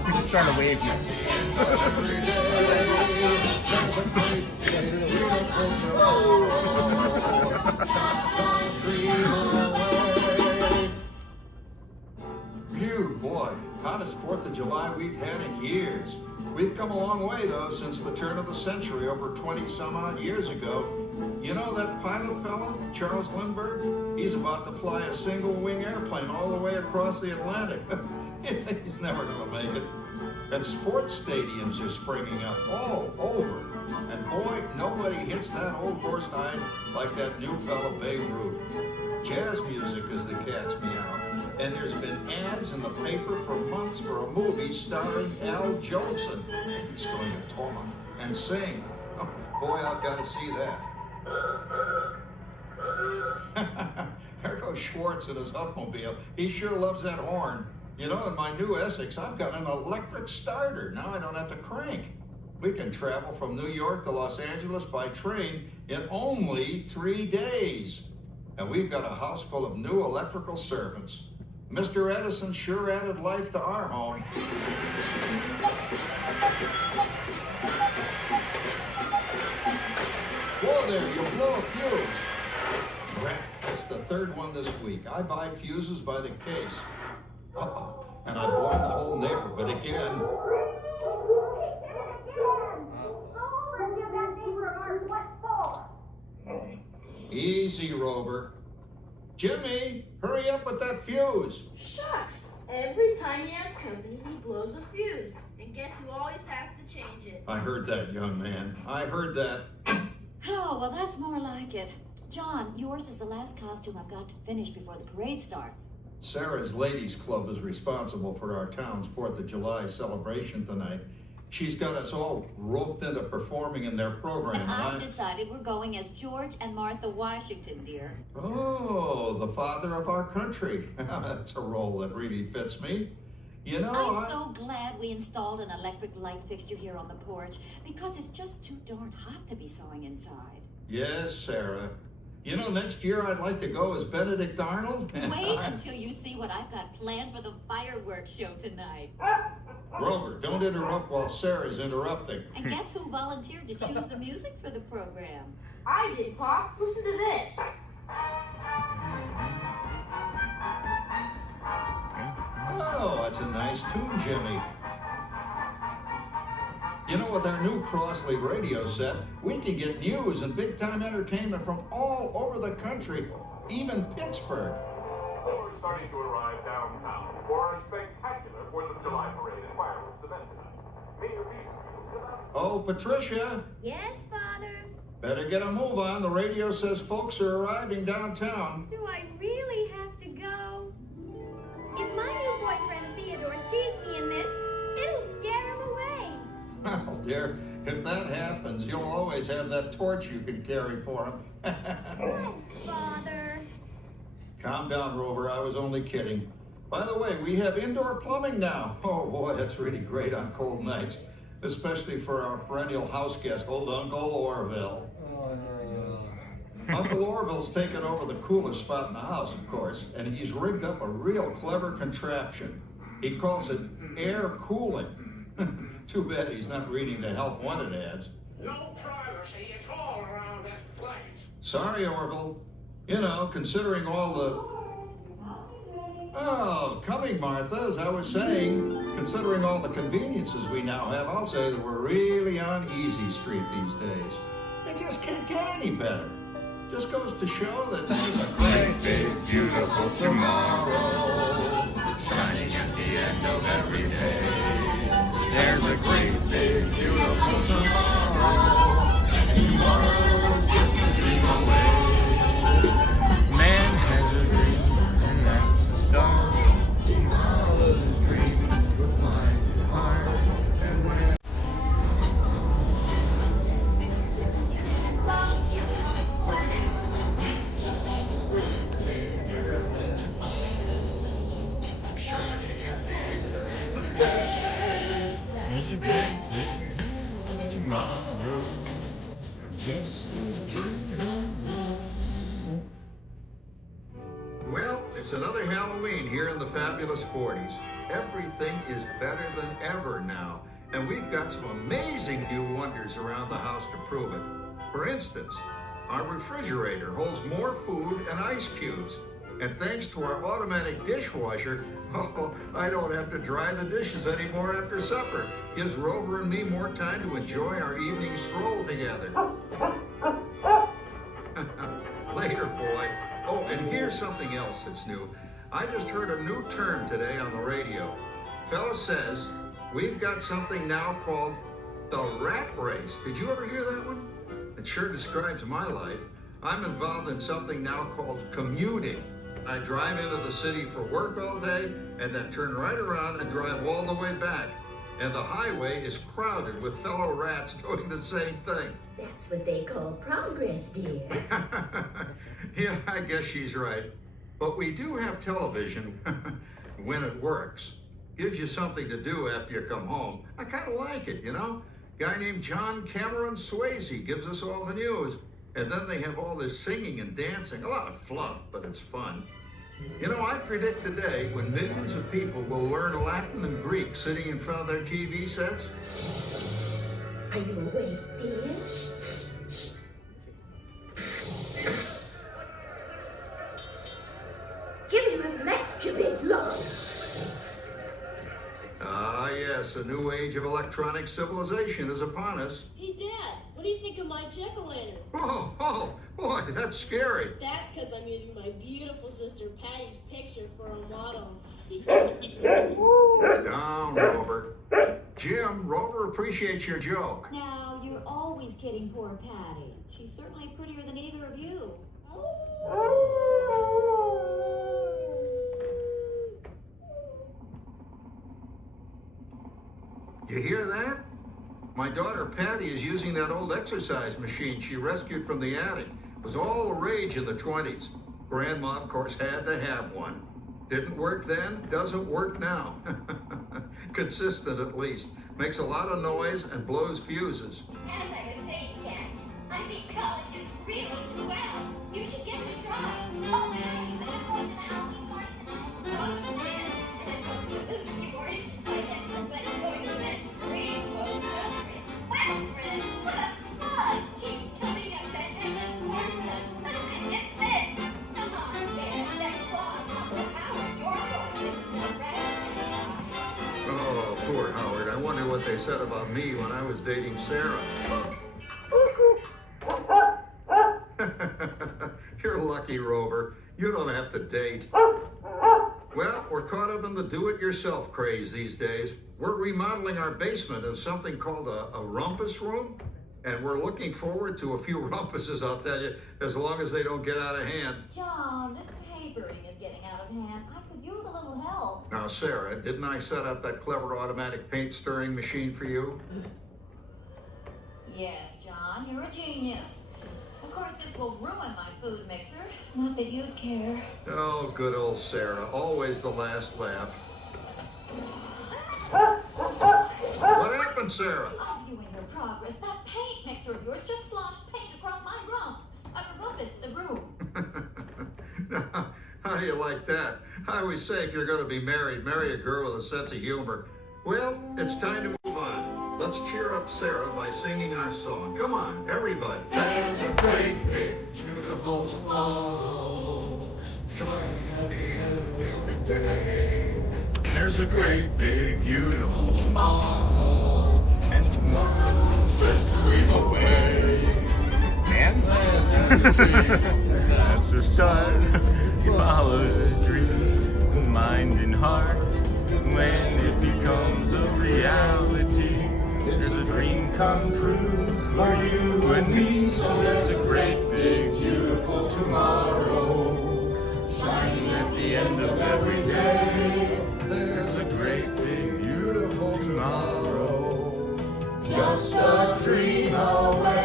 We should start a wave here. Phew, boy, hottest 4th of July we've had in years. We've come a long way, though, since the turn of the century, over 20-some-odd years ago. You know that pilot fella, Charles Lindbergh? He's about to fly a single-wing airplane all the way across the Atlantic. He's never going to make it. And sports stadiums are springing up all over. And boy, nobody hits that old horse hide like that new fella Babe Ruth. Jazz music is the cat's meow. And there's been ads in the paper for months for a movie starring Al Jolson. He's going to talk and sing. Oh, boy, I've got to see that. There goes Schwartz in his Upmobile. He sure loves that horn. You know, in my new Essex, I've got an electric starter. Now I don't have to crank. We can travel from New York to Los Angeles by train in only 3 days. And we've got a house full of new electrical servants. Mr. Edison sure added life to our home. Whoa there, you'll blow a fuse. Crap, it's the 3rd one this week. I buy fuses by the case. Uh-oh, and I've blown the whole neighborhood again. Easy, Rover. Jimmy, hurry up with that fuse. Shucks. Every time he has company, he blows a fuse. And guess who always has to change it? I heard that, young man. I heard that. Oh, well, that's more like it. John, yours is the last costume I've got to finish before the parade starts. Sarah's Ladies Club is responsible for our town's 4th of July celebration tonight. She's got us all roped into performing in their program. And I've decided we're going as George and Martha Washington, dear. Oh, the father of our country. That's a role that really fits me. You know, I'm so glad we installed an electric light fixture here on the porch, because it's just too darn hot to be sewing inside. Yes, Sarah. You know, next year I'd like to go as Benedict Arnold. Wait until you see what I've got planned for the fireworks show tonight. Grover, don't interrupt while Sarah's interrupting. And guess who volunteered to choose the music for the program? I did, Pop. Listen to this. Oh, that's a nice tune, Jimmy. You know, with our new Crossley radio set, we can get news and big-time entertainment from all over the country, even Pittsburgh. We're starting to arrive downtown for a spectacular 4th of July parade and fireworks event tonight. Mayor Beasley. Oh, Patricia. Yes, Father? Better get a move on. The radio says folks are arriving downtown. Do I really have to go? If my new boyfriend Theodore sees me in this, it'll scare him away. Well, dear, if that happens, you'll always have that torch you can carry for him. Oh, Father. Calm down, Rover. I was only kidding. By the way, we have indoor plumbing now. Oh, boy, that's really great on cold nights, especially for our perennial house guest, old Uncle Orville. Uncle Orville's taken over the coolest spot in the house, of course, and he's rigged up a real clever contraption. He calls it air cooling. Too bad he's not reading the help wanted ads. No privacy at all around this place. Sorry, Orville. You know, considering all the... Oh, coming, Martha, as I was saying, considering all the conveniences we now have, I'll say that we're really on easy street these days. It just can't get any better. Just goes to show that there's a great, big, beautiful tomorrow shining at the end of every day. There's a great, big, beautiful tomorrow, and tomorrow's just a dream away. Man has a dream, and that's the star. Tomorrow's his dream with mind and heart, and when... Shining at the There's a great big tomorrow. Just Well, it's another Halloween here in the fabulous 40s. Everything is better than ever now, and we've got some amazing new wonders around the house to prove it. For instance, our refrigerator holds more food and ice cubes. And thanks to our automatic dishwasher, oh, I don't have to dry the dishes anymore after supper. Gives Rover and me more time to enjoy our evening stroll together. Later, boy. Oh, and here's something else that's new. I just heard a new term today on the radio. Fella says, we've got something now called the rat race. Did you ever hear that one? It sure describes my life. I'm involved in something now called commuting. I drive into the city for work all day and then turn right around and drive all the way back. And the highway is crowded with fellow rats doing the same thing. That's what they call progress, dear. Yeah, I guess she's right. But we do have television when it works. Gives you something to do after you come home. I kind of like it, you know? Guy named John Cameron Swayze gives us all the news. And then they have all this singing and dancing. A lot of fluff, but it's fun. You know, I predict the day when millions of people will learn Latin and Greek sitting in front of their TV sets. Are you awake, dear? Give him a left, you big lord. Ah, yes, a new age of electronic civilization is upon us. Hey, Dad, what do you think of my jack-o'-lantern? Oh, boy, that's scary. That's because I'm using my beautiful sister Patty's picture for a model. Down, Rover. Jim, Rover appreciates your joke. Now, you're always kidding poor Patty. She's certainly prettier than either of you. You hear that? My daughter Patty is using that old exercise machine she rescued from the attic. It was all the rage in the 20s. Grandma, of course, had to have one. Didn't work then, doesn't work now. Consistent at least. Makes a lot of noise and blows fuses. As I was saying, Dad, I think college is really swell. You should give it a try. Oh, nice. Then I'm going to the Halloween party tonight. Oh, yes. And I'm going to lose a few more inches by then since I'm going to that rainbow country. Wow, friend, what a fun! He's coming up that endless horseman. Come on, Dad. That clodhopper Howard, you're going to rabbit. Oh, poor Howard. I wonder what they said about me when I was dating Sarah. You're lucky, Rover. You don't have to date. Well, we're caught up in the do-it-yourself craze these days. We're remodeling our basement in something called a rumpus room, and we're looking forward to a few rumpuses, I'll tell you, as long as they don't get out of hand. John, this papering is getting out of hand. I could use a little help. Now, Sarah, didn't I set up that clever automatic paint stirring machine for you? Yes, John, you're a genius. Of course, this will ruin my food mixer. Not that you'd care. Oh, good old Sarah. Always the last laugh. What happened, Sarah? I'm viewing your progress. That paint mixer of yours just sloshed paint across my rump. A rumpus, a room. How do you like that? I always say if you're going to be married, marry a girl with a sense of humor. Well, it's time to move on. Let's cheer up Sarah by singing our song. Come on, everybody. There's a great big beautiful tomorrow, shining at the end of every day. There's a great big beautiful tomorrow, and tomorrow's just a dream away. And that's the start. Follow the dream, mind and heart. When it becomes a reality, there's a dream come true for you and me. So there's a great big beautiful tomorrow, shining at the end of every day. There's a great big beautiful tomorrow, just a dream away.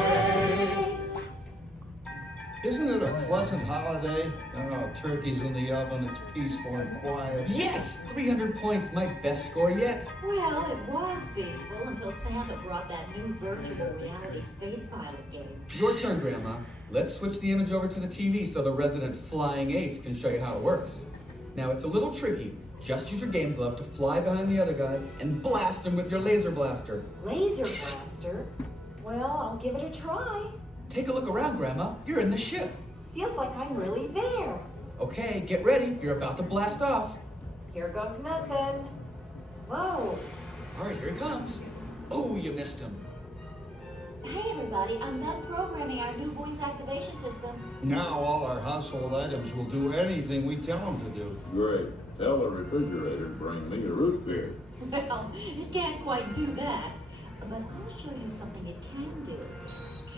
Isn't it a pleasant holiday? Oh, turkey's in the oven, it's peaceful and quiet. Yes! 300 points, my best score yet. Well, it was peaceful until Santa brought that new virtual reality space pilot game. Your turn, Grandma. Let's switch the image over to the TV so the resident flying ace can show you how it works. Now, it's a little tricky. Just use your game glove to fly behind the other guy and blast him with your laser blaster. Laser blaster? Well, I'll give it a try. Take a look around, Grandma. You're in the ship. Feels like I'm really there. Okay, get ready. You're about to blast off. Here goes nothing. Whoa. All right, here it comes. Oh, you missed him. Hey, everybody. I'm done programming our new voice activation system. Now all our household items will do anything we tell them to do. Great. Tell the refrigerator to bring me a root beer. Well, it can't quite do that. But I'll show you something it can do.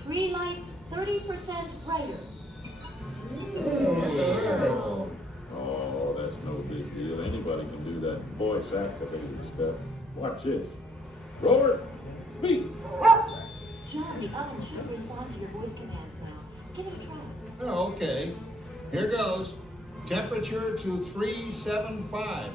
Tree lights 30% brighter. Oh, that's no big deal. Anybody can do that voice-activated stuff. Watch this. Roller, beat. John, the oven should respond to your voice commands now. Give it a try. Oh, okay. Here goes. Temperature to 375.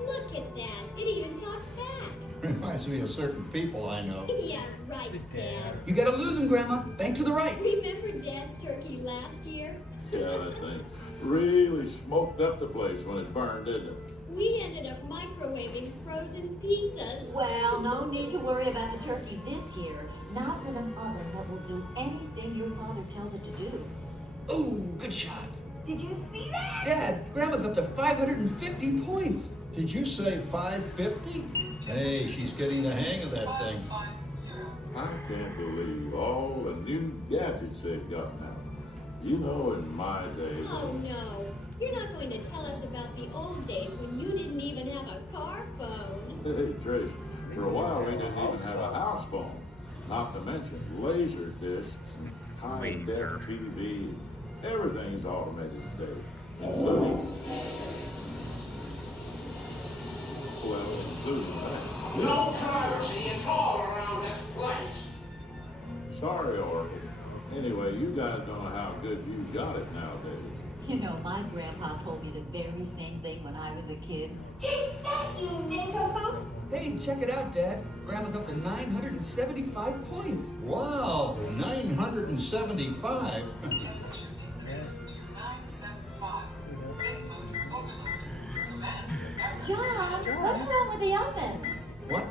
Look at that. It even talks back. Reminds me of certain people I know. Yeah, right, Dad. You gotta lose him, Grandma. Bank to the right. Remember Dad's turkey last year? Yeah, that thing really smoked up the place when it burned, didn't it? We ended up microwaving frozen pizzas. Well, no need to worry about the turkey this year. Not with an oven that will do anything your father tells it to do. Oh, good shot. Did you see that? Dad, Grandma's up to 550 points. Did you say 550? Hey, she's getting the hang of that thing. I can't believe all the new gadgets they've got now. You know, in my day... Oh, no. You're not going to tell us about the old days when you didn't even have a car phone. Hey, Trish, for a while we didn't even have a house phone. Not to mention laser discs and high-def TV. Everything's automated today, including... Well, including that. No privacy at all around this place. Sorry, Oracle. Anyway, you guys don't know how good you got it nowadays. You know, my grandpa told me the very same thing when I was a kid. Take that, you nincompoop! Hey, check it out, Dad. Grandma's up to 975 points. Wow, 975. John, what's wrong with the oven? What?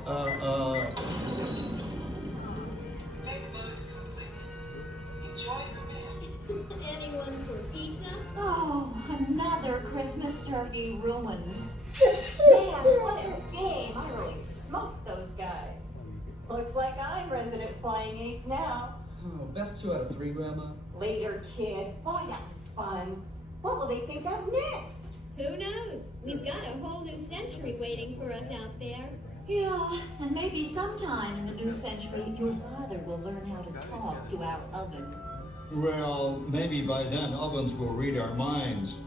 Anyone for pizza? Oh, another Christmas turkey ruined. Man, what a game. I really smoked those guys. Looks like I'm resident flying ace now. Oh, best 2 out of 3, Grandma. Later, kid. Boy, that was fun. What will they think of next? Who knows? We've got a whole new century waiting for us out there. Yeah, and maybe sometime in the new century, your father will learn how to talk to our oven. Well, maybe by then ovens will read our minds.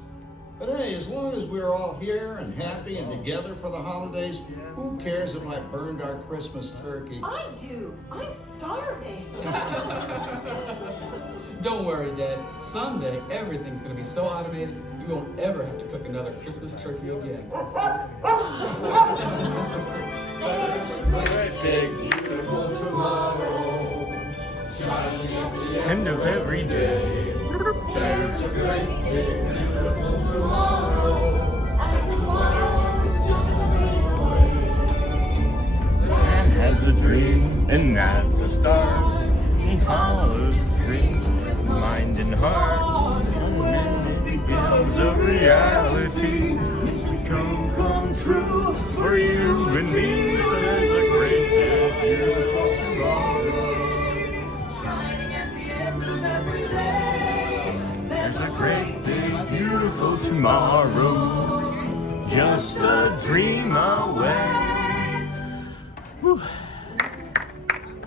But hey, as long as we're all here and happy and together for the holidays, who cares if I burned our Christmas turkey? I do. I'm starving. Don't worry, Dad. Someday, everything's going to be so automated, you won't ever have to cook another Christmas turkey again. Big, beautiful tomorrow, shining at the End of every day. There's a great, big, beautiful tomorrow, and tomorrow is just a dream away. Man has a dream, and that's a start. He follows his dream, mind and heart. And then it becomes a reality. It's come true for you and me. So there's a great, big, beautiful tomorrow. Shining at the end of every day. There's a great, big, beautiful tomorrow. Just a dream away. Whew.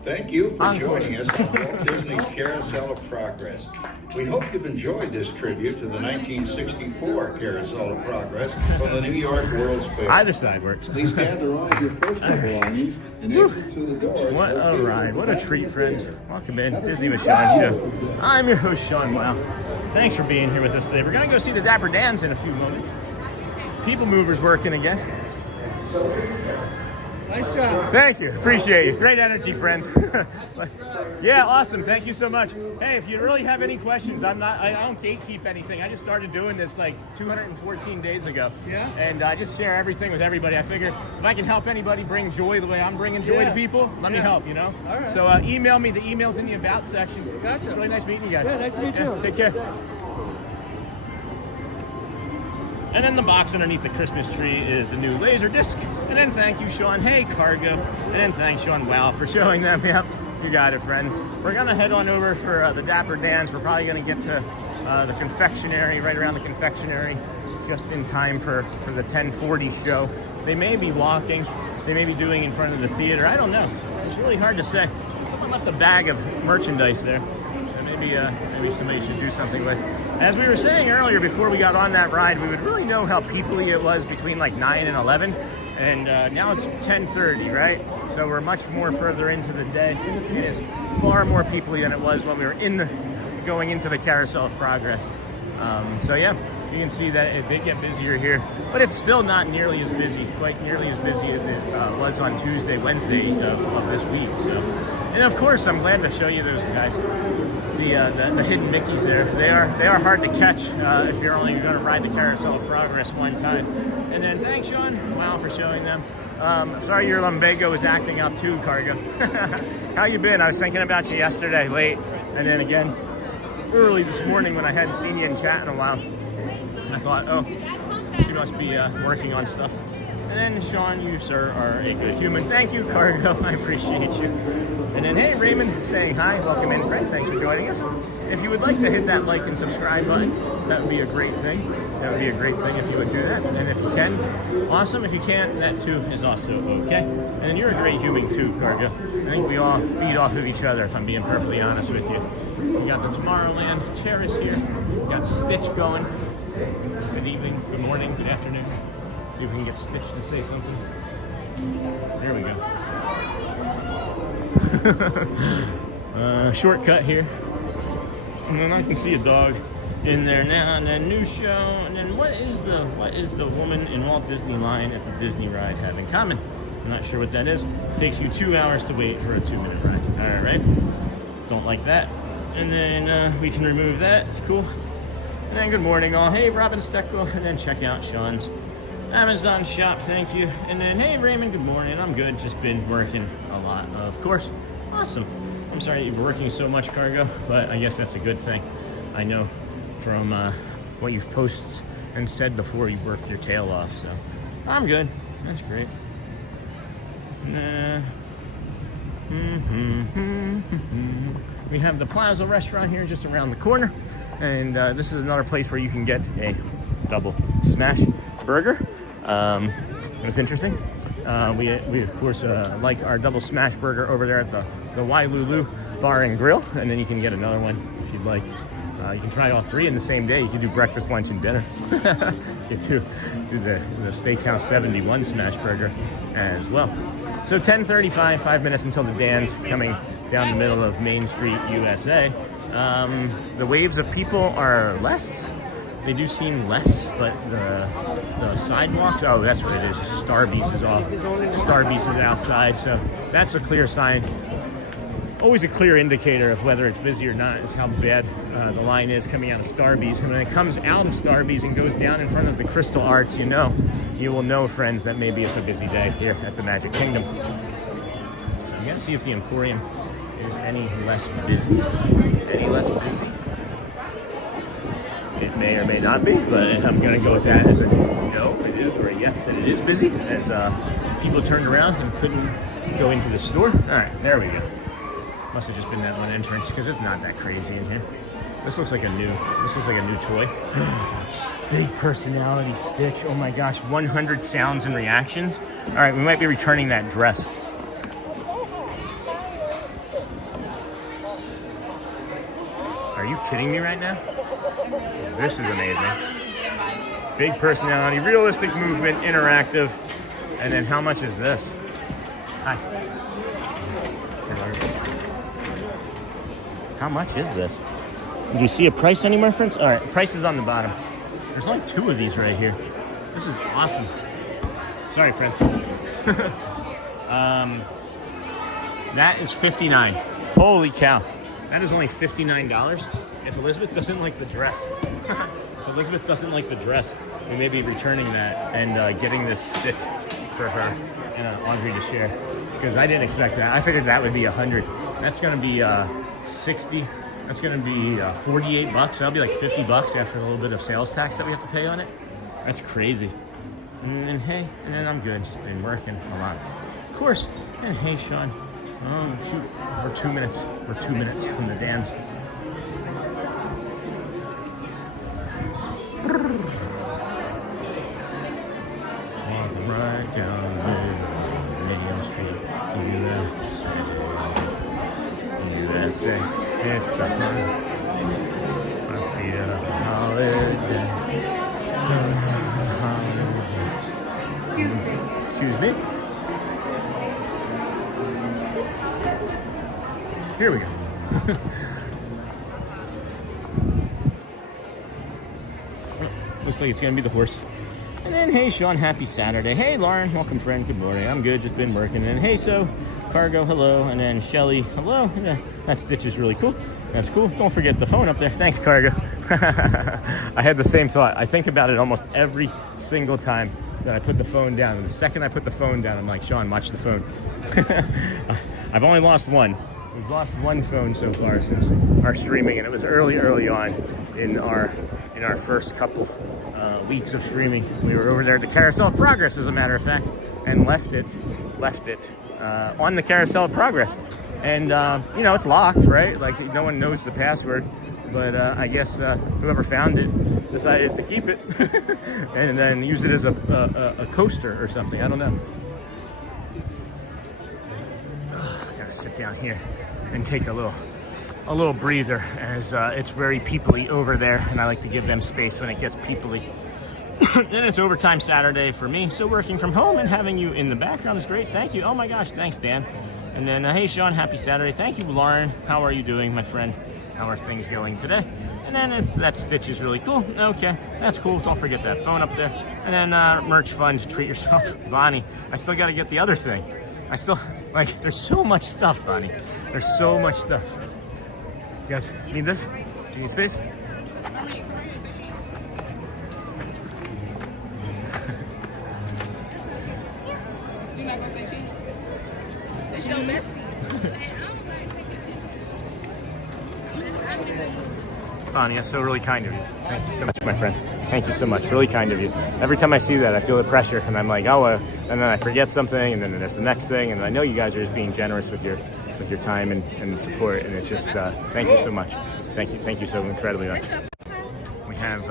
Thank you for joining us on Walt Disney's Carousel of Progress. We hope you've enjoyed this tribute to the 1964 Carousel of Progress from the New York World's Fair. Either side works. Please gather all of your personal belongings and exit through the doors. What a ride. What a treat, friends. Welcome in. Disney with Sean Show. I'm your host, Sean. Wow. Thanks for being here with us today. We're going to go see the Dapper Dans in a few moments. People Mover's working again. Nice job. Thank you. Appreciate you. Great energy, friends. Yeah, awesome. Thank you so much. Hey, if you really have any questions, I don't gatekeep anything. I just started doing this like 214 days ago. Yeah. And I just share everything with everybody. I figure if I can help anybody bring joy the way I'm bringing joy to people, let me help, you know? All right. So email me. The email's in the About section. Gotcha. It's really nice meeting you guys. Yeah, nice to meet you. Take care. And then the box underneath the Christmas tree is the new laser disc. And then thank you, Sean. Hey, cargo. And then thanks, Sean Wow, for showing them. Yep, you got it, friends. We're going to head on over for the Dapper Dans. We're probably going to get to the confectionery, right around the confectionery, just in time for the 10:40 show. They may be walking. They may be doing in front of the theater. I don't know. It's really hard to say. Someone left a bag of merchandise there. Maybe somebody should do something with. As we were saying earlier, before we got on that ride, we would really know how peoply it was between like 9 and 11, and now it's 10:30, right? So we're much more further into the day. It is far more peoply than it was when we were going into the Carousel of Progress. So yeah, you can see that it did get busier here, but it's still not nearly as busy, quite nearly as busy as it was on Tuesday, Wednesday of this week. So, and of course, I'm glad to show you those guys. The hidden Mickeys there. They are hard to catch if you're only going to ride the Carousel of Progress one time. And then thanks, Sean Wow, for showing them. Sorry your lumbago is acting up too, Cargo. How you been? I was thinking about you yesterday late, and then again early this morning when I hadn't seen you in chat in a while. I thought, oh, she must be working on stuff. And then, Sean, you, sir, are a good human. Thank you, Cargo. I appreciate you. And then, hey, Raymond, saying hi. Welcome in, friend. Thanks for joining us. If you would like to hit that like and subscribe button, that would be a great thing. That would be a great thing if you would do that. And if you can, awesome. If you can't, that too is also okay. And then you're a great human too, Cargo. I think we all feed off of each other, if I'm being perfectly honest with you. We got the Tomorrowland Terrace here. We got Stitch going. Good evening, good morning, good afternoon. See if we can get Stitch to say something. There we go. Shortcut here. And then I can see a dog in there now. And then new show. And then what is the woman in Walt Disney line at the Disney ride have in common? I'm not sure what that is. It takes you 2 hours to wait for a 2-minute ride. All right. Don't like that. And then we can remove that. It's cool. And then good morning all. Hey, Robin Steckel. And then check out Sean's Amazon shop. Thank you. And then, hey, Raymond, good morning. I'm good. Just been working a lot, of course. Awesome. I'm sorry you're working so much, Cargo, but I guess that's a good thing. I know from what you've posted and said before, you worked your tail off, so I'm good. That's great. We have the Plaza restaurant here just around the corner. And this is another place where you can get a double smash burger. It was interesting. We of course like our double smash burger over there at the Wailulu Bar and Grill, and then you can get another one if you'd like. You can try all three in the same day. You can do breakfast, lunch, and dinner. You do the Steakhouse 71 smash burger as well. So 10:35, 5 minutes until the dance, coming down the middle of Main Street, USA. The waves of people are less. They do seem less, but the sidewalks, oh, that's what it is. Starbeast is off. Starbeast is outside, so that's a clear sign. Always a clear indicator of whether it's busy or not is how bad the line is coming out of Starbeast. And when it comes out of Starbeast and goes down in front of the Crystal Arts, you will know, friends, that maybe it's a busy day here at the Magic Kingdom. So I'm gonna see if the Emporium is any less busy. Any less busy? It may or may not be, but I'm gonna go with that as a no, it is, or a yes, that it is busy, as people turned around and couldn't go into the store. All right, there we go. Must have just been that one entrance, because it's not that crazy in here. This looks like a new toy. Big personality Stitch. Oh my gosh, 100 sounds and reactions. All right, we might be returning that dress. Are you kidding me right now? This is amazing. Big personality, realistic movement, interactive. And then how much is this? Hi. How much is this? Do you see a price anywhere, friends? All right, price is on the bottom. There's only 2 of these right here. This is awesome. Sorry, friends. That is $59. Holy cow. That is only $59. If Elizabeth doesn't like the dress, if Elizabeth doesn't like the dress, we may be returning that and getting this stitch for her and Audrey to share. Because I didn't expect that. I figured that would be $100. That's gonna be 60. That's gonna be $48. That'll be like $50 after a little bit of sales tax that we have to pay on it. That's crazy. And hey, and then I'm good. Just been working a lot, of course. And hey, Sean. Oh shoot, we're 2 minutes. We're 2 minutes from the dance. Walk right down Main Street, USA. It's the heartbeat of holiday. Excuse me. Here we go. Looks like it's gonna be the horse. And then, hey, Sean, happy Saturday. Hey, Lauren, welcome, friend. Good morning. I'm good, just been working. And hey, so, Cargo, hello. And then Shelly, hello. Yeah, that stitch is really cool. That's cool. Don't forget the phone up there. Thanks, Cargo. I had the same thought. I think about it almost every single time that I put the phone down. And the second I put the phone down, I'm like, Sean, watch the phone. I've only lost one. We've lost one phone so far since our streaming, and it was early on in our first couple weeks of streaming. We were over there at the Carousel of Progress, as a matter of fact, and left it on the Carousel of Progress. And you know, it's locked, right? Like, no one knows the password, but I guess whoever found it decided to keep it and then use it as a coaster or something. I don't know. Gotta sit down here and take a little breather, as it's very peoply over there, and I like to give them space when it gets peoply. And it's overtime Saturday for me, so working from home and having you in the background is great. Thank you. Oh my gosh, thanks, Dan. And then hey, Sean, happy Saturday. Thank you, Lauren. How are you doing, my friend? How are things going today? And then that stitch is really cool. Okay, that's cool. Don't forget that phone up there. And then merch fund, treat yourself. Bonnie, I still got to get the other thing. I still, like, there's so much stuff, Bonnie. There's so much stuff. You guys need this? Do you need space? You're not gonna say cheese? It's your bestie. Bonnie, that's so really kind of you. Thank you so much, my friend. Thank you so much. Really kind of you. Every time I see that, I feel the pressure, and I'm like, oh, and then I forget something, and then there's the next thing, and I know you guys are just being generous with your time and support, and it's just thank you so much. Thank you so incredibly much. We have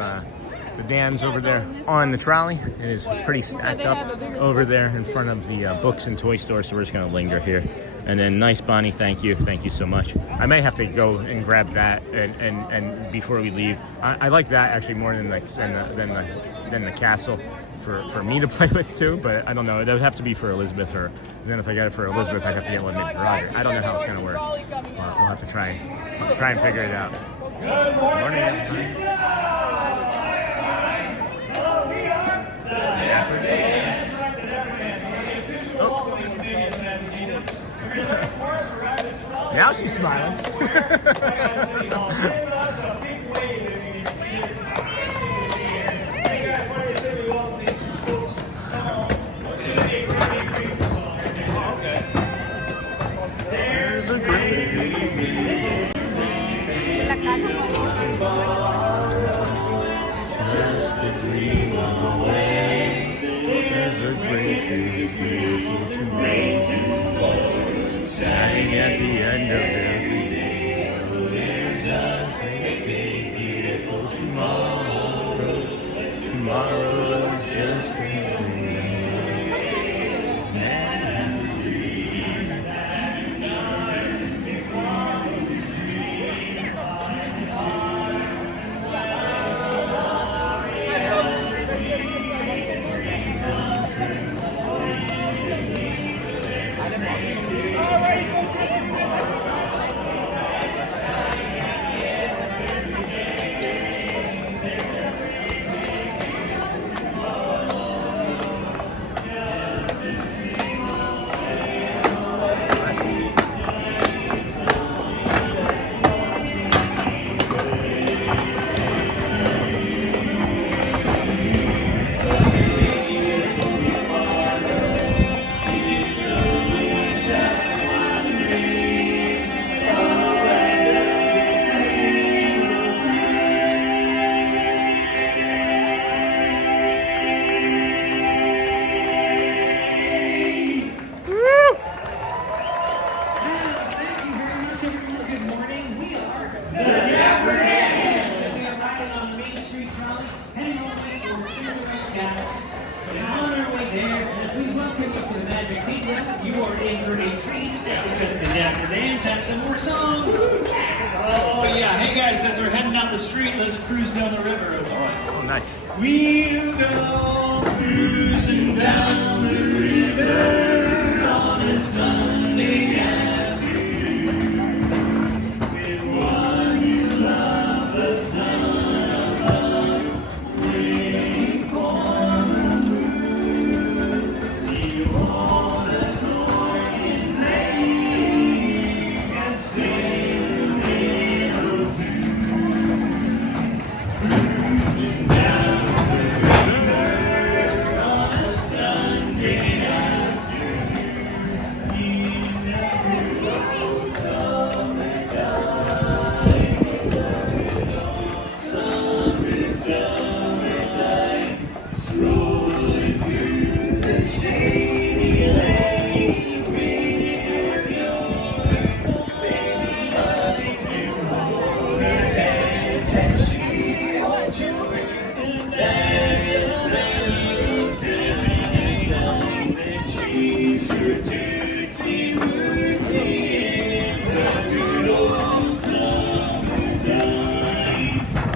the Dans over there on the trolley. It is pretty stacked up over there in front of the books and toy store, so we're just going to linger here. And then nice, Bonnie, thank you so much. I may have to go and grab that and before we leave. I like that actually more than the castle for me to play with too, but I don't know. It would have to be for Elizabeth, or then if I got it for Elizabeth, I'd have to get one made for Roger. I don't know how it's gonna work. We'll have to try and figure it out. Good morning, everybody. Dapper Dans. Now she's smiling. There's a great big beautiful tomorrow shining at the end of every day. There's a great big beautiful tomorrow. Tomorrow's just a dream. On our way there, as we welcome you to the Magic Kingdom, you are in for a treat because the Dapper Dans have some more songs. Oh yeah, hey guys, as we're heading down the street, let's cruise down the river. Oh, nice. We'll go cruising down the river on a Sunday afternoon. With one you love, the sun above, waiting for the moon. You wanna join in playing and sing a little tune. Cruising down the river on a Sunday afternoon. In the woods of the summertime, strolling through the shady lanes with your baby mother. You hold her hand and she holds yours, and that's a little singing song that she's your tootsie wootsy in the good old summertime.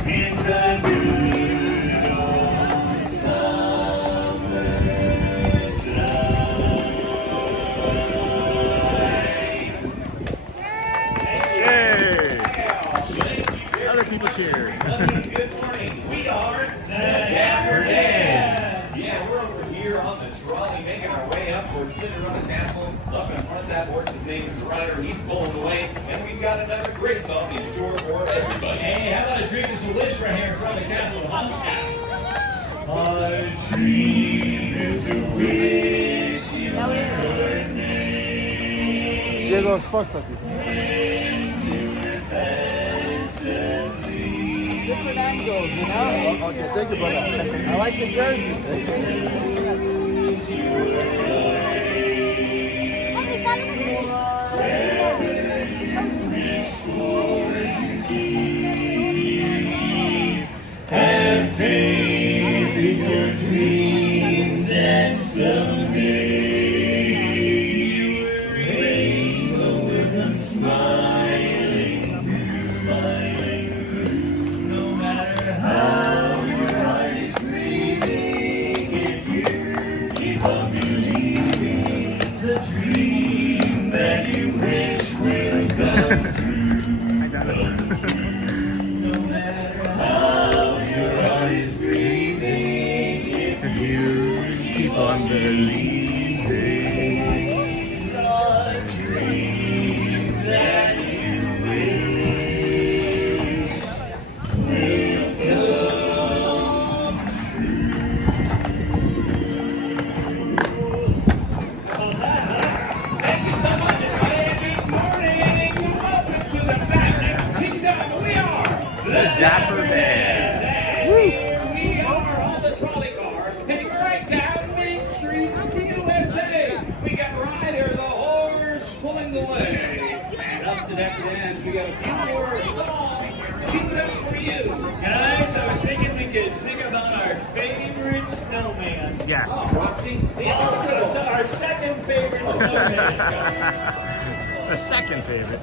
In the good old summertime. Yay! Other people cheer. Good morning. We are the Dapper Dans. Yeah, we're over here on the trolley making our way up towards Cinderella Castle. Up in front, that horse's name is Ryder. He's pulling away, and we've got another great song in store for everybody. Hey, how about a drink of some wish right here in front of the castle, huh? A dream is a wish you could make. Diego Sposta. Different angles, you know? Okay, thank you, brother. I like the jersey. Have faith in your dreams and someday you will rainbow with them smiling through. No matter how your heart is grieving, if you keep on believing, the dream that you wish will come true. No matter how your heart is grieving, if you keep on believing, the dream that you wish will come true. Thank you so much, everybody. Good morning. Welcome to the Magic Kingdom. We are the Dapper Dans. We are on the trolley car heading right down Main Street, TDWSS. We got Ryder the horse pulling the leg. And up to Dapper Dans, we got a few more songs queued up for you. Guys, I was thinking we could sing about our favorite snowman. Yes. Frosty? Yeah, it's our second favorite snowman. The second favorite.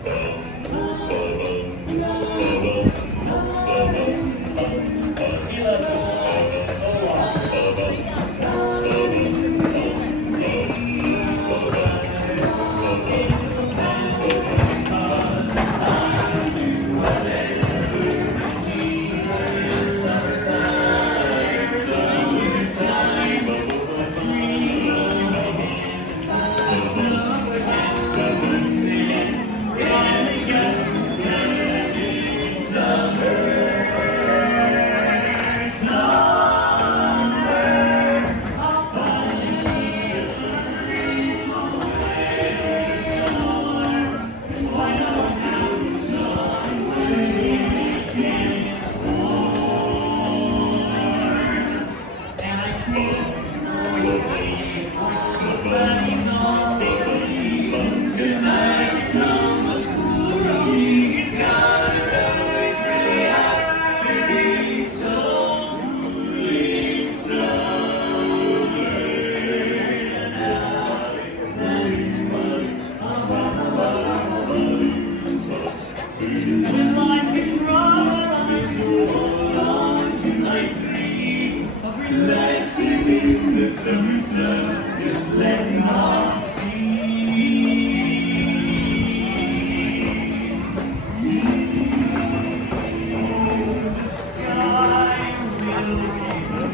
He loves us a lot. Let's give in the summer's love, just letting off steam. Oh, the sky will be blue.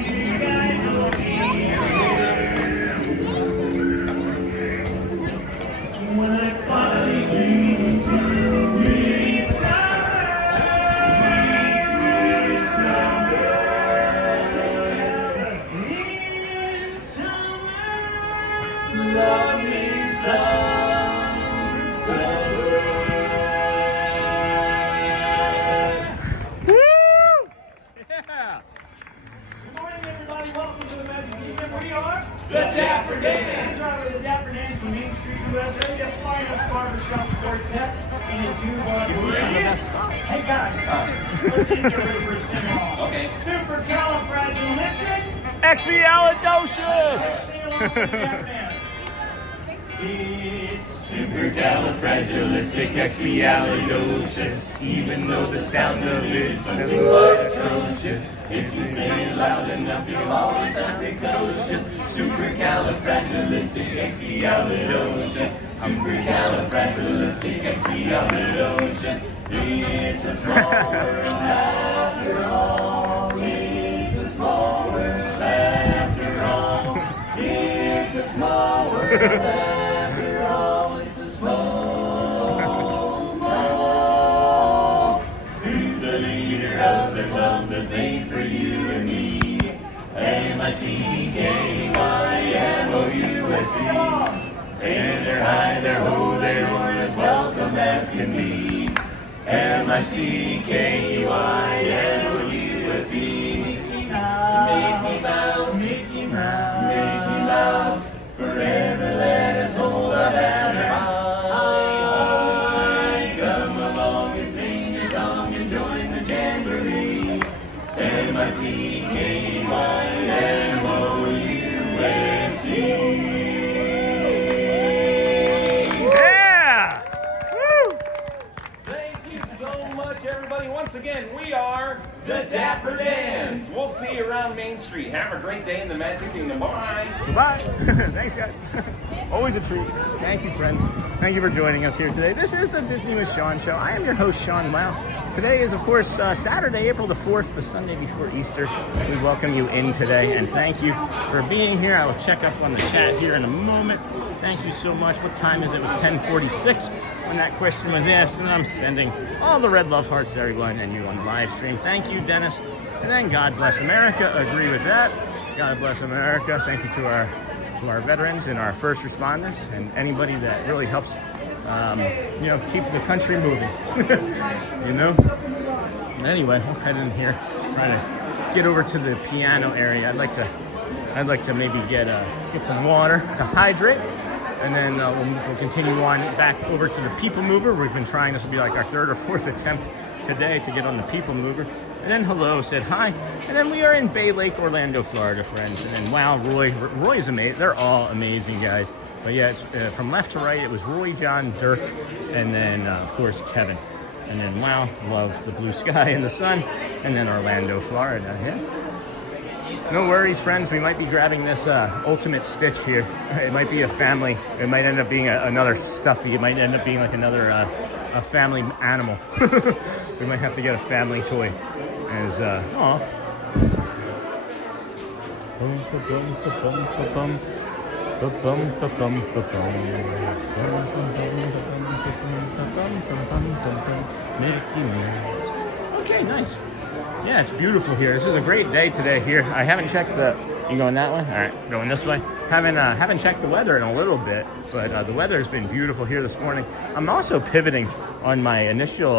You guys will be there when I finally do love me some summer. Woo! Yeah! Good morning, everybody. Welcome to the Magic Kingdom. We are the Dapper Dans. We're the Dapper Dans on Main Street, USA. The finest barbershop quartet in a two-bar. Hey guys, let's see if you're ready for a sing-along. Okay. Supercalifragilistic. Expialidocious! Let's sing along with the Dapper Dans. It's supercalifragilisticexpialidocious, even though the sound of it's something atrocious. If you say it loud enough, you'll always sound precocious. Supercalifragilisticexpialidocious, supercalifragilisticexpialidocious. It's a small world after all. It's a small world after all. It's a small world after all. It's a small. Who's the leader of the club that's made for you and me? M-I-C-K-Y-M-O-U-S-E. And they're high, they're ho, they're as welcome as can be. M-I-C-K-Y-M-O-U-S-E. Mickey Mouse, Mickey Mouse, Mickey Mouse. Forever let us hold our banner high. Come along and sing a song and join the jamboree. M-I-C-K-Y-M-O-U-S-E. Yeah! Woo! Thank you so much, everybody. Once again, we are the Dapper Dans. We'll see you around Main Street. Have a great day in the Magic Kingdom. Bye. Goodbye. Thanks, guys. Always a treat. Thank you, friends. Thank you for joining us here today. This is the Disney with Sean show. I am your host, Sean Wow. Today is, of course, Saturday, April the 4th, the Sunday before Easter. We welcome you in today, and thank you for being here. I will check up on the chat here in a moment. Thank you so much. What time is it? It was 10:46 when that question was asked, and I'm sending all the red love hearts to everyone and you on the live stream. Thank you, Dennis. And then God bless America. Agree with that. God bless America. Thank you to our veterans and our first responders and anybody that really helps, keep the country moving. Anyway, we'll head in here, trying to get over to the piano area. I'd like to maybe get some water to hydrate, and then we'll continue on back over to the People Mover. We've been trying, this will be like our third or fourth attempt today to get on the People Mover. And then hello, said hi. And then we are in Bay Lake, Orlando, Florida, friends. And then wow, Roy's amazing. They're all amazing guys. But yeah, it's, from left to right, it was Roy, John, Dirk, and then of course Kevin. And then wow, love the blue sky and the sun. And then Orlando, Florida. Yeah. No worries, friends. We might be grabbing this Ultimate Stitch here. It might be a family. It might end up being another stuffy. It might end up being like another a family animal. We might have to get a family toy. As Mickey Mouse. Okay, nice. Yeah, it's beautiful here. This is a great day today here. I haven't checked the... You going that way? All right, going this way. Haven't checked the weather in a little bit, but the weather has been beautiful here this morning. I'm also pivoting on my initial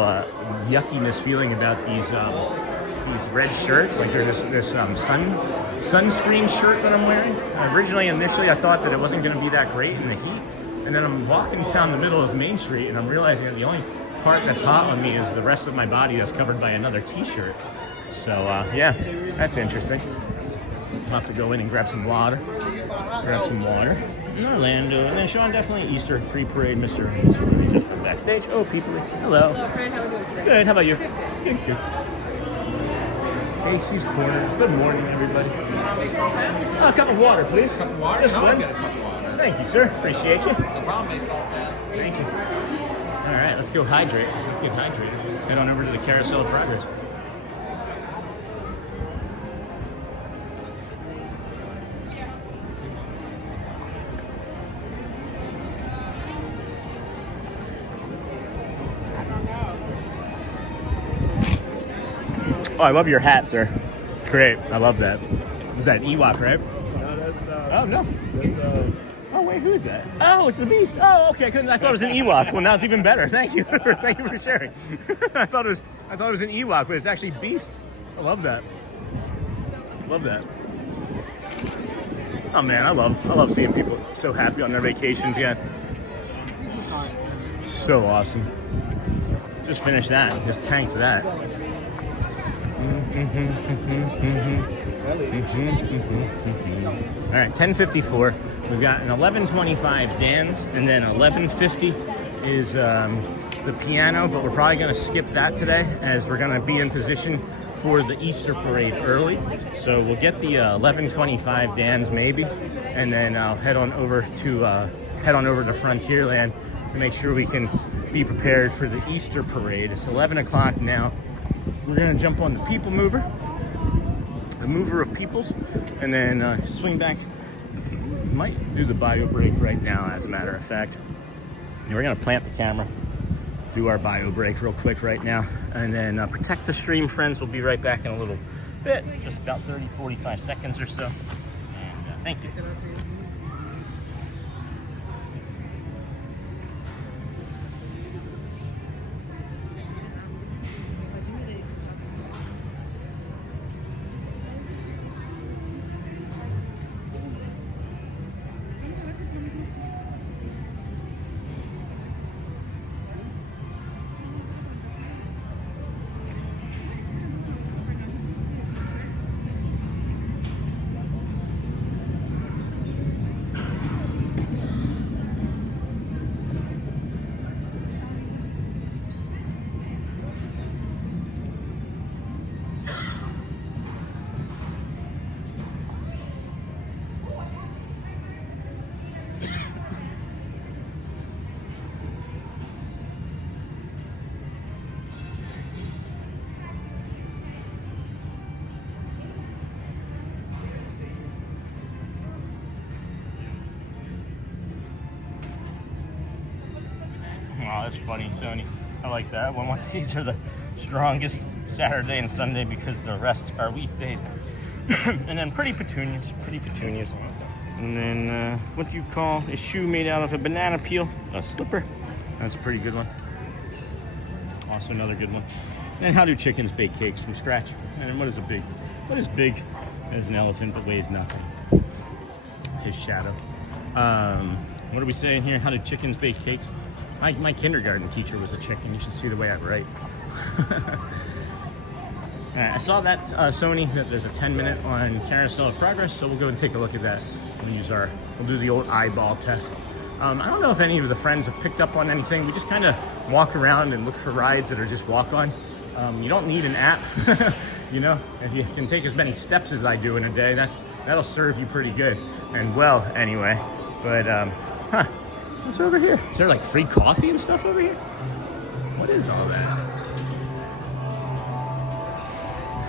yuckiness feeling about these red shirts. Like there's this sunscreen shirt that I'm wearing. Initially, I thought that it wasn't going to be that great in the heat, and then I'm walking down the middle of Main Street, and I'm realizing that the only part that's hot on me is the rest of my body that's covered by another t-shirt. So yeah, that's interesting. I'll have to go in and grab some water. In Orlando. And then Sean, definitely Easter pre-parade, Mr. just backstage. Oh, people. Hello. Hello, friend. How are we doing today? Good. How about you? Good. Good. Casey's Corner. Good morning, everybody. Baseball fan? A cup of water, please. Cup of water? Just I always one. get a cup of water. Thank you, sir. Appreciate you. No problem, baseball fan. Thank you. All right, let's go hydrate. Let's get hydrated. Head on over to the Carousel of Progress. Oh, I love your hat, sir. It's great. I love that. Is that an Ewok, right? No, that's, Oh, no. that's, Oh, wait, who is that? Oh, it's the Beast. Oh, okay. 'Cause I thought it was an Ewok. Well, now it's even better. Thank you. Thank you for sharing. I thought it was an Ewok, but it's actually Beast. I love that. Love that. Oh man, I love seeing people so happy on their vacations, guys. So awesome. Just finished that. Just tanked that. All right, 10:54. We've got an 11:25 Dan's, and then 11:50 is the piano, but we're probably going to skip that today as we're going to be in position for the Easter parade early. So we'll get the 11:25 Dan's maybe, and then I'll head on over to Frontierland to make sure we can be prepared for the Easter parade. It's 11 o'clock now. We're going to jump on the People Mover, the mover of peoples, and then swing back. Might do the bio break right now, as a matter of fact. And we're going to plant the camera, do our bio break real quick right now, and then protect the stream, friends. We'll be right back in a little bit, just about 30-45 seconds or so. And thank you. Oh, that's funny, Sony. I like that one. What days are the strongest? Saturday and Sunday, because the rest are weekdays. And then pretty petunias. And then what do you call a shoe made out of a banana peel? A slipper. That's a pretty good one. Also another good one. And how do chickens bake cakes from scratch? And what is big? As an elephant but weighs nothing. His shadow. What are we saying here? How do chickens bake cakes? My kindergarten teacher was a chicken. You should see the way I write. I saw that, Sony, that there's a 10-minute on Carousel of Progress, so we'll go and take a look at that. We'll do the old eyeball test. I don't know if any of the friends have picked up on anything. We just kind of walk around and look for rides that are just walk-on. You don't need an app, you know. If you can take as many steps as I do in a day, that'll serve you pretty good. And well, anyway, but what's over here? Is there like free coffee and stuff over here? What is all that?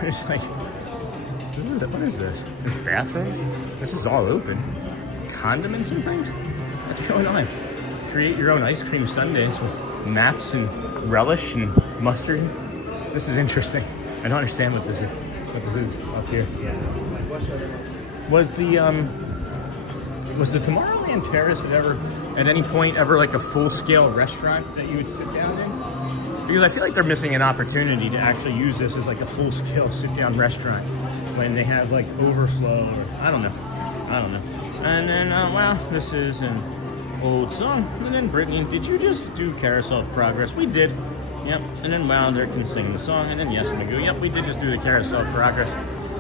It's like, what is this? This bathroom? This is all open. Condiments and things? What's going on? Create your own ice cream sundaes with maps and relish and mustard. This is interesting. I don't understand what this is up here. Yeah. Was the Tomorrowland Terrace at any point ever like a full-scale restaurant that you would sit down in? Because I feel like they're missing an opportunity to actually use this as like a full-scale sit-down restaurant when they have like overflow or I don't know. And then, well, this is an old song. And then Brittany, did you just do Carousel of Progress? We did. Yep. And then Wilder can sing the song. And then yes, Magoo. Yep, we did just do the Carousel of Progress.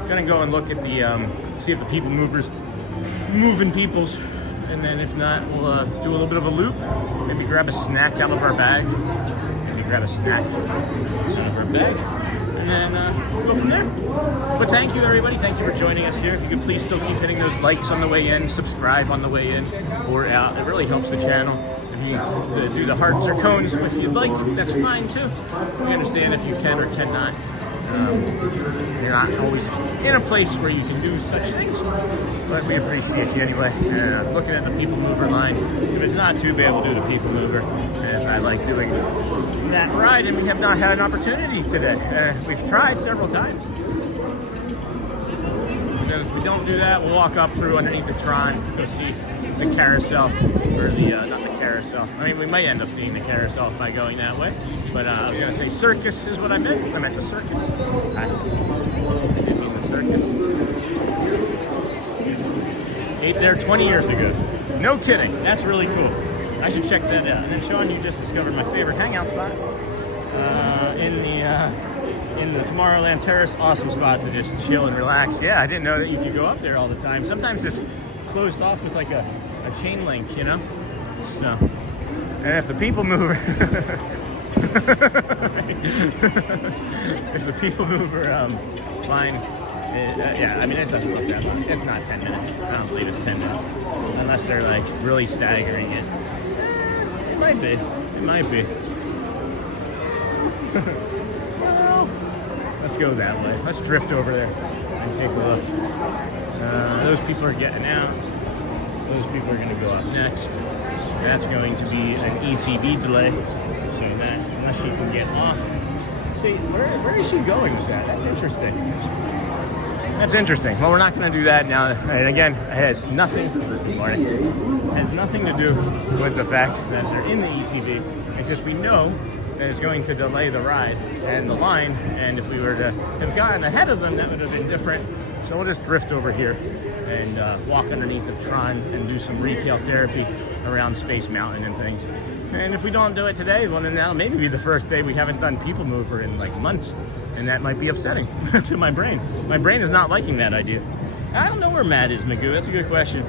Gonna go and look at the, see if the people movers moving peoples. And then if not, we'll do a little bit of a loop. Maybe grab a snack out of our bag. And and then we'll go from there. But thank you, everybody. Thank you for joining us here. If you could please still keep hitting those likes on the way in, subscribe on the way in or out. It really helps the channel. If you do the hearts or cones if you'd like, that's fine too. We understand if you can or cannot. You're not always in a place where you can do such things, but we appreciate you anyway. Looking at the people mover line, if it's not too bad, we'll do the people mover, as I like doing that ride, and we have not had an opportunity today. We've tried several times. And then if we don't do that, we'll walk up through underneath the Tron, go see the carousel, or the, not the carousel. I mean, we might end up seeing the carousel by going that way, but I was going to say circus is what I meant. I meant the circus. I didn't mean the circus. Ate there 20 years ago. No kidding. That's really cool. I should check that out. And then Sean, you just discovered my favorite hangout spot in the Tomorrowland Terrace. Awesome spot to just chill and relax. Yeah, I didn't know that you could go up there all the time. Sometimes it's closed off with like a chain link, you know? So, and if the people mover, if the people mover line, yeah, I mean, it doesn't look that long. It's not 10 minutes. I don't believe it's 10 minutes. Unless they're like really staggering it. It might be. It might be. Well, let's go that way. Let's drift over there and take a look. Those people are getting out. Those people are going to go up next. That's going to be an ECB delay. So that, unless she can get off. See, where is she going with that? That's interesting. That's interesting. Well, we're not going to do that now. And again, it has nothing. Good morning. It has nothing to do with the fact that they're in the ECB. It's just we know that it's going to delay the ride and the line. And if we were to have gotten ahead of them, that would have been different. So we'll just drift over here and walk underneath the Tron and do some retail therapy around Space Mountain and things. And if we don't do it today, well, then that'll maybe be the first day we haven't done People Mover in like months. And that might be upsetting to my brain. My brain is not liking that idea. I don't know where Matt is, Magoo. That's a good question.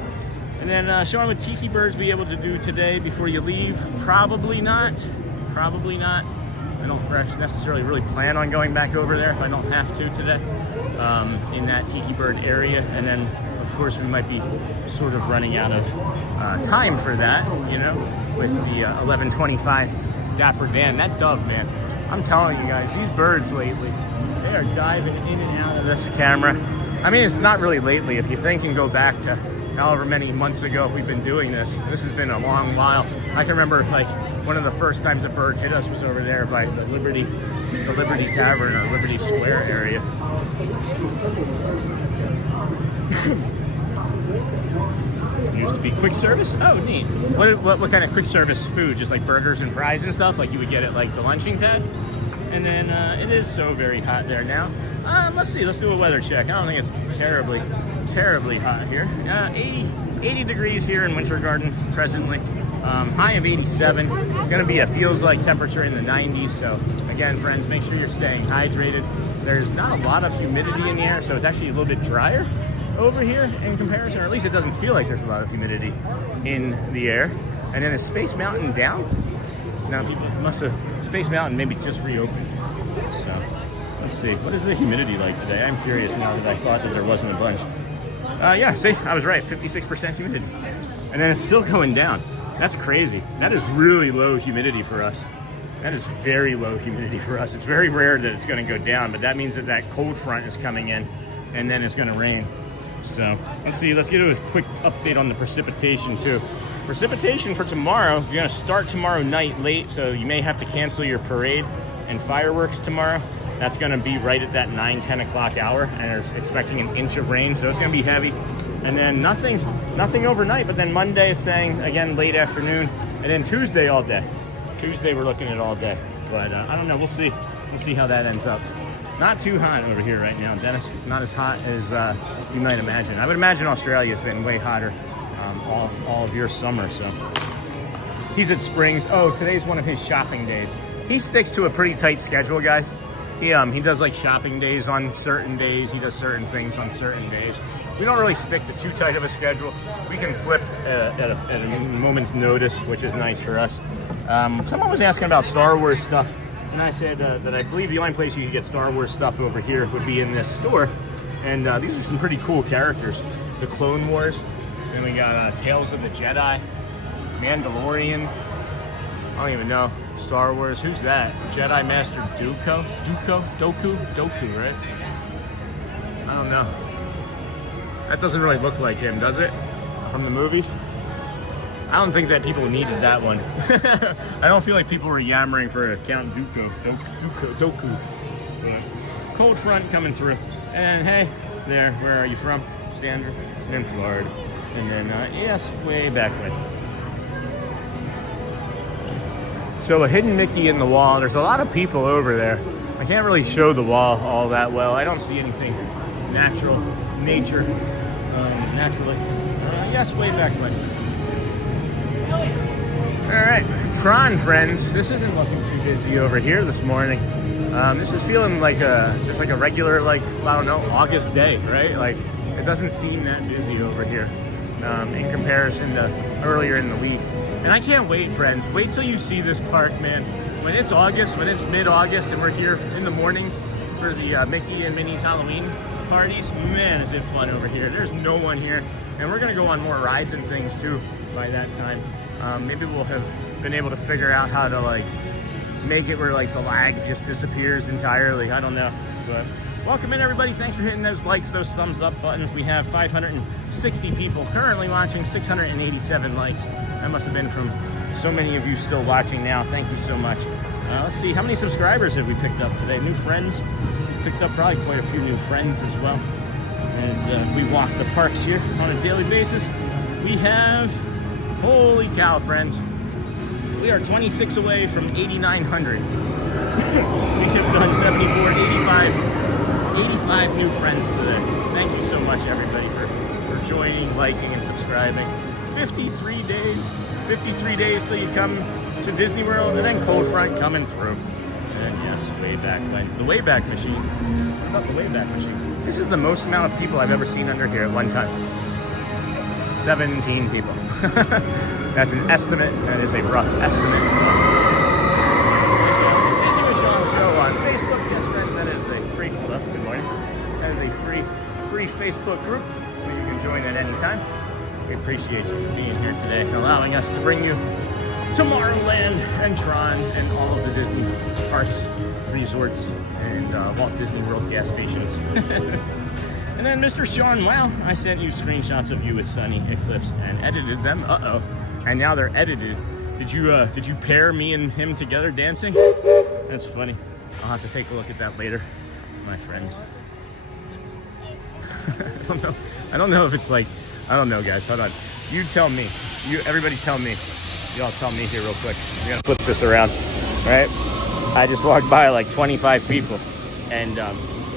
And then, Sean, would Tiki Birds be able to do today before you leave? Probably not. Probably not. I don't necessarily really plan on going back over there if I don't have to today, in that Tiki Bird area. And then, of course, we might be sort of running out of time for that, you know, with the 11:25 Dapper Dan. That dove, man. I'm telling you guys, these birds lately, they are diving in and out of this camera. I mean, it's not really lately. If you think and go back to however many months ago we've been doing this, this has been a long while. I can remember, like, one of the first times a bird hit us was over there by the Liberty Tavern or Liberty Square area. Used to be quick service. Oh, neat. What kind of quick service food? Just like burgers and fries and stuff, like you would get at like the lunching pad. And then it is so very hot there now. Let's see. Let's do a weather check. I don't think it's terribly hot here. 80 degrees here in Winter Garden presently. High of 87. Gonna be a feels like temperature in the 90s. So again, friends, make sure you're staying hydrated. There's not a lot of humidity in the air, so it's actually a little bit drier over here in comparison, or at least it doesn't feel like there's a lot of humidity in the air. And then is Space Mountain down? Now people must have, Space Mountain maybe just reopened. So let's see, what is the humidity like today? I'm curious now that I thought that there wasn't a bunch. Yeah, see, I was right, 56% humidity. And then it's still going down. That's crazy. That is really low humidity for us. That is very low humidity for us. It's very rare that it's going to go down, but that means that that cold front is coming in and then it's going to rain. So let's see, let's get a quick update on the precipitation too. Precipitation for tomorrow, you're going to start tomorrow night late, so you may have to cancel your parade and fireworks tomorrow. That's going to be right at that 9-10 o'clock hour, and they're expecting an inch of rain, so it's going to be heavy. And then nothing overnight, but then Monday is saying again late afternoon, and then Tuesday all day. Tuesday we're looking at all day, but I don't know, we'll see how that ends up. Not too hot over here right now, Dennis. Not as hot as you might imagine. I would imagine Australia's been way hotter all of your summer. So he's at Springs. Oh, today's one of his shopping days. He sticks to a pretty tight schedule, guys. He does like shopping days on certain days. He does certain things on certain days. We don't really stick to too tight of a schedule. We can flip at a moment's notice, which is nice for us. Someone was asking about Star Wars stuff and I said that I believe the only place you could get Star Wars stuff over here would be in this store. And these are some pretty cool characters. The Clone Wars, and we got Tales of the Jedi, Mandalorian, I don't even know, Star Wars, who's that? Jedi Master Doku, right? I don't know. That doesn't really look like him, does it? From the movies? I don't think that people needed that one. I don't feel like people were yammering for a Count Dooku. Cold front coming through. And hey, there, where are you from? Sandra. And then Florida. And then, yes, way back when. So a hidden Mickey in the wall. There's a lot of people over there. I can't really show the wall all that well. I don't see anything naturally. Yes, way back when. All right, Tron friends. This isn't looking too busy over here this morning. This is feeling like just like a regular, like, I don't know, August day, right? Like, it doesn't seem that busy over here in comparison to earlier in the week. And I can't wait, friends. Wait till you see this park, man. When it's August, when it's mid-August, and we're here in the mornings for the Mickey and Minnie's Halloween parties, man, is it fun over here. There's no one here. And we're gonna go on more rides and things too by that time. Maybe we'll have been able to figure out how to like make it where like the lag just disappears entirely. I don't know, but welcome in everybody. Thanks for hitting those likes, those thumbs up buttons. We have 560 people currently watching, 687 likes. That must have been from so many of you still watching now. Thank you so much. Let's see, how many subscribers have we picked up today? New friends? Picked up probably quite a few new friends as well. As we walk the parks here on a daily basis. We have, holy cow, friends. We are 26 away from 8,900. We have done 74, 85 new friends today. Thank you so much, everybody, for joining, liking, and subscribing. 53 days till you come to Disney World, and then cold front coming through. And yes, way back when. The Wayback Machine. What about the Wayback Machine? This is the most amount of people I've ever seen under here at one time. 17 people. That's an estimate. That is a rough estimate. Disney with Sean show on Facebook. Yes, friends, that is a free, well, good morning. That is a free Facebook group where you can join at any time. We appreciate you for being here today and allowing us to bring you Tomorrowland and Tron and all of the Disney parks, resorts, and Walt Disney World gas stations. And then Mr. Sean, wow, I sent you screenshots of you with Sunny Eclipse and edited them. Uh-oh. And now they're edited. Did you pair me and him together dancing? That's funny. I'll have to take a look at that later, my friends. I don't know if it's like, I don't know, guys. Hold on. You tell me. Everybody tell me. Y'all tell me here real quick. I'm gonna flip this around. All right? I just walked by like 25 people. And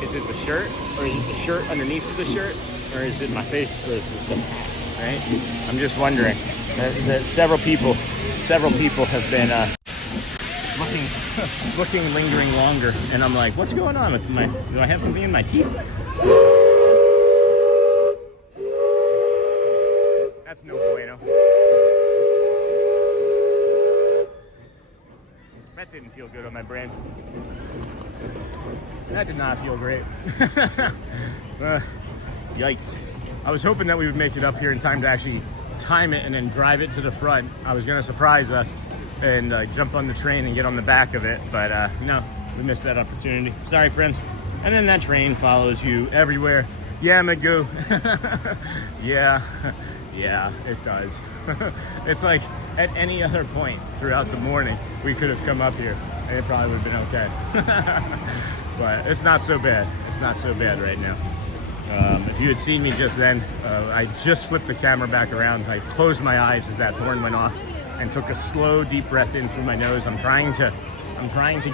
is it the shirt? Or is it the shirt underneath the shirt? Or is it my face? Or is it the hat? Right? I'm just wondering. Several people have been looking lingering longer. And I'm like, what's going on with my, do I have something in my teeth? That's no bueno. That didn't feel good on my brain. That did not feel great. Yikes. I was hoping that we would make it up here in time to actually time it and then drive it to the front. I was going to surprise us and jump on the train and get on the back of it, but no, we missed that opportunity. Sorry, friends. And then that train follows you everywhere. Yeah, Magoo. Yeah, it does. It's like at any other point throughout the morning, we could have come up here and it probably would have been okay. But it's not so bad. It's not so bad right now. If you had seen me just then, I just flipped the camera back around. I closed my eyes as that horn went off and took a slow, deep breath in through my nose. I'm trying to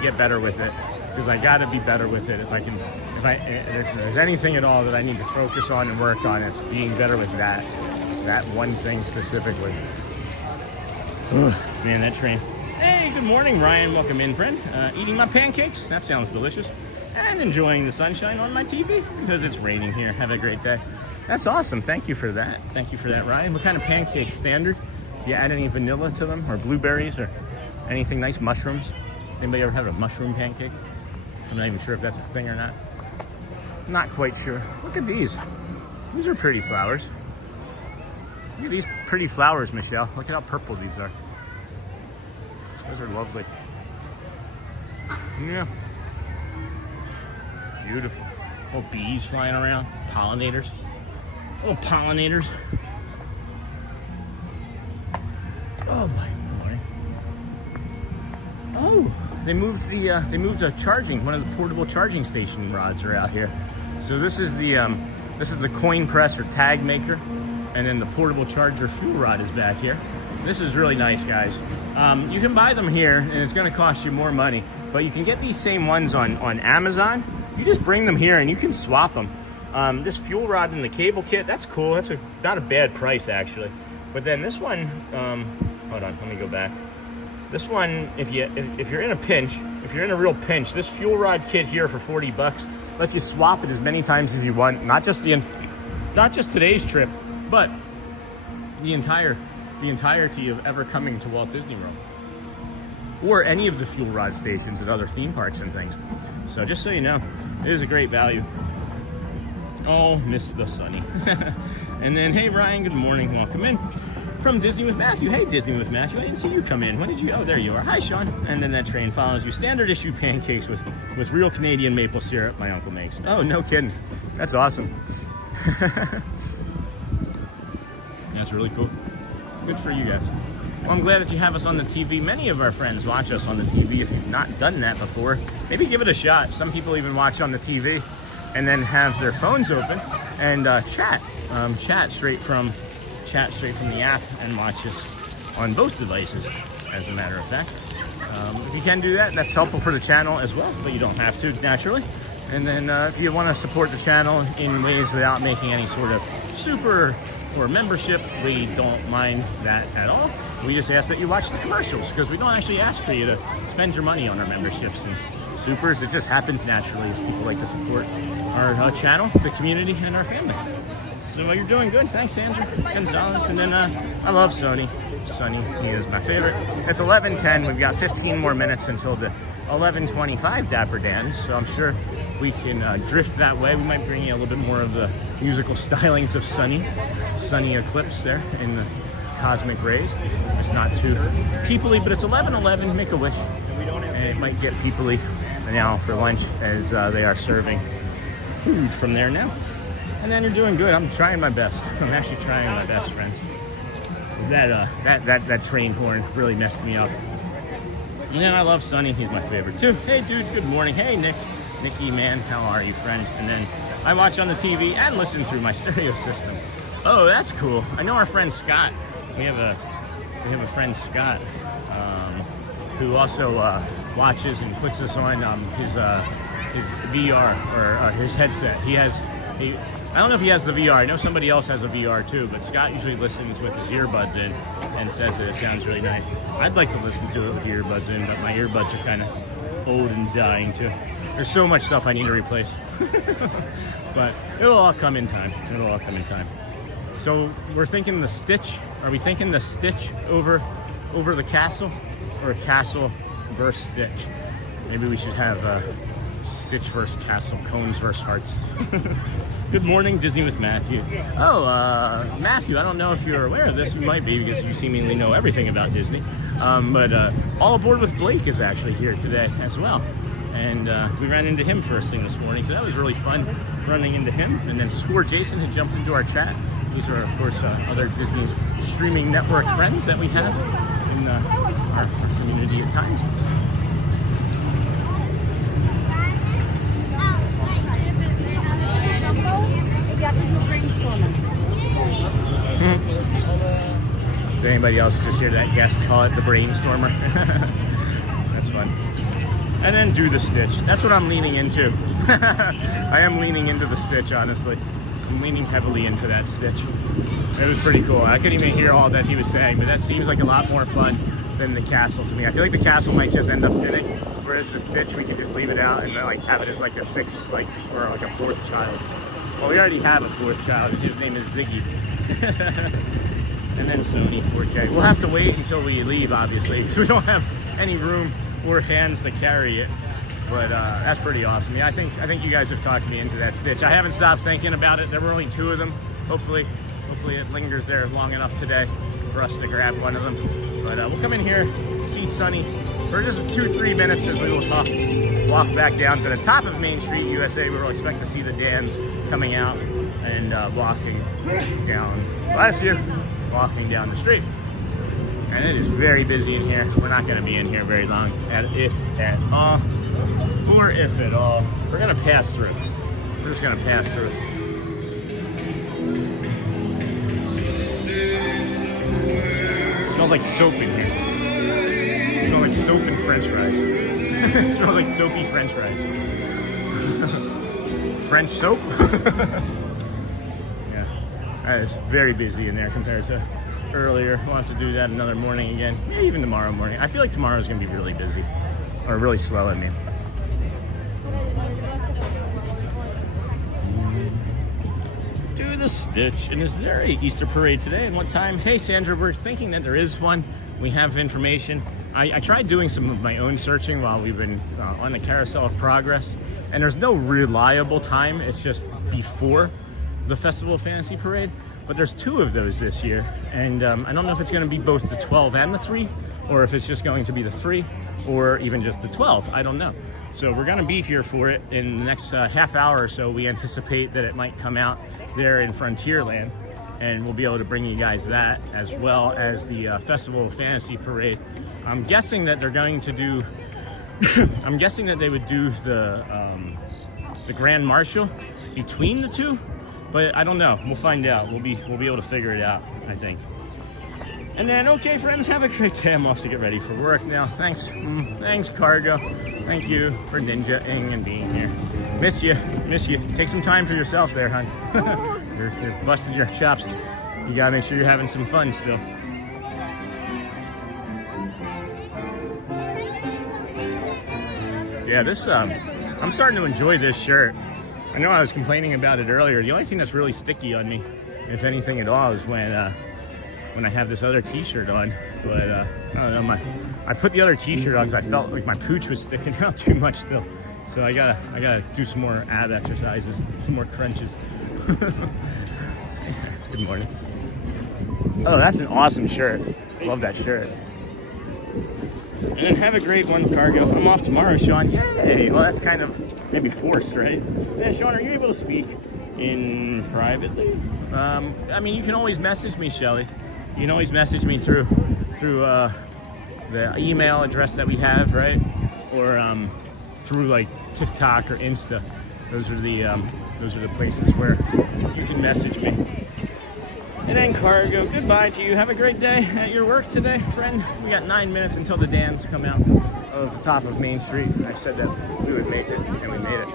get better with it because I got to be better with it. If there's anything at all that I need to focus on and work on, it's being better with that one thing specifically. Ugh, man, that train. Hey, good morning, Ryan. Welcome in, friend. Eating my pancakes. That sounds delicious. And enjoying the sunshine on my TV because it's raining here. Have a great day. That's awesome. Thank you for that. Thank you for that, Ryan. What kind of pancakes? Standard? Do you add any vanilla to them or blueberries or anything nice? Mushrooms? Anybody ever had a mushroom pancake? I'm not even sure if that's a thing or not. Not quite sure. Look at these. These are pretty flowers. Look at these pretty flowers, Michelle. Look at how purple these are. Those are lovely. Yeah. Beautiful. Little bees flying around. Pollinators. Little pollinators. Oh my morning. Oh, they moved a charging. One of the portable charging station rods are out here. So this is the coin press or tag maker, and then the portable charger fuel rod is back here. This is really nice, guys. You can buy them here, and it's going to cost you more money, but you can get these same ones on Amazon. You just bring them here, and you can swap them. This fuel rod and the cable kit, that's cool. That's not a bad price, actually. But then this one, hold on, let me go back. This one, if you're in a pinch, if you're in a real pinch, this fuel rod kit here for 40 bucks lets you swap it as many times as you want. Not just today's trip, but the entirety of ever coming to Walt Disney World, or any of the fuel rod stations at other theme parks and things. So just so you know, it is a great value. Oh, miss the sunny. And then, hey Ryan, good morning, welcome in. From Disney with Matthew. Hey, Disney with Matthew. I didn't see you come in. When did you? Oh, there you are. Hi, Sean. And then that train follows you. Standard issue pancakes with real Canadian maple syrup my uncle makes. Oh, no kidding. That's awesome. That's really cool. Good for you guys. Well, I'm glad that you have us on the TV. Many of our friends watch us on the TV. If you've not done that before, maybe give it a shot. Some people even watch on the TV and then have their phones open and chat straight from the app and watch us on both devices, as a matter of fact. If you can do that, that's helpful for the channel as well, but you don't have to, naturally. And then if you want to support the channel in ways without making any sort of super or membership, we don't mind that at all. We just ask that you watch the commercials, because we don't actually ask for you to spend your money on our memberships and supers. It just happens naturally as people like to support our channel, the community, and our family. So you're doing good. Thanks, Sandra Gonzalez. And then I love Sonny. Sonny, he is my favorite. It's 11:10. We've got 15 more minutes until the 11:25 Dapper Dans. So I'm sure we can drift that way. We might bring you a little bit more of the musical stylings of Sunny Eclipse there in the cosmic rays. It's not too peoply, but it's 11:11. Make a wish. And it might get peoply now for lunch, as they are serving food from there now. And then you're doing good. I'm trying my best. I'm actually trying my best, friends. That train horn really messed me up. And then I love Sonny. He's my favorite too. Hey, dude. Good morning. Hey, Nicky, man. How are you, friend? And then I watch on the TV and listen through my stereo system. Oh, that's cool. I know our friend Scott. We have a friend Scott who also watches and puts us on his VR or his headset. I don't know if he has the VR. I know somebody else has a VR too, but Scott usually listens with his earbuds in and says that it sounds really nice. I'd like to listen to it with the earbuds in, but my earbuds are kind of old and dying too. There's so much stuff I need to replace. But it'll all come in time. It'll all come in time. So we're thinking the Stitch. Are we thinking the Stitch over the castle, or a castle versus Stitch? Maybe we should have Stitch versus Castle, Cones versus Hearts. Good morning, Disney with Matthew. Oh, Matthew, I don't know if you're aware of this. You might be, because you seemingly know everything about Disney. But All Aboard with Blake is actually here today as well. And we ran into him first thing this morning, so that was really fun running into him. And then Score Jason had jumped into our chat. These are, of course, other Disney streaming network friends that we have in our community at times. If anybody else is just here that guest, call it the brainstormer. That's fun. And then do the Stitch. That's what I'm leaning into. I am leaning into the Stitch, honestly. I'm leaning heavily into that Stitch. It was pretty cool. I couldn't even hear all that he was saying, but that seems like a lot more fun than the castle to me. I feel like the castle might just end up sitting, whereas the Stitch, we could just leave it out and like have it as like a sixth, or like a fourth child. Well, we already have a fourth child, and his name is Ziggy. And then Sony 4K. We'll have to wait until we leave, obviously, because we don't have any room 4 hands to carry it. But that's pretty awesome. Yeah, I think you guys have talked me into that stitch. I haven't stopped thinking about it. There were only 2 of them. Hopefully it lingers there long enough today for us to grab one of them. But we'll come in here, see Sunny for just 2-3 minutes as we will walk back down to the top of Main Street, USA. We will expect to see the Dans coming out and walking down the street. And it is very busy in here. We're not going to be in here very long, if at all. Or if at all. We're going to pass through. We're just going to pass through. It smells like soap in here. It smells like soap and french fries. It smells like soapy french fries. French soap? Yeah. That is very busy in there compared to earlier. We'll have to do that another morning again. Maybe even tomorrow morning. I feel like tomorrow's going to be really busy. Or really slow, I mean. Do the stitch. And is there a Easter parade today? And what time? Hey, Sandra, we're thinking that there is one. We have information. I tried doing some of my own searching while we've been on the Carousel of Progress. And there's no reliable time. It's just before the Festival of Fantasy Parade. But there's 2 of those this year. And I don't know if it's going to be both the 12 and the 3, or if it's just going to be the 3, or even just the 12. I don't know. So we're going to be here for it in the next half hour or so. We anticipate that it might come out there in Frontierland, and we'll be able to bring you guys that, as well as the Festival of Fantasy Parade. I'm guessing that they're going to do I'm guessing that they would do the Grand Marshal between the 2, but I don't know. We'll find out. We'll be able to figure it out, I think. And then, okay, friends, have a great day. I'm off to get ready for work now. Thanks, Cargo. Thank you for ninja-ing and being here. Miss you. Take some time for yourself there, hon. You're busting your chops. You gotta make sure you're having some fun still. Yeah, this, I'm starting to enjoy this shirt. I know I was complaining about it earlier. The only thing that's really sticky on me, if anything at all, is when I have this other t-shirt on. But I don't know, I put the other t-shirt on because I felt like my pooch was sticking out too much still. So I gotta do some more ab exercises, some more crunches. Good morning. Oh, that's an awesome shirt. Love that shirt. And then have a great one, Cargo. I'm off tomorrow, Sean. Yay! Well, that's kind of maybe forced, right? And then, Sean, are you able to speak in privately? I mean, you can always message me, Shelly. You can always message me through the email address that we have, right? Or through like TikTok or Insta. Those are the places where you can message me. And then Cargo, goodbye to you. Have a great day at your work today, friend. We got 9 minutes until the Dans come out of the top of Main Street. I said that we would make it, and we made it.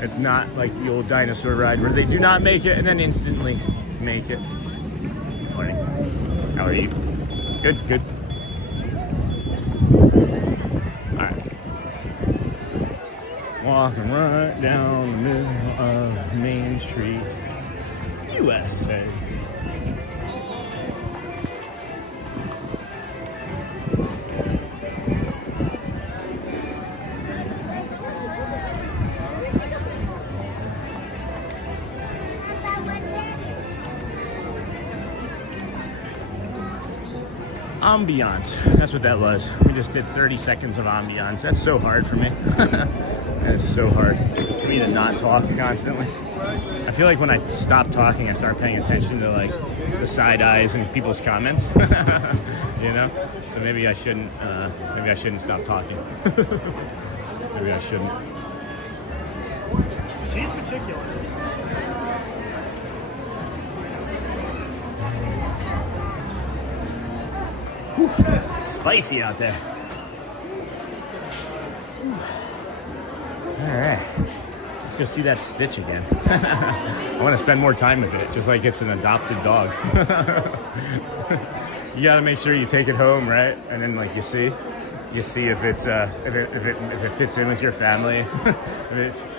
It's not like the old dinosaur ride where they do not make it and then instantly make it. Morning. How are you? Good. Alright. Walking right down the middle of Main Street, USA. Ambiance. That's what that was. We just did 30 seconds of ambiance. That's so hard for me. That is so hard for me to not talk constantly. I feel like when I stop talking, I start paying attention to like the side eyes and people's comments. You know? So maybe I shouldn't stop talking. Maybe I shouldn't. She's particular. Whew, spicy out there. All right, let's go see that Stitch again. I want to spend more time with it, just like it's an adopted dog. You got to make sure you take it home, right? And then like you see if it's if it fits in with your family,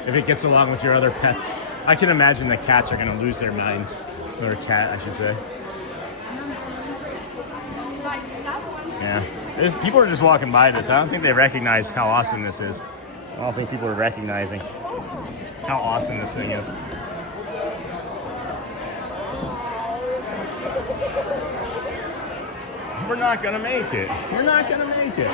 if it gets along with your other pets. I can imagine that cats are gonna lose their minds, or a cat, I should say. Yeah. People are just walking by this. I don't think they recognize how awesome this is. I don't think people are recognizing how awesome this thing is. We're not gonna make it. We're not gonna make it.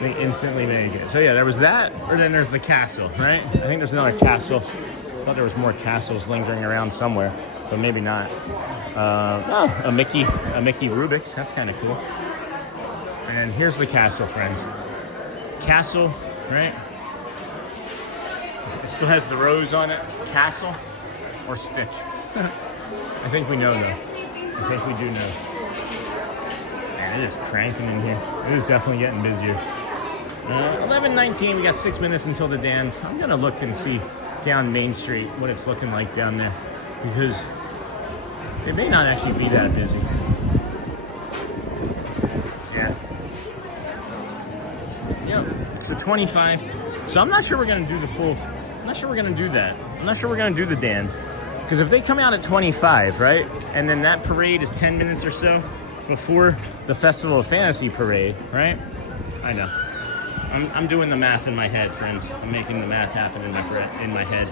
They instantly make it. So yeah, there was that, or then there's the castle, right? I think there's another castle. I thought there was more castles lingering around somewhere, but maybe not. A Mickey Rubik's. That's kind of cool. And here's the castle, friends. Castle, right? It still has the rose on it. Castle or Stitch? I think we know though. I think we do know. Man, it is cranking in here. It is definitely getting busier. 11:19, we got 6 minutes until the dance. I'm gonna look and see down Main Street what it's looking like down there, because it may not actually be that busy. Yeah. Yep. So 25. So I'm not sure we're gonna do the full. I'm not sure we're gonna do that. I'm not sure we're gonna do the dance, because if they come out at 25, right, and then that parade is 10 minutes or so before the Festival of Fantasy parade, right? I know. I'm doing the math in my head, friends. I'm making the math happen in my head.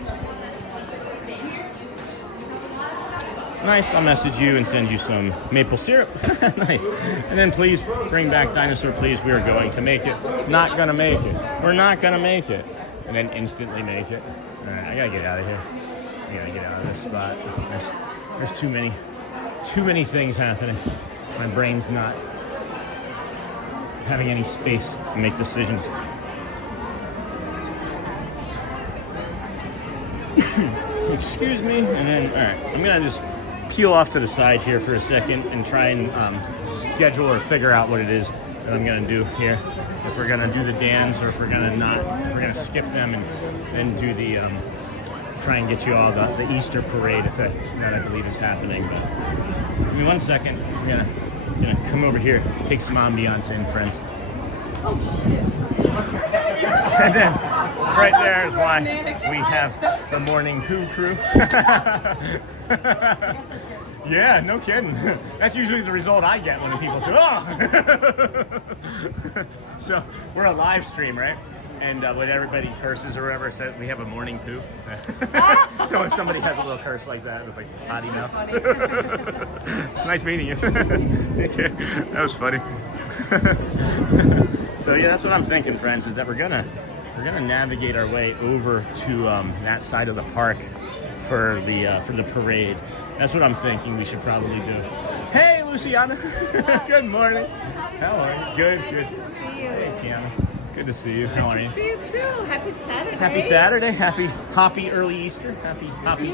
Nice. I'll message you and send you some maple syrup. Nice. And then please bring back Dinosaur, please. We are going to make it. Not gonna make it. We're not gonna make it. And then instantly make it. All right, I gotta get out of here. I gotta get out of this spot. There's too many things happening. My brain's not having any space to make decisions. Excuse me. And then, all right, I'm gonna just peel off to the side here for a second and try and schedule or figure out what it is that I'm gonna do here. If we're gonna do the dance or if we're gonna not. If we're gonna skip them and do the try and get you all the Easter parade if that I believe is happening. But give me 1 second. I'm gonna come over here, take some ambiance in, friends. Oh shit! And then right there is why we have the morning poo crew. Yeah, no kidding. That's usually the result I get when people say, "Oh." So we're a live stream, right? And when everybody curses or whatever, so we have a morning poo. So if somebody has a little curse like that, it was like, how do you know? Nice meeting you. Take care. That was funny. So yeah, that's what I'm thinking, friends, is that we're gonna navigate our way over to that side of the park for the parade. That's what I'm thinking we should probably do. Hey, Luciana. Good morning. How are you? Good. Good. Hey, Kiana. Good to see you. How are you? Good to see you too. Happy Saturday. Happy Saturday. Happy early Easter. Happy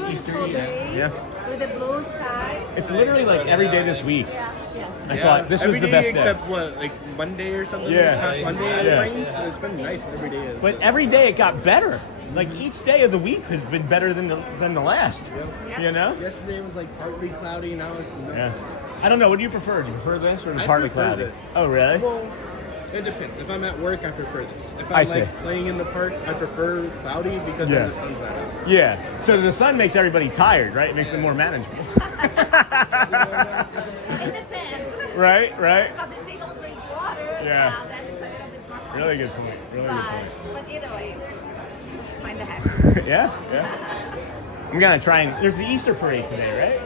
Easter. Yeah. With the blue sky. It's literally like every day this week. Yeah. Yes. I thought this was the best day. Except what, like Monday or something? Yeah. This past Monday it rains. So it's been nice every day. But every day it got better. Like each day of the week has been better than the last. Yep. You know? Yesterday was like partly cloudy, now it's nice. Yeah. I don't know. What do you prefer? Do you prefer this or the I partly prefer cloudy? this. Oh, really? Well, it depends. If I'm at work, I prefer this. If I'm playing in the park, I prefer cloudy because of the sun's out. Yeah. So the sun makes everybody tired, right? It makes them more manageable. It depends. Right. Because if they don't drink water, Yeah. then it's a little bit more complicated. Really good point. Really good point. But either way, just find the happiness. Yeah. I'm gonna try and. There's the Easter parade today, right?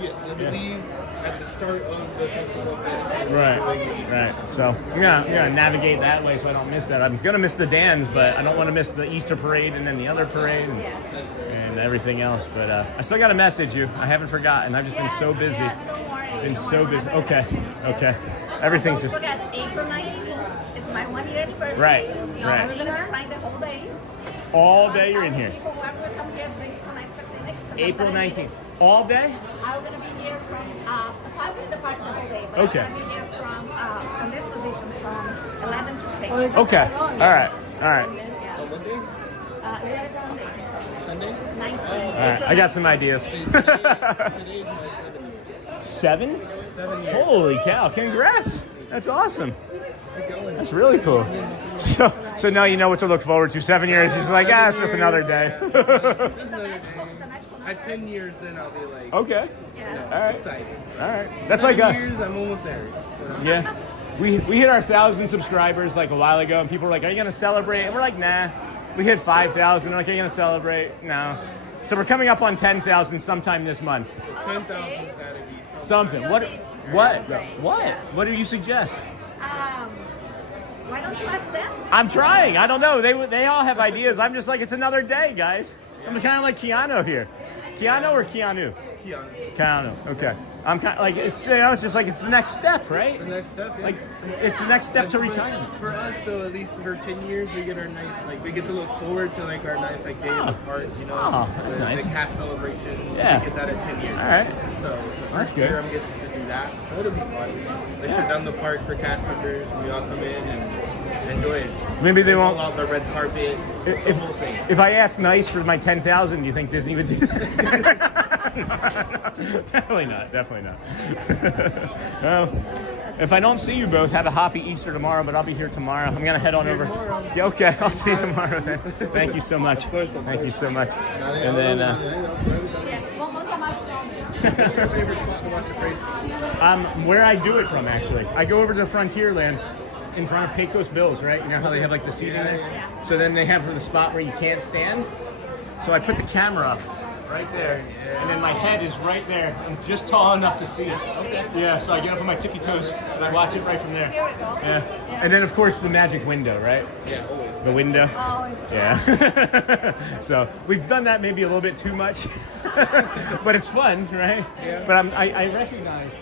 Yes, I believe at the start of the festival. Right. So I'm gonna navigate that way so I don't miss that. I'm gonna miss the dance, but I don't want to miss the Easter parade and then the other parade and everything else. But I still gotta message you. I haven't forgotten. I've just been so busy. Don't worry. Been so busy. Okay. Everything's Don't just. forget April 19th. It's my 1 year anniversary. Right. We're gonna be crying the whole day. All day you're in here. People who ever come here bring some extra clinics. April 19th. All day? I'm gonna be here from. So I'll be in the park the whole day, but Okay. I'm gonna be here from this position from 11 to 6. Okay. All right. Yeah. What day? Sunday. 19. All right. I got some ideas. Today's my 7 years. 7? 7 years. Holy cow! Congrats. That's awesome. That's really cool. So now you know what to look forward to. 7 years. He's like, it's just another day. At 10 years, then I'll be like, Okay. All right. excited. All right. That's 7 like us. years, I'm almost there. So. Yeah. We hit our 1,000 subscribers like a while ago, and people were like, "Are you gonna celebrate?" And we're like, "Nah." We hit 5,000. Like, "Are you gonna celebrate?" No. So we're coming up on 10,000 sometime this month. 10,000's gotta be Something. What do you suggest? Why don't you ask them? I'm trying. I don't know. They all have ideas. I'm just like, it's another day, guys. I'm kind of like Keanu here. Keanu or Keanu? Keanu. Okay. I'm kind of like, it's just like, it's the next step, right? It's the next step, yeah. Like, it's the next step to retirement. For us, though, at least for 10 years, we get our nice, like, we get to look forward to, like, our nice, like, day in the park, you know? Oh, that's nice. The cast celebration. Yeah. We get that at 10 years. All right. So That's first year, good. I'm getting to do that. So it'll be fun. They shut down the park for cast members, and we all come in and enjoy it. Maybe they won't. Roll out the red carpet. It's the whole thing. If I ask nice for my 10,000, do you think Disney would do that? No, definitely not. Well, if I don't see you both, have a happy Easter tomorrow, but I'll be here tomorrow. I'm going to head on over. Yeah, okay, I'll see you tomorrow then. Thank you so much. Thank you so much. And then... What's your favorite spot to watch the parade? Where I do it from, actually. I go over to Frontierland in front of Pecos Bills, right? You know how they have like the seating there? So then they have the spot where you can't stand. So I put the camera up right there, and then my head is right there, and just tall enough to see it. Yeah, so I get up on my tippy toes, and I watch it right from there. Yeah. And then, of course, the magic window, right? Yeah, always. The window. Always. Yeah. So we've done that maybe a little bit too much, but it's fun, right? Yeah. But I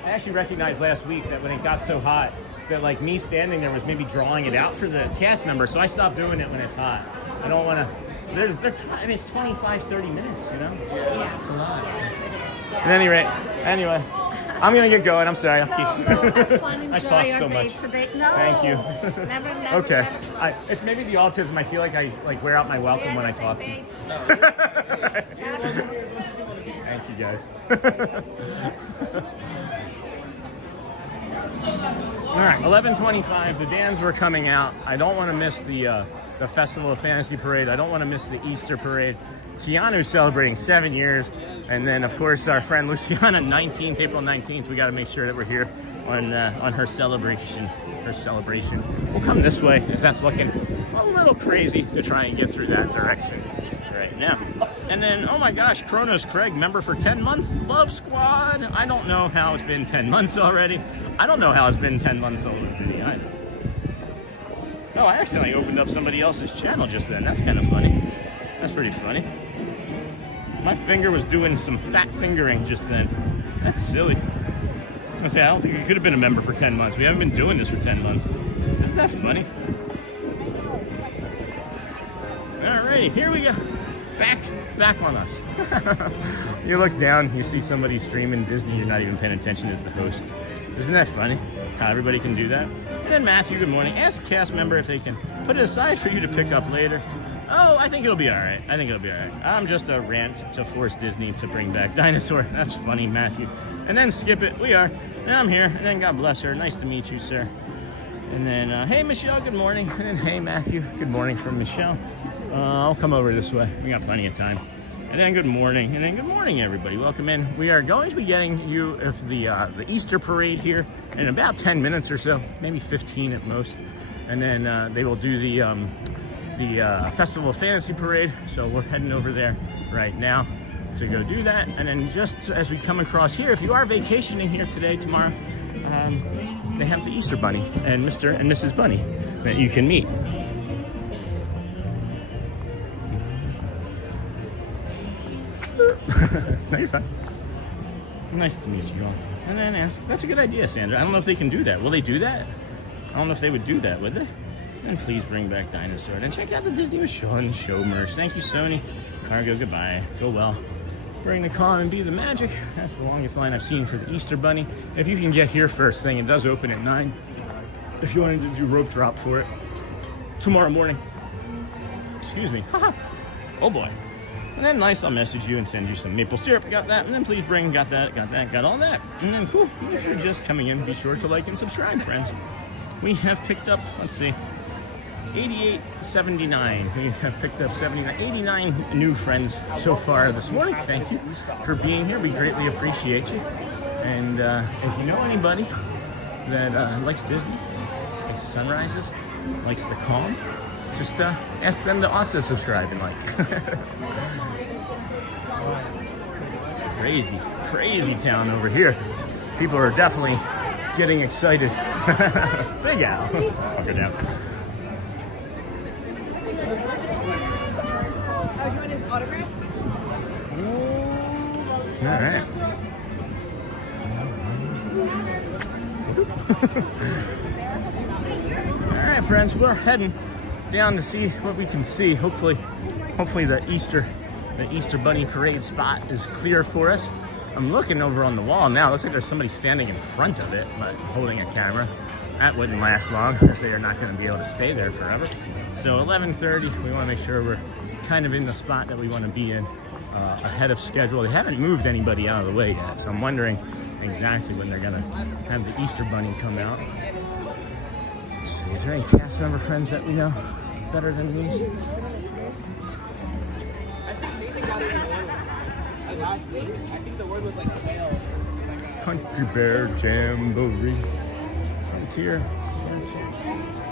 actually recognized last week that when it got so hot, that like me standing there was maybe drawing it out for the cast member, so I stopped doing it when it's hot. I don't want to. I mean, it's 25, 30 minutes, you know? Yeah. It's a lot. At any rate, anyway, I'm going to get going. I'm sorry. I'll keep... Have fun. I Enjoy talk your so day much. today. No. Thank you. Never. Okay. Never too much. It's maybe the autism. I feel like I wear out my welcome when I talk to you. Thank you, guys. All right, 11:25. The Dans were coming out. I don't want to miss the Festival of Fantasy Parade. I don't want to miss the Easter Parade. Keanu's celebrating 7 years, and then of course our friend Luciana, April 19th. We got to make sure that we're here on her celebration. We'll come this way, as that's looking a little crazy to try and get through that direction right now. And then, oh my gosh, Kronos Craig, member for 10 months, Love Squad. I don't know how it's been 10 months already. I don't know how it's been 10 months already either. No, I accidentally opened up somebody else's channel just then. That's kind of funny. That's pretty funny. My finger was doing some fat fingering just then. That's silly. I was gonna say, I don't think you could have been a member for 10 months. We haven't been doing this for 10 months. Isn't that funny? Alrighty, here we go. Back on us. You look down, you see somebody streaming Disney, you're not even paying attention as the host. Isn't that funny? How everybody can do that? And then Matthew, good morning. Ask a cast member if they can put it aside for you to pick up later. Oh, I think it'll be all right. I'm just a rant to force Disney to bring back Dinosaur. That's funny, Matthew. And then skip it. We are. And I'm here. And then God bless her. Nice to meet you, sir. And then, hey, Michelle, good morning. And then, hey, Matthew, good morning from Michelle. I'll come over this way. We got plenty of time. And then good morning. And then good morning, everybody. Welcome in. We are going to be getting you the Easter parade here in about 10 minutes or so, maybe 15 at most. And then they will do the Festival of Fantasy Parade. So we're heading over there right now to go do that. And then just as we come across here, if you are vacationing here today, tomorrow, they have the Easter Bunny and Mr. and Mrs. Bunny that you can meet. No, you're fine. Nice to meet you all. And then ask. That's a good idea, Sandra. I don't know if they can do that. Will they do that? I don't know if they would do that, would they? Then please bring back Dinosaur. And check out the Disney with Show and Show merch. Thank you, Sony. Cargo, goodbye. Go well. Bring the calm and be the magic. That's the longest line I've seen for the Easter Bunny. If you can get here first thing, it does open at 9. If you wanted to do rope drop for it tomorrow morning. Excuse me. Oh boy. And then nice, I'll message you and send you some maple syrup. Got that. And then please bring, got that, got all that. And then cool. If you're just coming in, be sure to like and subscribe, friends. We have picked up, let's see, 8879. We have picked up 89 new friends so far this morning. Thank you for being here. We greatly appreciate you. And if you know anybody that likes Disney, sunrises, likes the calm, just ask them to also subscribe and like. Crazy town over here. People are definitely getting excited. Big Al. Walk her down. Oh, do you want his autograph? All right. All right, friends, we're heading down to see what we can see. Hopefully the Easter Bunny parade spot is clear for us. I'm looking over on the wall now. Looks like there's somebody standing in front of it, but holding a camera. That wouldn't last long, as they are not going to be able to stay there forever. So 11:30, we want to make sure we're kind of in the spot that we want to be in ahead of schedule. They haven't moved anybody out of the way yet, so I'm wondering exactly when they're going to have the Easter Bunny come out. Let's see, is there any cast member friends that we know better than these? Last week, I think the word was like tail. Country Bear Jamboree. Frontier.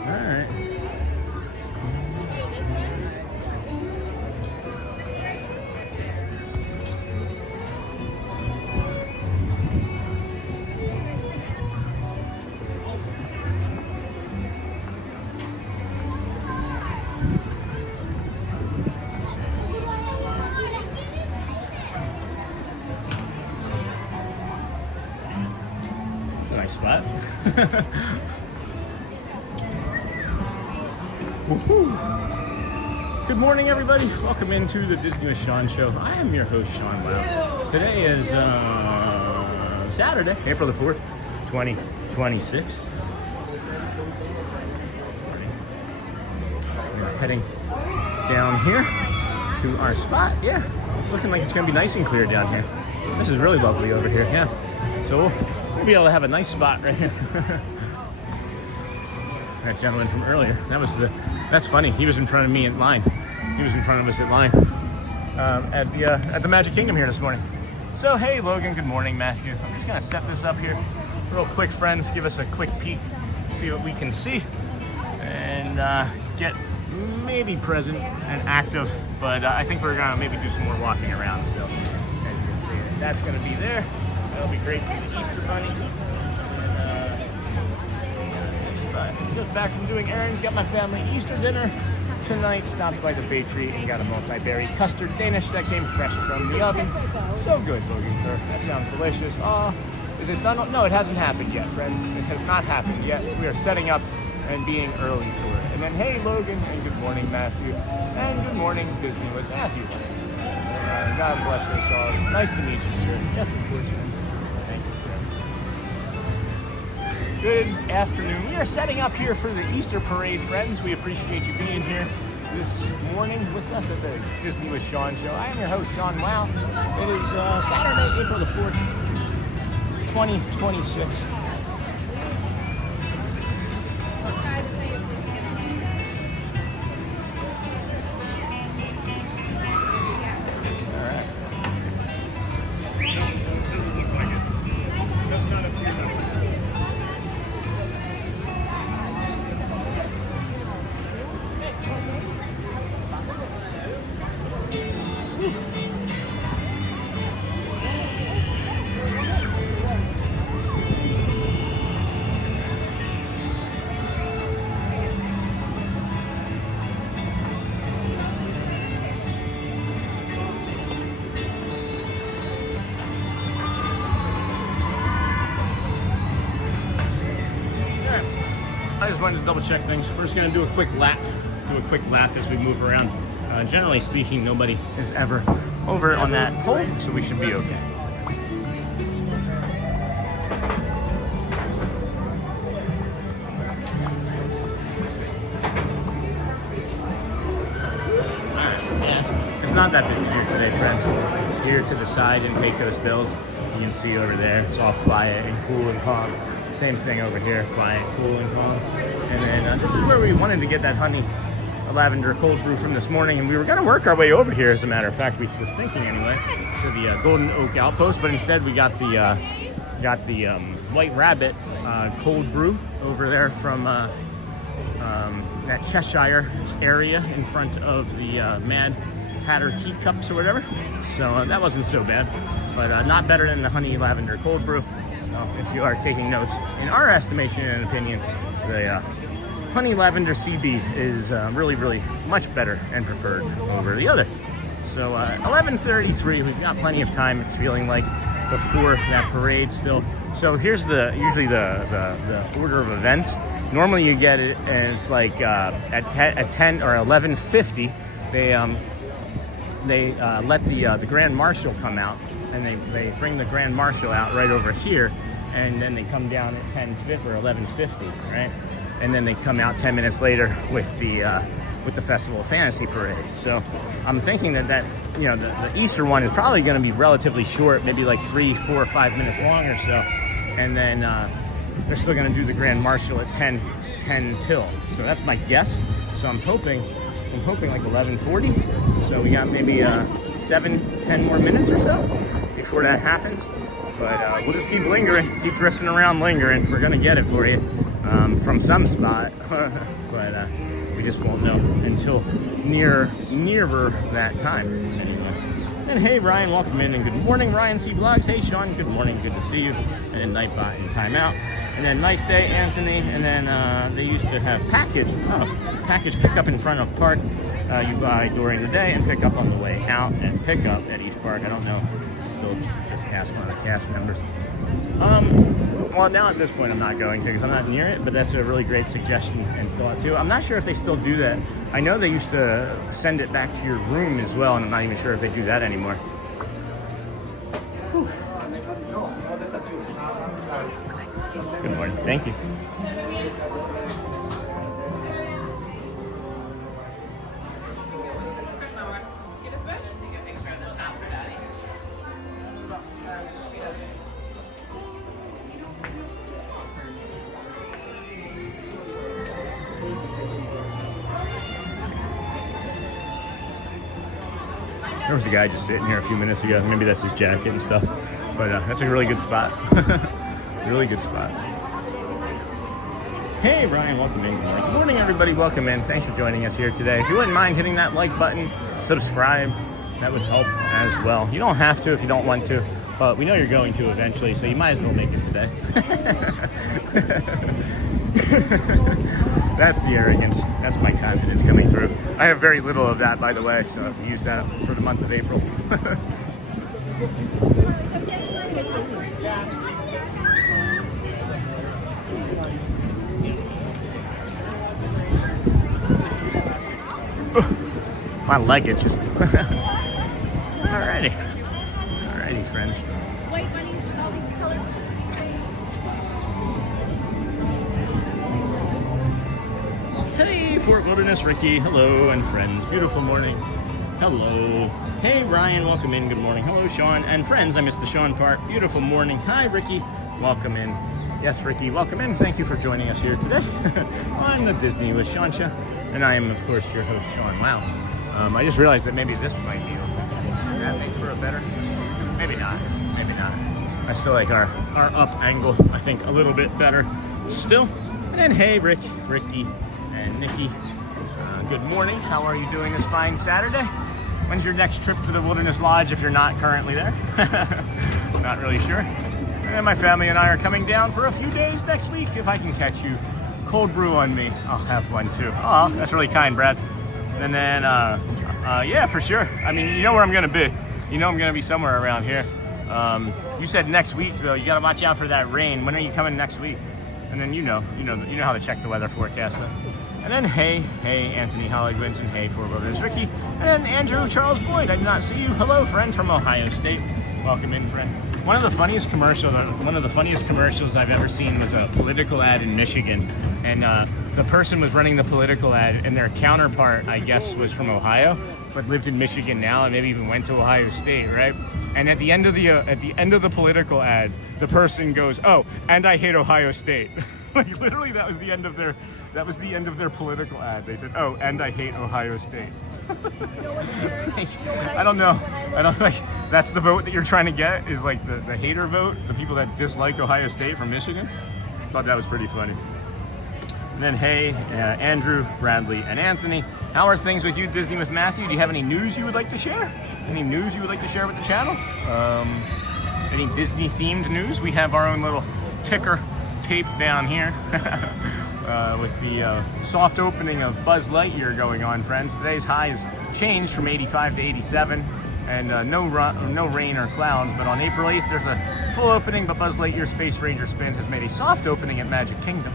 All right. Nice spot. Good morning, everybody. Welcome into the Disney with Sean show. I am your host, Sean Wow. Today is Saturday, April the 4th, 2026. We're heading down here to our spot. Yeah, it's looking like it's going to be nice and clear down here. This is really lovely over here. Yeah. So we'll be able to have a nice spot right here. That gentleman from earlier, that's funny. He was in front of me in line. He was in front of us at line at the Magic Kingdom here this morning. So hey, Logan. Good morning, Matthew. I'm just gonna set this up here real quick, friends. Give us a quick peek, see what we can see, and get maybe present and active. But I think we're gonna maybe do some more walking around still. As you can see, that's gonna be there. That'll be great for the Easter Bunny. And just back from doing errands, got my family Easter dinner tonight. Stopped by the bakery and got a multi-berry custard Danish that came fresh from the oven. So good, Logan. That sounds delicious. Oh, is it done? No, it hasn't happened yet, friend. It has not happened yet. We are setting up and being early for it. And then, hey, Logan, and good morning, Matthew. And good morning, Disney with Matthew. God bless us all. Nice to meet you, sir. Yes, of course. Good afternoon. We are setting up here for the Easter parade, friends. We appreciate you being here this morning with us at the Disney with Sean show. I am your host, Sean Wow. It is Saturday, April the 4th, 2026. I just wanted to double check things. We're just going to do a quick lap as we move around. Generally speaking, nobody is ever over on that pole, so we should be okay. It's not that busy here today, friends. Here to the side in Pecos Bills, you can see over there, it's all quiet and cool and calm. Same thing over here, quiet, cool, and calm. And then this is where we wanted to get that honey lavender cold brew from this morning, and we were going to work our way over here, as a matter of fact. We were thinking anyway, to the Golden Oak Outpost, but instead we got the White Rabbit cold brew over there from that Cheshire area in front of the Mad Hatter teacups or whatever. So that wasn't so bad, but not better than the honey lavender cold brew. So if you are taking notes, in our estimation and opinion, the honey lavender CB is really, really much better and preferred over the other. So 11:33, we've got plenty of time, it's feeling like, before that parade still. So here's usually the order of events. Normally you get it, and it's like at 10 or 11:50, they let the Grand Marshal come out, and they bring the Grand Marshal out right over here, and then they come down at 10:50 or 11:50, right? And then they come out 10 minutes later with the Festival of Fantasy parade. So I'm thinking that you know, the Easter one is probably going to be relatively short, maybe like 3, 4, or 5 minutes long or so, and then they're still going to do the Grand Marshal at 10 till. So that's my guess. So I'm hoping like 11:40. So we got maybe 7-10 more minutes or so before that happens. But we'll just keep lingering, keep drifting around lingering. We're going to get it for you from some spot. But we just won't know until nearer that time. And hey, Ryan, welcome in, and good morning, Ryan C. Vlogs. Hey, Sean, good morning, good to see you. And then Nightbot and Timeout. And then nice day, Anthony. And then they used to have package pickup in front of park. You buy during the day and pick up on the way out, and pick up at each park. I don't know. Still just ask one of the cast members. Well, now at this point I'm not going to, because I'm not near it, but that's a really great suggestion and thought too. I'm not sure if they still do that. I know they used to send it back to your room as well, and I'm not even sure if they do that anymore. Whew. Good morning. Thank you. There was a guy just sitting here a few minutes ago. Maybe that's his jacket and stuff. But that's a really good spot. Really good spot. Hey, Brian, welcome in. Good morning, everybody. Welcome in. Thanks for joining us here today. If you wouldn't mind hitting that like button, subscribe, that would help as well. You don't have to if you don't want to, but we know you're going to eventually, so you might as well make it today. That's the arrogance. That's my confidence coming through. I have very little of that, by the way, so if you use that for the month of April. My leg itches. Alrighty. Alrighty, friends. White bunnies with all these colors. Hey, Fort Wilderness Ricky. Hello, and friends. Beautiful morning. Hello. Hey, Ryan. Welcome in. Good morning. Hello, Sean. And friends, I missed the Sean part. Beautiful morning. Hi, Ricky. Welcome in. Yes, Ricky. Welcome in. Thank you for joining us here today on the Disney with Sean Show. And I am, of course, your host, Sean. Wow. I just realized that maybe this might be that make for a better. Maybe not. Maybe not. I still like our up angle, I think, a little bit better still. And then, hey, Ricky, and Nikki. Good morning. How are you doing this fine Saturday? When's your next trip to the Wilderness Lodge if you're not currently there? Not really sure. And then my family and I are coming down for a few days next week. If I can catch you cold brew on me, I'll have one too. Oh, that's really kind, Brad. And then, yeah, for sure. I mean, you know where I'm going to be. You know I'm going to be somewhere around here. You said next week, though. You got to watch out for that rain. When are you coming next week? And then you know how to check the weather forecast. Then. And then, hey, Anthony Holly Winson. Hey, Fort Wilderness Ricky. And then Andrew Charles Boyd. I did not see you. Hello, friend from Ohio State. Welcome in, friend. One of the funniest commercials I've ever seen was a political ad in Michigan, and the person was running the political ad, and their counterpart, I guess, was from Ohio, but lived in Michigan now, and maybe even went to Ohio State, right? And at the end of the political ad, the person goes, "Oh, and I hate Ohio State." Like literally, that was the end of their political ad. They said, "Oh, and I hate Ohio State." I don't know. That's the vote that you're trying to get, is like the hater vote, the people that dislike Ohio State from Michigan. Thought that was pretty funny. And then hey, Andrew, Bradley, and Anthony. How are things with you, Disney with Matthew? Do you have any news you would like to share? Any news you would like to share with the channel? Any Disney themed news? We have our own little ticker tape down here with the soft opening of Buzz Lightyear going on, friends. Today's high has changed from 85 to 87, and no rain or clouds, but on April 8th there's a full opening, but Buzz Lightyear Space Ranger Spin has made a soft opening at Magic Kingdom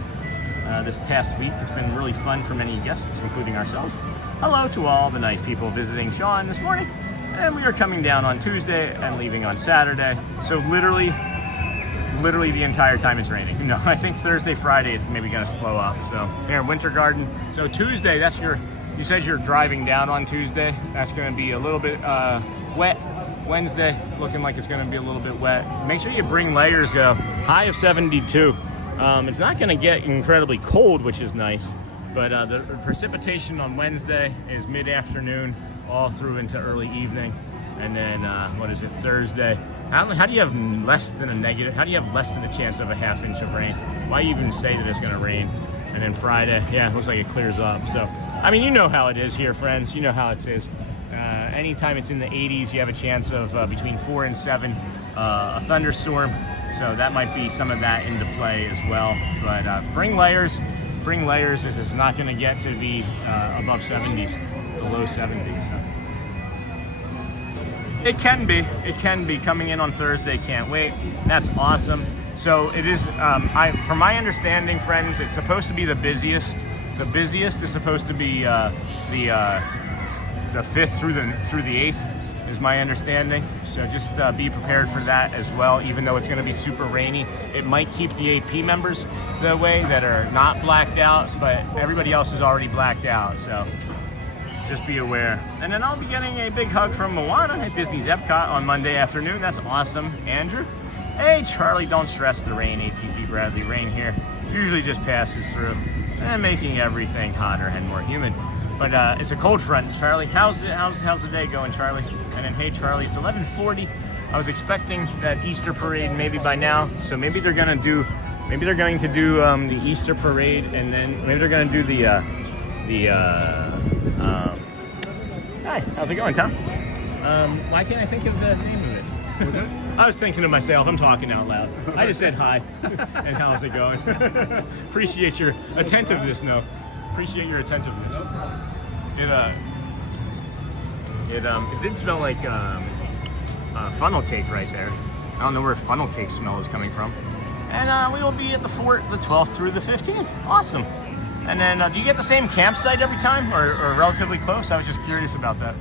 this past week. It's been really fun for many guests, including ourselves. Hello to all the nice people visiting Sean this morning, and we are coming down on Tuesday and leaving on Saturday, so literally the entire time it's raining. No, I think Thursday, Friday is maybe gonna slow up. So here, Winter Garden. So Tuesday, that's you said you're driving down on Tuesday. That's gonna be a little bit wet. Wednesday, looking like it's gonna be a little bit wet. Make sure you bring layers, though. High of 72. It's not gonna get incredibly cold, which is nice, but the precipitation on Wednesday is mid-afternoon all through into early evening. And then, what is it, Thursday? How do you have less than a chance of a half inch of rain? Why even say that it's gonna rain? And then Friday, yeah, it looks like it clears up. So, I mean, you know how it is here, friends. You know how it is. Anytime it's in the 80s, you have a chance of between 4 and 7, a thunderstorm. So that might be some of that into play as well. But bring layers. Bring layers. It's not gonna get to be above 70s, the low 70s. So. It can be coming in on Thursday. Can't wait. That's awesome. So it is. From my understanding, friends, it's supposed to be the busiest. The busiest is supposed to be the 5th through the 8th, is my understanding. So just be prepared for that as well. Even though it's going to be super rainy, it might keep the AP members the way that are not blacked out, but everybody else is already blacked out. So. Just be aware. And then I'll be getting a big hug from Moana at Disney's Epcot on Monday afternoon. That's awesome. Andrew? Hey, Charlie, don't stress the rain. ATZ Bradley, rain here usually just passes through and making everything hotter and more humid. But it's a cold front. Charlie, how's the day going, Charlie? And then, hey, Charlie, it's 11:40. I was expecting that Easter parade maybe by now. So maybe they're going to do the Easter parade, and then maybe they're going to do hi, how's it going, Tom? Why can't I think of the name of it? I was thinking to myself, I'm talking out loud. I just said hi, and how's it going? Appreciate your attentiveness, no. Appreciate your attentiveness. It did smell like funnel cake right there. I don't know where funnel cake smell is coming from. And we will be at the fort the 12th through the 15th. Awesome. And then, do you get the same campsite every time, or relatively close? I was just curious about that.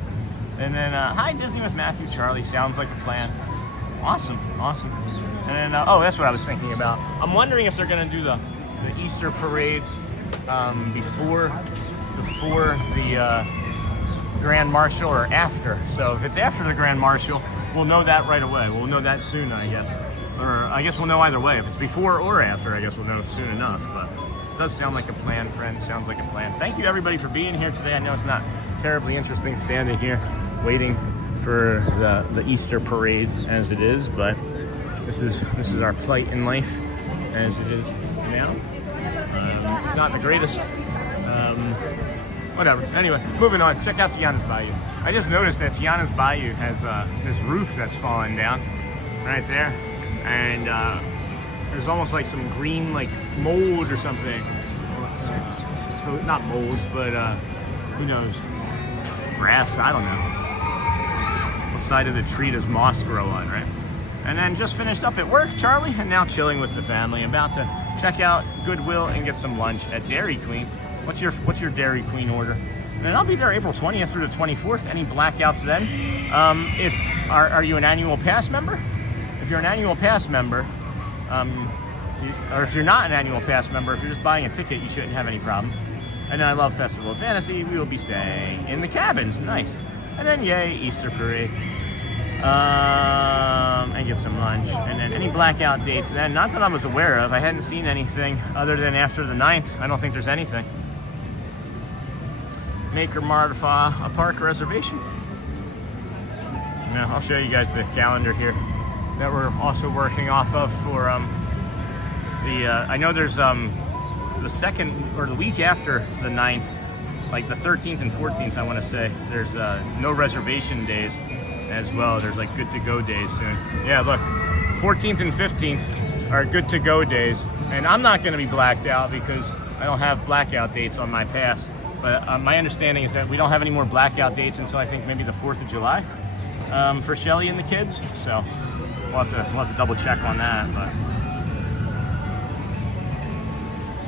And then, hi, Disney with Matthew, Charlie. Sounds like a plan. Awesome, awesome. And then, oh, that's what I was thinking about. I'm wondering if they're going to do the Easter parade before the Grand Marshal or after. So if it's after the Grand Marshal, we'll know that right away. We'll know that soon, I guess. Or I guess we'll know either way. If it's before or after, I guess we'll know soon enough. But does sound like a plan, friends. Sounds like a plan. Thank you, everybody, for being here today. I know it's not terribly interesting standing here waiting for the Easter parade as it is, but this is our plight in life as it is now. It's not the greatest. Whatever. Anyway, moving on. Check out Tiana's Bayou. I just noticed that Tiana's Bayou has this roof that's fallen down right there, and there's almost like some green, like mold or something. Not mold, but who knows? Grass, I don't know. What side of the tree does moss grow on, right? And then just finished up at work, Charlie, and now chilling with the family. About to check out Goodwill and get some lunch at Dairy Queen. What's your Dairy Queen order? And I'll be there April 20th through the 24th. Any blackouts then? Are you an annual pass member? If you're an annual pass member, or if you're not an annual pass member, if you're just buying a ticket, you shouldn't have any problem. And then I love Festival of Fantasy. We will be staying in the cabins. Nice. And then, yay, Easter parade. And get some lunch. And then any blackout dates then, not that I was aware of. I hadn't seen anything other than after the 9th. I don't think there's anything. Make or modify a park reservation. Now, I'll show you guys the calendar here that we're also working off of for I know there's the second or the week after the 9th, like the 13th and 14th, I want to say, there's no reservation days as well. There's like good to go days soon. Yeah, look, 14th and 15th are good to go days, and I'm not going to be blacked out because I don't have blackout dates on my pass. But my understanding is that we don't have any more blackout dates until I think maybe the 4th of July for Shelly and the kids. So we'll have to double check on that. But.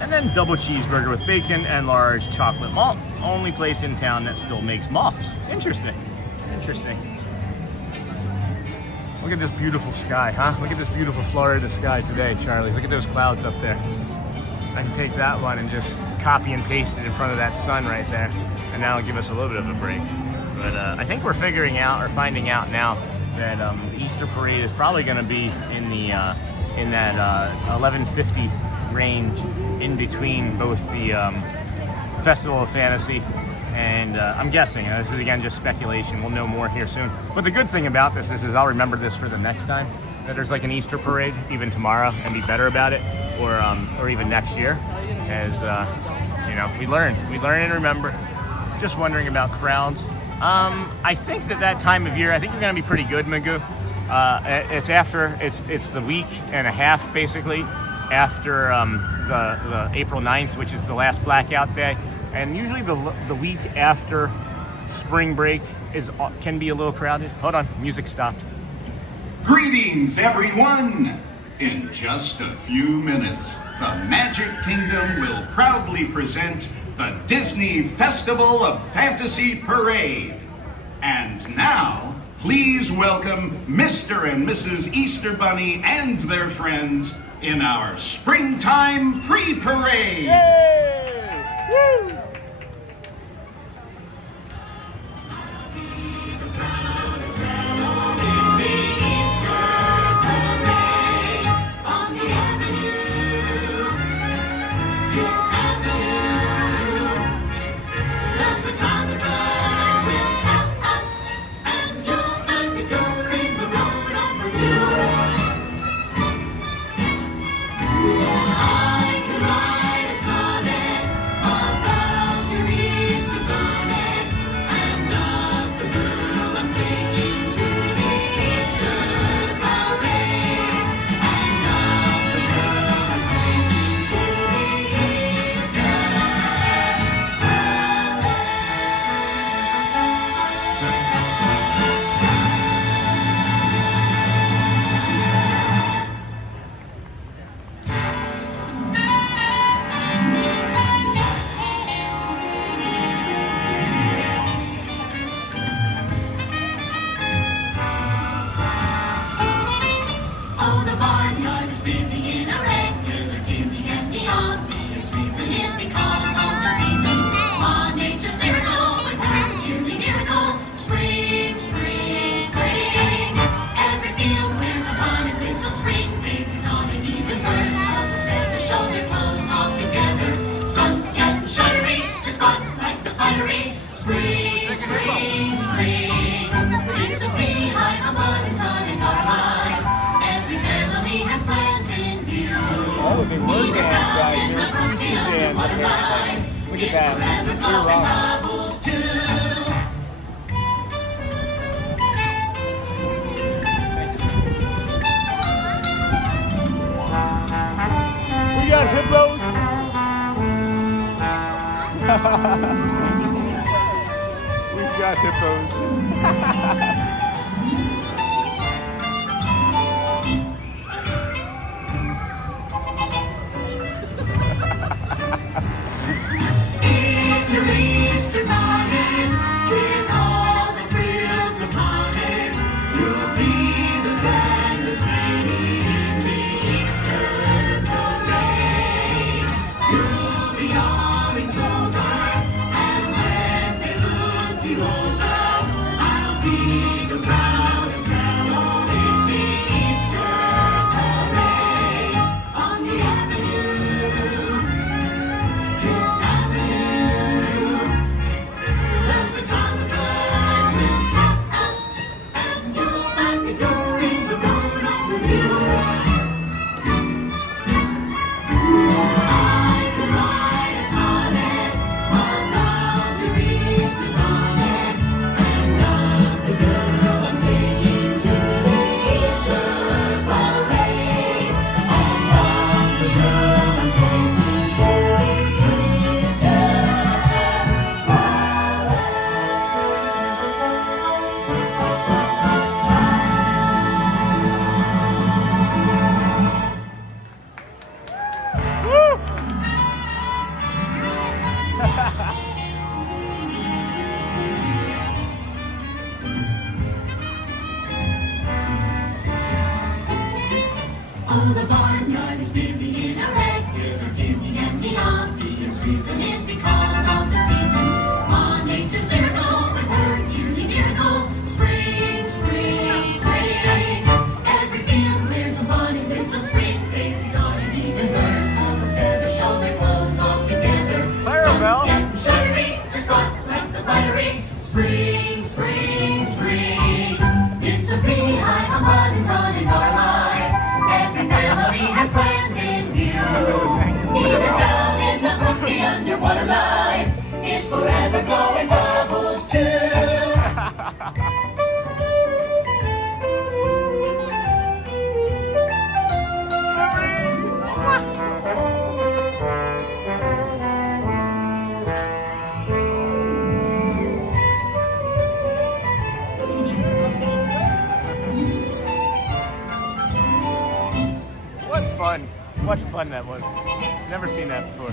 And then double cheeseburger with bacon and large chocolate malt. Only place in town that still makes malts. Interesting. Interesting. Look at this beautiful sky, huh? Look at this beautiful Florida sky today, Charlie. Look at those clouds up there. I can take that one and just copy and paste it in front of that sun right there. And that'll give us a little bit of a break. But I think we're figuring out or finding out now that the Easter parade is probably going to be in the in that 11:50 range, in between both the Festival of Fantasy and I'm guessing, this is again just speculation, we'll know more here soon. But the good thing about this is I'll remember this for the next time, that there's like an Easter parade even tomorrow, and be better about it, or even next year, as you know, we learn and remember. Just wondering about crowds. I think that time of year, I think you're going to be pretty good, Magoo. It's the week and a half basically after the April 9th, which is the last blackout day, and usually the week after spring break can be a little crowded. Hold on, music stopped. Greetings, everyone! In just a few minutes, the Magic Kingdom will proudly present the Disney Festival of Fantasy Parade. And now, please welcome Mr. and Mrs. Easter Bunny and their friends in our springtime pre-parade. Yay! Woo! We got hippos. We've got hippos. Be Oh, the barnyard is busy in a regular dizzy, and the obvious reason is because of the season. On nature's lyrical with her yearly miracle. Spring, spring, spring. Every field wears a bonnet with some spring daisies on it. Even birds of a feather show their clothes all together. Sun's getting shuttery to squat like the buttery. Spring, spring, spring. It's a pretty high abundance on in our life. Every family has plans in view. Even down in the brook, the underwater life is forever blowing bubbles too. What fun that was. Never seen that before.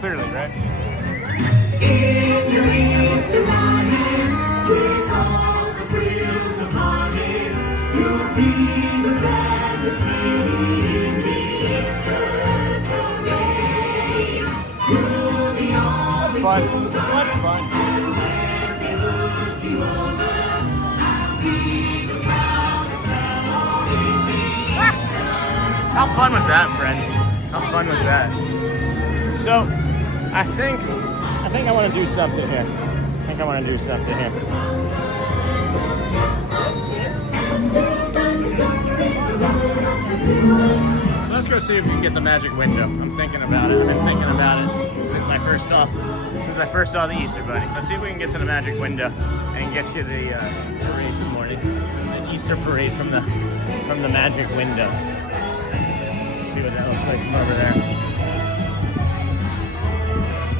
Clearly, right? In your Easter bonnet, with all the frills upon it, you'll be the gladdest lady in the Easter parade. You'll be all the What fun. And when they look you over, I'll be the proudest fellow in the Easter. How fun was that, friends? How fun was that? So, I think I want to do something here. So let's go see if we can get the magic window. I'm thinking about it. I've been thinking about it since I first saw the Easter Bunny. Let's see if we can get to the magic window and get you the parade. Good morning. The Easter parade from the magic window. See what that looks like from over there.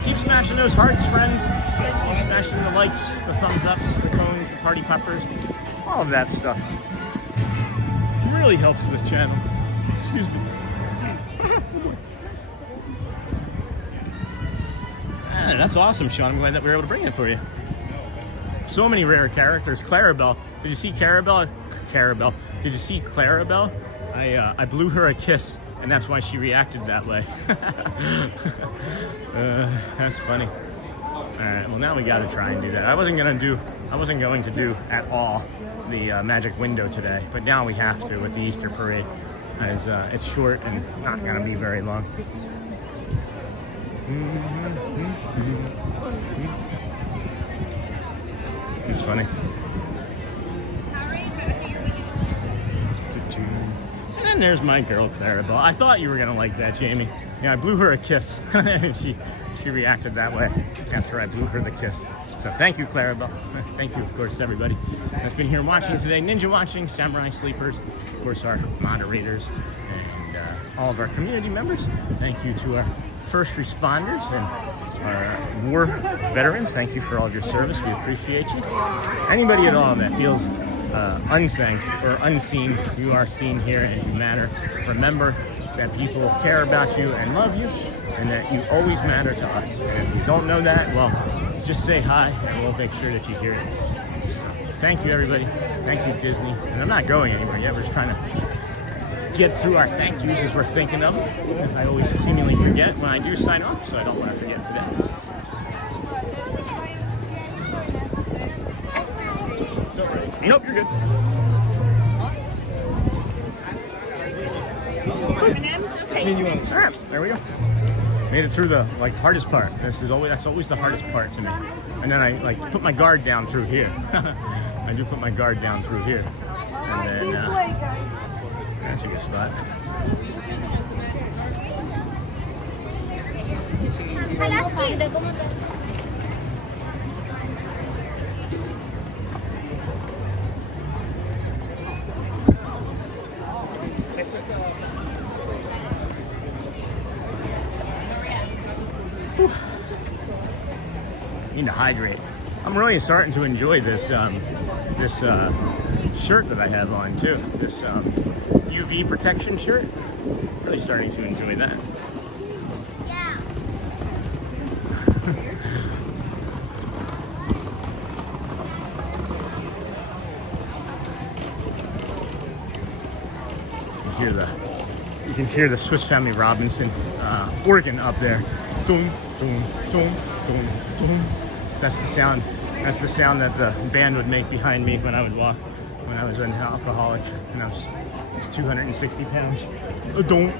Keep smashing those hearts, friends. Keep smashing the likes, the thumbs ups, the cones, the party poppers, all of that stuff. It really helps the channel. Excuse me. That's awesome, Sean. I'm glad that we were able to bring it for you. So many rare characters. Clarabelle. Did you see Clarabelle? Did you see Clarabelle? I blew her a kiss. And that's why she reacted that way. That's funny. All right, well now we got to try and do that. I wasn't going to do at all the magic window today, but now we have to with the Easter parade, as it's short and not going to be very long. It's funny. And then there's my girl, Clarabelle. I thought you were going to like that, Jamie. Yeah, I blew her a kiss. And she reacted that way after I blew her the kiss. So thank you, Clarabelle. Thank you, of course, everybody that's been here watching today. Ninja watching, Samurai Sleepers, of course, our moderators, and all of our community members. Thank you to our first responders and our war veterans. Thank you for all of your service. We appreciate you. Anybody at all that feels unthanked or unseen, you are seen here and you matter. Remember that people care about you and love you, and that you always matter to us. And if you don't know that, well, just say hi and we'll make sure that you hear it. So, thank you, everybody. Thank you, Disney. And I'm not going anywhere yet. We're just trying to get through our thank yous as we're thinking of them. As I always seemingly forget when I do sign off, so I don't want to forget today. Nope, you're good. Alright, there we go. Made it through the hardest part. That's always the hardest part to me. And then I put my guard down through here. I do put my guard down through here. And then that's a good spot. Need to hydrate. I'm really starting to enjoy this shirt that I have on too. This UV protection shirt. Really starting to enjoy that. Yeah. You hear the You can hear the Swiss Family Robinson organ up there. Boom, boom, boom, boom, boom. That's the sound. That's the sound that the band would make behind me when I would walk. When I was an alcoholic and I was 260 pounds. Don't.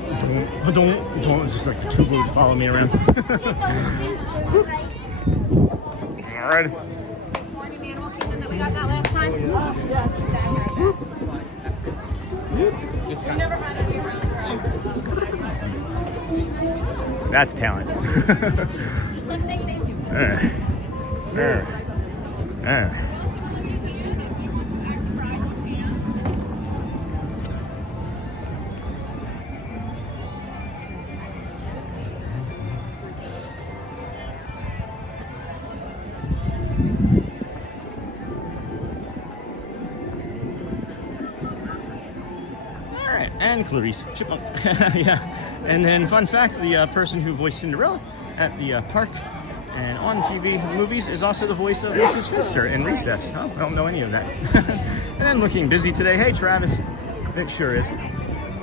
It's just like the tuba would follow me around. All right. Animal Kingdom that we got that last time? We never had any around. That's talent. Just like say thank you. And Clarice Chipmunk. Yeah. And then, fun fact, the person who voiced Cinderella at the park and on TV movies is also the voice of Mrs. Finster in Recess. Oh, I don't know any of that. And then looking busy today. Hey, Travis. It sure is.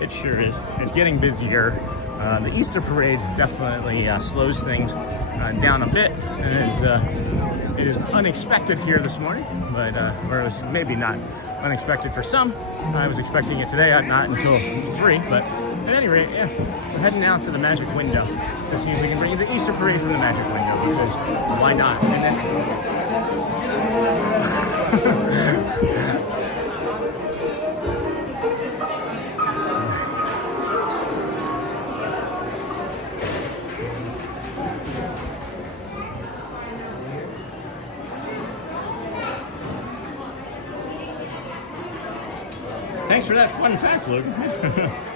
It sure is. It's getting busier. The Easter parade definitely slows things down a bit. And it is unexpected here this morning, but or it was maybe not unexpected for some. I was expecting it today, not until 3, but at any rate, yeah, we're heading out to the Magic Window to see if we can bring you the Easter parade from the Magic Window, because why not? And then thanks for that fun fact, Luke.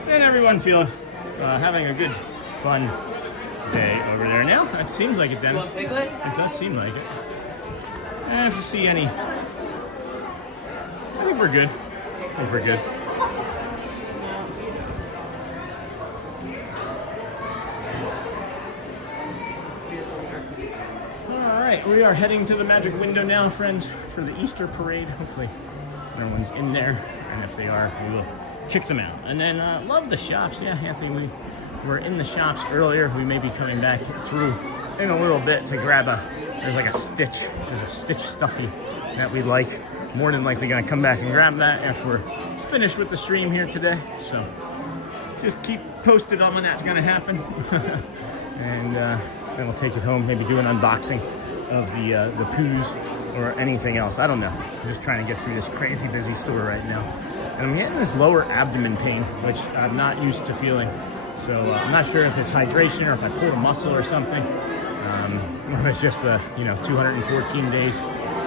And everyone feel having a good, fun day over there now. That seems like it, Dennis. It does seem like it. And if you see any, I think we're good. I think we're good. All right, we are heading to the Magic Window now, friends, for the Easter parade. Hopefully no one's in there. And if they are, we will kick them out. And then love the shops. Yeah, Anthony, we were in the shops earlier. We may be coming back through in a little bit to grab there's like a Stitch. There's a Stitch stuffy that we like. More than likely gonna come back and grab that after we're finished with the stream here today. So just keep posted on when that's gonna happen. And then we'll take it home, maybe do an unboxing of the poos or anything else. I don't know. I'm just trying to get through this crazy busy store right now. And I'm getting this lower abdomen pain, which I'm not used to feeling. So I'm not sure if it's hydration or if I pulled a muscle or something. Or it's just the 214 days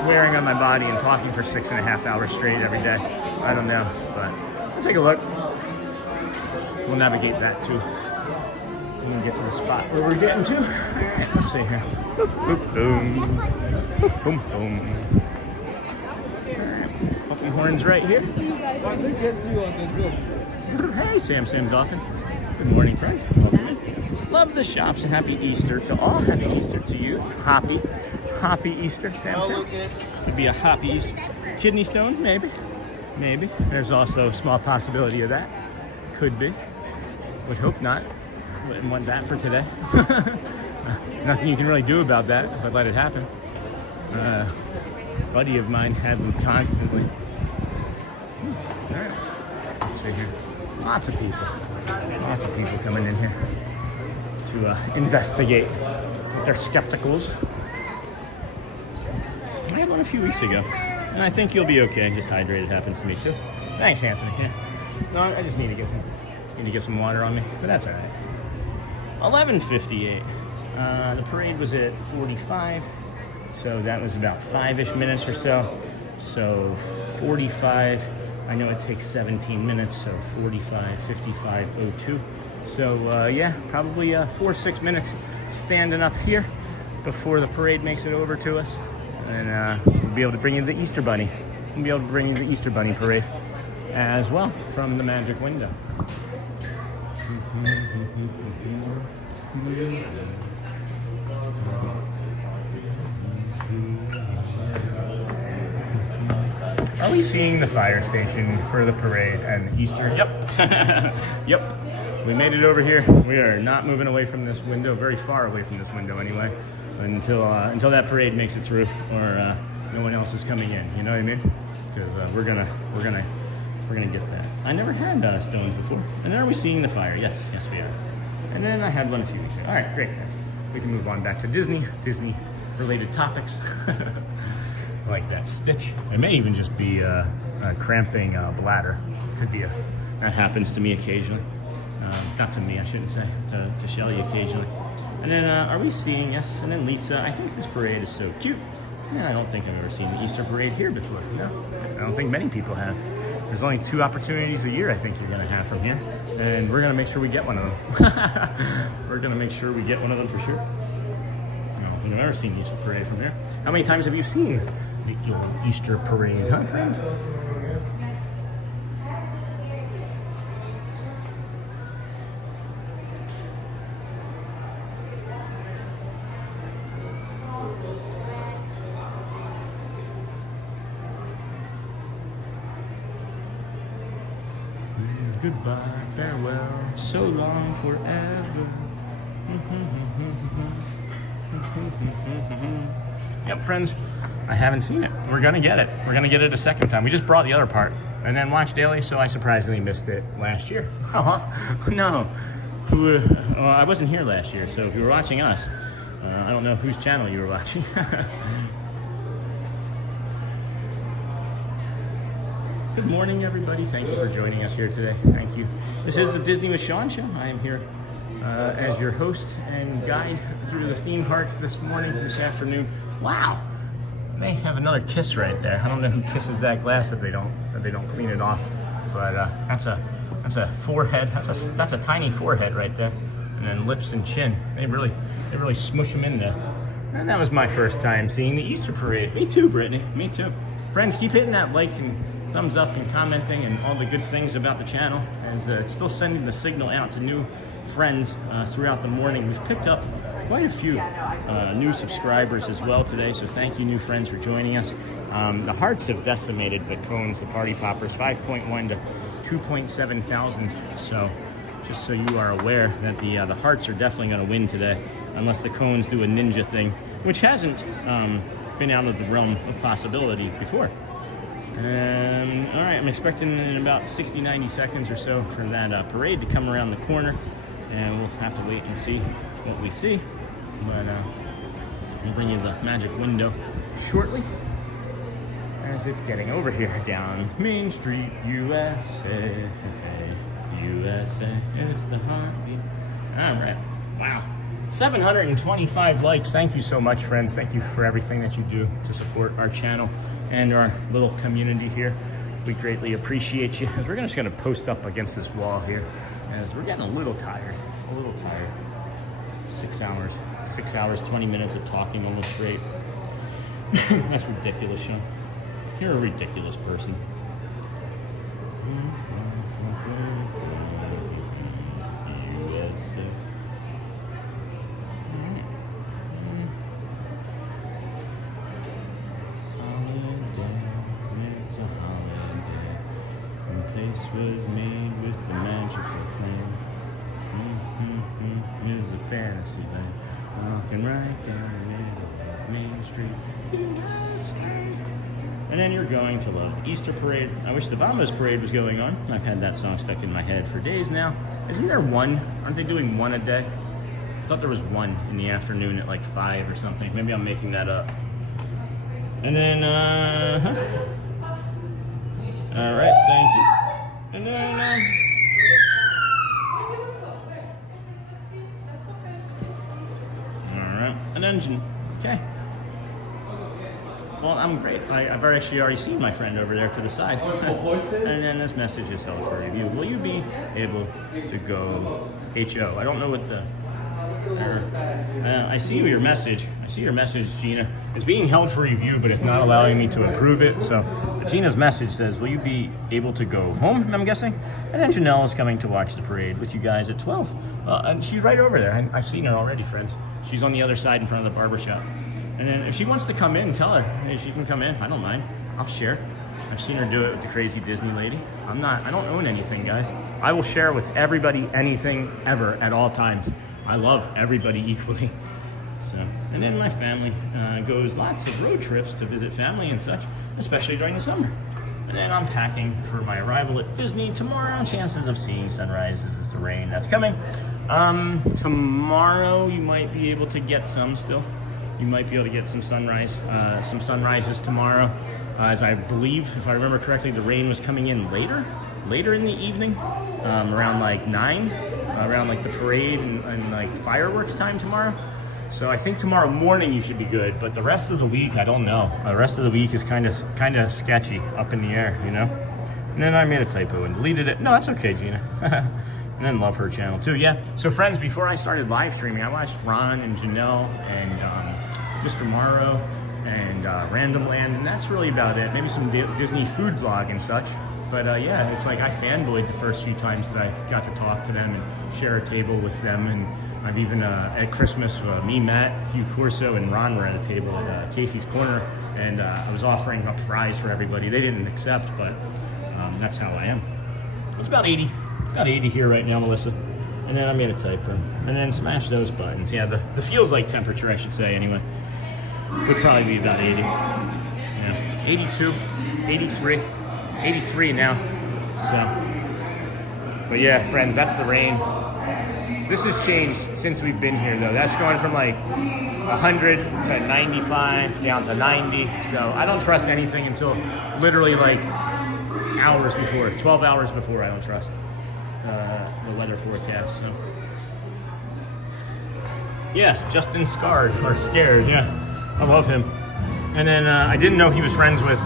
wearing on my body and talking for 6.5 hours straight every day. I don't know, but we'll take a look. We'll navigate that too. We'll get to the spot where we're getting to. All right, let's see here. Boop, boop, boom. Boop, boom, boom. Puffin horns right here. Hey, Sam Dolphin. Good morning, friend. Welcome in. Love the shops. Happy Easter to all. Happy Easter to you. Happy Easter, Sam. Could be a happy Easter. Kidney stone, maybe. Maybe. There's also a small possibility of that. Could be. Would hope not. Wouldn't want that for today. Nothing you can really do about that if I let it happen. A buddy of mine had them constantly. All right. Let's see here. Lots of people coming in here to investigate their skepticals. I had one a few weeks ago, and I think you'll be okay. Just hydrated happens to me too. Thanks, Anthony. Yeah. No, I just need to get some water on me, but that's all right. 11:58. The parade was at 45, so that was about 5-ish minutes or so. So 45. I know it takes 17 minutes, so 45, 55, 02. So yeah, probably 4-6 minutes standing up here before the parade makes it over to us. And we'll be able to bring in the Easter Bunny. We'll be able to bring in the Easter Bunny parade as well from the Magic Window. Are we seeing the fire station for the parade and Easter? Yep. Yep. we made it over here. We are not moving away from this window, very far away from this window anyway, until that parade makes it through, or no one else is coming in. You know what I mean? Because we're gonna get that. I never had stones before. And then are we seeing the fire? Yes, yes we are. And then I had one a few weeks ago. All right, great guys. We can move on back to Disney-related topics. Like that stitch. It may even just be a cramping bladder. Could be that happens to me occasionally. Not to me, I shouldn't say. To Shelly occasionally. And then are we seeing, yes, and then Lisa. I think this parade is so cute. Yeah, I don't think I've ever seen the Easter parade here before. No, I don't think many people have. There's only 2 opportunities a year I think you're gonna have from here. And we're gonna make sure we get one of them. We're gonna make sure we get one of them for sure. No, I've never seen the Easter parade from here. How many times have you seen the Easter parade, huh, friends? Goodbye, farewell, so long forever. Yep, friends, I haven't seen it. We're gonna get it. We're gonna get it a second time. We just brought the other part and then watched daily, so I surprisingly missed it last year. No. Well, I wasn't here last year, so if you were watching us, I don't know whose channel you were watching. Good morning, everybody. Thank you for joining us here today. Thank you. This is the Disney with Sean show. I am here as your host and guide through the theme parks this morning, this afternoon. Wow, they have another kiss right there. I don't know who kisses that glass if they don't clean it off, but that's a forehead. That's a tiny forehead right there, and then lips and chin. They really smush them in there. And that was my first time seeing the Easter parade. Me too, Brittany. Me too. Friends, keep hitting that like and thumbs up and commenting and all the good things about the channel, as it's still sending the signal out to new friends throughout the morning. We've picked up quite a few new subscribers as well today, so thank you, new friends, for joining us. The hearts have decimated the cones, the party poppers, 5.1 to 2.7 thousand. So just so you are aware that the hearts are definitely going to win today, unless the cones do a ninja thing, which hasn't been out of the realm of possibility before. All right, I'm expecting in about 60-90 seconds or so for that parade to come around the corner, and we'll have to wait and see what we see. But we'll bring you the magic window shortly as it's getting over here down Main Street, USA. USA is the heartbeat. All right, wow. 725 likes. Thank you so much, friends. Thank you for everything that you do to support our channel and our little community here. We greatly appreciate you. As we're just gonna post up against this wall here, as we're getting a little tired. 6 hours, 20 minutes of talking almost straight. That's ridiculous, Sean. You're a ridiculous person. Was made with the magical plan. It was a fantasy land. Walking right down Main Street. And then you're going to love the Easter parade. I wish the Bombos parade was going on. I've had that song stuck in my head for days now. Isn't there one? Aren't they doing one a day? I thought there was one in the afternoon at like 5 or something. Maybe I'm making that up. And then, all right, thank you. And then, all right, an engine. Okay. Well, I'm great. I've actually already seen my friend over there to the side. And then this message is held for review. Will you be able to go HO? I don't know what the... I see your message. I see your message, Gina. It's being held for review, but it's not allowing me to approve it. So Gina's message says, will you be able to go home, I'm guessing? And then Janelle is coming to watch the parade with you guys at 12. And she's right over there. I've seen her already, friends. She's on the other side in front of the barbershop. And then if she wants to come in, tell her. Hey, she can come in. I don't mind. I'll share. I've seen her do it with the crazy Disney lady. I don't own anything, guys. I will share with everybody anything ever at all times. I love everybody equally. So, and then my family goes lots of road trips to visit family and such, especially during the summer. And then I'm packing for my arrival at Disney tomorrow. Chances of seeing sunrises with the rain that's coming. Tomorrow you might be able to get some still. You might be able to get some sunrises tomorrow. As I believe, if I remember correctly, the rain was coming in later in the evening, around like 9, around like the parade and like fireworks time tomorrow. So I think tomorrow morning you should be good, but the rest of the week, I don't know. The rest of the week is kind of sketchy, up in the air, you know? And then I made a typo and deleted it. No, that's okay, Gina. And then love her channel too, yeah. So friends, before I started live streaming, I watched Ron and Janelle and Mr. Morrow and Random Land, and that's really about it. Maybe some Disney food vlog and such. But yeah, it's like I fanboyed the first few times that I got to talk to them and share a table with them. And I've even, at Christmas, me, Matt, Hugh Corso, and Ron were at a table at Casey's Corner, and I was offering up fries for everybody. They didn't accept, but that's how I am. It's about 80 here right now, Melissa. And then I made a typo. And then smash those buttons. Yeah, the feels like temperature, I should say, anyway. Would probably be about 80. Yeah, 82, 83, 83 now. So, but yeah, friends, that's the rain. This has changed since we've been here, though. That's going from like 100 to 95 down to 90. So I don't trust anything until literally like hours before, 12 hours before. I don't trust the weather forecast. So yes, Justin Scarred or Scared. Yeah, I love him. And then I didn't know he was friends with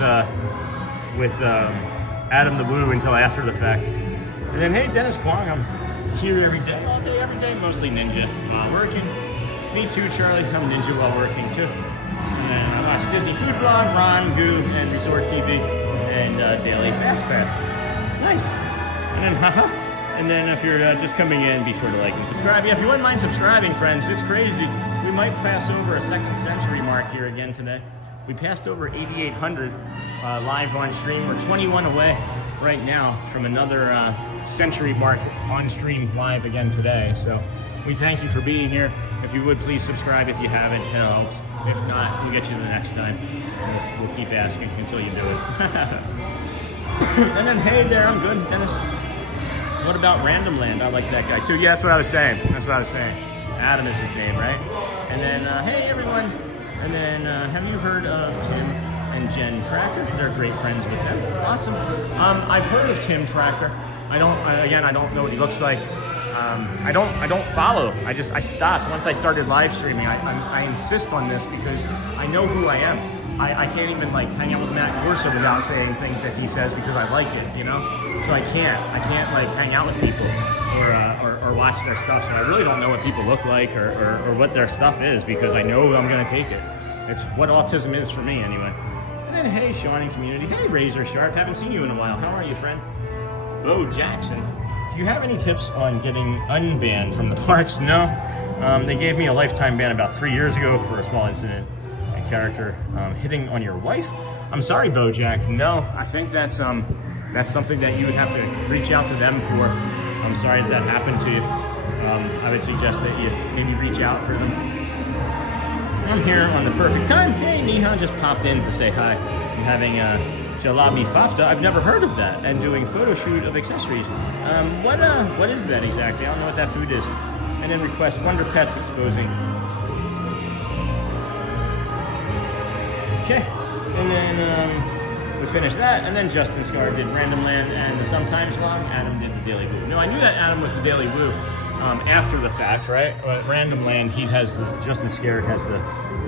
Adam the Woo until after the fact. And then hey, Dennis Kwong, I'm here every day, all day, every day, mostly ninja while working. Me too, Charlie. I'm ninja while working too. And then I watch Disney Food Blog, Ron, Goo, and Resort TV, and Daily Fast Pass. Nice. And then haha. And then if you're just coming in, be sure to like and subscribe. Yeah, if you wouldn't mind subscribing, friends, it's crazy. We might pass over a 2nd century mark here again today. We passed over 8,800 live on stream. We're 21 away right now from another century mark on stream live again today. So we thank you for being here. If you would please subscribe if you haven't, it helps. If not, we'll get you the next time. We'll keep asking until you do it. And then hey there, I'm good, Dennis. What about Random Land? I like that guy too. Yeah, that's what I was saying. Adam is his name, right? And then hey everyone. And then have you heard of Tim and Jen Tracker? They're great friends with them. Awesome. I've heard of Tim Tracker. I don't know what he looks like. I don't follow. I stopped once I started live streaming. I insist on this because I know who I am. I can't even like hang out with Matt Corso without saying things that he says because I like it, you know. So I can't like hang out with people or watch their stuff. So I really don't know what people look like or what their stuff is because I know I'm gonna take it. It's what autism is for me anyway. And then hey, Shawnee community. Hey, Razor Sharp. Haven't seen you in a while. How are you, friend? Bo Jackson. Do you have any tips on getting unbanned from the parks? No. They gave me a lifetime ban about 3 years ago for a small incident and character hitting on your wife. I'm sorry, Bojack. No, I think that's something that you would have to reach out to them for. I'm sorry that happened to you. I would suggest that you maybe reach out for them. I'm here on the perfect time. Hey, Niha just popped in to say hi. I'm having Jalabi Fafta. I've never heard of that. And doing photo shoot of accessories. What is that exactly? I don't know what that food is. And then request Wonder Pets exposing. Okay. And then we finished that. And then Justin Scar did Random Land and the Sometimes vlog. Adam did the Daily Woo. No, I knew that Adam was the Daily Woo after the fact, right? Random Land, Justin Scared has the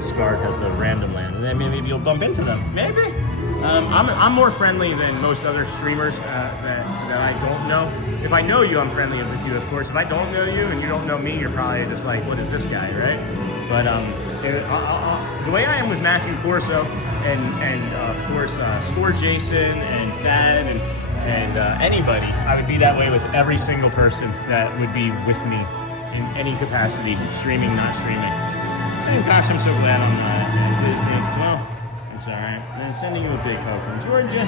Scarred has the Random Land. And then maybe you'll bump into them. Maybe. I'm more friendly than most other streamers that I don't know. If I know you, I'm friendly with you, of course. If I don't know you and you don't know me, you're probably just like, what is this guy, right? But the way I am with Matthew Corso and of course Score Jason and Thad and anybody, I would be that way with every single person that would be with me in any capacity, streaming, not streaming. Oh gosh, I'm so glad I'm not at Disney. Well, it's alright. And then sending you a big hug from Georgia.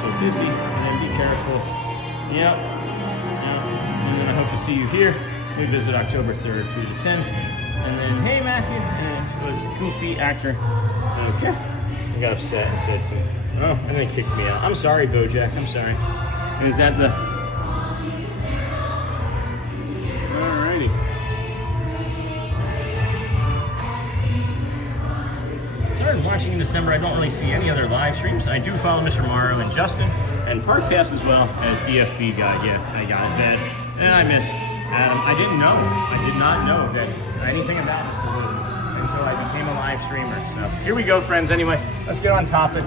So busy, and then be careful. Yep. see you here. We visit October 3rd through the 10th. And then, hey Matthew, and it was goofy actor. Okay. I got upset and said some, oh, and then kicked me out. I'm sorry, Bojack, I'm sorry. And is that the... Alrighty. Started watching in December. I don't really see any other live streams. I do follow Mr. Morrow and Justin, and Park Pass as well as DFB guy. Yeah, I got it bad. And I miss Adam. I did not know that anything about Mr. Wood until I became a live streamer. So here we go, friends. Anyway, let's get on topic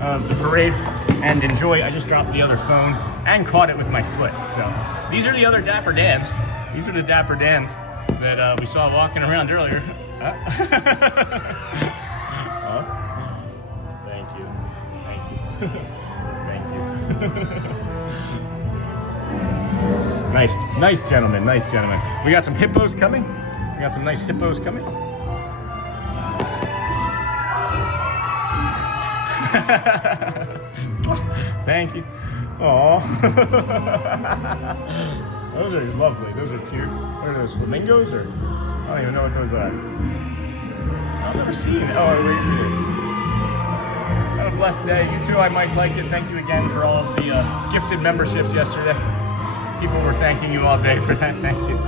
of the parade and enjoy. I just dropped the other phone and caught it with my foot. So these are the other Dapper Dans. These are the Dapper Dans that we saw walking around earlier. Thank you. Thank you. Thank you. Nice gentlemen, nice gentlemen. We got some hippos coming. We got some nice hippos coming. Thank you. Aww. Those are lovely. Those are cute. What are those, flamingos or? I don't even know what those are. I've never seen it. Oh, I wait for you. Have a blessed day. You too, I might like it. Thank you again for all of the gifted memberships yesterday. People were thanking you all day for that. Thank you.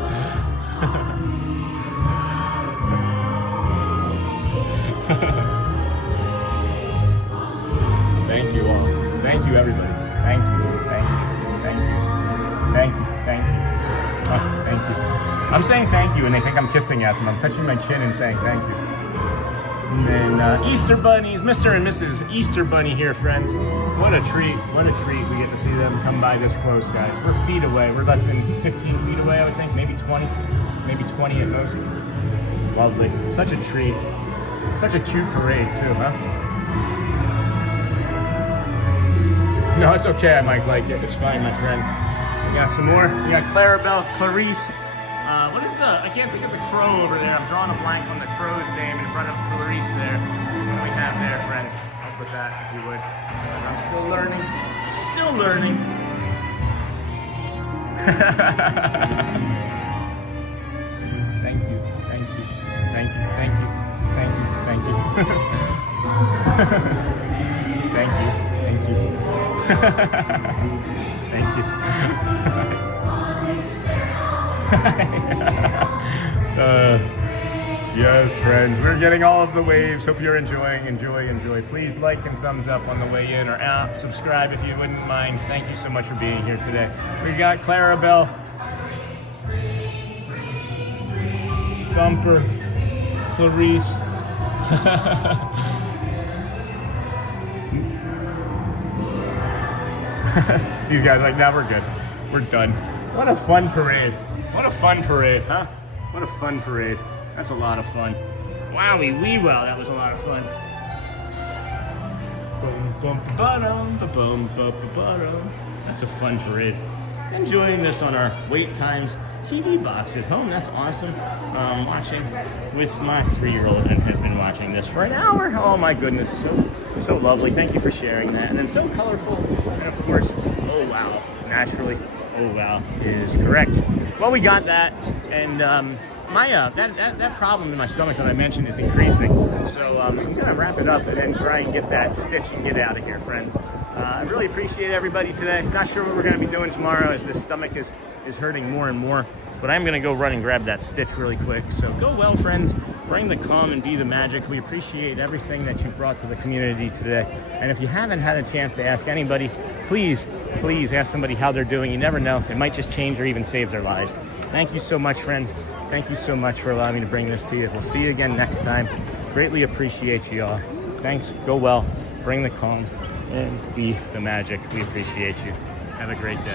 Thank you all. Thank you, everybody. Thank you. Thank you. Thank you. Thank you. Thank you. Oh, thank you. I'm saying thank you, and they think I'm kissing at them. I'm touching my chin and saying thank you. And then Easter bunnies, Mr. and Mrs. Easter Bunny here, friends. What a treat, what a treat. We get to see them come by this close, guys. We're feet away. We're less than 15 feet away, I would think. Maybe 20 at most. Lovely. Such a treat. Such a cute parade, too, huh? No, it's okay. I might like it. It's fine, my friend. We got some more. We got Clarabelle, Clarice. What is the, I can't think of the crow over there. I'm drawing a blank on the crow's name in front of Clarice there. What do we have there, friend? Help with that, if you would. I'm still learning. Still learning. Thank you. Thank you. Thank you. Thank you. Thank you. Thank you. Thank you. Thank you. Thank you. Yes, friends, we're getting all of the waves. Hope you're enjoying. Enjoy. Please like and thumbs up on the way in or out. Subscribe if you wouldn't mind. Thank you so much for being here today. We got Clarabelle, Thumper, Clarice. These guys are like, now we're good. We're done. What a fun parade. What a fun parade, huh? What a fun parade. That's a lot of fun. Wowie wee wow, that was a lot of fun. That's a fun parade. Enjoying this on our Wait Times TV box at home. That's awesome. Watching with my 3-year-old and has been watching this for an hour. Oh my goodness, so lovely. Thank you for sharing that. And then so colorful. And of course, oh wow, naturally, oh wow is correct. Well, we got that, and my that problem in my stomach that I mentioned is increasing. So I'm gonna wrap it up and then try and get that stitch and get out of here, friends. I really appreciate everybody today. Not sure what we're gonna be doing tomorrow as this stomach is hurting more and more. But I'm gonna go run and grab that stitch really quick. So go well, friends. Bring the calm and be the magic. We appreciate everything that you brought to the community today. And if you haven't had a chance to ask anybody, please ask somebody how they're doing. You never know. It might just change or even save their lives. Thank you so much, friends. Thank you so much for allowing me to bring this to you. We'll see you again next time. Greatly appreciate you all. Thanks. Go well. Bring the calm and be the magic. We appreciate you. Have a great day.